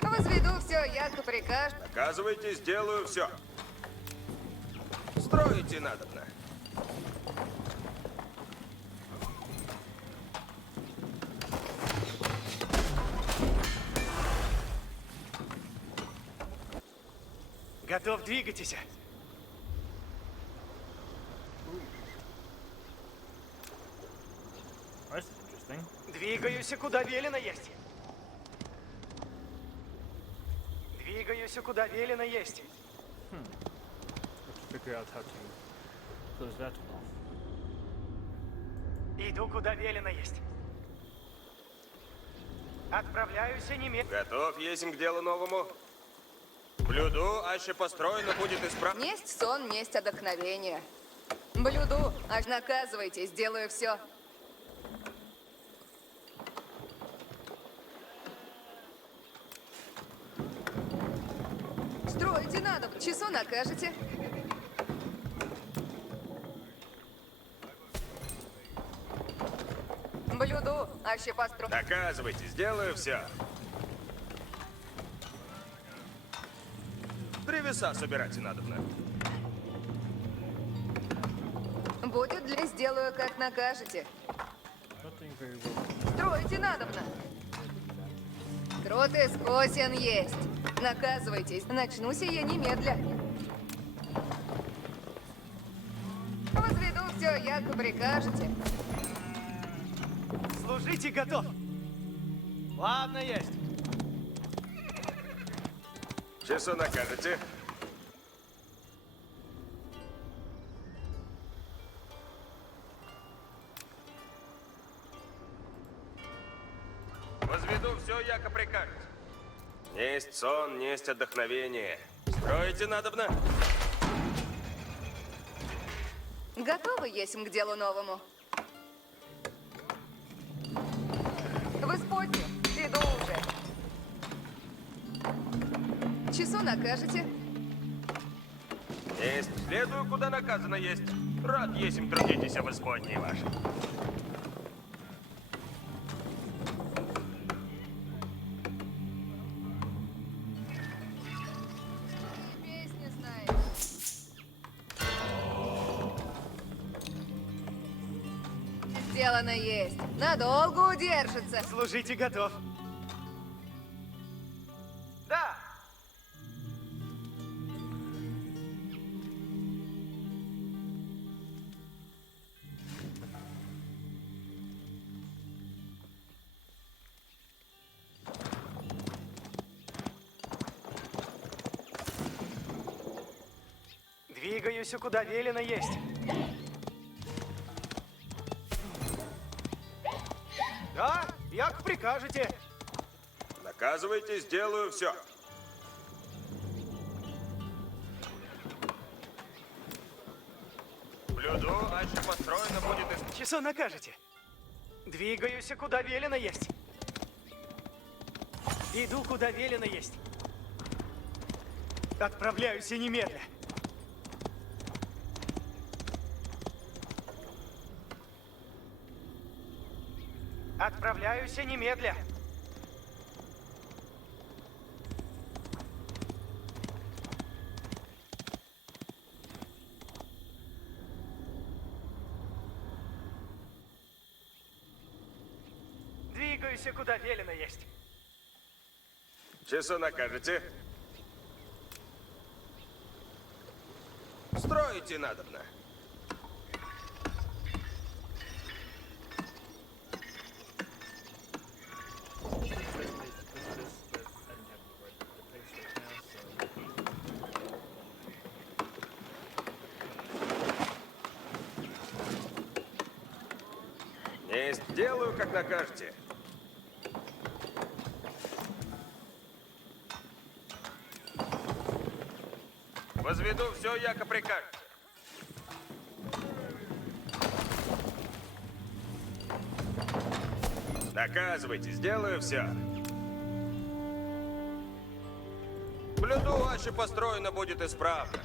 Возведу все, яко прикажет. Доказывайте, сделаю все. Строите надобно. Готов, двигайтесь. That's interesting. Двигаюсь, куда велено есть. Двигаюсь, куда велено есть. Let's figure out how to close that one off. Иду, куда велено есть. Отправляюсь немедленно. Готов есмь к делу новому. Блюду, аще построено будет исправно. Несть сон, несть отдохновение. Блюду, аж наказывайте, сделаю все. Стройте надо, часу накажете. Блюду, аще построю. Доказывайте, сделаю все. Древеса собирайте надобно. Будет для сделаю, как накажете. Nothing very well. Стройте надобно. Труд искусен есть. Наказывайтесь. Начну сие немедля. Возведу все, яко прикажете. Служите, готов. Ладно, есть. Часу накажете. Возведу все, яко прикажете. Несть сон, несть отдохновение. Строите надобно. Готовы есмь к делу новому? В исподнюю. Иду уже. Часу накажете? Есть. Следую, куда наказано есть. Рад есмь трудитесь об исподней вашей. Песни знаете. Сделано есть. Надолго удержится. Служите, готов. Двигаюсь, куда велено есть. Да, як прикажете. Наказывайте, сделаю все. Блюду, аще построено будет из... Часо накажете. Двигаюсь, куда велено есть. Иду, куда велено есть. Отправляюсь немедля. Отправляюсь немедля. Двигаюсь, куда велено есть. Часу накажете. Строите надобно. Есть, делаю, как накажете. Возведу все, яко прикажете. Наказывайте, сделаю все. Блюду, аще построено будет исправно.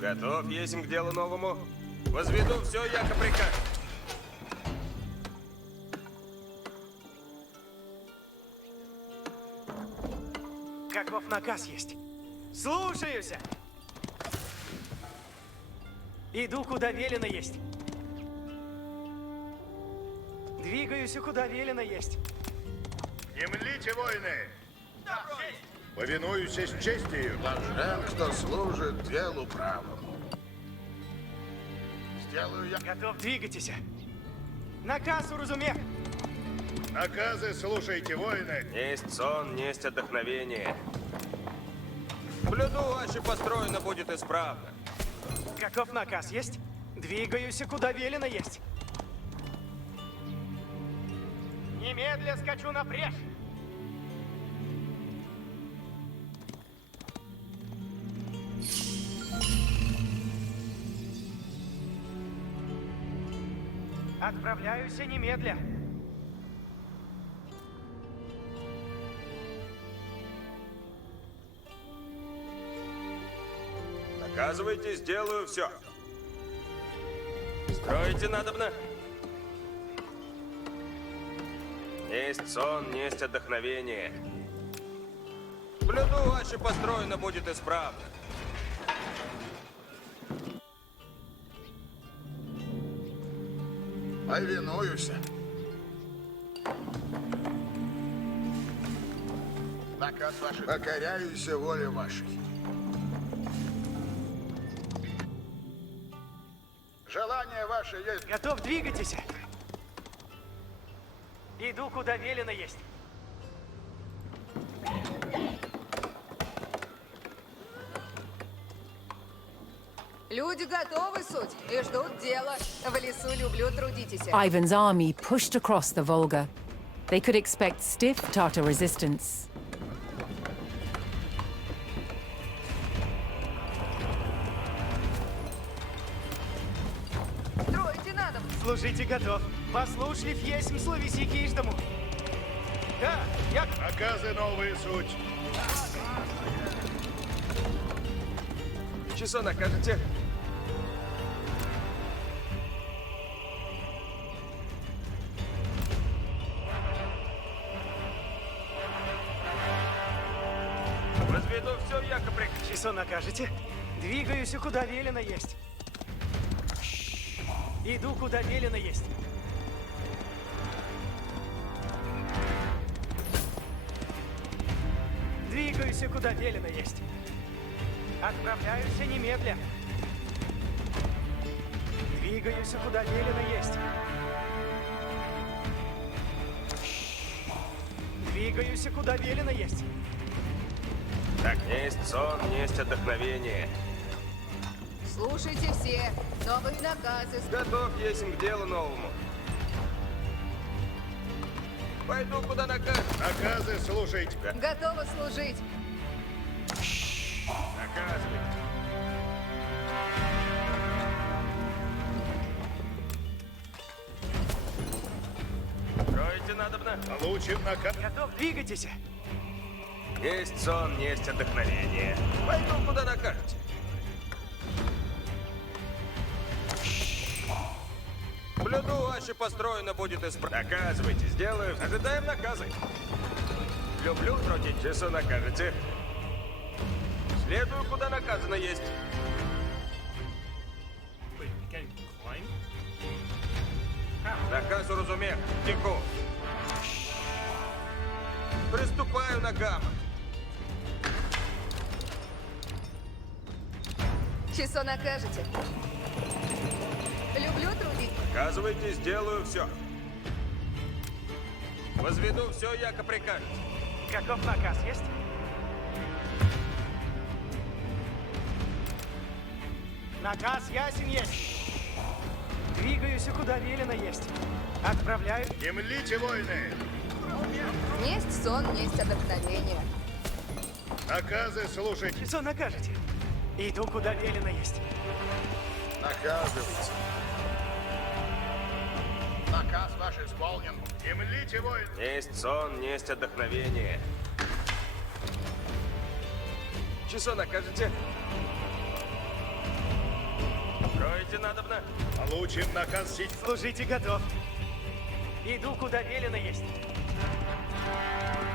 Готов есмь к делу новому. Возведу все, яко прикажете. Каков наказ есть? Слушаюсь! Иду, куда велено есть. Двигаюсь, куда велено есть. Не млите, воины! Повинуюсь с честью. Блажен, кто служит делу правому. Сделаю я... Готов, двигайтесь. Наказ уразумех. Наказы слушайте, воины. Несть сон, несть отдохновение. Блюду, аще построено будет исправно. Каков наказ есть? Двигаюсь, куда велено есть. Немедля скачу напрежь. Отправляюсь немедля. Наказывайте, сделаю все. Строите надобно. Несть сон, несть отдохновение. Блюду, аще построено будет исправно. Повинуюсь. Наказ ваш. Покоряюсь воле вашей. Желание ваше есть. Готов, двигайтесь. Иду, куда велено есть. Люди готовы, суть, и ждут дела. В лесу люблю, трудитесь. Ivan's army pushed across the Volga. They could expect stiff Tatar resistance. Строите надо. Служите готов. Послушлив есмь словеси киждому. Да, як... Наказы новые суть. Часо накажете. Возведу все, яко прикажете. Часо накажете? Двигаюсь, куда велено есть. Иду, куда велено есть. Двигаюсь, куда велено есть. Отправляюсь немедля. Двигаюсь, куда велено есть. Двигаюсь, куда велено есть. Так, несть сон, несть отдохновение. Слушайте все. Новые наказы. Готов есть к делу новому. Пойду, куда накажут. Наказы слушайте. Готова служить. Наказывайте. Строите надобно? Получим наказ. Готов, двигайтесь. Есть сон, есть отдохновение. Пойду, куда накажете. Блюду ваше построено будет Наказывайте, сделаю. Ожидаем наказы. Люблю трудить, часу накажете. Следую, куда наказано есть. Wait, you can't climb? Наказ уразумех. Теку. Приступаю на гамма. Часо накажете. Люблю трудить. Наказывайте, сделаю все. Возведу все, яко прикажете. Каков наказ есть? Наказ ясен есть. Двигаюсь, куда велено есть. Отправляю. Не млите, воины. Несть сон, несть отдохновение. Наказы слушайте. Что накажете? Иду, куда велено есть. Наказывайте. Наказ ваш исполнен. Не млите, воины. Несть сон, несть отдохновение. Часо накажете? Строите надобно? Получим наказ сить. Служите готов. Иду, куда велено есть.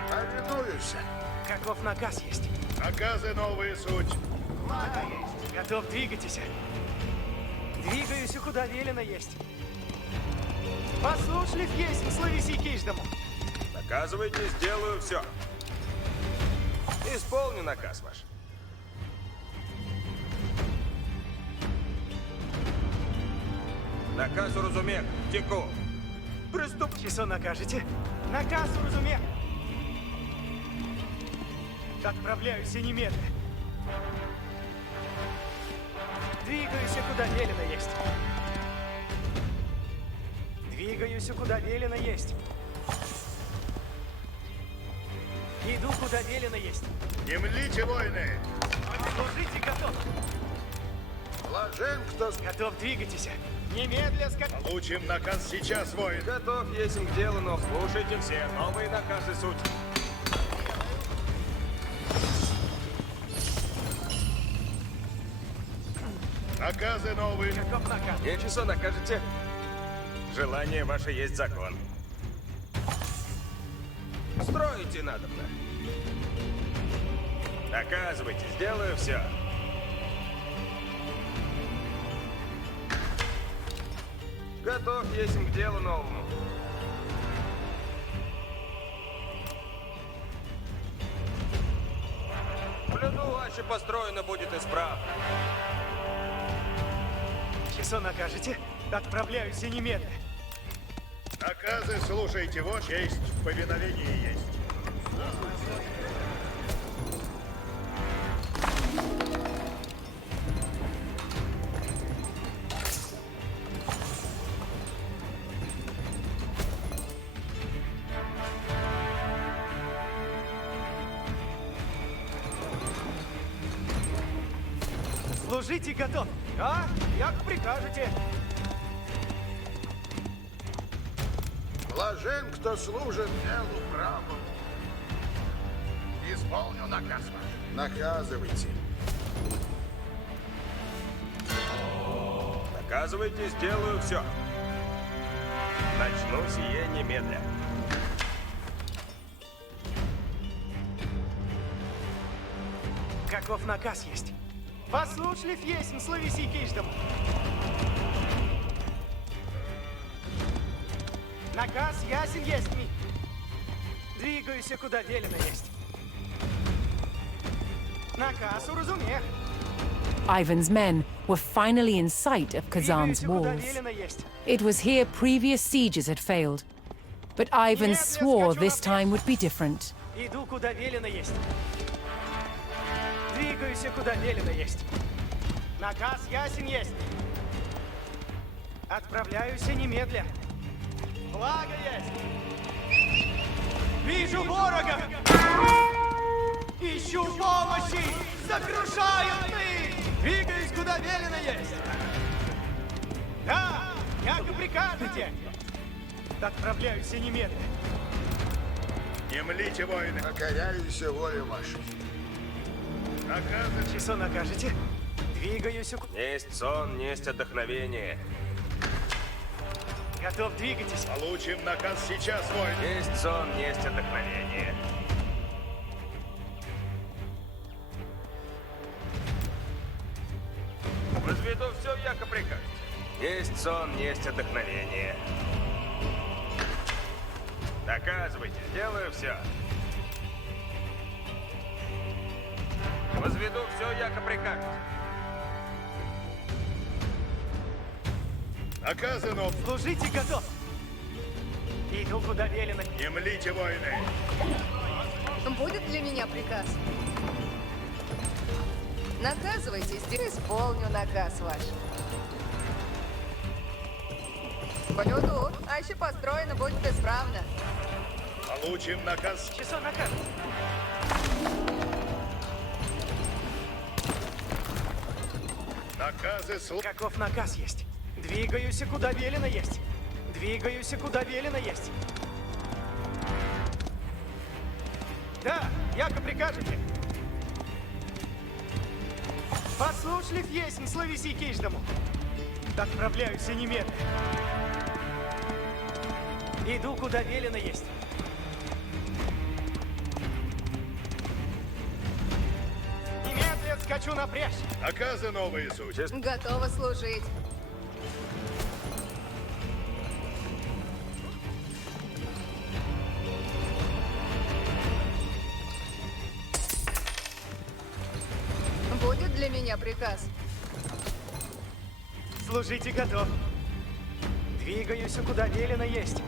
Повинуюсь. Каков наказ есть? Наказы новые суть. Готов, двигайтесь. Двигаюсь, куда велено есть. Послушлив есть, слависи киждому. Наказывайте, сделаю все. Исполню наказ ваш. Наказ уразумех. Теку. Приступ. Часо накажете? Наказ уразумех. Отправляюсь немедленно. Двигаюсь, куда велено есть. Двигаюсь, куда велено есть. Иду, куда велено есть. Не млите, воины. Служите готов. Блажен, кто... Готов, двигайтесь. Немедля Получим наказ сейчас, воин. Готов есть к делу, но слушайте все. Новые наказы суть. Наказы новые. Каков наказ? И часо накажете? Желание ваше есть закон. Строите надобно. Наказывайте, сделаю все. Готов есть к делу новому. Блюду ваше построено будет исправно. Часо накажете? Отправляюсь немедленно. Наказы слушайте, вот честь в повиновении есть. Служите готов. А? Як прикажете. Блажен, кто служит делу правому. Исполню наказ ваш. Наказывайте. Наказывайте, сделаю все. Начну сие немедля. Каков наказ есть? Послушлив есть, слависи киждому. Наказ ясен есть ми. Двигаюсь, куда велено есть. Наказ уразумех. Ivan's men were finally in sight of Kazan's Двигаюсь, куда walls. велено есть. It was here previous sieges had failed. But Ivan swore this time would be different. Иду, куда велено есть. Двигаюсь, куда велено есть. Наказ ясен есть. Отправляюсь немедля. Флага есть. Вижу ворога. Ищу помощи. Сокрушают мы. Двигаюсь, куда велено есть. Да, как и прикажете. Отправляюсь немедля. Не млите, воины. Покоряюсь воле вашей. Наказывайте. Что накажете? Двигаюсь. Несть сон, несть отдохновение. Готов, двигайтесь. Получим наказ сейчас, воины. Несть сон, несть отдохновение. Возведу все, яко прикажете. Несть сон, несть отдохновение. Доказывайте, сделаю все. Возведу все, яко прикажете. Наказано. Служите, готов. Иду, куда велено. Не млите, воины. Будет для меня приказ? Наказывайтесь, исполню наказ ваш. Полюду, а еще построено будет исправно. Получим наказ. Часов наказ. Наказы Каков наказ есть? Двигаюсь, куда велено есть. Двигаюсь, куда велено есть. Да, яко прикажете. Послушлив есть, словеси киждому. Отправляюсь немедленно. Иду, куда велено есть. Немедленно скачу напрячь. Наказы новые суть. Готова служить. Будет для меня приказ? Служите, готов. Двигаюсь, куда велено есть.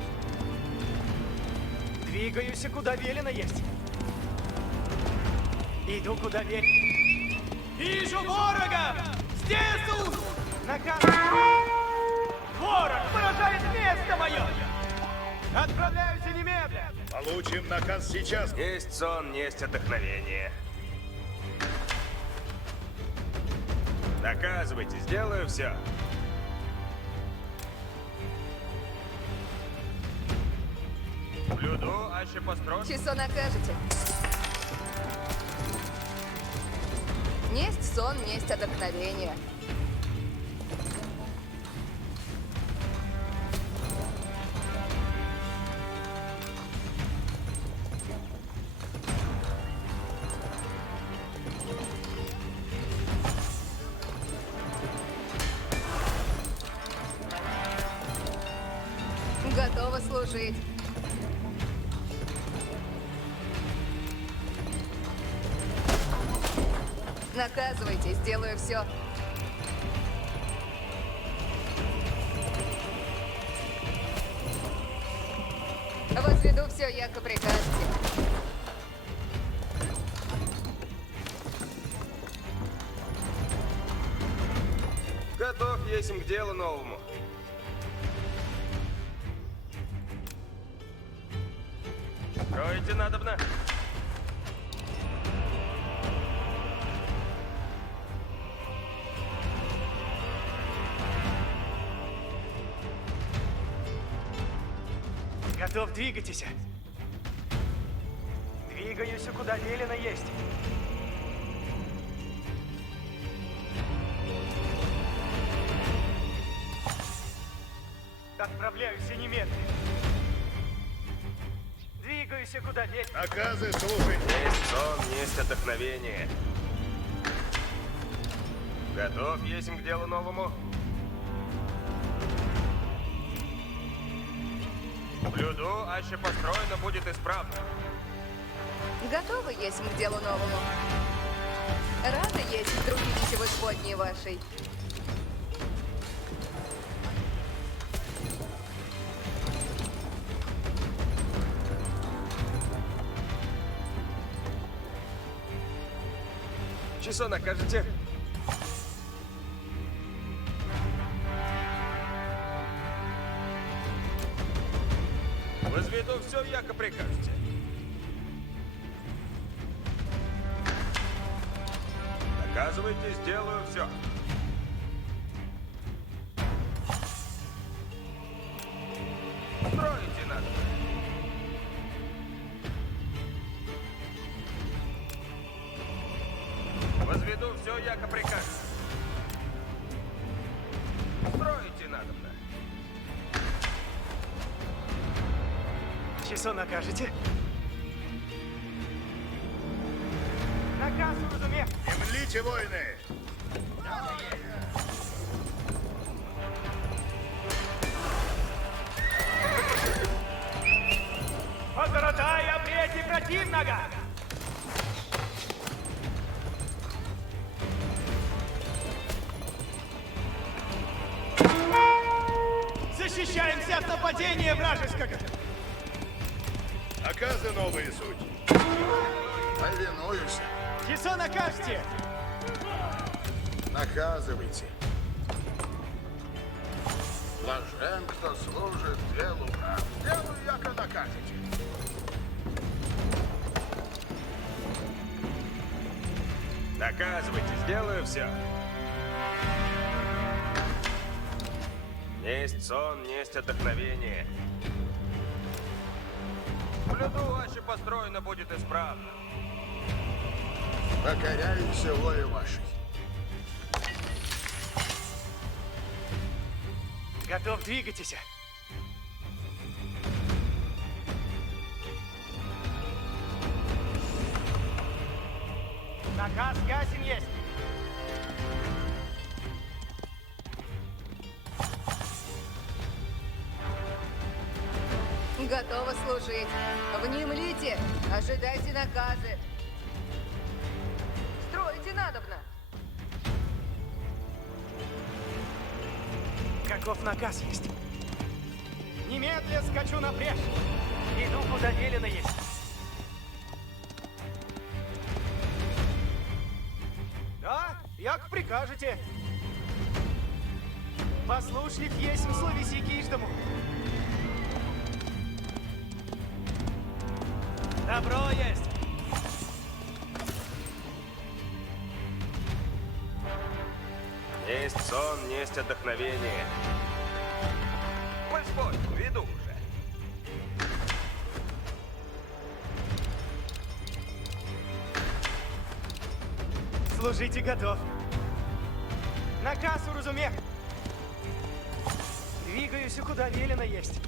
Двигаюсь, куда велено есть. Иду, куда велено. Вижу ворога! Здесь он! Наказ! Ворог поражает место мое! Отправляюсь немедленно! Получим наказ сейчас. Есть сон, есть отдохновение. Доказывайте, сделаю все. Блюду, аще построю. Часо накажете. Несть сон, несть отдохновение. Готова служить. Наказывайте, сделаю все. Возведу все, яко прикажете. Готов есть к делу новому. Строите надобно. Готов, двигайтесь. Двигаюсь, куда велено есть. Отправляюсь немедленно. Двигаюсь, куда велено. Наказы слушать. Есть сон, есть отдохновение. Готов есть к делу новому. Блюду, аще построено будет исправно. Готовы есть к делу новому. Рада есть трудитесь в исподней вашей. Часо накажете? Возведу все, яко прикажете. Наказывайте, сделаю все. Строите надо. Возведу все, яко прикажете. Строите надо. Часо накажете? Наказ уразумев. Землите, воины! Позоротай обрети противнога! Защищаемся от нападения вражеского! Наказы новые суть. Повинуюсь. Часо накажете! Наказывайте. Блажен, кто служит делу. Делу, яко накажете. Наказывайте, сделаю все. Несть сон, несть отдохновение. Блюду ваше построено будет исправно. Покоряюсь воле вашей. Готов, двигайтесь. Наказ ясен есть. Готово служить. Внемлите, ожидайте наказы. Строите надобно. Каков наказ есть? Немедля скачу на брешь. Иду, куда велено есть. Да, як прикажете. Послушлив есмь словеси киждому. Добро есть. Несть сон, несть отдохновение. Господь, веду уже. Служите готов. Наказ уразумев. Двигаюсь, куда велено есть.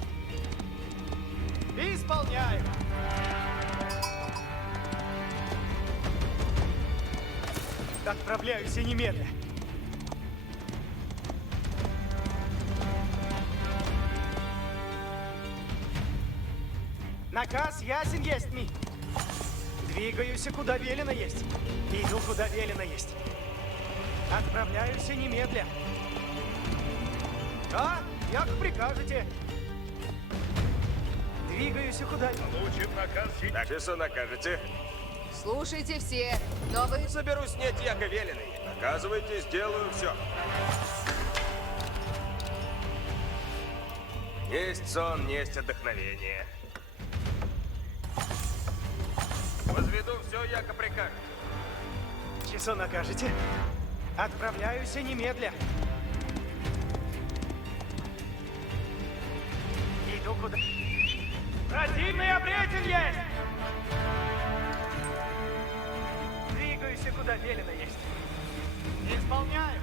Исполняю. Отправляюсь немедля. Наказ ясен есть, ми. Двигаюсь, куда велено есть. Иду, куда велено есть. Отправляюсь немедля. Да, як прикажете. Двигаюсь, куда... Получим наказ. Так, часо накажете? Слушайте все, но вы... Соберусь снять яко веленый. Наказывайте, сделаю все. Несть сон, несть отдохновение. Возведу все, яко прикажете. Часо накажете? Отправляюсь немедля. Иду куда... Противный обретен есть! Двигаюсь, куда велено есть. Исполняю.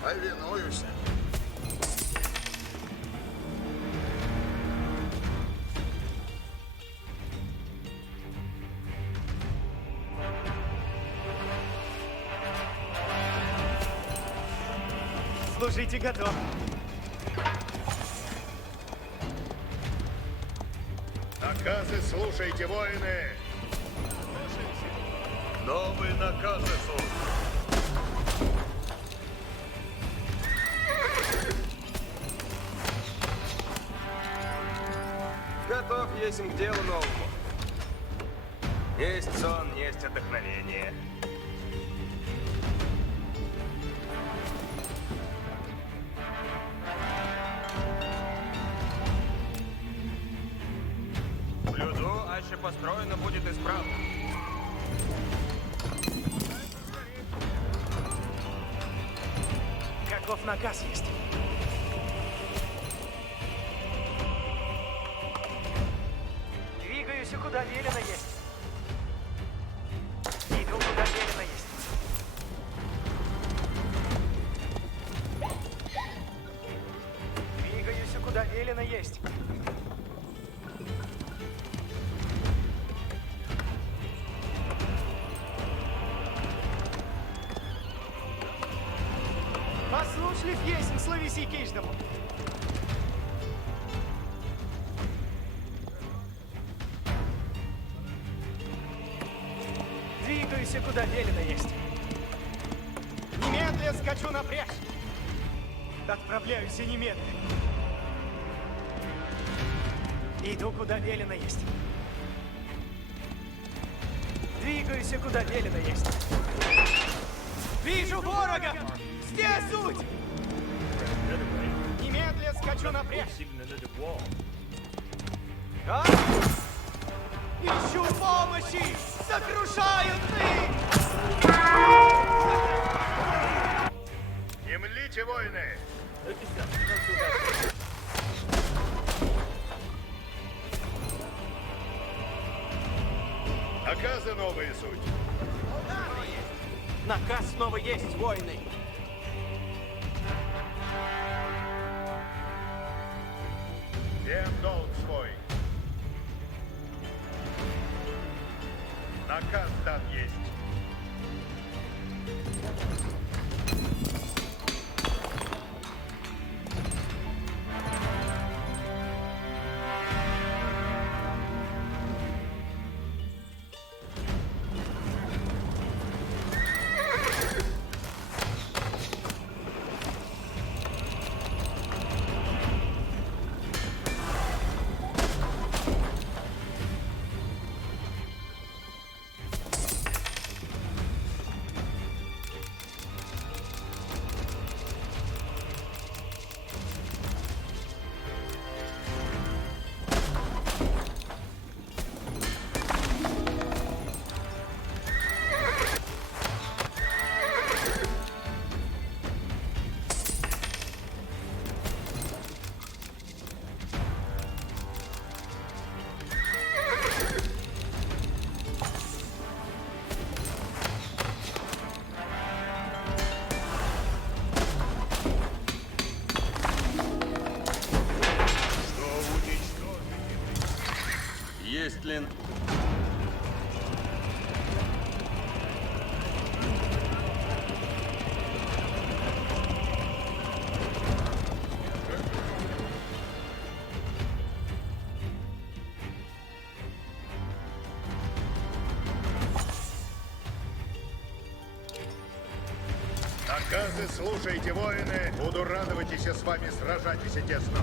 Повинуюсь. Служите готов. Наказы слушайте, воины! Новые наказы, суд! Готов есмь к делу новому. Есть сон, есть отдохновение. Блюду, аще построено будет исправно. Каков наказ есть? Двигаюсь, куда велено есть. Иду, куда велено есть. Двигаюсь, куда велено есть. Послушлив есмь, словеси киждому. Двигаюсь, куда велено есть. Немедля скачу напряжь. Отправляюсь немедля. Иду, куда велено есть. Двигаюсь, куда велено есть. Вижу ворога! Здесь суть! Немедля скачу напряжь. А? Ищу помощи! Сокрушают ты! Емлите, воины! Наказы новые суть. Наказ снова есть, воины. Всем долг свой. Наказ дан есть. Есть ли... Наказы слушайте, воины! Буду радоваться с вами, сражайтесь тесно.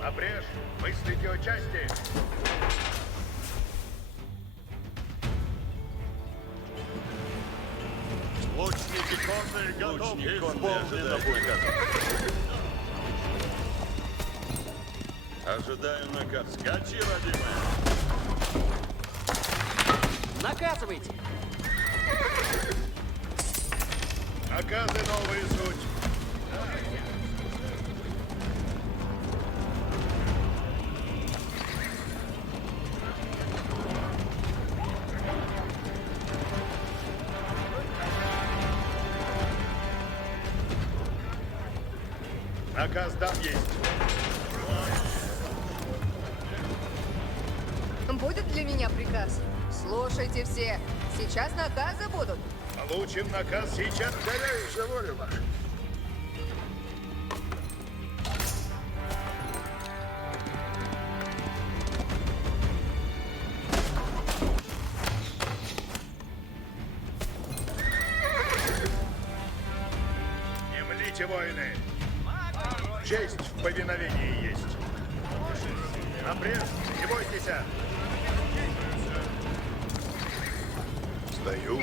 Напряжь, мыслите о части. Лучники конные готовы. Лучники конные ожидают. Ожидаю наказ. Скачи, родимая. Наказывайте! Наказы новые суть. Наказ дан есть. будет для меня приказ? Слушайте все, сейчас наказы будут. Получим наказ сейчас. Гоняюсь волю вашу. Не млите, воины. Честь в повиновении есть. Напрежь, не бойтесь. Стою.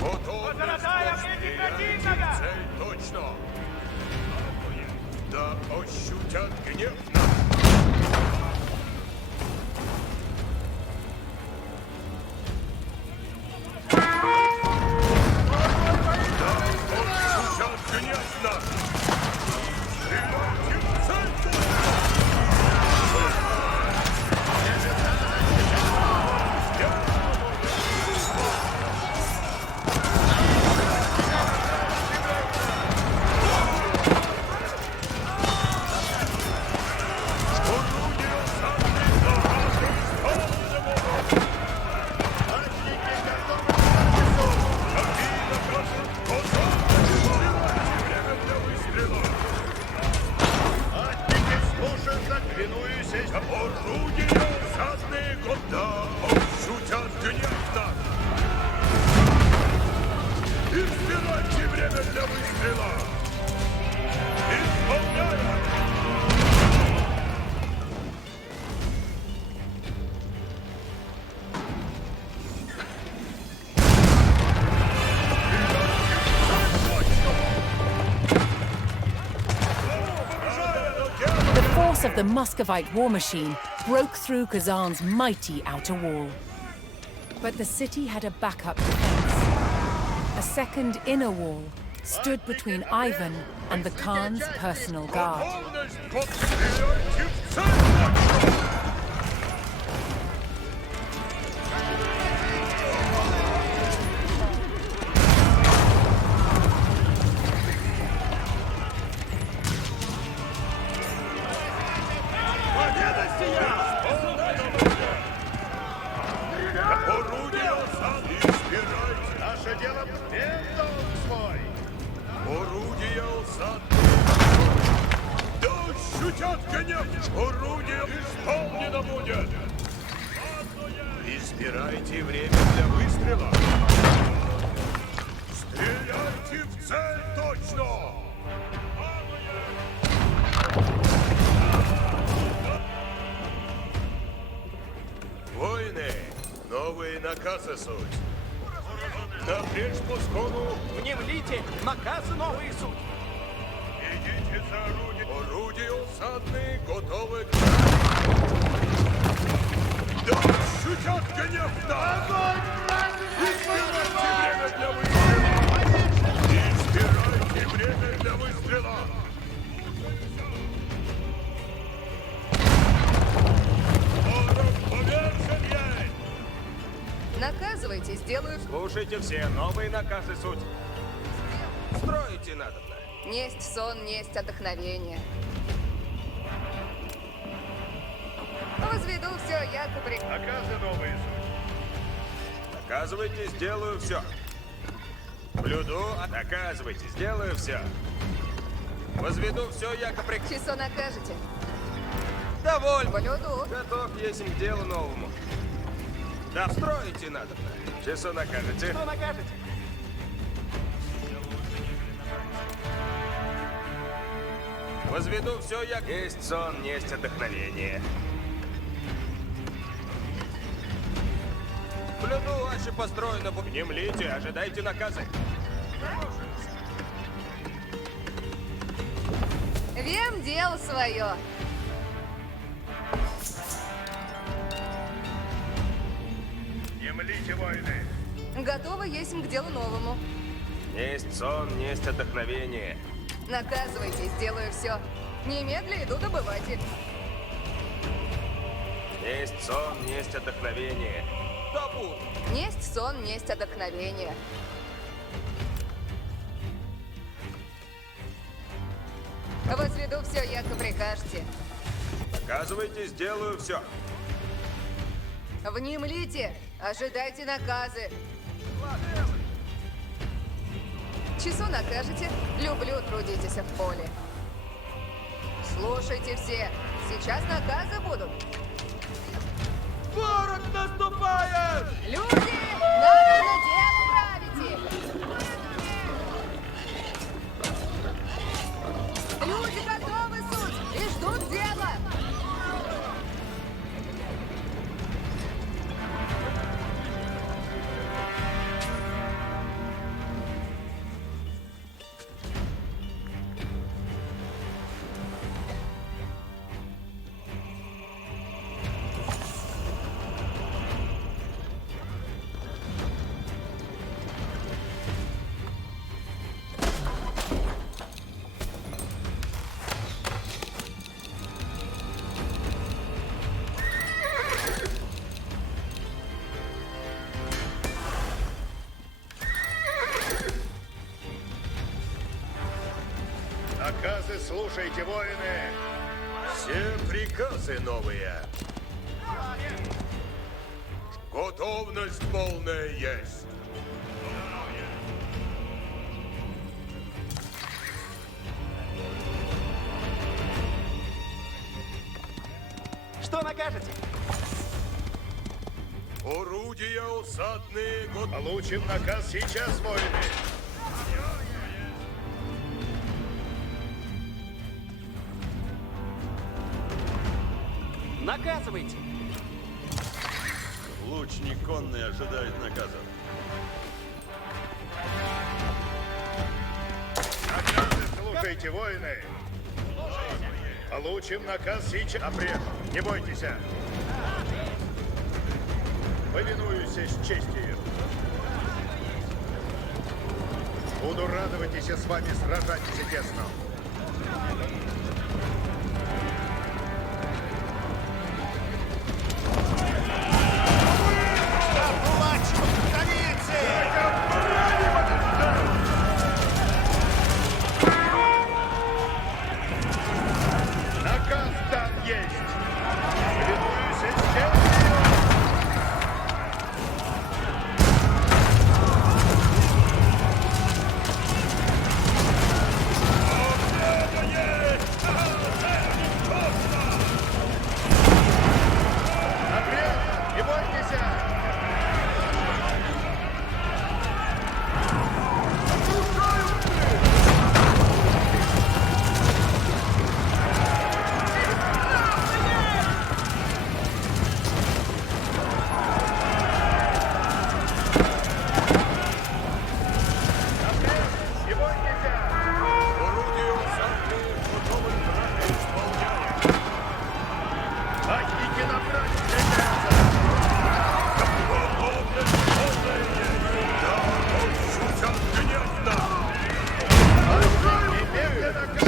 Готовность к цель точно. Да ощутят гнев наш. Of the Muscovite war machine broke through Kazan's mighty outer wall. But the city had a backup defense. A second inner wall stood between Ivan and the Khan's personal guard. Наше дело бендом свой. Орудие усад. Да ощутят гнев. Орудие исполнено будет. Избирайте время для выстрела. Стреляйте в цель точно. Воины, новые наказы суть. Напрячь пускону. Внемлите, наказы новые суть. Идите за орудие. Орудия усадные готовы к... Да ощутят гнев нас! Избирайте время для выстрела! Избирайте время для выстрела! Наказывайте, сделаю... Слушайте все, новые наказы суть. Строите надобно. Несть сон, несть отдохновение. Возведу все, яко при... Наказы новые суть. Наказывайте, сделаю все. Блюду, наказывайте, сделаю все. Возведу все, яко при... Часо накажете. Доволь. Блюду. Готов есть к делу новому. Да строите надобно. Часо накажете. Что накажете? Возведу все, як... Есть сон, есть отдохновение. Блюду ваше построено. Внемлите, ожидайте наказы. Вем дело свое. Внемлите, воины. Готово есть к делу новому. Есть сон, есть отдохновение. Наказывайте, сделаю все. Немедля иду добывать их. Есть сон, есть отдохновение. Табу. Несть сон, несть отдохновение. Возведу все, яко прикажете. Наказывайте, сделаю все. Внемлите! Ожидайте наказы! Часу накажете, люблю трудитесь в поле. Слушайте все, сейчас наказы будут. Ворог наступает! Люди, надо на дело правите! Люди готовы, суть, и ждут дела! Наказы слушайте, воины! Все приказы новые! Готовность полная есть! Что накажете? Орудия усадные! Получим наказ сейчас, воины! Наказывайте! Лучник конный ожидает наказа. Наказы слушайте, воины! Получим наказ сейчас. Апрель, не бойтесь. Повинуюсь с честью. Буду радоваться с вами сражаться тесно. Наказ там есть. Повинуюсь с честью. Не бойтесь! Не бойтесь! Орудие усадки готовы к браку исполнять. Махните набрать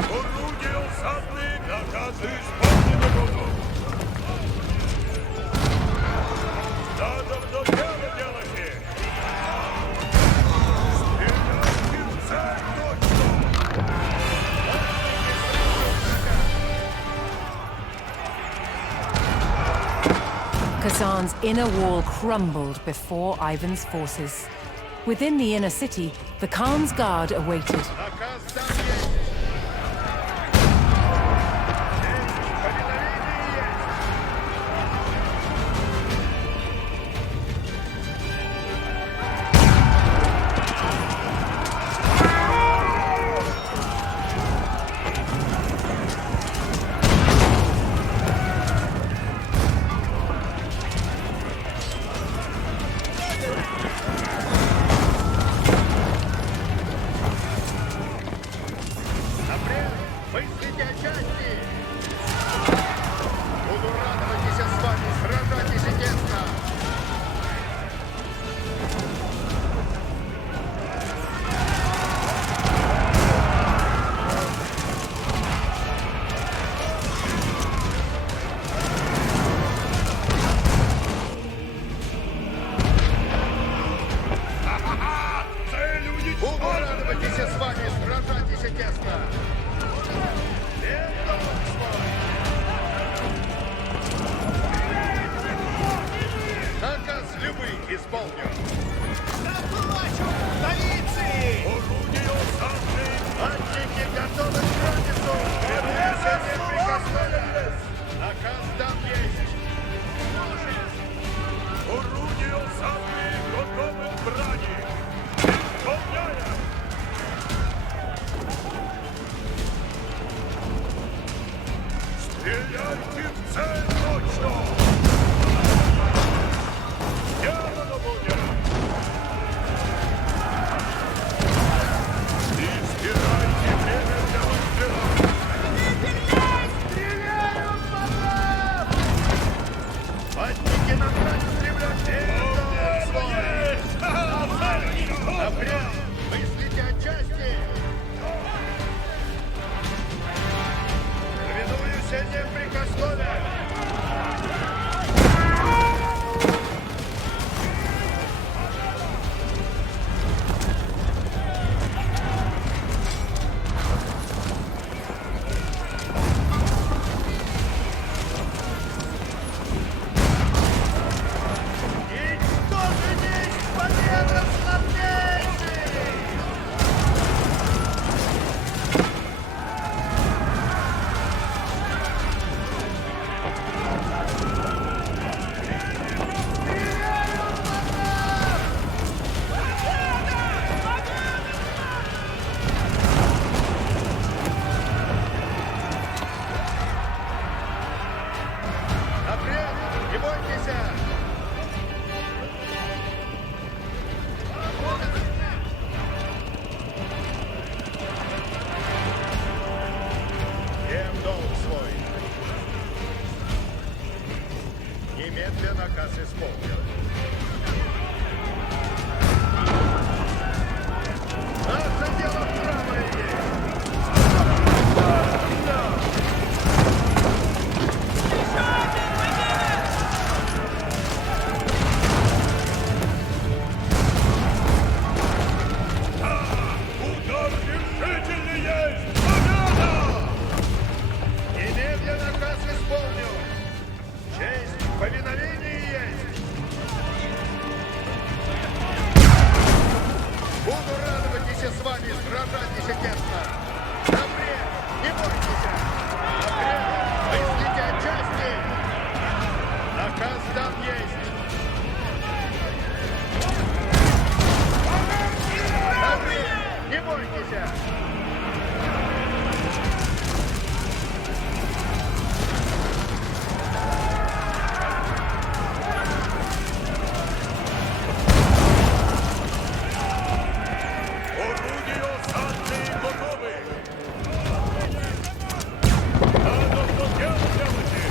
орудия усадные, наказы исполнены будут. Надо до дела делайте. Стреляйте в цель точно. Kazan's inner wall crumbled before Ivan's forces. Within the inner city, the Khan's guard awaited. Наказ там есть. Повиновение есть. исполню. Заплачу! Полиции! Орудие осадное! Мальчики готовы к границу! Превышение прикосновенность! Наказ там есть! Орудие осадное готовы к брани! Исполняем! Стреляйте в цель точно! Сделано будет! И стирайте время для выстрела! Стреляют по нам! Матники на грани стремления! Напрям! Мыслите о части! Повинуюсь непрекословия! Не бойтесь! Ем долг свой. Немедленно наказ исполнен. Наше дело правое есть! Удар решительный есть! Победа! Немедленно наказ исполню! Честь в повиновении есть! Буду радоваться с вами, сражайтесь честно! Напред! Не бойтесь! Напред! Мыслите о части! Наказ там есть! Напред! Не бойтесь! Орудия осадные готовы! Надо что делать делайте!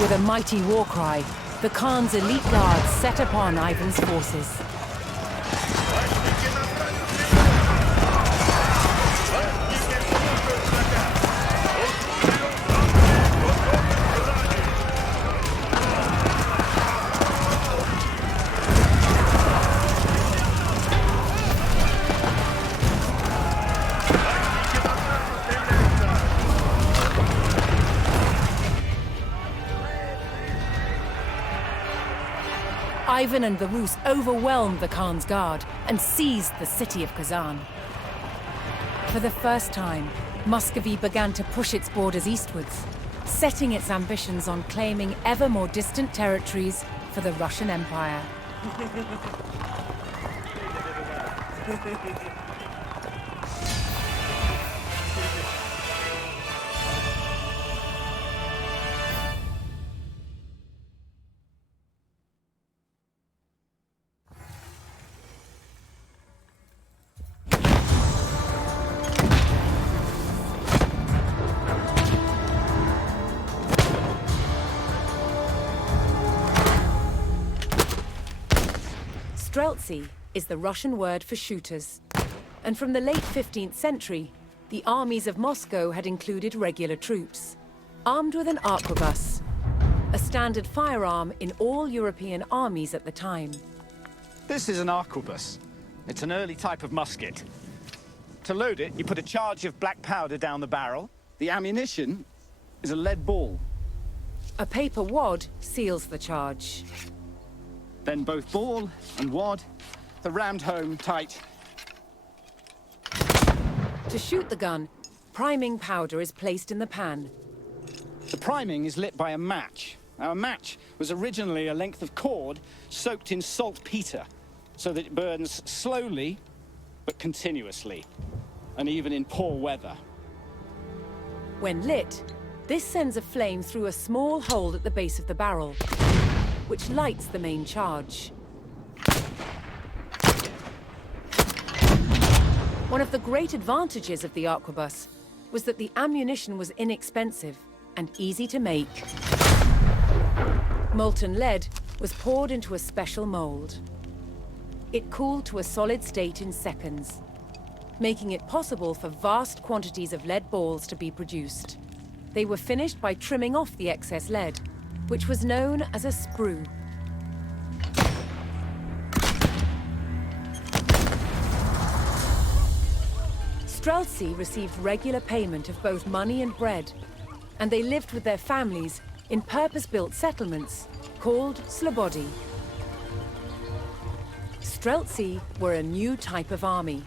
With a mighty war cry, the Khan's elite guards set upon Ivan's forces. Ivan and the Rus overwhelmed the Khan's guard and seized the city of Kazan. For the first time, Muscovy began to push its borders eastwards, setting its ambitions on claiming ever more distant territories for the Russian Empire. Streltsy is the Russian word for shooters. And from the late 15th century, the armies of Moscow had included regular troops, armed with an arquebus, a standard firearm in all European armies at the time. This is an arquebus. It's an early type of musket. To load it, you put a charge of black powder down the barrel. The ammunition is a lead ball. A paper wad seals the charge. Then both ball and wad are rammed home tight. To shoot the gun, priming powder is placed in the pan. The priming is lit by a match. Now, a match was originally a length of cord soaked in saltpeter, so that it burns slowly but continuously, and even in poor weather. When lit, this sends a flame through a small hole at the base of the barrel, which lights the main charge. One of the great advantages of the arquebus was that the ammunition was inexpensive and easy to make. Molten lead was poured into a special mold. It cooled to a solid state in seconds, making it possible for vast quantities of lead balls to be produced. They were finished by trimming off the excess lead, which was known as a sprue. Streltsy received regular payment of both money and bread, and they lived with their families in purpose-built settlements called slobody. Streltsy were a new type of army,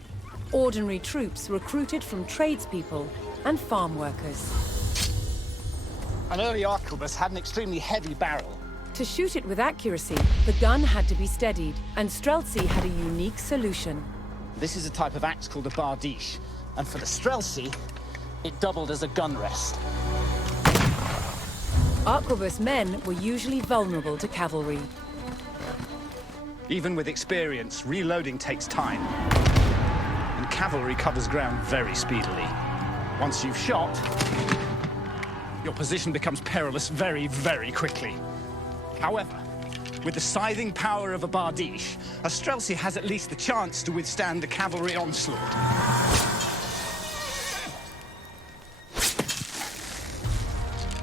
ordinary troops recruited from tradespeople and farm workers. An early arquebus had an extremely heavy barrel. To shoot it with accuracy, the gun had to be steadied, and Streltsy had a unique solution. This is a type of axe called a bardiche, and for the Streltsy, it doubled as a gun rest. Arquebus men were usually vulnerable to cavalry. Even with experience, reloading takes time, and cavalry covers ground very speedily. Once you've shot, your position becomes perilous very, very quickly. However, with the scything power of a bardiche, a Streltsy has at least the chance to withstand the cavalry onslaught.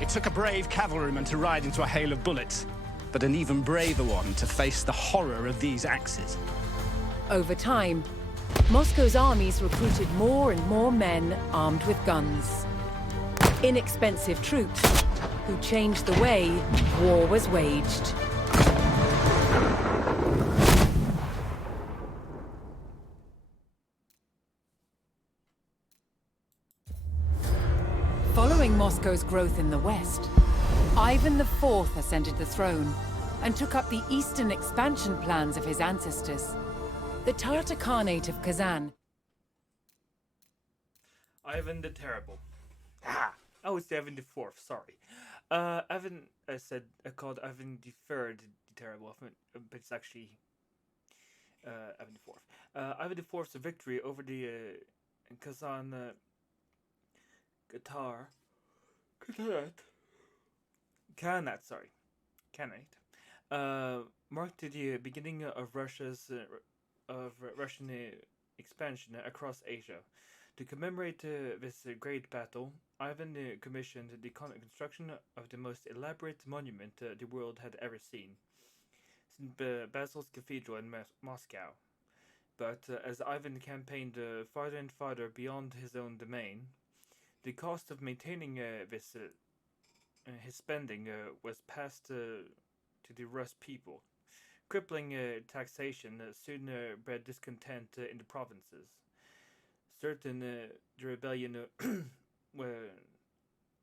It took a brave cavalryman to ride into a hail of bullets, but an even braver one to face the horror of these axes. Over time, Moscow's armies recruited more and more men armed with guns. Inexpensive troops who changed the way war was waged. Following Moscow's growth in the west, Ivan IV ascended the throne and took up the eastern expansion plans of his ancestors. The Tartar Khanate of Kazan. Ivan the Terrible. Ah! Oh, it's the Ivan the Fourth. Sorry, Ivan. I said I called Ivan the Third the Terrible, but it's actually Ivan the Fourth. Ivan the Fourth's victory over the Kazan Khanate, marked the beginning of Russian expansion across Asia. To commemorate this great battle, Ivan commissioned the construction of the most elaborate monument the world had ever seen, St. Basil's Cathedral in Moscow. But as Ivan campaigned farther and farther beyond his own domain, the cost of maintaining his spending was passed to the Rus people. Crippling taxation soon bred discontent in the provinces. Certain the rebellion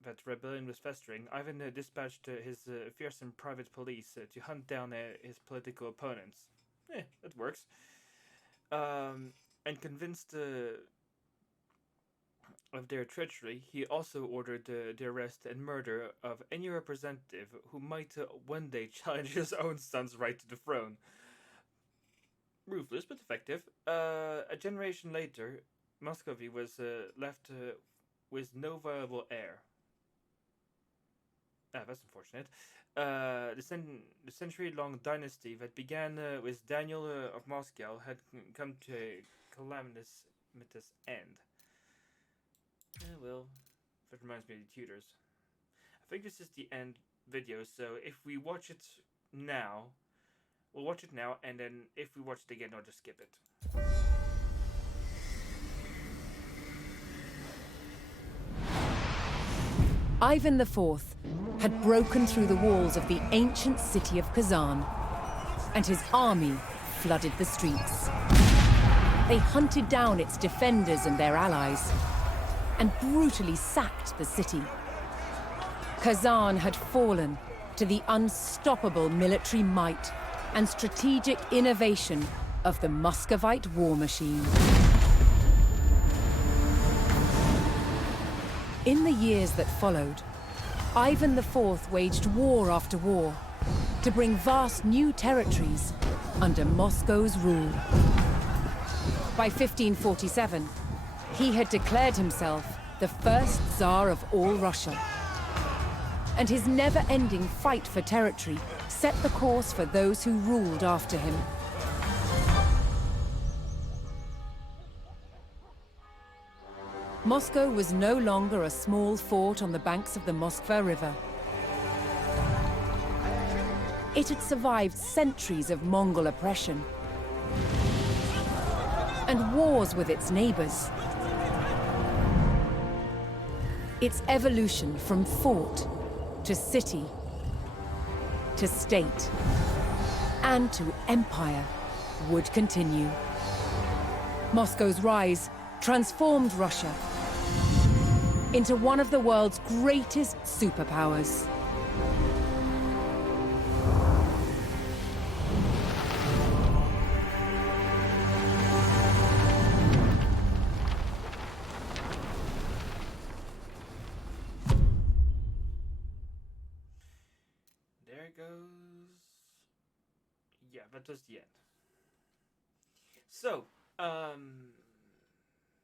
that rebellion was festering, Ivan dispatched his fearsome private police to hunt down his political opponents. That works. And convinced of their treachery, he also ordered the arrest and murder of any representative who might one day challenge his own son's right to the throne. Ruthless but effective. A generation later, Muscovy was left with no viable heir. That's unfortunate. The century-long dynasty that began with Daniel of Moscow had come to a calamitous end. Well, that reminds me of the Tudors. I think this is the end video, so if we watch it now, we'll watch it now, and then if we watch it again, I'll just skip it. Ivan IV had broken through the walls of the ancient city of Kazan, and his army flooded the streets. They hunted down its defenders and their allies, and brutally sacked the city. Kazan had fallen to the unstoppable military might and strategic innovation of the Muscovite war machine. In the years that followed, Ivan IV waged war after war to bring vast new territories under Moscow's rule. By 1547, he had declared himself the first Tsar of all Russia. And his never-ending fight for territory set the course for those who ruled after him. Moscow was no longer a small fort on the banks of the Moskva River. It had survived centuries of Mongol oppression and wars with its neighbors. Its evolution from fort to city to state and to empire would continue. Moscow's rise transformed Russia into one of the world's greatest superpowers. There goes... Yeah, that was the end. So,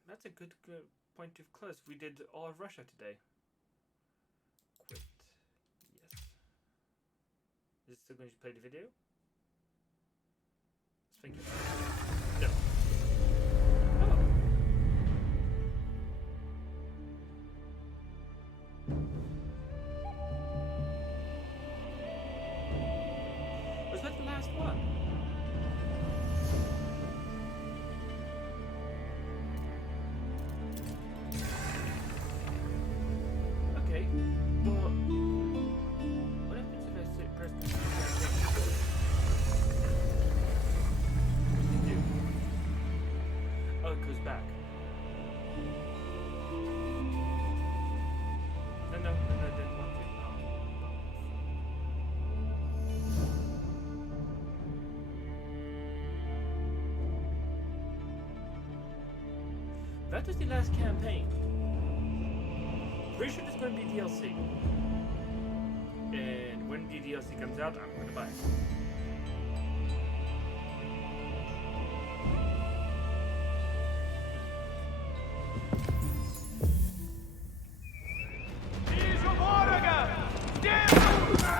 that's a good point to close. We did all of Russia today. Quit. Yes. Is it still going to play the video? Let's think about it. No. Oh. Was that the last one? Okay, well, what happens if I press the What do? Oh, it goes back. No, I didn't want to. That was the last campaign. Pretty sure there's going to be DLC. And when the DLC comes out, I'm going to buy it. Вижу ворога! Здесь!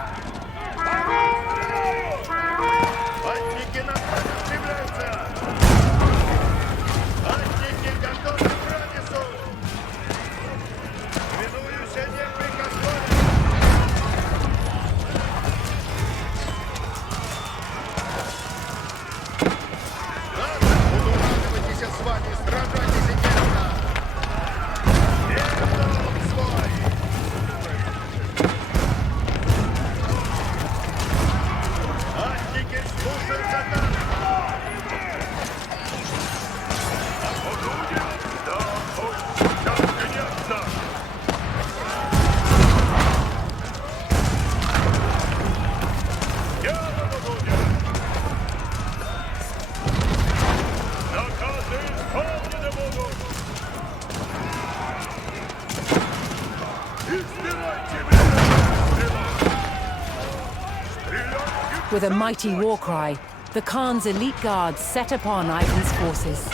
With a mighty war cry, the Khan's elite guards set upon Ivan's forces.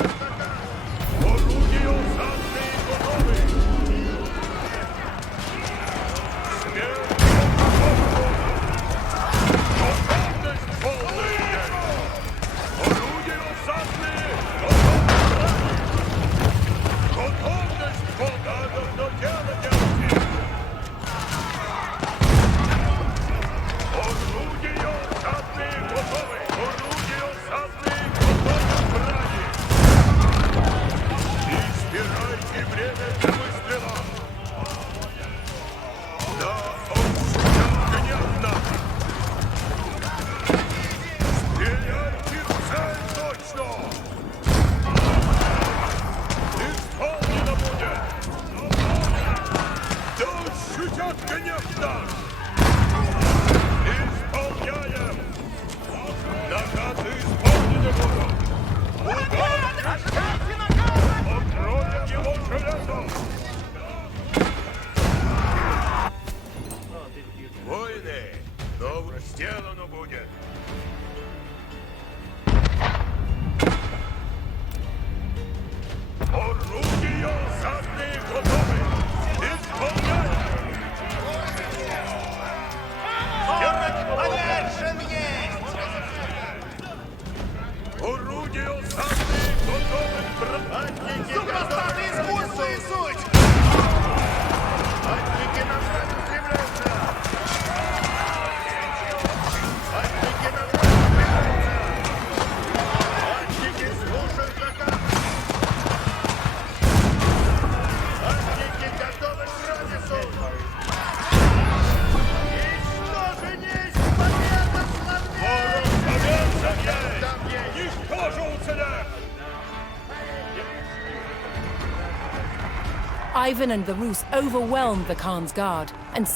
Воины, то сделано будет. Орудия задние готовы. Исполняем. Повержен есть! Орудия задние готовы. Братники Супостаты искусства и суть! Братники назад устремляются. Братники назад устремляются. Братники слушают заказ. Братники готовы к градусу. И что же есть победа славнее? Там есть. Никто же уцелеет. Ivan and the Rus overwhelmed the Khan's guard and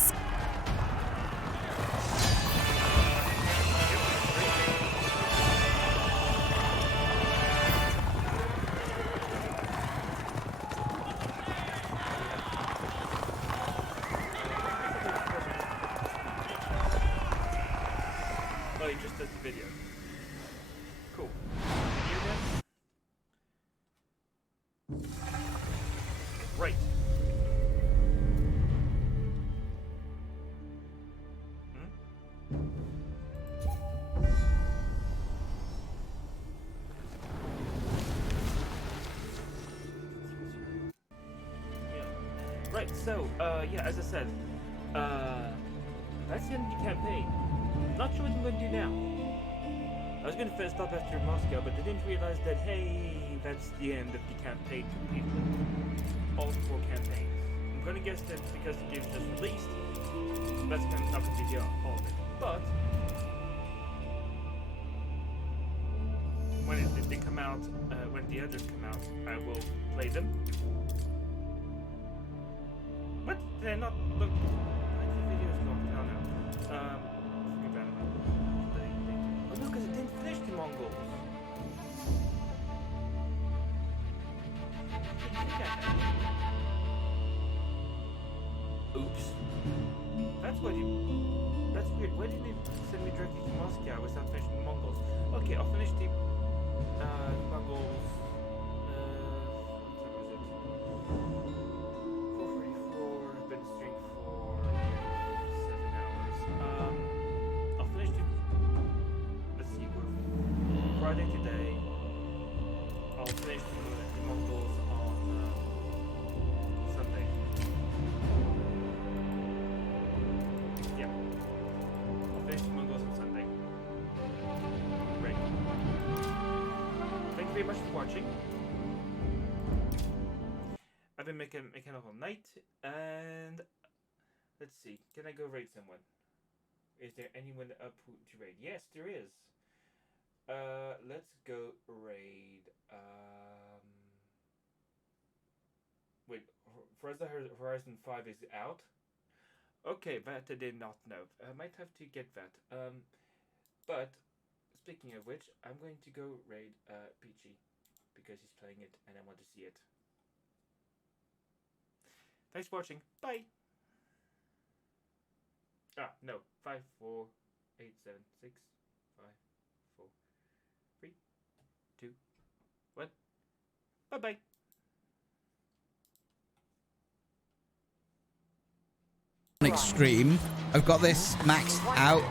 Oh, he just does the video. Cool. Right. Right, so, yeah, as I said, that's the end of the campaign. Not sure what I'm going to do now. I was going to first stop after Moscow, but I didn't realize that, hey, that's the end of the campaign completely. All 4 campaigns. I'm going to guess that because the game's just released, that's going to not going to be all of it. But, when they come out, when the others come out, I will play them. What? Did I not look? The video's locked. Oh no. Forget about it. Oh, look, because it didn't finish the Mongols. Oops. That's what you. That's weird. Why didn't it send me directly to Moscow without finishing the Mongols? Okay, I'll finish the Mongols. What time is it? 4:44. I've been streaming for 7 hours. I'll finish the. Let's see. We're Friday today. I'll finish the Mongols on Sunday. Yeah. I'll finish the Mongols on Sunday. Great. Thank you very much for watching. I've been making all night, and let's see. Can I go raid someone? Is there anyone up to raid? Yes, there is. Let's go raid. Wait, Horizon 5 is out. Okay, that I did not know. I might have to get that. But speaking of which, I'm going to go raid Peachy because he's playing it and I want to see it. Thanks for watching. Bye. Ah, no. 5, 4, 8, 7, 6. Bye-bye. Extreme. I've got this maxed out.